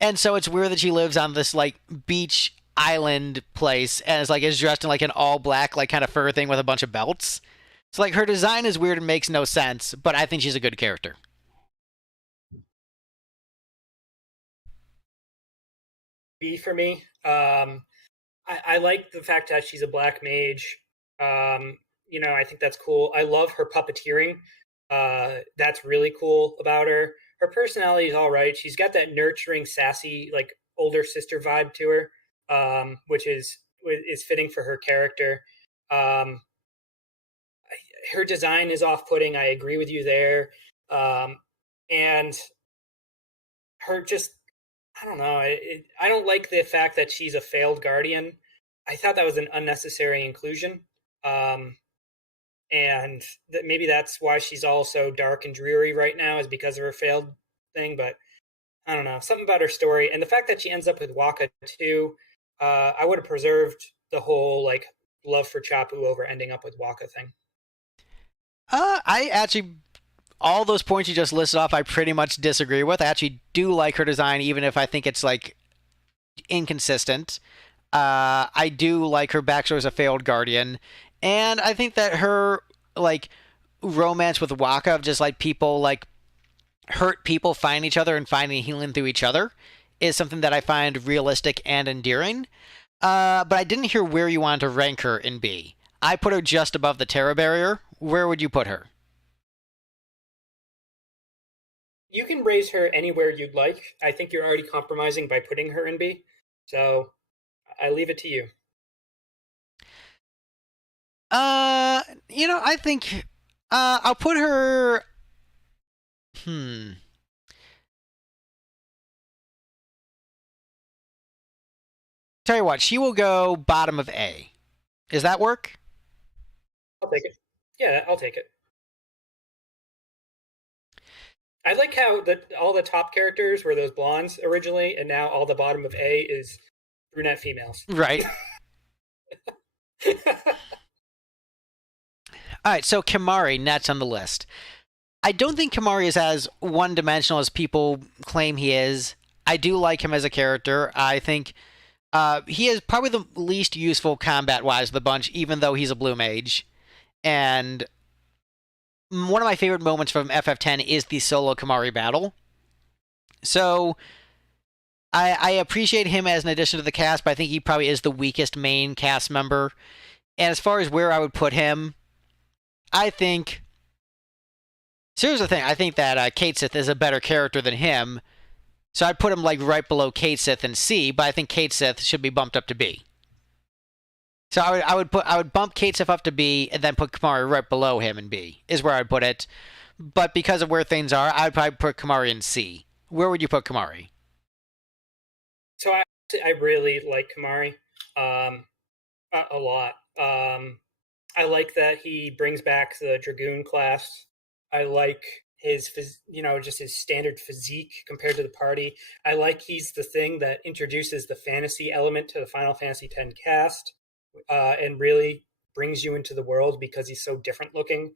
And so it's weird that she lives on this, like, beach island place and is dressed in, like, an all black, like, kind of fur thing with a bunch of belts. So, like, her design is weird and makes no sense, but I think she's a good character. B for me. I like the fact that she's a black mage. I think that's cool. I love her puppeteering. That's really cool about her. Her personality is all right. She's got that nurturing, sassy, like older sister vibe to her, which is fitting for her character. Um, her design is off-putting. I agree with you there, and her just I don't know. I don't like the fact that she's a failed guardian. I thought that was an unnecessary inclusion. Um, and that maybe that's why she's all so dark and dreary right now, is because of her failed thing. But I don't know, something about her story and the fact that she ends up with Waka too. I would have preserved the whole like love for Chapu over ending up with Waka thing. I actually, all those points you just listed off, I pretty much disagree with. I actually do like her design, even if I think it's, like, inconsistent. I do like her backstory as a failed guardian, and I think that her, like, romance with Waka of just, like, people, like, hurt people find each other and finding healing through each other is something that I find realistic and endearing. But I didn't hear where you wanted to rank her in B. I put her just above the Terror Barrier. Where would you put her? You can raise her anywhere you'd like. I think you're already compromising by putting her in B. So I leave it to you. I think I'll put her. Tell you what, she will go bottom of A. Does that work? I'll take it. Yeah, I'll take it. I like how all the top characters were those blondes originally, and now all the bottom of A is brunette females. Right. All right, so Kimari, next on the list. I don't think Kimari is as one-dimensional as people claim he is. I do like him as a character. I think he is probably the least useful combat-wise of the bunch, even though he's a blue mage. And one of my favorite moments from FF10 is the solo Kimari battle. So I appreciate him as an addition to the cast, but I think he probably is the weakest main cast member. And as far as where I would put him, I think... So here's the thing. I think that Kate Sith is a better character than him. So I'd put him like right below Kate Sith in C, but I think Kate Sith should be bumped up to B. So I would bump Kate Sith up to B and then put Kimari right below him in B, is where I'd put it. But because of where things are, I'd probably put Kimari in C. Where would you put Kimari? So I really like Kimari a lot. I like that he brings back the Dragoon class. I like his, just his standard physique compared to the party. I like he's the thing that introduces the fantasy element to the Final Fantasy X cast, and really brings you into the world because he's so different looking.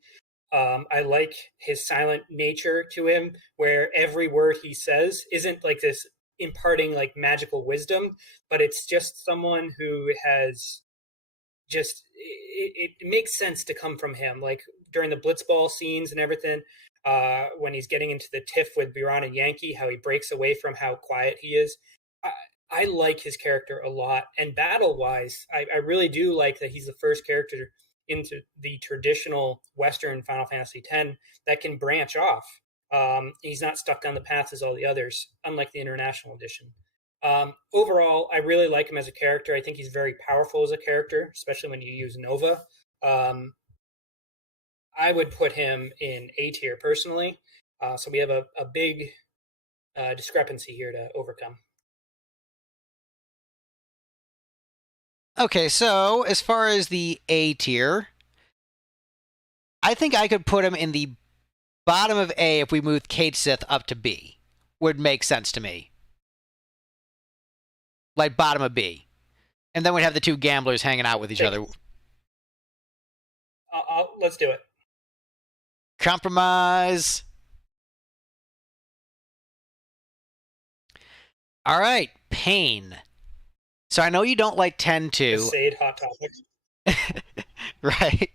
I like his silent nature to him, where every word he says isn't like this imparting like magical wisdom, but it's just someone who has just it makes sense to come from him. Like during the blitzball scenes and everything, when he's getting into the tiff with Biran and Yankee, how he breaks away from how quiet he is. I like his character a lot. And battle-wise, I really do like that he's the first character into the traditional Western Final Fantasy X that can branch off. He's not stuck on the path as all the others, unlike the International Edition. Overall, I really like him as a character. I think he's very powerful as a character, especially when you use Nova. I would put him in A tier personally. So we have a big discrepancy here to overcome. Okay, so as far as the A tier, I think I could put him in the bottom of A if we moved Kate Sith up to B. Would make sense to me. Like bottom of B. And then we'd have the two gamblers hanging out with each other. Let's do it. Compromise. All right, Pain. So I know you don't like 10-2. Sade hot topic. Right.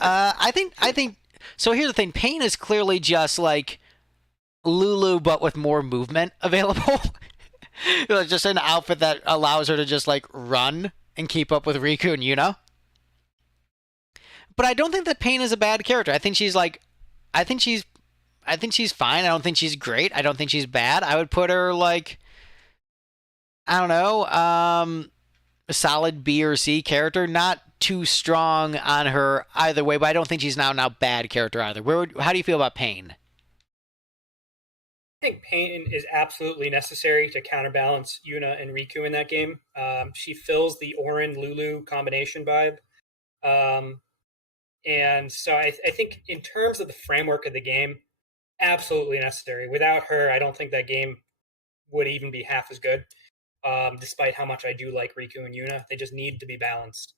I think. So here's the thing. Pain is clearly just like Lulu, but with more movement available. Just an outfit that allows her to just like run and keep up with Riku and Yuna. But I don't think that Pain is a bad character. I think she's fine. I don't think she's great. I don't think she's bad. I would put her like, I don't know, a solid B or C character. Not too strong on her either way, but I don't think she's now bad character either. How do you feel about Pain? I think Pain is absolutely necessary to counterbalance Yuna and Riku in that game. She fills the Orin Lulu combination vibe. And so I think in terms of the framework of the game, absolutely necessary. Without her, I don't think that game would even be half as good, despite how much I do like Riku and Yuna. They just need to be balanced.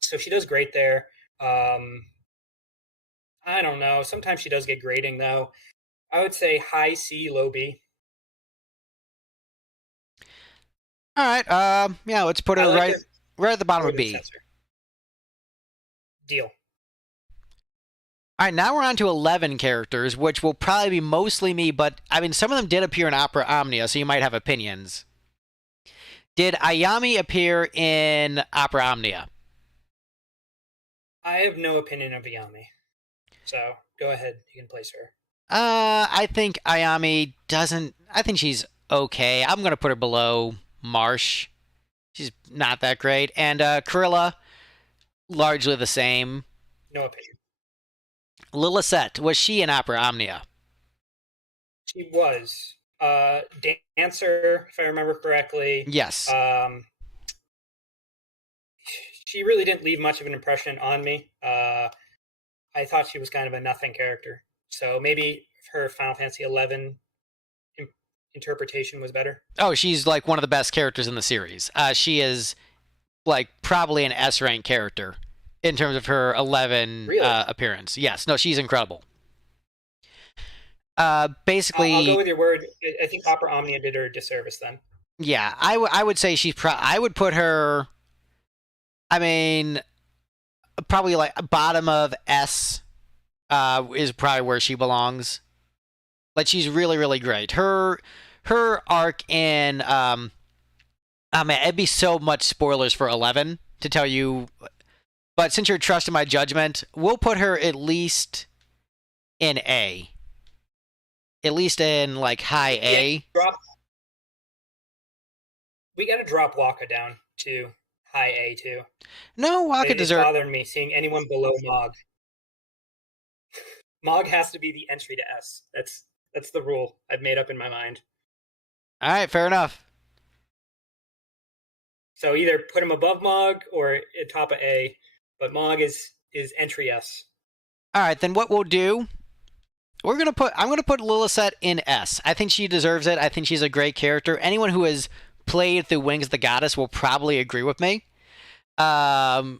So she does great there. I don't know. Sometimes she does get grading, though. I would say high C, low B. All right. Yeah, let's put her right at the bottom of B. Deal. All right, now we're on to 11 characters, which will probably be mostly me, but I mean, some of them did appear in Opera Omnia, so you might have opinions. Did Ayami appear in Opera Omnia? I have no opinion of Ayami, so go ahead. You can place her. I think Ayami doesn't. I think she's okay. I'm gonna put her below Marsh. She's not that great, and Kurilla, largely the same. No opinion. Lilithette, was she in Opera Omnia? She was. Dancer, if I remember correctly. Yes. She really didn't leave much of an impression on me. I thought she was kind of a nothing character. So maybe her Final Fantasy XI interpretation was better. Oh, she's like one of the best characters in the series. She is like probably an S rank character in terms of her 11 really? Appearance. Yes, no, she's incredible. Basically, I'll go with your word. I think Opera Omnia did her a disservice then. Yeah, I would say she's I would put her. I mean, probably like bottom of S. Is probably where she belongs. Like she's really, really great. Her arc in oh man, it'd be so much spoilers for 11 to tell you. But since you're trusting my judgment, we'll put her at least in A. At least in like high A. We gotta drop Waka down to high A too. No, Waka deserves. It's bothering me seeing anyone below Mog. Mog has to be the entry to S. That's the rule I've made up in my mind. All right, fair enough. So either put him above Mog or at top of A, but Mog is entry S. All right, then what we'll do, I'm gonna put Lilithette in S. I think she deserves it. I think she's a great character. Anyone who has played through Wings of the Goddess will probably agree with me. So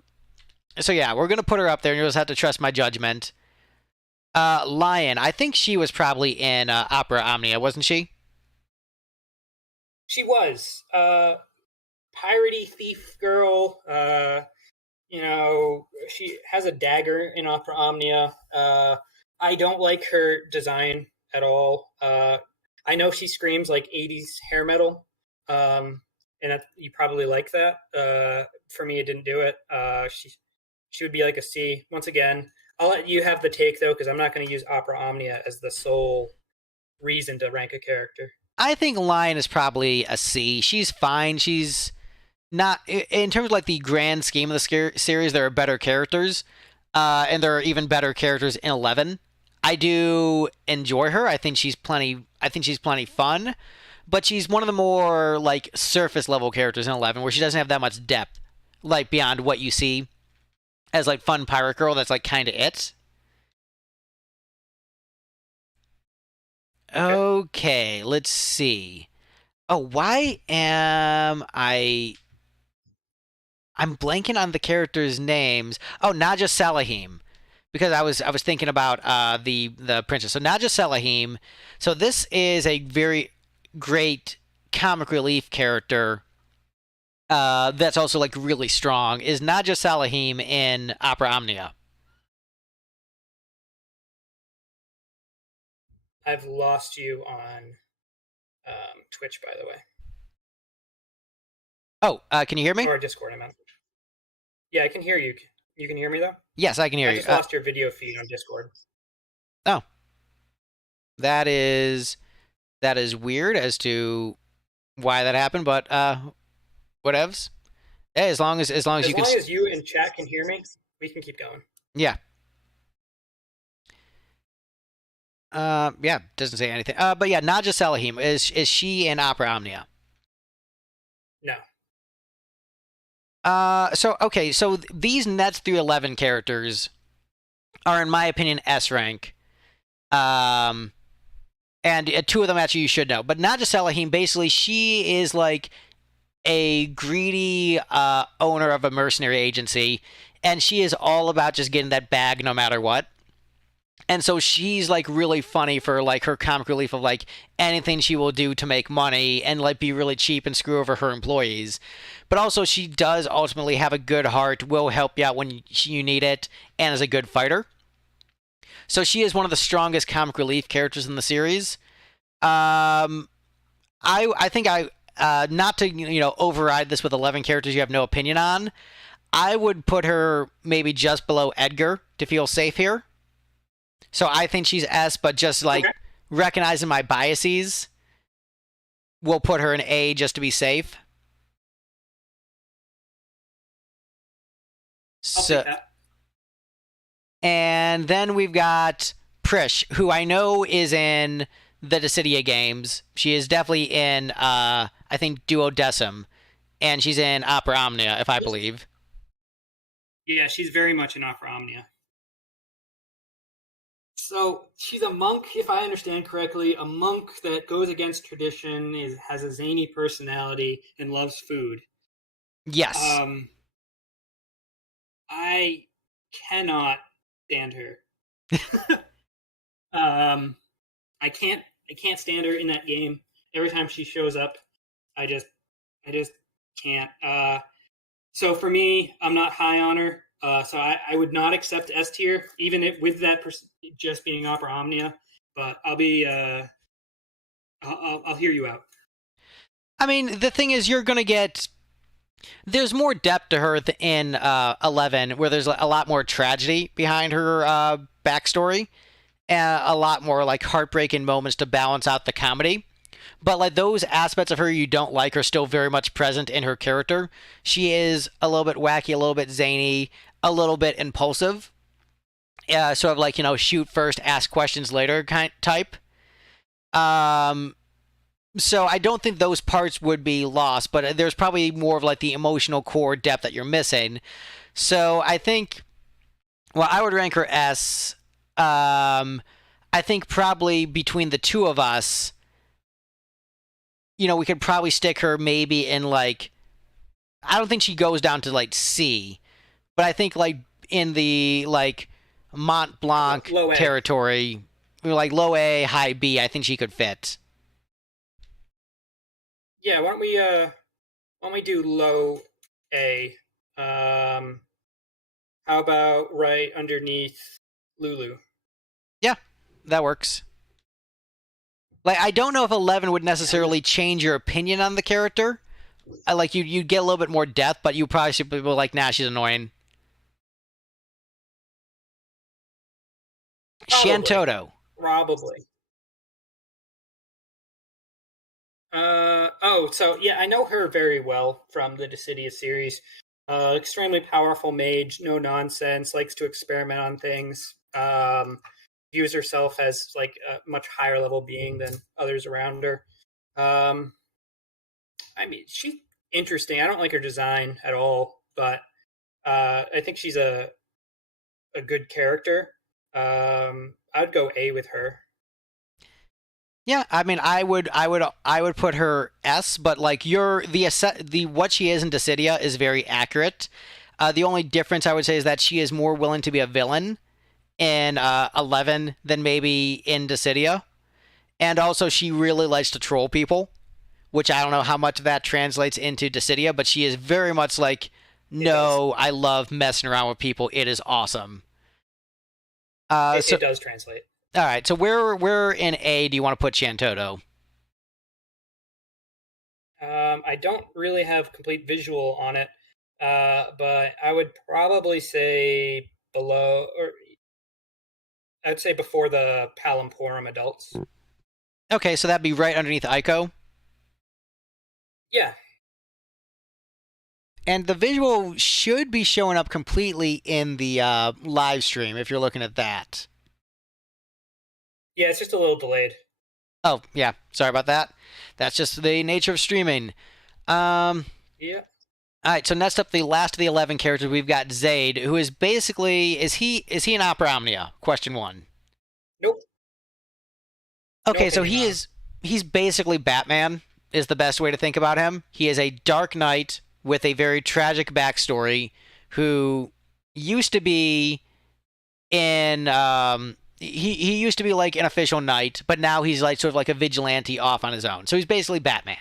yeah, we're gonna put her up there, and you'll just have to trust my judgment. Lion, I think she was probably in Opera Omnia, wasn't she? She was. Piratey thief girl. She has a dagger in Opera Omnia. I don't like her design at all. I know she screams like 80s hair metal, and you probably like that. For me, it didn't do it. She would be like a C. Once again, I'll let you have the take, though, because I'm not going to use Opera Omnia as the sole reason to rank a character. I think Lion is probably a C. She's fine. She's not... In terms of like the grand scheme of the series, there are better characters, and there are even better characters in 11. I do enjoy her. I think she's plenty fun, but she's one of the more like surface level characters in 11, where she doesn't have that much depth, like beyond what you see as like fun pirate girl. That's like kind of it. Okay, let's see. Oh, why am I I'm blanking on the characters' names. Oh, Naja Salahim, because I was thinking about the princess. So Naja Salahim. So this is a very great comic relief character. That's also like really strong. Is Naja Salahim in Opera Omnia? I've lost you on Twitch, by the way, Oh, can you hear me? or Discord. I meant. Yeah, I can hear you. You can hear me though. Yes, I can hear I you. just lost your video feed on Discord. Oh, that is weird as to why that happened, but whatevs. Hey, as long as As you can, long as you and chat can hear me, we can keep going. yeah, yeah, doesn't say anything. But yeah, Naja Salahim is she in Opera Omnia? No. So okay, so these Nets through 11 characters are, in my opinion, S rank. Um, and two of them actually you should know. But Naja Salahim, basically, she is like a greedy owner of a mercenary agency, and she is all about just getting that bag no matter what. And so she's like really funny for like her comic relief of like anything she will do to make money and like be really cheap and screw over her employees. But also she does ultimately have a good heart, will help you out when you need it, and is a good fighter. So she is one of the strongest comic relief characters in the series. I think not to override this with 11 characters you have no opinion on. I would put her maybe just below Edgar to feel safe here. So I think she's S, but just like Okay. recognizing my biases, we'll put her in A just to be safe. I'll So, take that. and then we've got Prish, who I know is in the Dissidia games. She is definitely in, I think, Duodecim, and she's in Opera Omnia, if I believe. Yeah, she's very much an Opera Omnia. So she's a monk, if I understand correctly, a monk that goes against tradition, has a zany personality, and loves food. Yes. I cannot stand her. um, I can't stand her in that game. Every time she shows up, I just can't. So for me, I'm not high on her. So I would not accept S tier, even with that just being Opera Omnia. But I'll be I'll hear you out. I mean, the thing is, you're going to get. There's more depth to her in 11, where there's a lot more tragedy behind her backstory, and a lot more like heartbreaking moments to balance out the comedy. But like those aspects of her you don't like are still very much present in her character. She is a little bit wacky, a little bit zany, a little bit impulsive. Sort of like, shoot first, ask questions later kind type. Um, so I don't think those parts would be lost, but there's probably more of like the emotional core depth that you're missing. So I think, well, I would rank her S. I think probably between the two of us, we could probably stick her maybe in like, I don't think she goes down to like C, but I think like in the like Mont Blanc Low A. territory, like low A, high B, I think she could fit. Yeah, why don't we do low A? How about right underneath Lulu? Yeah, that works. Like, I don't know if 11 would necessarily change your opinion on the character. Like, you'd get a little bit more depth, but you probably should be like, nah, she's annoying. Probably. Shantoto. Probably. So yeah, I know her very well from the Dissidia series. Extremely powerful mage, no nonsense, likes to experiment on things. Views herself as like a much higher level being than others around her. I mean, she's interesting. I don't like her design at all, but I think she's a good character. I'd go A with her. Yeah, I mean, I would put her S, but like the what she is in Dissidia is very accurate. The only difference I would say is that she is more willing to be a villain in 11 than maybe in Dissidia, and also she really likes to troll people, which I don't know how much of that translates into Dissidia, but she is very much like, It does. no, I love messing around with people. It is awesome. So It does translate. all right, so where in A do you want to put Shantoto? I don't really have complete visual on it, but I would probably say below, or I'd say before the Palimporum adults. Okay, so that'd be right underneath Ico. Yeah, And the visual should be showing up completely in the live stream if you're looking at that. yeah, it's just a little delayed. Oh, yeah. Sorry about that. That's just the nature of streaming. Yeah. All right, so next up, the last of the 11 characters, we've got Zaid, who is basically is he an Opera Omnia? Question one. Nope. Okay, No so opinion on him. he's basically Batman is the best way to think about him. He is a Dark Knight with a very tragic backstory who used to be in he used to be like an official knight, but now he's like sort of like a vigilante off on his own. So he's basically Batman.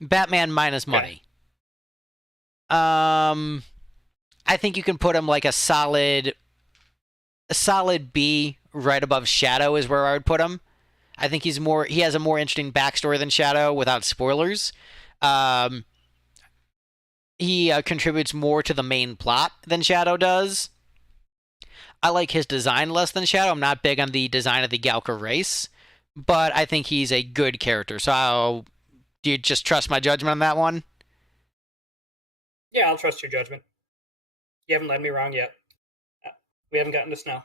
Batman minus Okay. money. I think you can put him like a solid B right above Shadow is where I would put him. I think he has a more interesting backstory than Shadow without spoilers. Um, he contributes more to the main plot than Shadow does. I like his design less than Shadow. I'm not big on the design of the Galka race, but I think he's a good character. So do you just trust my judgment on that one? Yeah, I'll trust your judgment. You haven't led me wrong yet. We haven't gotten to snow.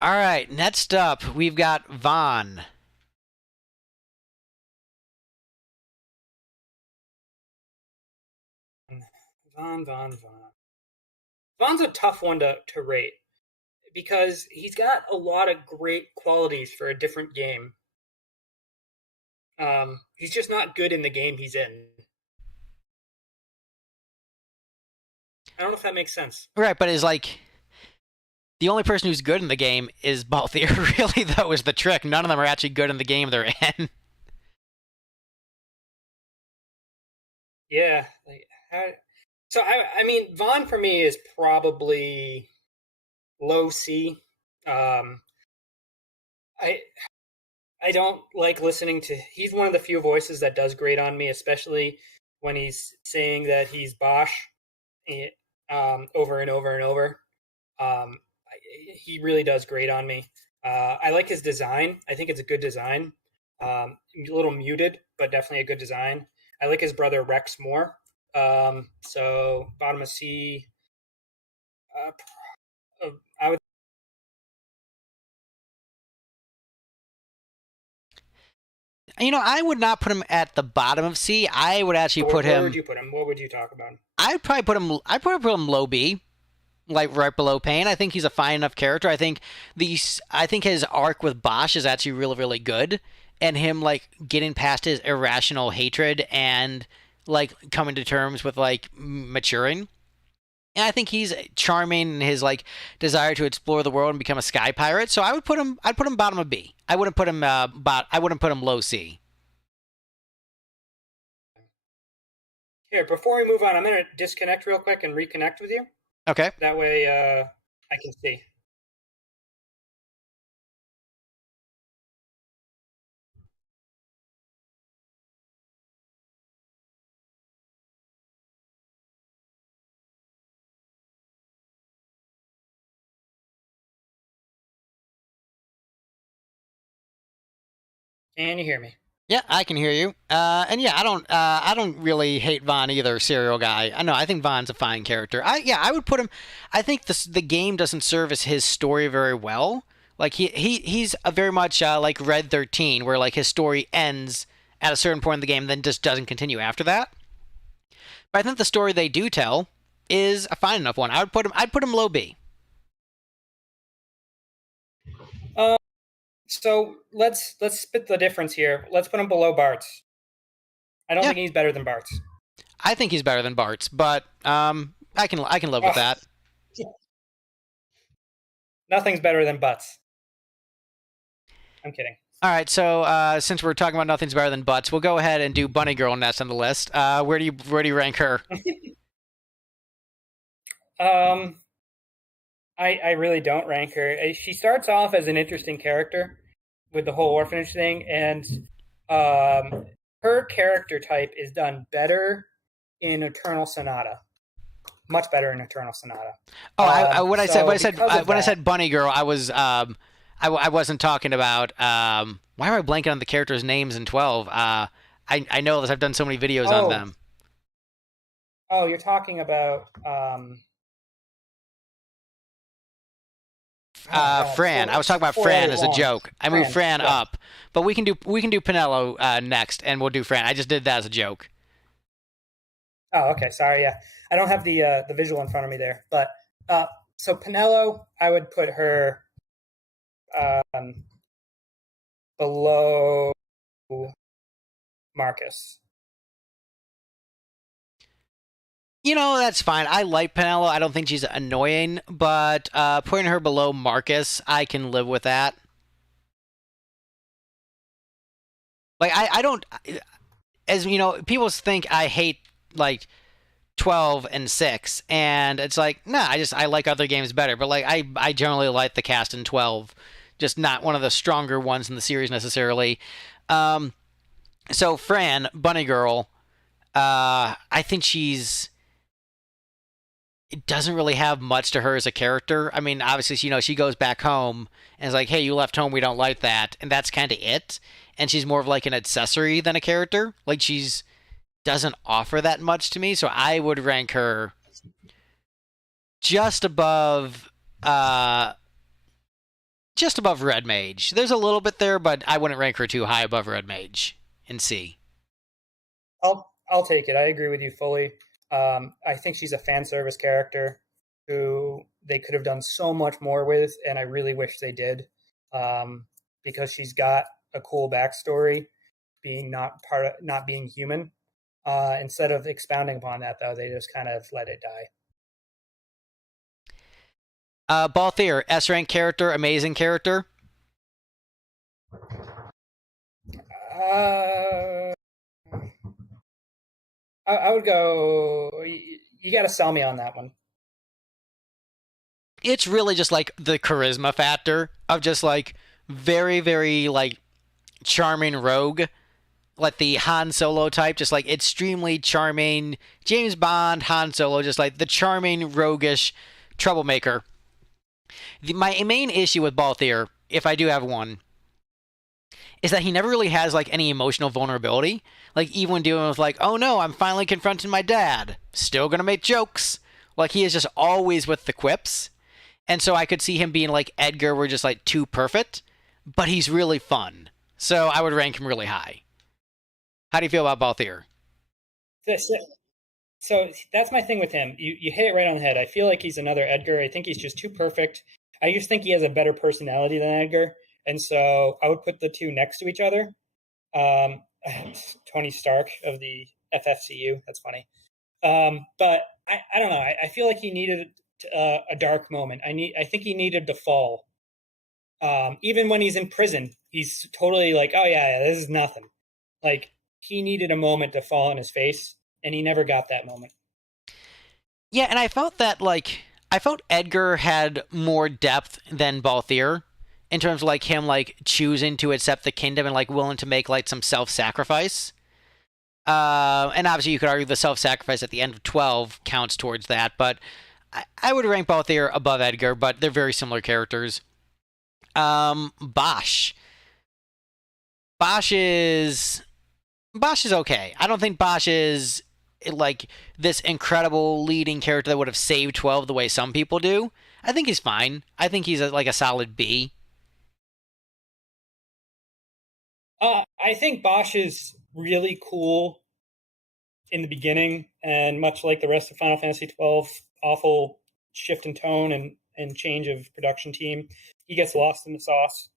All right, next up, we've got Vaughn. Vaughn. Vaughn's a tough one to rate because he's got a lot of great qualities for a different game. He's just not good in the game he's in. I don't know if that makes sense. Right, but is like the only person who's good in the game is Balthier. Really, though, is the trick. None of them are actually good in the game they're in. Yeah. I mean, Vaughn for me is probably low C. Um, I I don't like listening to. He's one of the few voices that does grate on me, especially when he's saying that he's Bosch, over and over and over. He really does grate on me. I like his design. I think it's a good design. A little muted, but definitely a good design. I like his brother Rex more. So bottom of C. I would. I would not put him at the bottom of C. I would actually Where, put where him. would you put him? What would you talk about? I'd probably put him. I'd probably put him low B, like right below Payne. I think he's a fine enough character. I think his arc with Bosch is actually really, really good, and him like getting past his irrational hatred and like coming to terms with like maturing. And I think he's charming in his like desire to explore the world and become a sky pirate. So I would put him. I'd put him bottom of B. I wouldn't put him. I wouldn't put him low C. Here, before we move on, I'm going to disconnect real quick and reconnect with you. Okay. That way, I can see. Can you hear me? Yeah, I can hear you. And yeah, I don't really hate Vaughn either, serial guy. I know, I think Vaughn's a fine character. I would put him. I think the game doesn't service his story very well. Like he's a very much like Red 13, where like his story ends at a certain point in the game, then just doesn't continue after that. But I think the story they do tell is a fine enough one. I'd put him low B. So let's split the difference here. Let's put him below Bart's. I don't Yeah. think he's better than Bart's. I think he's better than Bart's, but I can live with that. Nothing's better than Butts. I'm kidding. All right, so since we're talking about nothing's better than butts, we'll go ahead and do Bunny Girl next on the list. Where do you rank her? I really don't rank her. She starts off as an interesting character with the whole orphanage thing, and her character type is done better in Eternal Sonata. Much better in Eternal Sonata. Oh, when I said Bunny Girl, I was I wasn't talking about why am I blanking on the characters' names in 12? I know this. I've done so many videos on them. Oh, you're talking about Fran. I was talking about Fran as a joke. I moved Fran up, but we can do Pinello next, and we'll do Fran. I just did that as a joke. Oh, okay. Sorry. Yeah, I don't have the visual in front of me there, but so Pinello, I would put her below Marcus. You know, that's fine. I like Pinello. I don't think she's annoying, but putting her below Marcus, I can live with that. Like, I don't, as you know, people think I hate like 12 and 6, and it's like, nah, I like other games better. But like, I generally like the cast in 12, just not one of the stronger ones in the series necessarily. So Fran, Bunny Girl, I think it doesn't really have much to her as a character. I mean, obviously, she goes back home and is like, hey, you left home, we don't like that. And that's kind of it. And she's more of like an accessory than a character. Like, doesn't offer that much to me. So I would rank her just above Red Mage. There's a little bit there, but I wouldn't rank her too high above Red Mage in C. I'll take it. I agree with you fully. I think she's a fan service character who they could have done so much more with, and I really wish they did, because she's got a cool backstory, being not being human. Instead of expounding upon that, though, they just kind of let it die. Balthier, S-rank character, amazing character. I would go. You got to sell me on that one. It's really just like the charisma factor of just like very, very like charming rogue, like the Han Solo type, just like extremely charming James Bond Han Solo, just like the charming roguish troublemaker. My main issue with Balthier, if I do have one, is that he never really has like any emotional vulnerability. Like, even when dealing with like, oh no, I'm finally confronting my dad, still gonna make jokes. Like, he is just always with the quips. And so I could see him being like Edgar, we're just like too perfect, but he's really fun. So I would rank him really high. How do you feel about Balthier? So that's my thing with him. You hit it right on the head. I feel like he's another Edgar. I think he's just too perfect. I just think he has a better personality than Edgar. And so I would put the two next to each other. Tony Stark of the FFCU. That's funny. But I don't know. I feel like he needed a dark moment. I think he needed to fall. Even when he's in prison, he's totally like, oh yeah, this is nothing. Like, he needed a moment to fall on his face, and he never got that moment. Yeah, and I felt Edgar had more depth than Balthier in terms of like him like choosing to accept the kingdom and like willing to make like some self-sacrifice. And obviously you could argue the self-sacrifice at the end of 12 counts towards that, but I would rank Balthier above Edgar, but they're very similar characters. Bosch is okay. I don't think Bosch is like this incredible leading character that would have saved 12 the way some people do. I think he's fine. I think he's like a solid B. I think Bosch is really cool in the beginning, and much like the rest of Final Fantasy XII, awful shift in tone and change of production team. He gets lost in the sauce.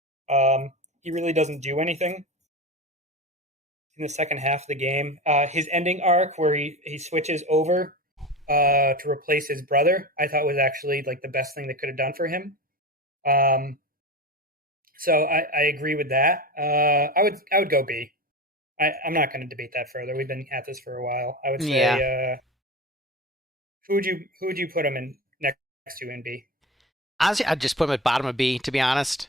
he really doesn't do anything in the second half of the game. His ending arc where he switches over to replace his brother, I thought was actually like the best thing they could have done for him. So I agree with that. I would go B. I'm not going to debate that further. We've been at this for a while. I would say, who would you put him in next to in B? Honestly, I'd just put him at bottom of B, to be honest.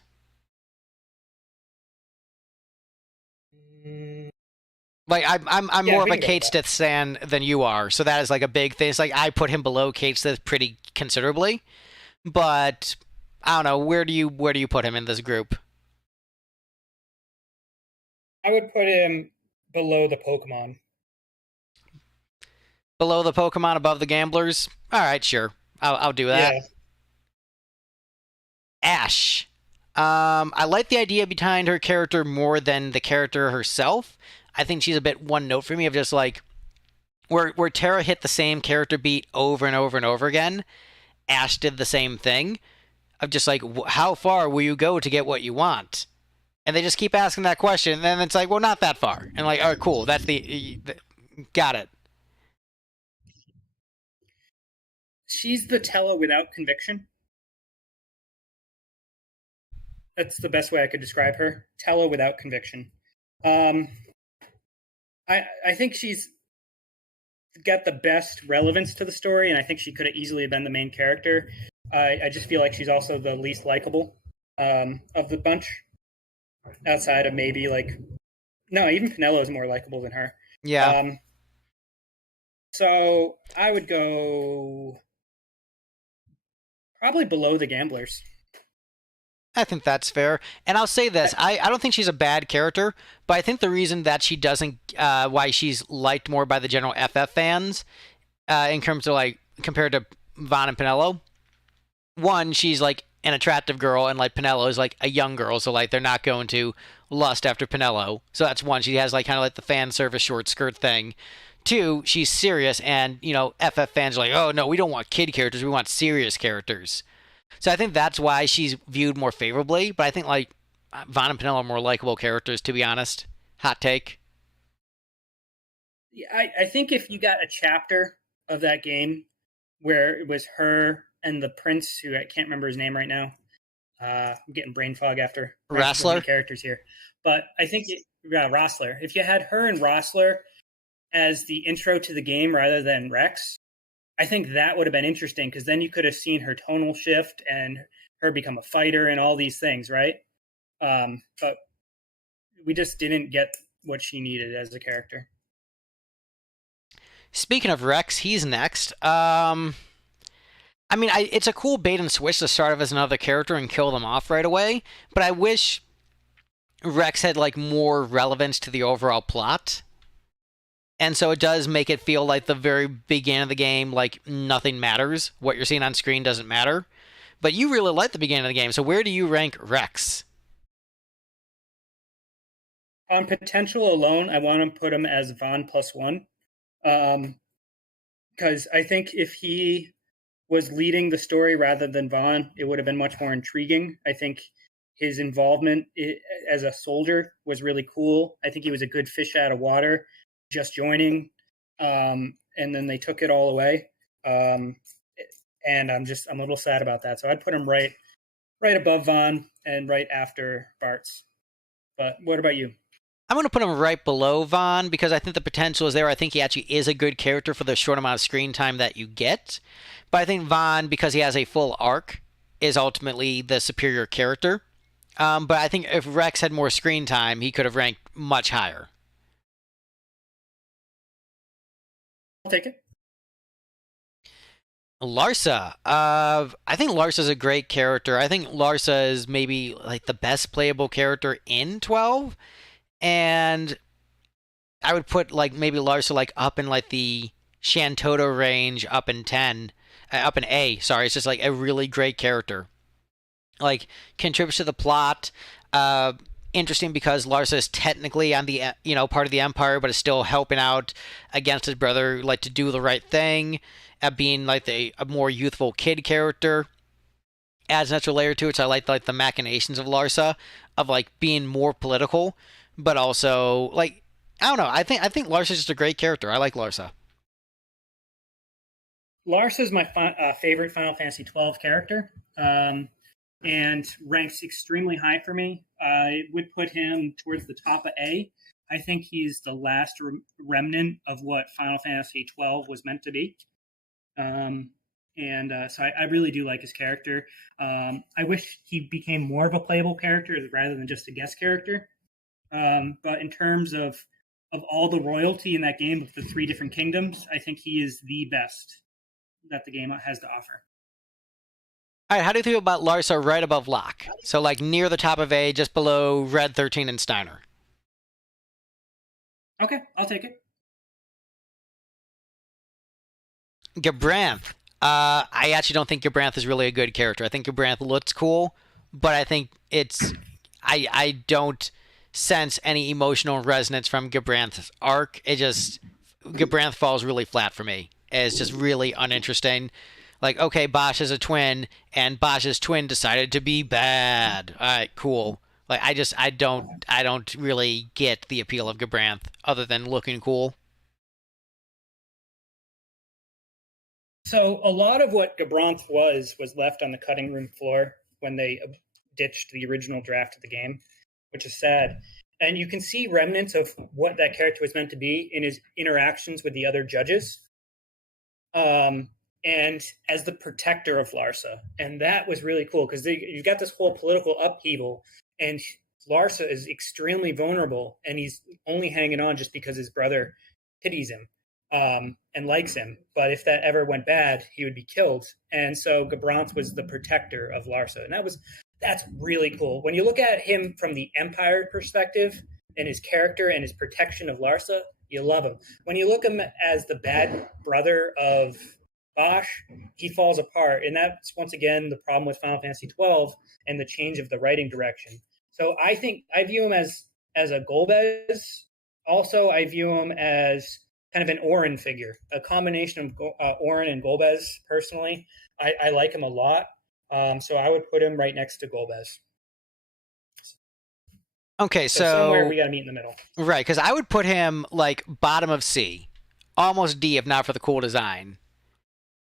Like I'm more of a Kate Stith stan than you are, so that is like a big thing. It's like I put him below Kate Stith pretty considerably, but I don't know, where do you put him in this group? I would put him below the Pokemon. Below the Pokemon, above the Gamblers? All right, sure, I'll do that. Yeah. Ash. I like the idea behind her character more than the character herself. I think she's a bit one note for me of just like where Terra hit the same character beat over and over and over again. Ash did the same thing of just like, how far will you go to get what you want? And they just keep asking that question, and then it's like, well, not that far. And like, all right, cool, that's got it. She's the Tella without conviction. That's the best way I could describe her. Tella without conviction. I think she's got the best relevance to the story, and I think she could have easily been the main character. I just feel like she's also the least likable of the bunch, outside of maybe like, no, even Pinello is more likable than her. Yeah. So I would go probably below the Gamblers. I think that's fair. And I'll say this. I don't think she's a bad character, but I think the reason that she doesn't, why she's liked more by the general FF fans, in terms of like, compared to Vaughn and Pinello, one, she's like an attractive girl, and like Pinello is like a young girl, so like they're not going to lust after Pinello. So that's one. She has like kind of like the fan service short skirt thing. Two, she's serious, and you know, FF fans are like, oh no, we don't want kid characters, we want serious characters. So I think that's why she's viewed more favorably, but I think like Vaughn and Pinello are more likable characters, to be honest. Hot take. Yeah, I think if you got a chapter of that game where it was her and the prince, who I can't remember his name right now. I'm getting brain fog after Rossler characters here, but I think Rossler. If you had her and Rossler as the intro to the game rather than Rex, I think that would have been interesting, because then you could have seen her tonal shift and her become a fighter and all these things, right? But we just didn't get what she needed as a character. Speaking of Rex, he's next. I mean, it's a cool bait and switch to start off as another character and kill them off right away, but I wish Rex had like more relevance to the overall plot. And so it does make it feel like the very beginning of the game, like nothing matters. What you're seeing on screen doesn't matter. But you really like the beginning of the game, so where do you rank Rex? On potential alone, I want to put him as Vaughn +1. Because I think if he was leading the story rather than Vaughn, it would have been much more intriguing. I think his involvement as a soldier was really cool. I think he was a good fish out of water, just joining, and then they took it all away. And I'm a little sad about that. So I'd put him right above Vaughn and right after Bart's. But what about you? I'm going to put him right below Vaughn because I think the potential is there. I think he actually is a good character for the short amount of screen time that you get. But I think Vaughn, because he has a full arc, is ultimately the superior character. But I think if Rex had more screen time, he could have ranked much higher. I'll take it. Larsa. I think Larsa's a great character. I think Larsa is maybe like the best playable character in 12. And I would put like maybe Larsa like up in like the Shantoto range, up in 10, up in A. Sorry, it's just like a really great character. Like contributes to the plot. Interesting because Larsa is technically on the part of the Empire, but is still helping out against his brother, like to do the right thing, being like a more youthful kid character. Adds an extra layer to it, so I like the machinations of Larsa. of like being more political, but also like I don't know. I think Larsa's just a great character. I like Larsa. Lars is my favorite Final Fantasy XII character, and ranks extremely high for me. I would put him towards the top of A. I think he's the last remnant of what Final Fantasy XII was meant to be. So I really do like his character. I wish he became more of a playable character rather than just a guest character. But in terms of all the royalty in that game of the three different kingdoms, I think he is the best that the game has to offer. All right, how do you feel about Larsa right above Locke? So like near the top of A, just below Red 13 and Steiner. Okay, I'll take it. Gabranth. I actually don't think Gabranth is really a good character. I think Gabranth looks cool, but I think I don't sense any emotional resonance from Gabranth's arc. Gabranth falls really flat for me. It's just really uninteresting. Like, okay, Bosch is a twin, and Bosch's twin decided to be bad. All right, cool. Like, I don't really get the appeal of Gabranth other than looking cool. So a lot of what Gabranth was left on the cutting room floor when they ditched the original draft of the game, which is sad. And you can see remnants of what that character was meant to be in his interactions with the other judges. And as the protector of Larsa. And that was really cool because you've got this whole political upheaval, and Larsa is extremely vulnerable, and he's only hanging on just because his brother pities him and likes him. But if that ever went bad, he would be killed. And so Gabranth was the protector of Larsa. And that's really cool. When you look at him from the Empire perspective and his character and his protection of Larsa, you love him. When you look at him as the bad brother of Bosch, he falls apart. And that's, once again, the problem with Final Fantasy XII and the change of the writing direction. So I think I view him as a Golbez. Also, I view him as kind of an Orin figure, a combination of Orin and Golbez, personally. I like him a lot. So I would put him right next to Golbez. Okay, so somewhere we got to meet in the middle. Right, because I would put him like bottom of C, almost D if not for the cool design.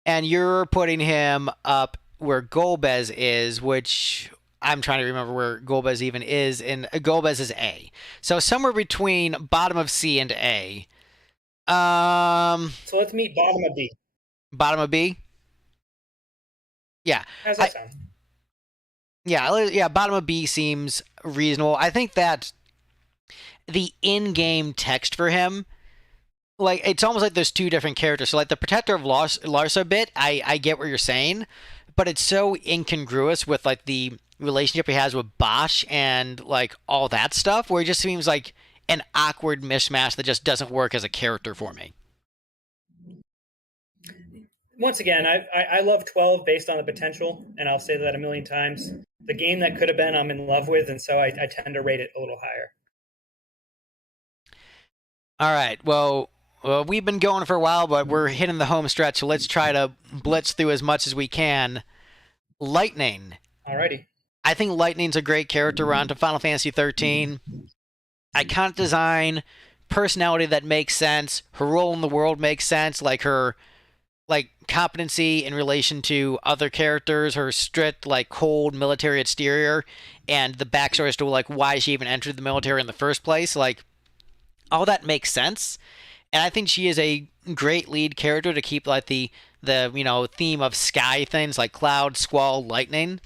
And you're putting him up where Golbez is, which I'm trying to remember where Golbez even is. And Golbez is A. So somewhere between bottom of C and A. So let's meet bottom of B. Bottom of B? Yeah. How's that sound? Yeah, bottom of B seems reasonable. I think that the in-game text for him, like, it's almost like there's two different characters. So, like, the Protector of Larsa bit, I get what you're saying, but it's so incongruous with, like, the relationship he has with Bosch and, like, all that stuff, where it just seems like an awkward mishmash that just doesn't work as a character for me. Once again, I love 12 based on the potential, and I'll say that a million times. The game that could have been, I'm in love with, and so I tend to rate it a little higher. All right, well, we've been going for a while, but we're hitting the home stretch, so let's try to blitz through as much as we can. Lightning. Alrighty. I think Lightning's a great character. We're on to Final Fantasy XIII. Iconic design, personality that makes sense, her role in the world makes sense, like her competency in relation to other characters, her strict, like, cold military exterior, and the backstory as to, like, why she even entered the military in the first place. Like, all that makes sense. And I think she is a great lead character to keep, like, the theme of sky things like Cloud, Squall, Lightning,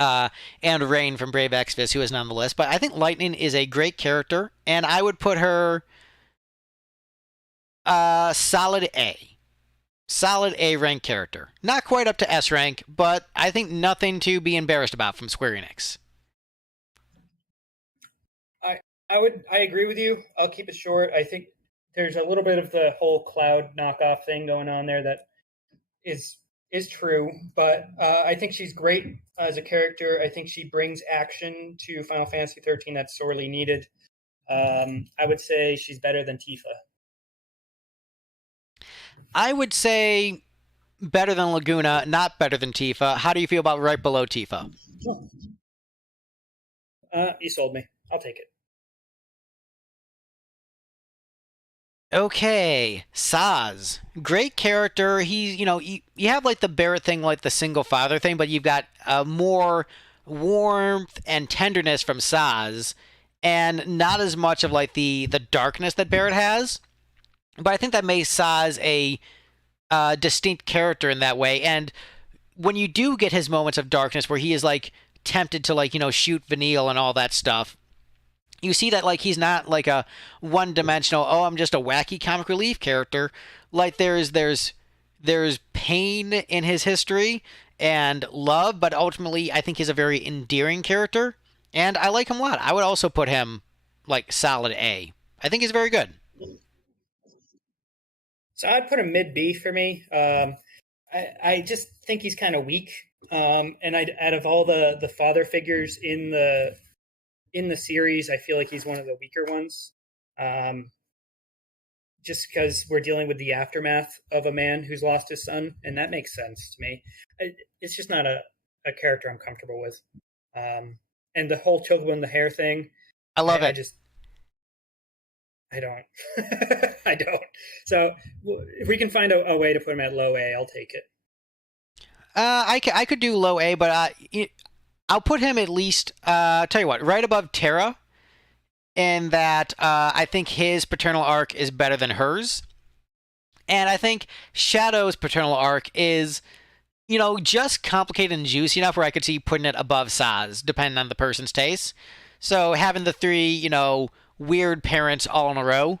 and Rain from Brave Exvius, who isn't on the list. But I think Lightning is a great character, and I would put her solid A. Solid A rank character. Not quite up to S rank, but I think nothing to be embarrassed about from Square Enix. I agree with you. I'll keep it short. I think there's a little bit of the whole Cloud knockoff thing going on there that is true, but I think she's great as a character. I think she brings action to Final Fantasy XIII that's sorely needed. I would say she's better than Tifa. I would say better than Laguna, not better than Tifa. How do you feel about right below Tifa? You sold me. I'll take it. Okay, Saz. Great character. He's, you have like the Barrett thing, like the single father thing, but you've got more warmth and tenderness from Saz, and not as much of like the darkness that Barrett has. But I think that makes Saz a distinct character in that way. And when you do get his moments of darkness where he is like tempted to like shoot Vanille and all that stuff, you see that like he's not like a one-dimensional, oh, I'm just a wacky comic relief character. Like there's pain in his history and love, but ultimately I think he's a very endearing character, and I like him a lot. I would also put him like solid A. I think he's very good. So I'd put him mid B for me. I just think he's kind of weak. And out of all the father figures in the series, I feel like he's one of the weaker ones. Just because we're dealing with the aftermath of a man who's lost his son, and that makes sense to me. It's just not a character I'm comfortable with. And the whole chokeable in the hair thing, I love it. I don't. I don't. So if we can find a way to put him at low A, I'll take it. I could do low A, but I'll put him at least, tell you what, right above Terra, in that I think his paternal arc is better than hers. And I think Shadow's paternal arc is, just complicated and juicy enough where I could see putting it above Saz, depending on the person's taste. So having the three, weird parents all in a row.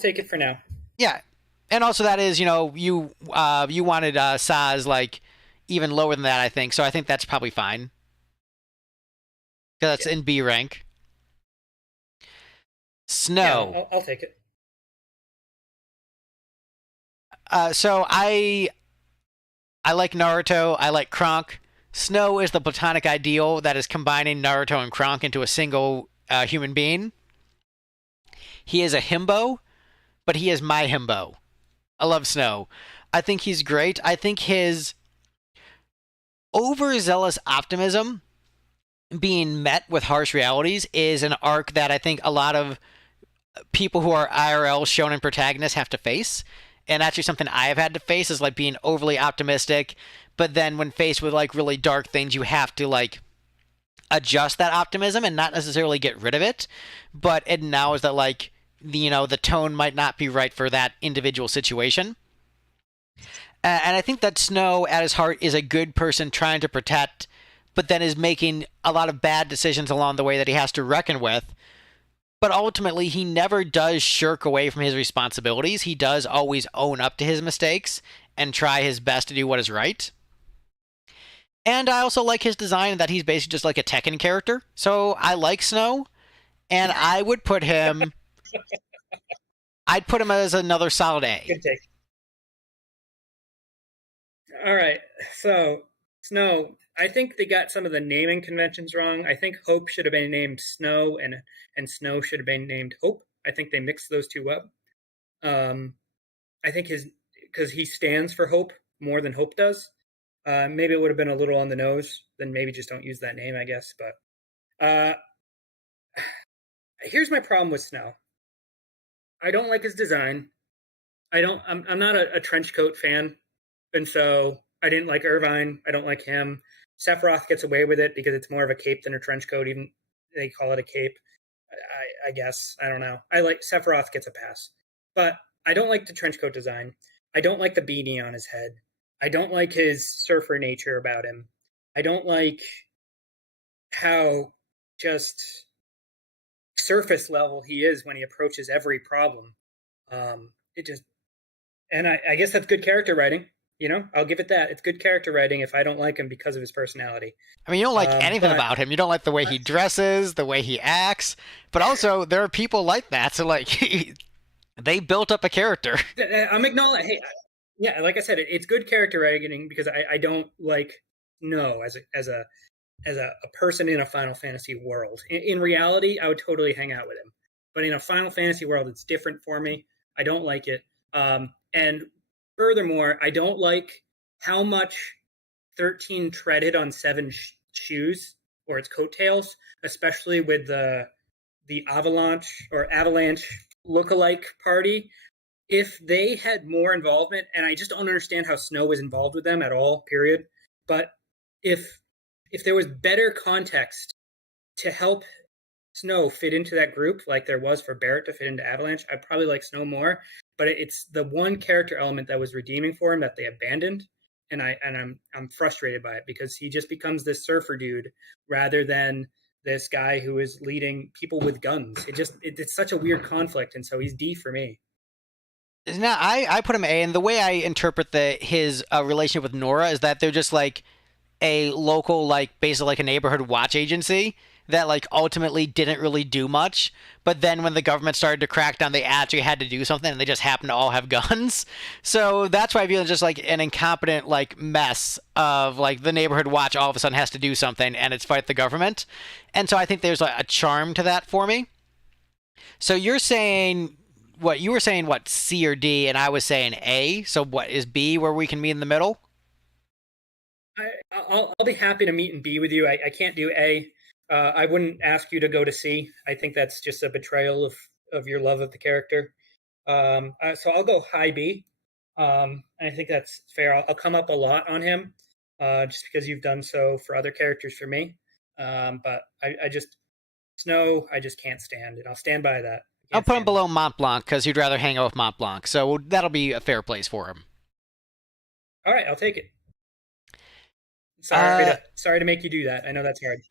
Take it for now. Yeah. And also that is, you wanted Saz like even lower than that, I think. So I think that's probably fine. Because that's in B rank. Snow. Yeah, I'll take it. So I like Naruto. I like Kronk. Snow is the platonic ideal that is combining Naruto and Kronk into a single human being. He is a himbo, but he is my himbo. I love Snow. I think he's great. I think his overzealous optimism being met with harsh realities is an arc that I think a lot of people who are IRL shonen protagonists have to face. And actually something I have had to face is like being overly optimistic, but then when faced with like really dark things, you have to like adjust that optimism and not necessarily get rid of it, but acknowledge that like the tone might not be right for that individual situation. And I think that Snow at his heart is a good person trying to protect, but then is making a lot of bad decisions along the way that he has to reckon with. But ultimately, he never does shirk away from his responsibilities. He does always own up to his mistakes and try his best to do what is right. And I also like his design that he's basically just like a Tekken character. So I like Snow, and I would put him... I'd put him as another solid A. Good take. All right, so Snow, I think they got some of the naming conventions wrong. I think Hope should have been named Snow, and Snow should have been named Hope. I think they mixed those two up. I think because he stands for hope more than Hope does. Maybe it would have been a little on the nose. Then maybe just don't use that name, I guess. But here's my problem with Snow. I don't like his design. I'm not a trench coat fan, and so I didn't like Irvine. I don't like him. Sephiroth gets away with it because it's more of a cape than a trench coat. Even they call it a cape. I guess. I don't know. I like Sephiroth gets a pass. But I don't like the trench coat design. I don't like the beanie on his head. I don't like his surfer nature about him. I don't like how just surface level he is when he approaches every problem. I guess that's good character writing. I'll give it that. It's good character writing if I don't like him because of his personality. I mean, you don't like anything about him. You don't like the way he dresses, the way he acts, but also there are people like that. So like, they built up a character. I'm acknowledging. Hey, yeah, like I said, it's good character writing because I don't like as a person in a Final Fantasy world. In reality, I would totally hang out with him, but in a Final Fantasy world, it's different for me. I don't like it. And furthermore, I don't like how much 13 treaded on 7 shoes or its coattails, especially with the Avalanche lookalike party. If they had more involvement, and I just don't understand how Snow was involved with them at all, period. But if there was better context to help Snow fit into that group, like there was for Barrett to fit into Avalanche, I'd probably like Snow more. But it's the one character element that was redeeming for him that they abandoned, and I'm frustrated by it because he just becomes this surfer dude rather than this guy who is leading people with guns. It's such a weird conflict, and so he's D for me. No, I put him A, and the way I interpret his relationship with Nora is that they're just like a local, like basically like a neighborhood watch agency that like ultimately didn't really do much, but then when the government started to crack down, they actually had to do something, and they just happen to all have guns. So that's why I feel it's just like an incompetent like mess of like the neighborhood watch all of a sudden has to do something, and it's fight the government. And so I think there's like a charm to that for me. So you're saying what you were saying, what, C or D, and I was saying A. So what is B where we can meet in the middle? I'll be happy to meet in B with you. I can't do A. I wouldn't ask you to go to C. I think that's just a betrayal of your love of the character. So I'll go high B. I think that's fair. I'll come up a lot on him, just because you've done so for other characters for me. But I just Snow, I just can't stand, and I'll stand by that. I'll put him below Mont Blanc because he'd rather hang out with Mont Blanc. So that'll be a fair place for him. All right, I'll take it. Sorry to make you do that. I know that's hard.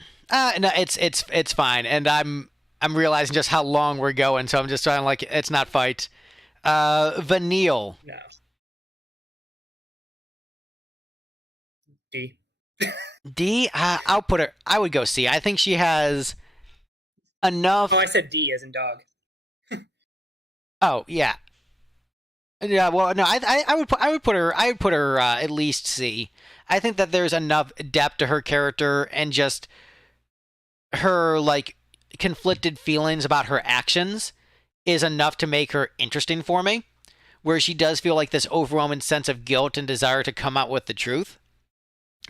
No, it's fine, and I'm realizing just how long we're going, so I'm just trying like it's not fight. Vanille. No. D. D. I'll put her. I would go C. I think she has enough. Oh, I said D as in dog. Oh yeah. Yeah, well, no, I would put her at least C. I think that there's enough depth to her character and just her like conflicted feelings about her actions is enough to make her interesting for me. Where she does feel like this overwhelming sense of guilt and desire to come out with the truth,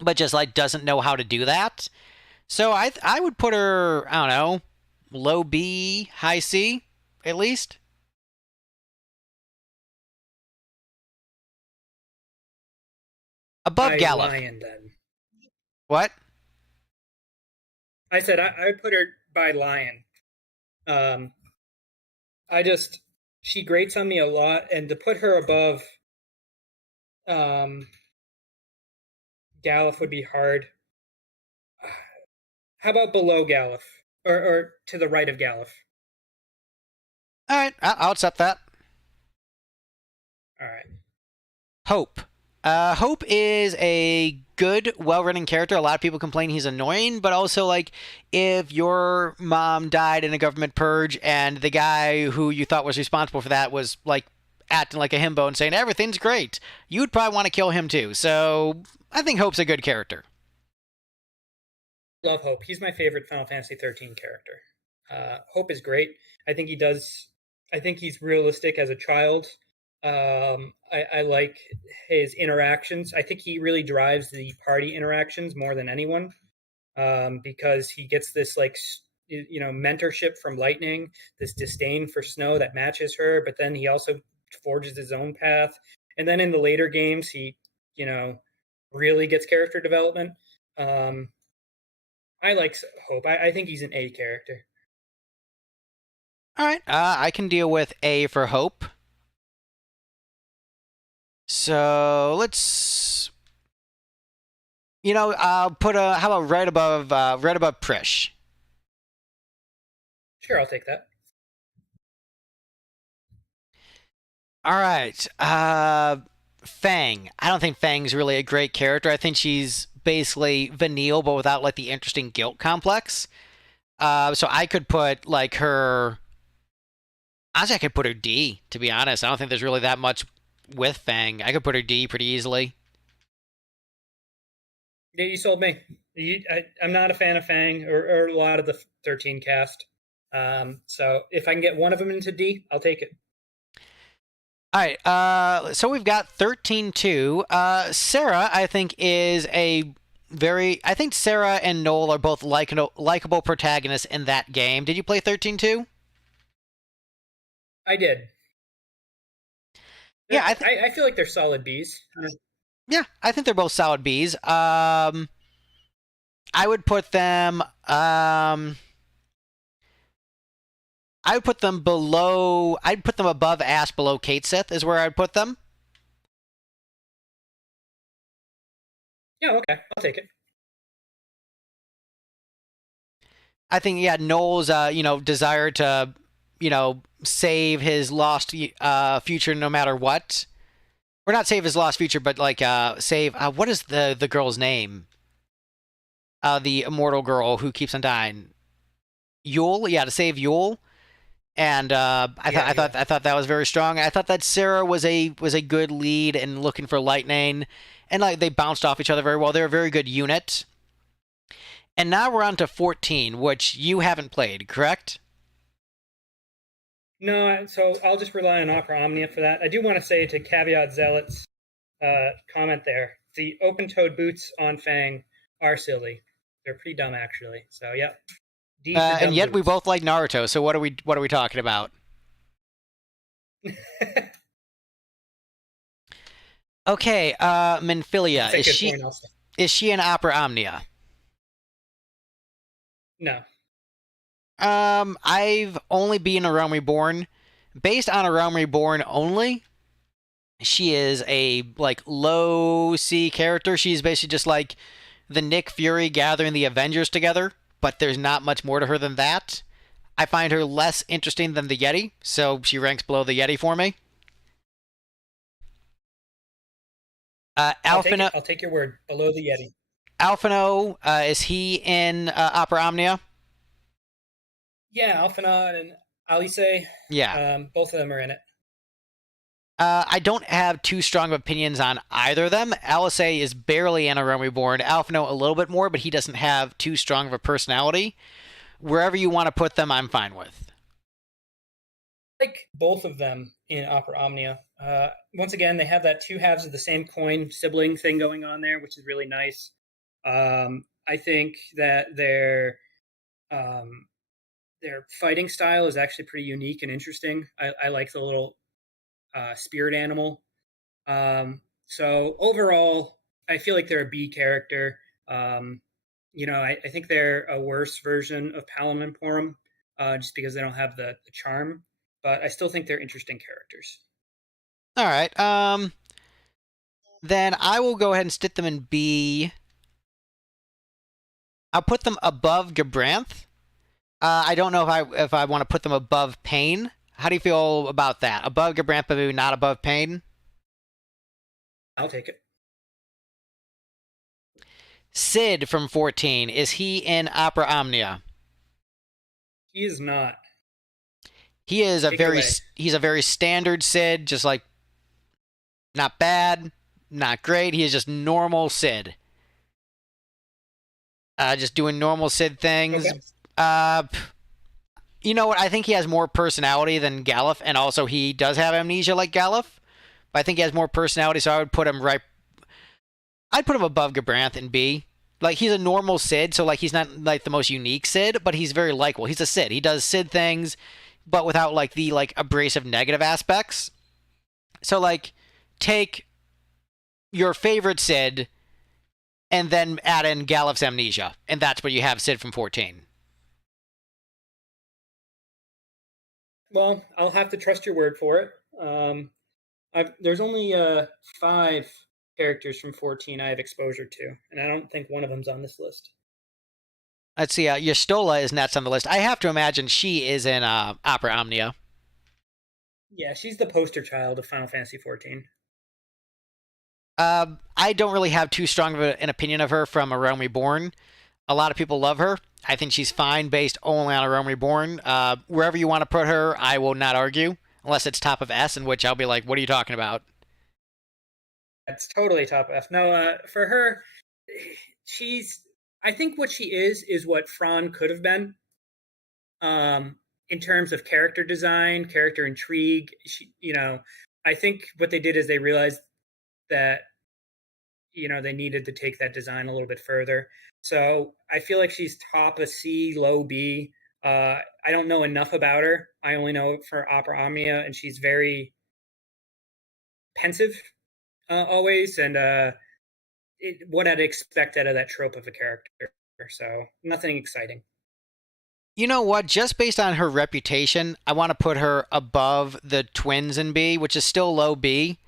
but just like doesn't know how to do that. So I would put her, I don't know, low B, high C, at least. Above Gallup. Lion, then. What? I said I would put her by Lion. She grates on me a lot, and to put her above Gallup would be hard. How about below Gallup, or to the right of Gallup? All right, I'll accept that. All right. Hope. Hope is a good, well-written character. A lot of people complain he's annoying, but also, like, if your mom died in a government purge and the guy who you thought was responsible for that was, like, acting like a himbo and saying everything's great, you'd probably want to kill him too. So I think Hope's a good character. Love Hope. He's my favorite Final Fantasy XIII character. Hope is great. I think he's realistic as a child. I like his interactions. I think he really drives the party interactions more than anyone, because he gets this like mentorship from Lightning, this disdain for Snow that matches her, but then he also forges his own path. And then in the later games, he really gets character development. I like Hope. I think he's an A character. All right, I can deal with A for Hope. So let's, I'll put how about right above Prish? Sure, I'll take that. All right, Fang. I don't think Fang's really a great character. I think she's basically Vanille, but without like the interesting guilt complex. So I could put like her. Honestly, I could put her D. To be honest, I don't think there's really that much with Fang. I could put her D pretty easily. Yeah, you sold me. I'm not a fan of Fang or a lot of the 13 cast. So if I can get one of them into D, I'll take it. All right. So we've got 13-2. Sarah, I think, is a very. I think Sarah and Noel are both likable protagonists in that game. Did you play 13-2? I did. Yeah, I feel like they're solid Bs. yeah, I think they're both solid Bs. I would put them. I would put them below. I'd put them above Ash, below Kate Sith is where I'd put them. Yeah, okay, I'll take it. I think Noel's desire to save his lost future no matter what, or not save his lost future, but like save what is the girl's name? The immortal girl who keeps on dying. Yule, yeah, to save Yule. And I thought that was very strong. I thought that Sarah was a good lead and looking for Lightning, and like they bounced off each other very well. They're a very good unit. And now we're on to 14, which you haven't played, correct? No, so I'll just rely on Opera Omnia for that. I do want to say to caveat Zealot's comment there, the open-toed boots on Fang are silly. They're pretty dumb, actually. So, yeah. And yet we both like Naruto. So what are we talking about? Okay, Minfilia, is she an Opera Omnia? No. I've only been a Realm Reborn. Based on a Realm Reborn only, she is a like low C character. She's basically just like the Nick Fury gathering the Avengers together, but there's not much more to her than that. I find her less interesting than the Yeti, so she ranks below the Yeti for me. I'll take your word. Below the Yeti. Alphino, is he in Opera Omnia? Yeah, Alphinaud and Alice. Yeah. Both of them are in it. I don't have too strong of opinions on either of them. Alice is barely in a Realm Reborn. Alphino a little bit more, but he doesn't have too strong of a personality. Wherever you want to put them, I'm fine with. Like both of them in Opera Omnia. Once again, they have that two halves of the same coin sibling thing going on there, which is really nice. I think that their fighting style is actually pretty unique and interesting. I like the little spirit animal. So overall, I feel like they're a B character. I think they're a worse version of Palom and Porum, just because they don't have the charm. But I still think they're interesting characters. All right. Then I will go ahead and stick them in B. I'll put them above Gabranth. I don't know if I want to put them above Pain. How do you feel about that? Above Gabranth, but maybe not above Pain? I'll take it. Sid from 14. Is he in Opera Omnia? He is not. He is he's a very standard Sid, just like not bad, not great. He is just normal Sid. Just doing normal Sid things. Okay. You know what? I think he has more personality than Galuf, and also he does have amnesia like Galuf. But I think he has more personality, so I would put him I'd put him above Gabranth in B. Like, he's a normal Sid, so like he's not like the most unique Sid, but he's very likable. He's a Sid. He does Sid things, but without like the like abrasive negative aspects. So like, take your favorite Sid and then add in Galuf's amnesia, and that's what you have Sid from 14. Well, I'll have to trust your word for it. There's only 5 characters from 14 I have exposure to, and I don't think one of them's on this list. Let's see, Yastola is next on the list. I have to imagine she is in Opera Omnia. Yeah, she's the poster child of Final Fantasy XIV. I don't really have too strong of an opinion of her from A Realm Reborn. A lot of people love her. I think she's fine based only on A Realm Reborn. Wherever you want to put her, I will not argue. Unless it's top of S, in which I'll be like, what are you talking about? It's totally top F. No, for her, I think what she is what Fran could have been. In terms of character design, character intrigue, I think what they did is they realized that they needed to take that design a little bit further. So I feel like she's top a C, low B. I don't know enough about her. I only know for Opera Omnia, and she's very pensive always, and what I'd expect out of that trope of a character. So nothing exciting. You know what? Just based on her reputation, I want to put her above the twins in B, which is still low B.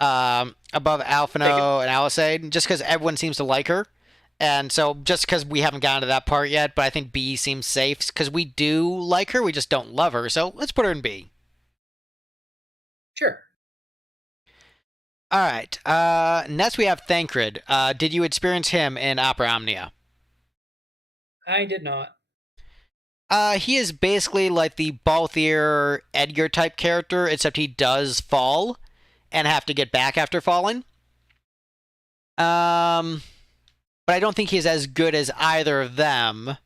Above Alphino and Alisade, just because everyone seems to like her. And so just because we haven't gotten to that part yet, but I think B seems safe because we do like her, we just don't love her. So let's put her in B. Sure. All right. Next we have Thancred. Did you experience him in Opera Omnia? I did not. He is basically like the Balthier Edgar type character, except he does fall and have to get back after falling. But I don't think he's as good as either of them.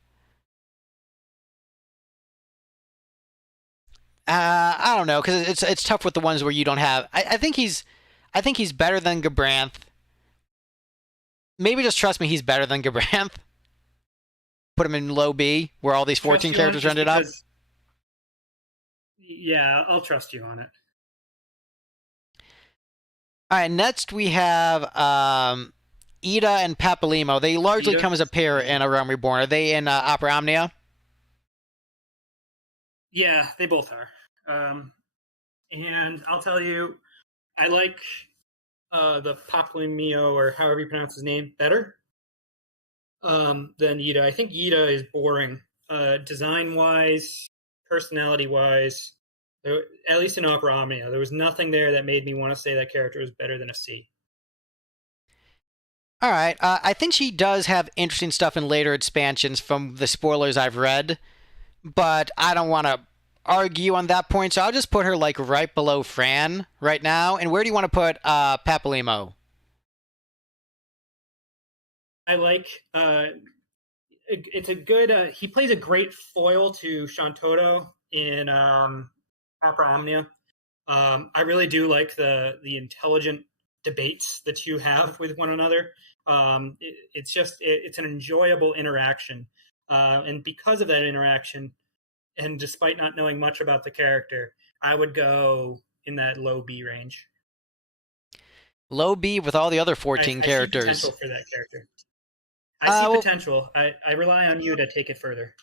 I don't know, because it's tough with the ones where you don't have. I think he's better than Gabranth. Maybe just trust me, he's better than Gabranth. Put him in low B, where all these 14 characters ended up. Yeah, I'll trust you on it. All right, next we have Ida and Papalymo. They largely come as a pair in A Realm Reborn. Are they in Opera Omnia? Yeah, they both are. And I'll tell you, I like the Papalymo, or however you pronounce his name, better than Ida. I think Ida is boring, design-wise, personality-wise. At least in Opera Omnia, there was nothing there that made me want to say that character was better than a C. All right. I think she does have interesting stuff in later expansions from the spoilers I've read, but I don't want to argue on that point, so I'll just put her like right below Fran right now. And where do you want to put Papalymo? I like... it's a good... he plays a great foil to Shantotto in... Opera Omnia. I really do like the intelligent debates that you have with one another. It's an enjoyable interaction, and because of that interaction, and despite not knowing much about the character, I would go in that low B range. Low B with all the other 14 characters. I see potential for that character. I see potential. I rely on you to take it further.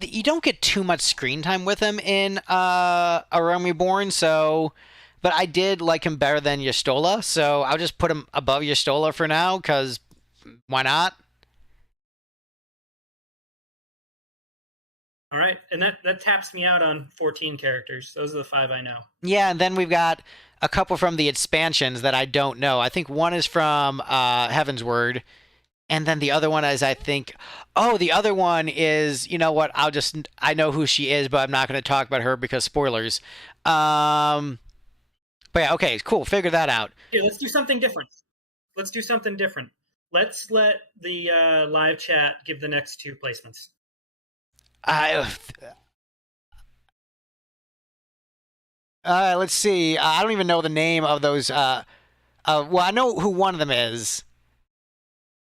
You don't get too much screen time with him in A Realm Reborn, so... But I did like him better than Y'shtola, so I'll just put him above Y'shtola for now, because why not? All right, and that taps me out on 14 characters. Those are the 5 I know. Yeah, and then we've got a couple from the expansions that I don't know. I think one is from Heaven's Word, and then the other one is, I think... Oh, the other one is... You know what? I know who she is, but I'm not going to talk about her because spoilers. But yeah, okay, cool. Figure that out. Yeah, let's do something different. Let's let the live chat give the next 2 placements. Let's see. I don't even know the name of those. Well, I know who one of them is.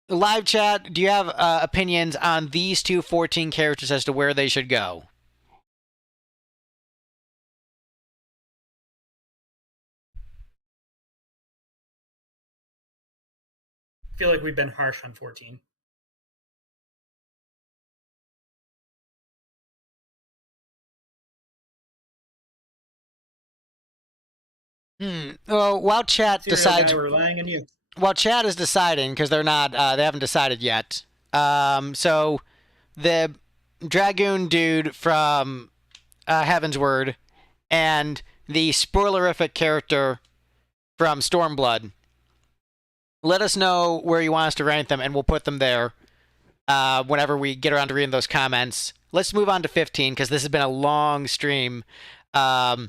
Live chat, do you have opinions on these 2 14 characters as to where they should go? I feel like we've been harsh on 14. Well, while chat decides, we're relying on you. While chat is deciding, because they haven't decided yet. So the Dragoon dude from Heaven's Word and the spoilerific character from Stormblood. Let us know where you want us to rank them, and we'll put them there whenever we get around to reading those comments. Let's move on to 15, because this has been a long stream. So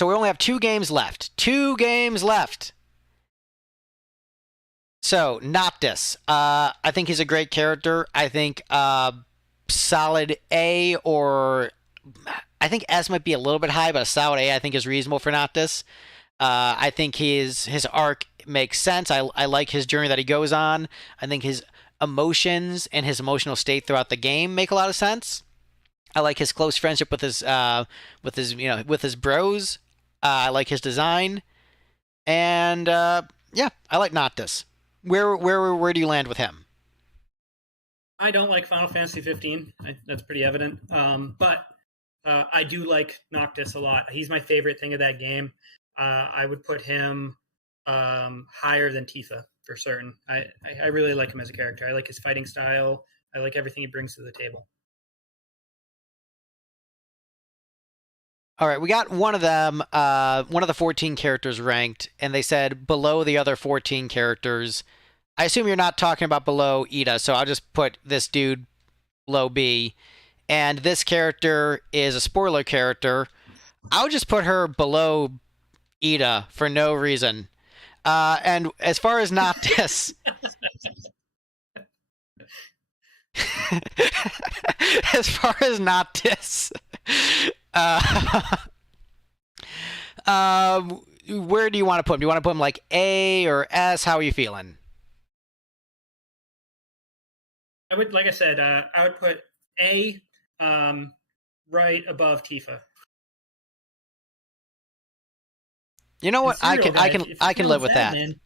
we only have 2 games left. 2 games left. So, Noctis. I think he's a great character. I think solid A, or I think S might be a little bit high, but a solid A I think is reasonable for Noctis. I think his arc makes sense. I like his journey that he goes on. I think his emotions and his emotional state throughout the game make a lot of sense. I like his close friendship with his bros. I like his design, and yeah, I like Noctis. Where do you land with him? I don't like Final Fantasy 15. That's pretty evident. But I do like Noctis a lot. He's my favorite thing of that game. I would put him higher than Tifa for certain. I really like him as a character. I like his fighting style. I like everything he brings to the table. All right, we got one of them, one of the 14 characters ranked, and they said below the other 14 characters. I assume you're not talking about below Ida, so I'll just put this dude below B. And this character is a spoiler character. I'll just put her below Ida for no reason. And as far as Noctis, as far as Noctis, uh, where do you want to put him? Do you want to put him like A or S? How are you feeling? I would, like I said, I would put A right above Tifa. You know what? I Serial can I guy, can if I you're can feeling live with sad, that. man,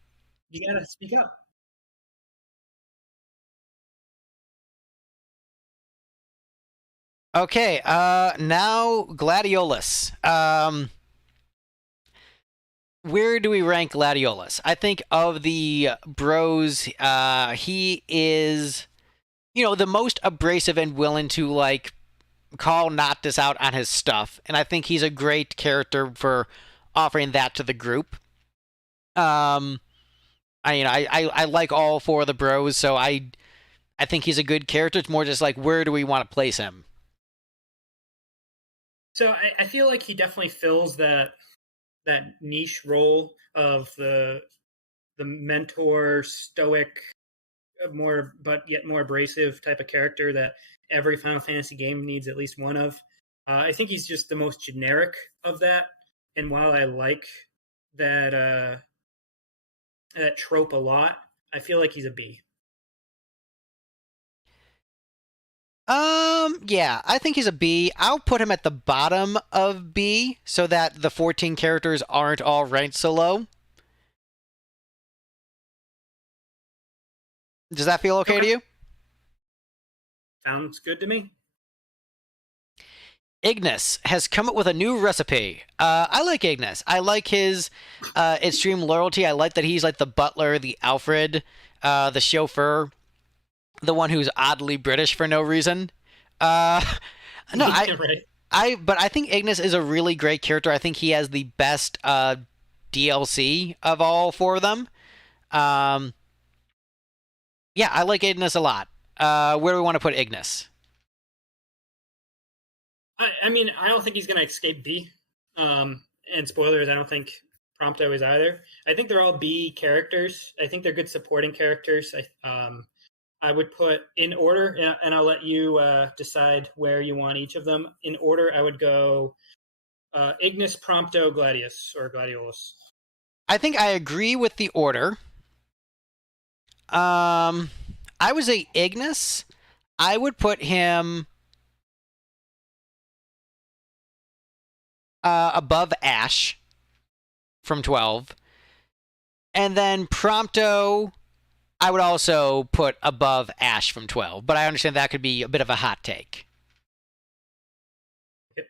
you gotta speak up. Okay, now Gladiolus. Where do we rank Gladiolus? I think of the bros, he is, the most abrasive and willing to like call Noctis out on his stuff, and I think he's a great character for offering that to the group. Um, I like all four of the bros, so I think he's a good character. It's more just like where do we want to place him? So I feel like he definitely fills that niche role of the mentor, stoic, more but yet more abrasive type of character that every Final Fantasy game needs at least one of. I think he's just the most generic of that. And while I like that that trope a lot, I feel like he's a B. Yeah, I think he's a B. I'll put him at the bottom of B so that the 14 characters aren't all ranked so low. Does that feel okay to you? Sounds good to me. Ignis has come up with a new recipe. I like Ignis. I like his extreme loyalty. I like that he's like the butler, the Alfred, the chauffeur, the one who's oddly British for no reason. Uh, no, but I think Ignis is a really great character. I think he has the best DLC of all four of them. Yeah, I like Ignis a lot. Where do we want to put Ignis? I mean, I don't think he's going to escape B. And spoilers, I don't think Prompto is either. I think they're all B characters. I think they're good supporting characters. I would put in order, and I'll let you decide where you want each of them. In order, I would go Ignis, Prompto, Gladius, or Gladiolus. I think I agree with the order. I would say Ignis. I would put him above Ash from 12. And then Prompto, I would also put above Ash from 12. But I understand that could be a bit of a hot take. Yep.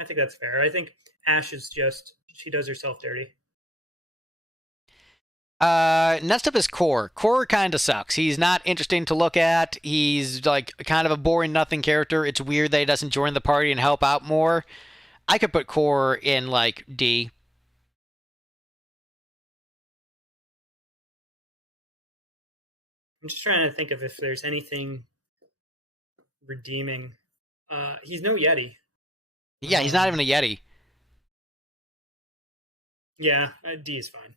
I think that's fair. I think Ash is just, she does herself dirty. Next up is Core. Core kind of sucks. He's not interesting to look at. He's like kind of a boring nothing character. It's weird that he doesn't join the party and help out more. I could put Core in like D. I'm just trying to think of if there's anything redeeming. He's no Yeti. Yeah, he's not even a Yeti. Yeah, D is fine.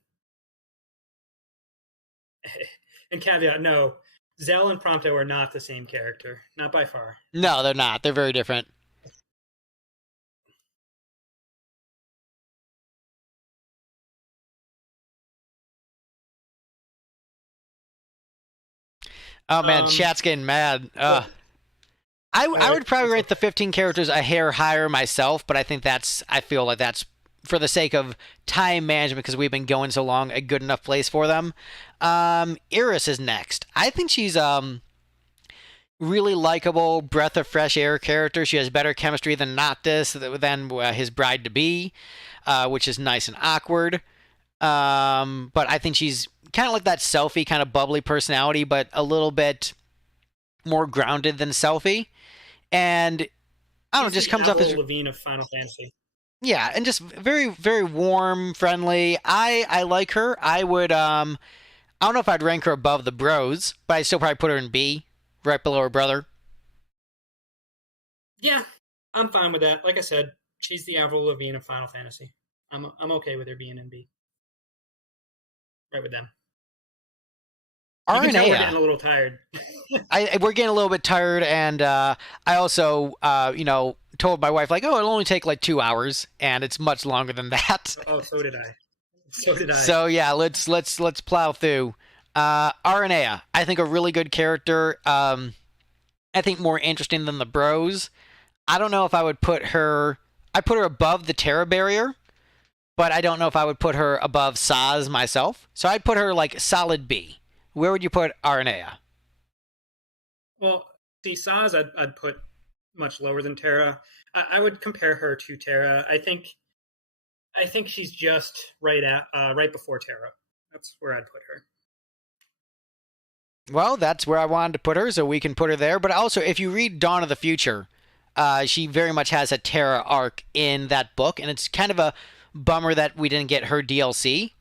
And caveat, no, Zell and Prompto are not the same character. Not by far. No, they're not. They're very different. Oh man, chat's getting mad. I would probably rate the 15 characters a hair higher myself, but I feel like that's for the sake of time management because we've been going so long, a good enough place for them. Iris is next. I think she's really likable, breath of fresh air character. She has better chemistry than Noctis, than his bride to be, which is nice and awkward. But I think she's kind of like that selfie, kind of bubbly personality, but a little bit more grounded than selfie. And I don't know, just comes off as Lavigne of Final Fantasy. Yeah, and just very, very warm, friendly. I like her. I would I don't know if I'd rank her above the bros, but I'd still probably put her in B, right below her brother. Yeah, I'm fine with that. Like I said, she's the Avril Lavigne of Final Fantasy. I'm okay with her being in B. Right with them. You can tell we're getting a little tired. We're getting a little bit tired, and I also, told my wife, like, oh, it'll only take like 2 hours, and it's much longer than that. Oh, so did I. So yeah, let's plow through. Aranea, I think a really good character. I think more interesting than the bros. I don't know if I would put her. I put her above the Terra barrier, but I don't know if I would put her above Saz myself. So I'd put her like solid B. Where would you put Aranea? Well, see, Saz I'd put much lower than Terra. I would compare her to Terra. I think she's just right before Terra. That's where I'd put her. Well, that's where I wanted to put her, so we can put her there. But also, if you read Dawn of the Future, she very much has a Terra arc in that book, and it's kind of a bummer that we didn't get her DLC,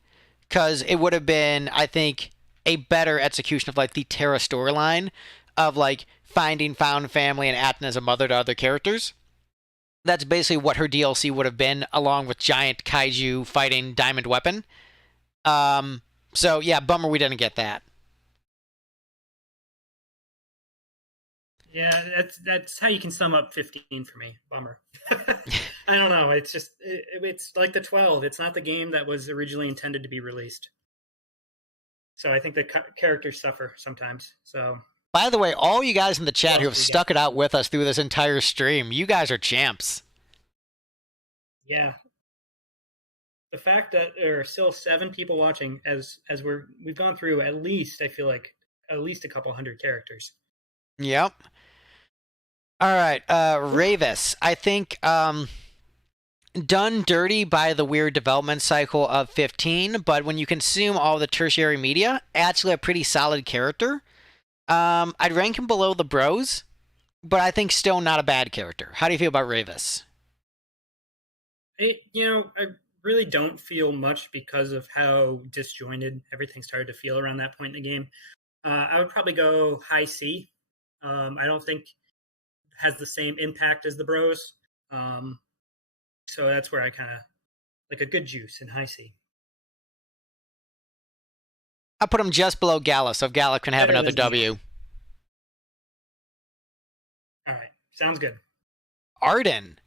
because it would have been, I think, a better execution of like the Terra storyline of like finding found family and acting as a mother to other characters. That's basically what her DLC would have been, along with giant kaiju fighting Diamond Weapon. So yeah, bummer we didn't get that. Yeah, that's how you can sum up 15 for me. Bummer. I don't know. It's just it's like the 12. It's not the game that was originally intended to be released. So I think the characters suffer sometimes. So, by the way, all you guys in the chat who have stuck it out with us through this entire stream, you guys are champs. Yeah. The fact that there are still 7 people watching as we've gone through at least, I feel like, at least a couple hundred characters. Yep. All right, Ravis. I think done dirty by the weird development cycle of 15, but when you consume all the tertiary media, actually a pretty solid character. I'd rank him below the bros, but I think still not a bad character. How do you feel about Ravis? I really don't feel much because of how disjointed everything started to feel around that point in the game. I would probably go high C. I don't think it has the same impact as the bros. So that's where I kind of like a good juice in high C. I put him just below Gala, so Gala can have another W. All right, sounds good. Arden.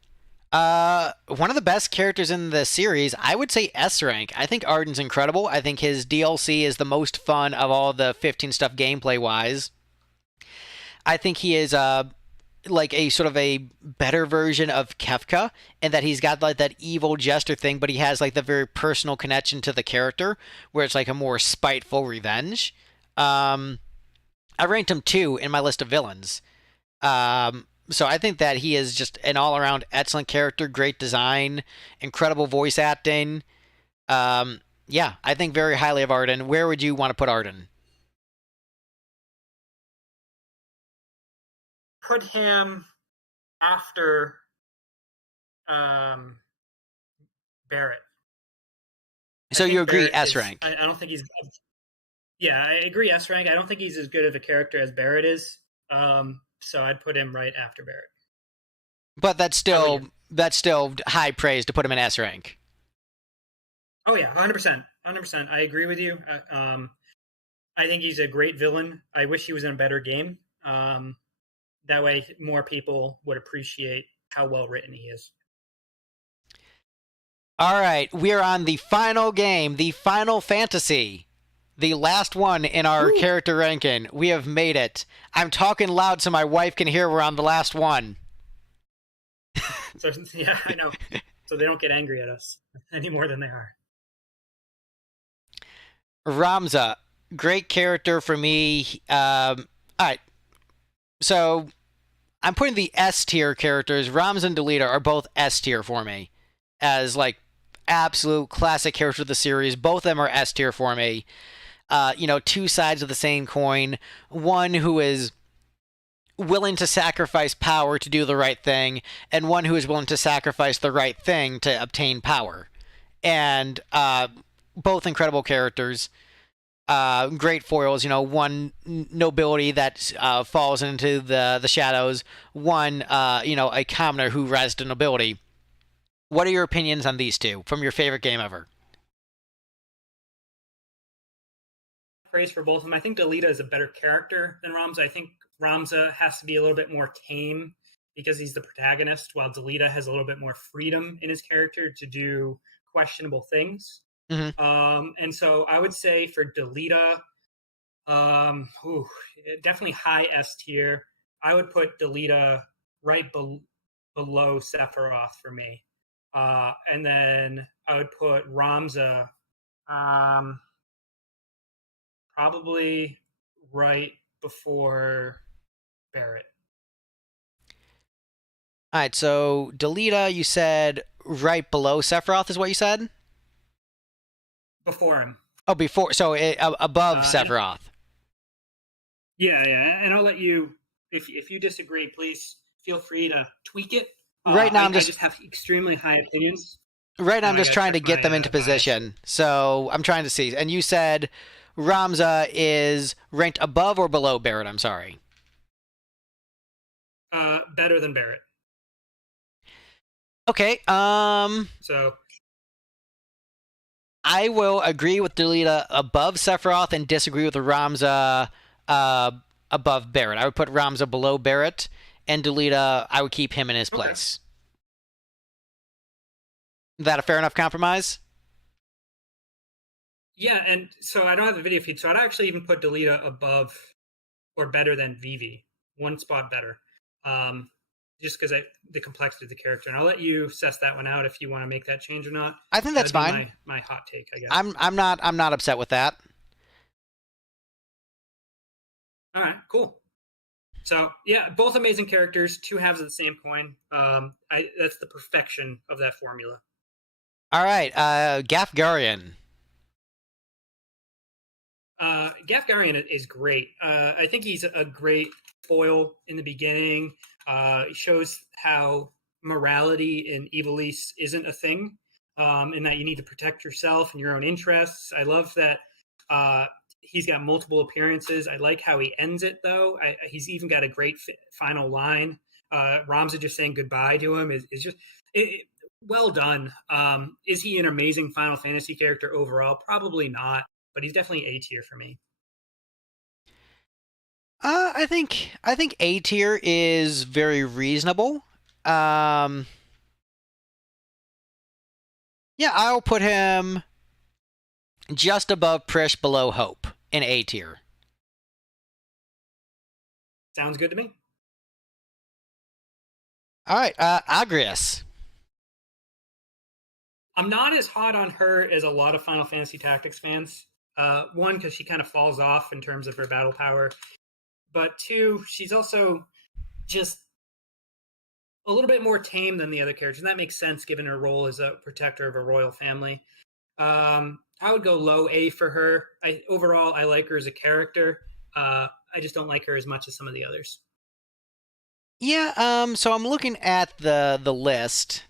One of the best characters in the series, I would say S rank. I think Arden's incredible. I think his DLC is the most fun of all the 15 stuff gameplay-wise. I think he is like a sort of a better version of Kefka, in that he's got like that evil jester thing, but he has like the very personal connection to the character, where it's like a more spiteful revenge. I ranked him 2 in my list of villains. So I think that he is just an all-around excellent character, great design, incredible voice acting. Yeah, I think very highly of Arden. Where would you want to put Arden? Put him after Barrett. So you agree Barrett S rank? I don't think he's. Yeah, I agree S rank. I don't think he's as good of a character as Barrett is. So I'd put him right after Barrett. But that's still high praise to put him in S rank. Oh yeah, 100%. 100%. I agree with you. I think he's a great villain. I wish he was in a better game. That way more people would appreciate how well written he is. All right, we're on the final game, the Final Fantasy. the last one in our Woo! character ranking. We have made it. I'm talking loud so my wife can hear we're on the last one. So yeah, I know. So they don't get angry at us any more than they are. Ramza, great character for me. All right, so I'm putting the S tier characters. Ramza and Delita are both S tier for me, as like absolute classic characters of the series. Both of them are S tier for me. Two sides of the same coin. One who is willing to sacrifice power to do the right thing, and one who is willing to sacrifice the right thing to obtain power. And both incredible characters. Great foils, one nobility that falls into the shadows, one, a commoner who rises to nobility. What are your opinions on these two from your favorite game ever? Praise for both of them. I think Delita is a better character than Ramza. I think Ramza has to be a little bit more tame because he's the protagonist, while Delita has a little bit more freedom in his character to do questionable things. Mm-hmm. And so I would say for Delita, definitely high S tier. I would put Delita right below Sephiroth for me. And then I would put Ramza probably right before Barrett. All right, so Delita, you said right below Sephiroth is what you said? Before him. Oh, before. So above Sephiroth. Yeah, and I'll let you, if you disagree, please feel free to tweak it. Right now, I just have extremely high opinions. Right now, I'm just trying to get them into position. So I'm trying to see. And you said Ramza is ranked above or below Barrett? I'm sorry. Better than Barrett. Okay. So I will agree with Delita above Sephiroth and disagree with Ramza above Barrett. I would put Ramza below Barrett, and Delita, I would keep him in his place. Is that a fair enough compromise? Yeah, and so I don't have the video feed, so I'd actually even put Delita above or better than Vivi, one spot better, just because the complexity of the character. And I'll let you suss that one out if you want to make that change or not. I think that's fine. My hot take, I guess. I'm not upset with that. All right, cool. So yeah, both amazing characters, two halves of the same coin. That's the perfection of that formula. All right, Gafgarian. Gafgarian is great. I think he's a great foil in the beginning. He shows how morality in Ivalice isn't a thing, and that you need to protect yourself and your own interests. I love that he's got multiple appearances. I like how he ends it, though. He's even got a great final line. Ramza just saying goodbye to him is just well done. Is he an amazing Final Fantasy character overall? Probably not, but he's definitely A tier for me. I think A tier is very reasonable. Yeah, I'll put him just above Prish, below Hope in A tier. Sounds good to me. All right, Agrias. I'm not as hot on her as a lot of Final Fantasy Tactics fans. One, because she kind of falls off in terms of her battle power. But two, she's also just a little bit more tame than the other characters. And that makes sense given her role as a protector of a royal family. I would go low A for her. Overall, I like her as a character. I just don't like her as much as some of the others. Yeah, so I'm looking at the list.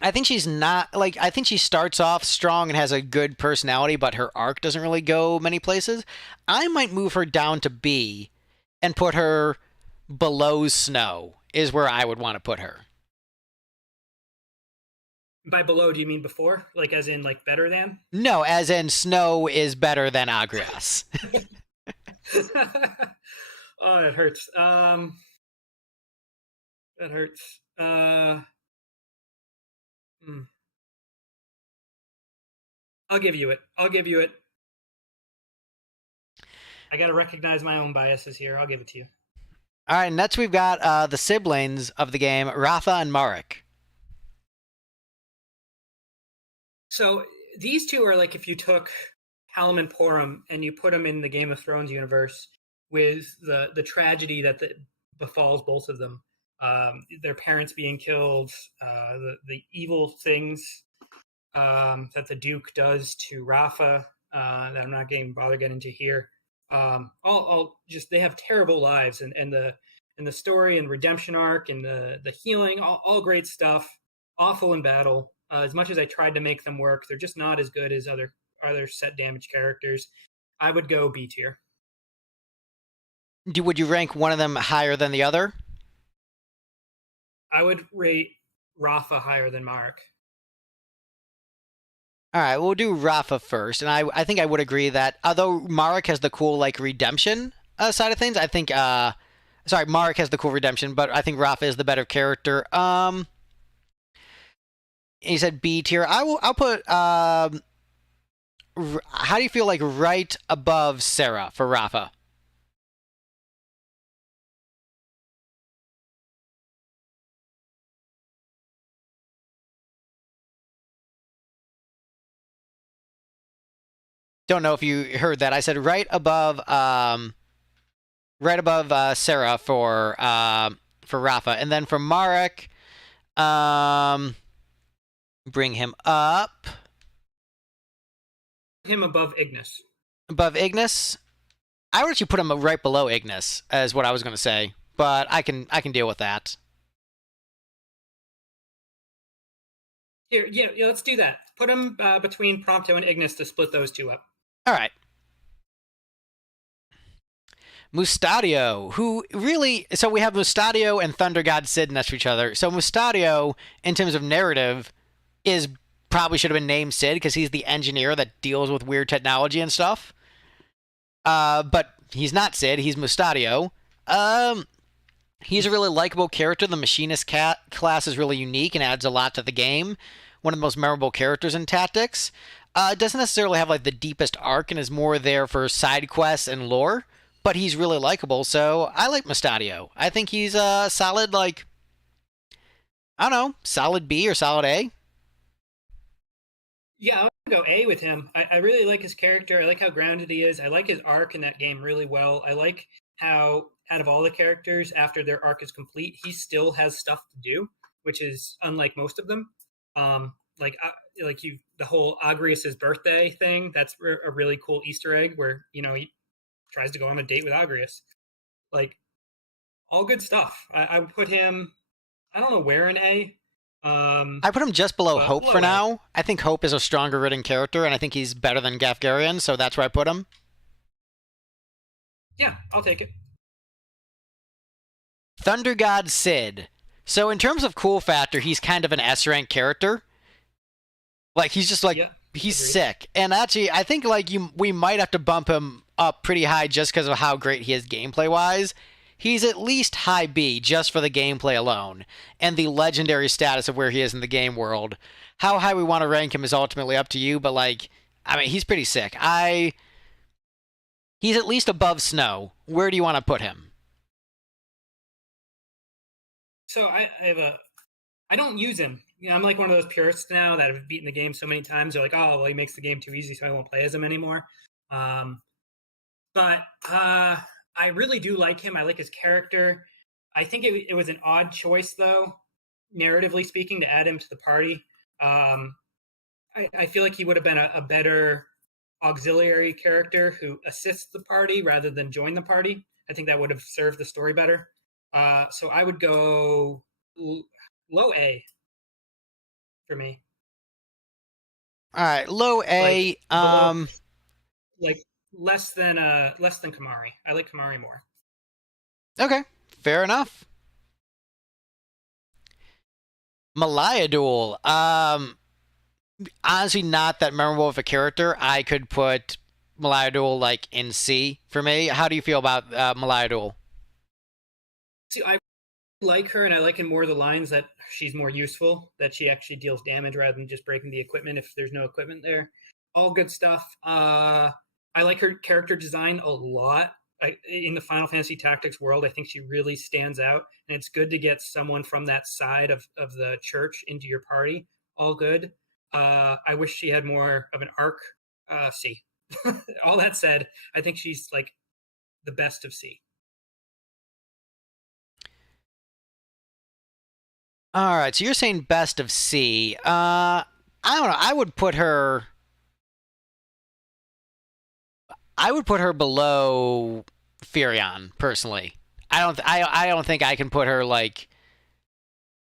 I think she's not, I think she starts off strong and has a good personality, but her arc doesn't really go many places. I might move her down to B and put her below Snow, is where I would want to put her. By below, do you mean before? Like as in better than? No, as in Snow is better than Agrias. Oh, that hurts. That hurts. I'll give you it. I got to recognize my own biases here. I'll give it to you. All right, next we've got the siblings of the game, Rafa and Marek. So these two are like if you took Hallam and Porum and you put them in the Game of Thrones universe with the tragedy that befalls both of them. Their parents being killed, the evil things that the Duke does to Rafa that I'm not getting into here. All just they have terrible lives, and the story and redemption arc and the healing, all great stuff. Awful in battle. As much as I tried to make them work, they're just not as good as other set damage characters. I would go B tier. Would you rank one of them higher than the other? I would rate Rafa higher than Marek. All right, we'll do Rafa first, and I think I would agree that although Marek has the cool like redemption side of things, I think Marek has the cool redemption, but I think Rafa is the better character. He said B tier. I'll put. How do you feel like right above Sarah for Rafa? Don't know if you heard that. I said right above Sarah for Rafa, and then for Marek, bring him up. Him above Ignis. Above Ignis, I would actually put him right below Ignis, is what I was going to say, but I can deal with that. Here, yeah, let's do that. Put him between Prompto and Ignis to split those two up. All right. Mustadio, who really... So we have Mustadio and Thunder God Sid next to each other. So Mustadio, in terms of narrative, probably should have been named Sid because he's the engineer that deals with weird technology and stuff. But he's not Sid. He's Mustadio. He's a really likable character. The Machinist class is really unique and adds a lot to the game. One of the most memorable characters in Tactics. Doesn't necessarily have like the deepest arc and is more there for side quests and lore, but he's really likable, so I like Mustadio. I think he's a solid, like, I don't know, solid B or solid A. Yeah, I'm going to go A with him. I really like his character. I like how grounded he is. I like his arc in that game really well. I like how, out of all the characters, after their arc is complete, he still has stuff to do, which is unlike most of them. The whole Agrius's birthday thing, that's a really cool Easter egg where, he tries to go on a date with Agrius. Like, all good stuff. I would put him, I don't know where in A. I put him just below Hope for now. I think Hope is a stronger written character, and I think he's better than Gafgarian, so that's where I put him. Yeah, I'll take it. Thunder God Sid. So in terms of cool factor, he's kind of an S-rank character. Like, he's just like, yeah, he's agreed. Sick. And actually, I think like we might have to bump him up pretty high just because of how great he is gameplay-wise. He's at least high B just for the gameplay alone, and the legendary status of where he is in the game world. How high we want to rank him is ultimately up to you, but like, I mean, he's pretty sick. He's at least above Snow. Where do you want to put him? So I don't use him. I'm like one of those purists now that have beaten the game so many times. They're like, oh, well, he makes the game too easy, so I won't play as him anymore. But I really do like him. I like his character. I think it was an odd choice, though, narratively speaking, to add him to the party. I feel like he would have been a better auxiliary character who assists the party rather than join the party. I think that would have served the story better. So I would go low A for me. All right, low A. Like less than Kamari. I like Kamari more. Okay, fair enough. Malayadul. Honestly, not that memorable of a character. I could put Malayadul like in C for me. How do you feel about Malayadul? See, I like her, and I like in more the lines that she's more useful, that she actually deals damage rather than just breaking the equipment if there's no equipment there. All good stuff. I like her character design a lot. In the Final Fantasy Tactics world, I think she really stands out, and it's good to get someone from that side of the church into your party. All good. I wish she had more of an arc. C. All that said, I think she's like the best of C. All right, so you're saying best of C. I don't know. I would put her below Furion personally. I don't think I can put her like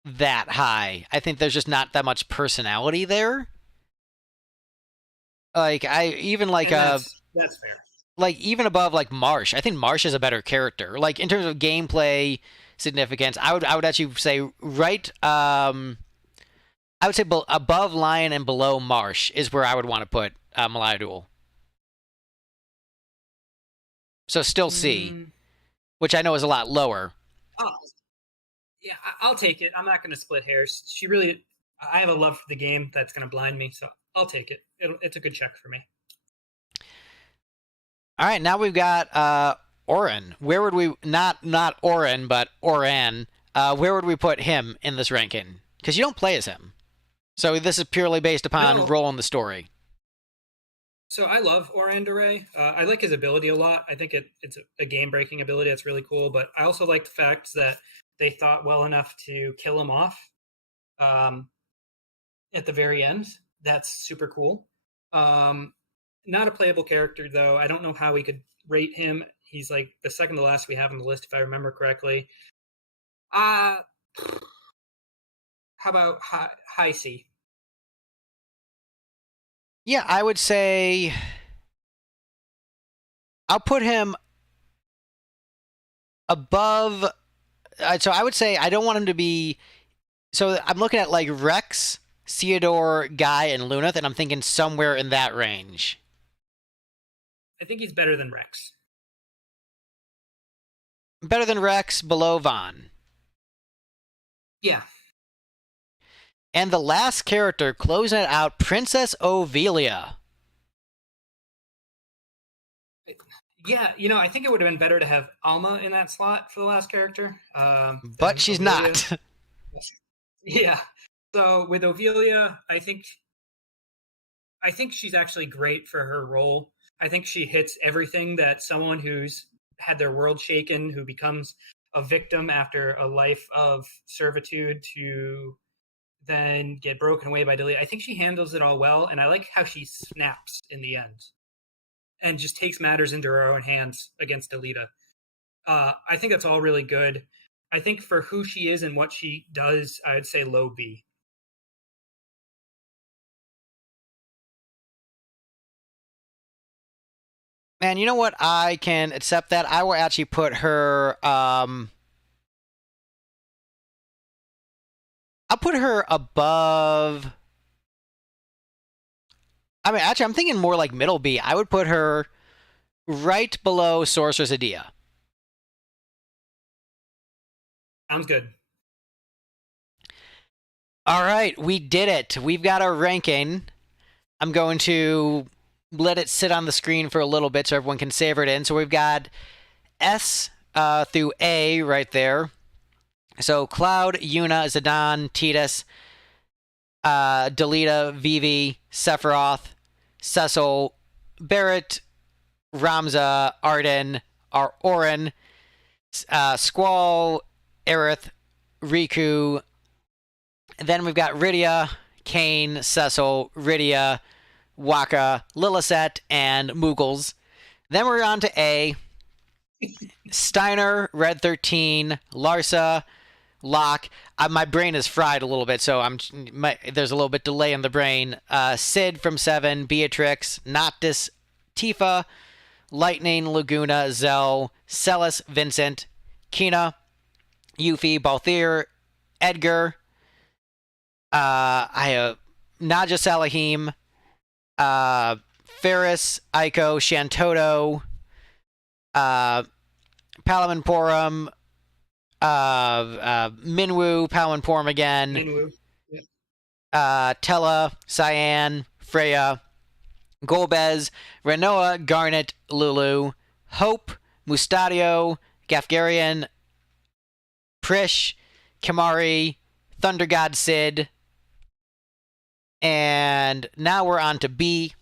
that high. I think there's just not that much personality there. Like I even like that's fair. Like even above like Marsh. I think Marsh is a better character. Like in terms of gameplay significance, I would actually say right I would say above Lion and below Marsh is where I would want to put Maladul. So still C, which I know is a lot lower. Oh, yeah, I'll take it. I'm not going to split hairs. I have a love for the game that's going to blind me, so I'll take it. It's a good check for me. All right, now we've got Oren. Where would we not Oren, but Oran? Where would we put him in this ranking? Because you don't play as him, so this is purely based upon role in the story. So I love Orandere. I like his ability a lot. I think it's a game-breaking ability that's really cool. But I also like the fact that they thought well enough to kill him off at the very end. That's super cool. Not a playable character, though. I don't know how we could rate him. He's like the second to last we have on the list, if I remember correctly. How about high C? Yeah, I would say I'll put him above. So I would say I don't want him to be. So I'm looking at like Rex, Theodore, Guy, and Luneth, and I'm thinking somewhere in that range. I think he's better than Rex. Better than Rex, below Vaughn. Yeah. And the last character closing it out, Princess Ophelia. Yeah, I think it would have been better to have Alma in that slot for the last character. But she's Ophelia. not. Yeah. So with Ophelia, I think she's actually great for her role. I think she hits everything that someone who's had their world shaken, who becomes a victim after a life of servitude to then get broken away by Delita. I think she handles it all well, and I like how she snaps in the end and just takes matters into her own hands against Delita. I think that's all really good. I think for who she is and what she does, I'd say low B. Man, you know what? I can accept that. I will actually put her. I'll put her above. I mean, actually, I'm thinking more like middle B. I would put her right below Sorceress Adia. Sounds good. All right, we did it. We've got our ranking. I'm going to let it sit on the screen for a little bit so everyone can savor it in. So we've got S through A right there. So Cloud, Yuna, Zidane, Tidus, Delita, Vivi, Sephiroth, Cecil, Barrett, Ramza, Arden, Orin, Squall, Aerith, Riku. Then we've got Rydia, Kane, Cecil, Rydia, Waka, Lillicet, and Moogles. Then we're on to A. Steiner, Red 13, Larsa, Locke. My brain is fried a little bit, so there's a little bit delay in the brain. Sid from 7, Beatrix, Noctis, Tifa, Lightning, Laguna, Zell, Celis, Vincent, Kina, Yuffie, Balthier, Edgar, Naja Salahim, Ferris, Aiko, Shantoto, Palamanporum, Minwu, Palamanporum again, Minwu. Tella, Cyan, Freya, Golbez, Renoa, Garnet, Lulu, Hope, Mustadio, Gafgarian, Prish, Kamari, Thunder God Sid, and now we're on to B.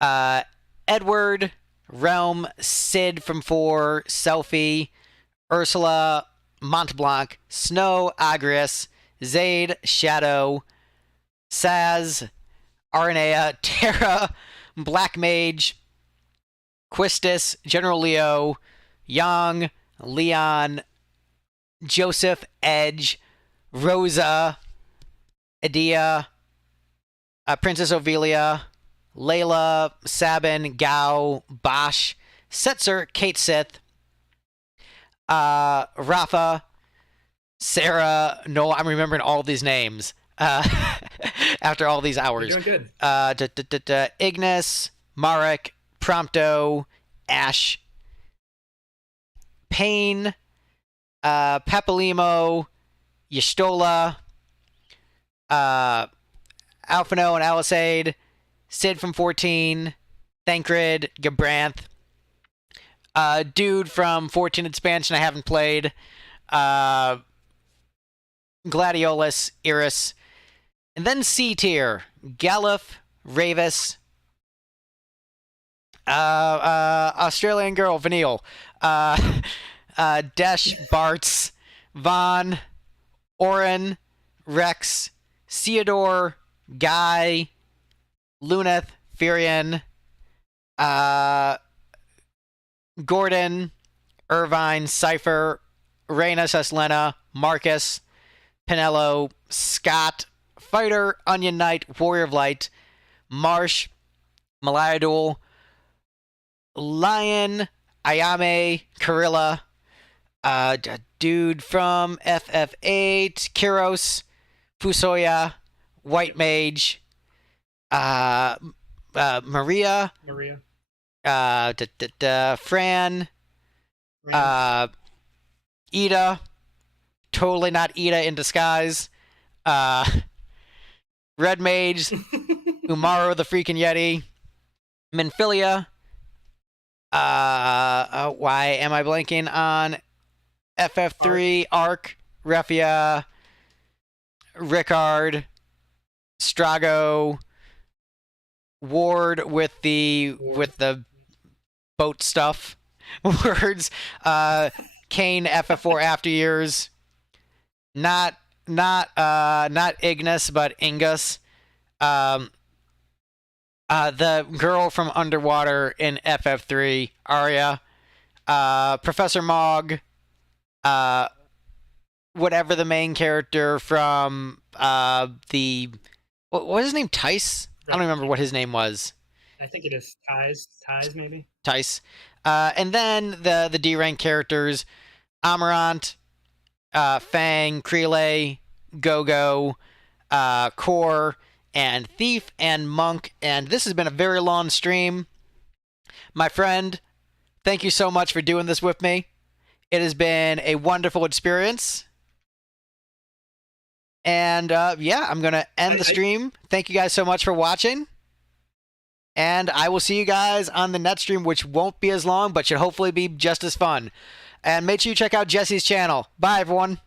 Edward, Realm, Sid from 4, Selfie, Ursula, Montblanc, Snow, Agrias, Zaid, Shadow, Saz, Aranea, Terra, Black Mage, Quistis, General Leo, Yang, Leon, Joseph, Edge, Rosa, Adia, Princess Ophelia, Layla, Sabin, Gao, Bosch, Setzer, Kate Sith, Rafa, Sarah, Noel. I'm remembering all these names after all these hours. You're doing good. Ignis, Marek, Prompto, Ash, Payne, Papalimo, Yestola, Alphino and Alisade, Sid from 14, Thancred, Gabranth, dude from 14 expansion I haven't played, Gladiolus, Iris, and then C tier, Galuf, Ravis, Australian girl, Vanille, Desh, Bartz, Von, Oren, Rex, Theodore, Guy, Luneth, Furion, Gordon, Irvine, Cypher, Reyna, Seslena, Marcus, Pinello, Scott, Fighter, Onion Knight, Warrior of Light, Marsh, Maliadul, Lion, Ayame, Karilla, dude from FF8, Kiros, Fusoya, White Mage, Maria, Fran, Ida, totally not Ida in disguise, Red Mage, Umaru the freaking Yeti, Minfilia, why am I blanking on FF3, Arc, Refia, Rickard, Strago, Ward with the boat stuff words, Kane, FF4 After Years, not Ignis but Ingus, the girl from Underwater in FF3, Arya, Professor Mog, whatever the main character from the what was his name? Tice? I don't remember what his name was. I think it is Ties maybe. Tice. And then the D rank characters: Amarant, Fang, Krele, Gogo, Core, and Thief and Monk. And this has been a very long stream. My friend, thank you so much for doing this with me. It has been a wonderful experience. And yeah, I'm going to end the stream. Thank you guys so much for watching. And I will see you guys on the next stream, which won't be as long, but should hopefully be just as fun. And make sure you check out Jesse's channel. Bye, everyone.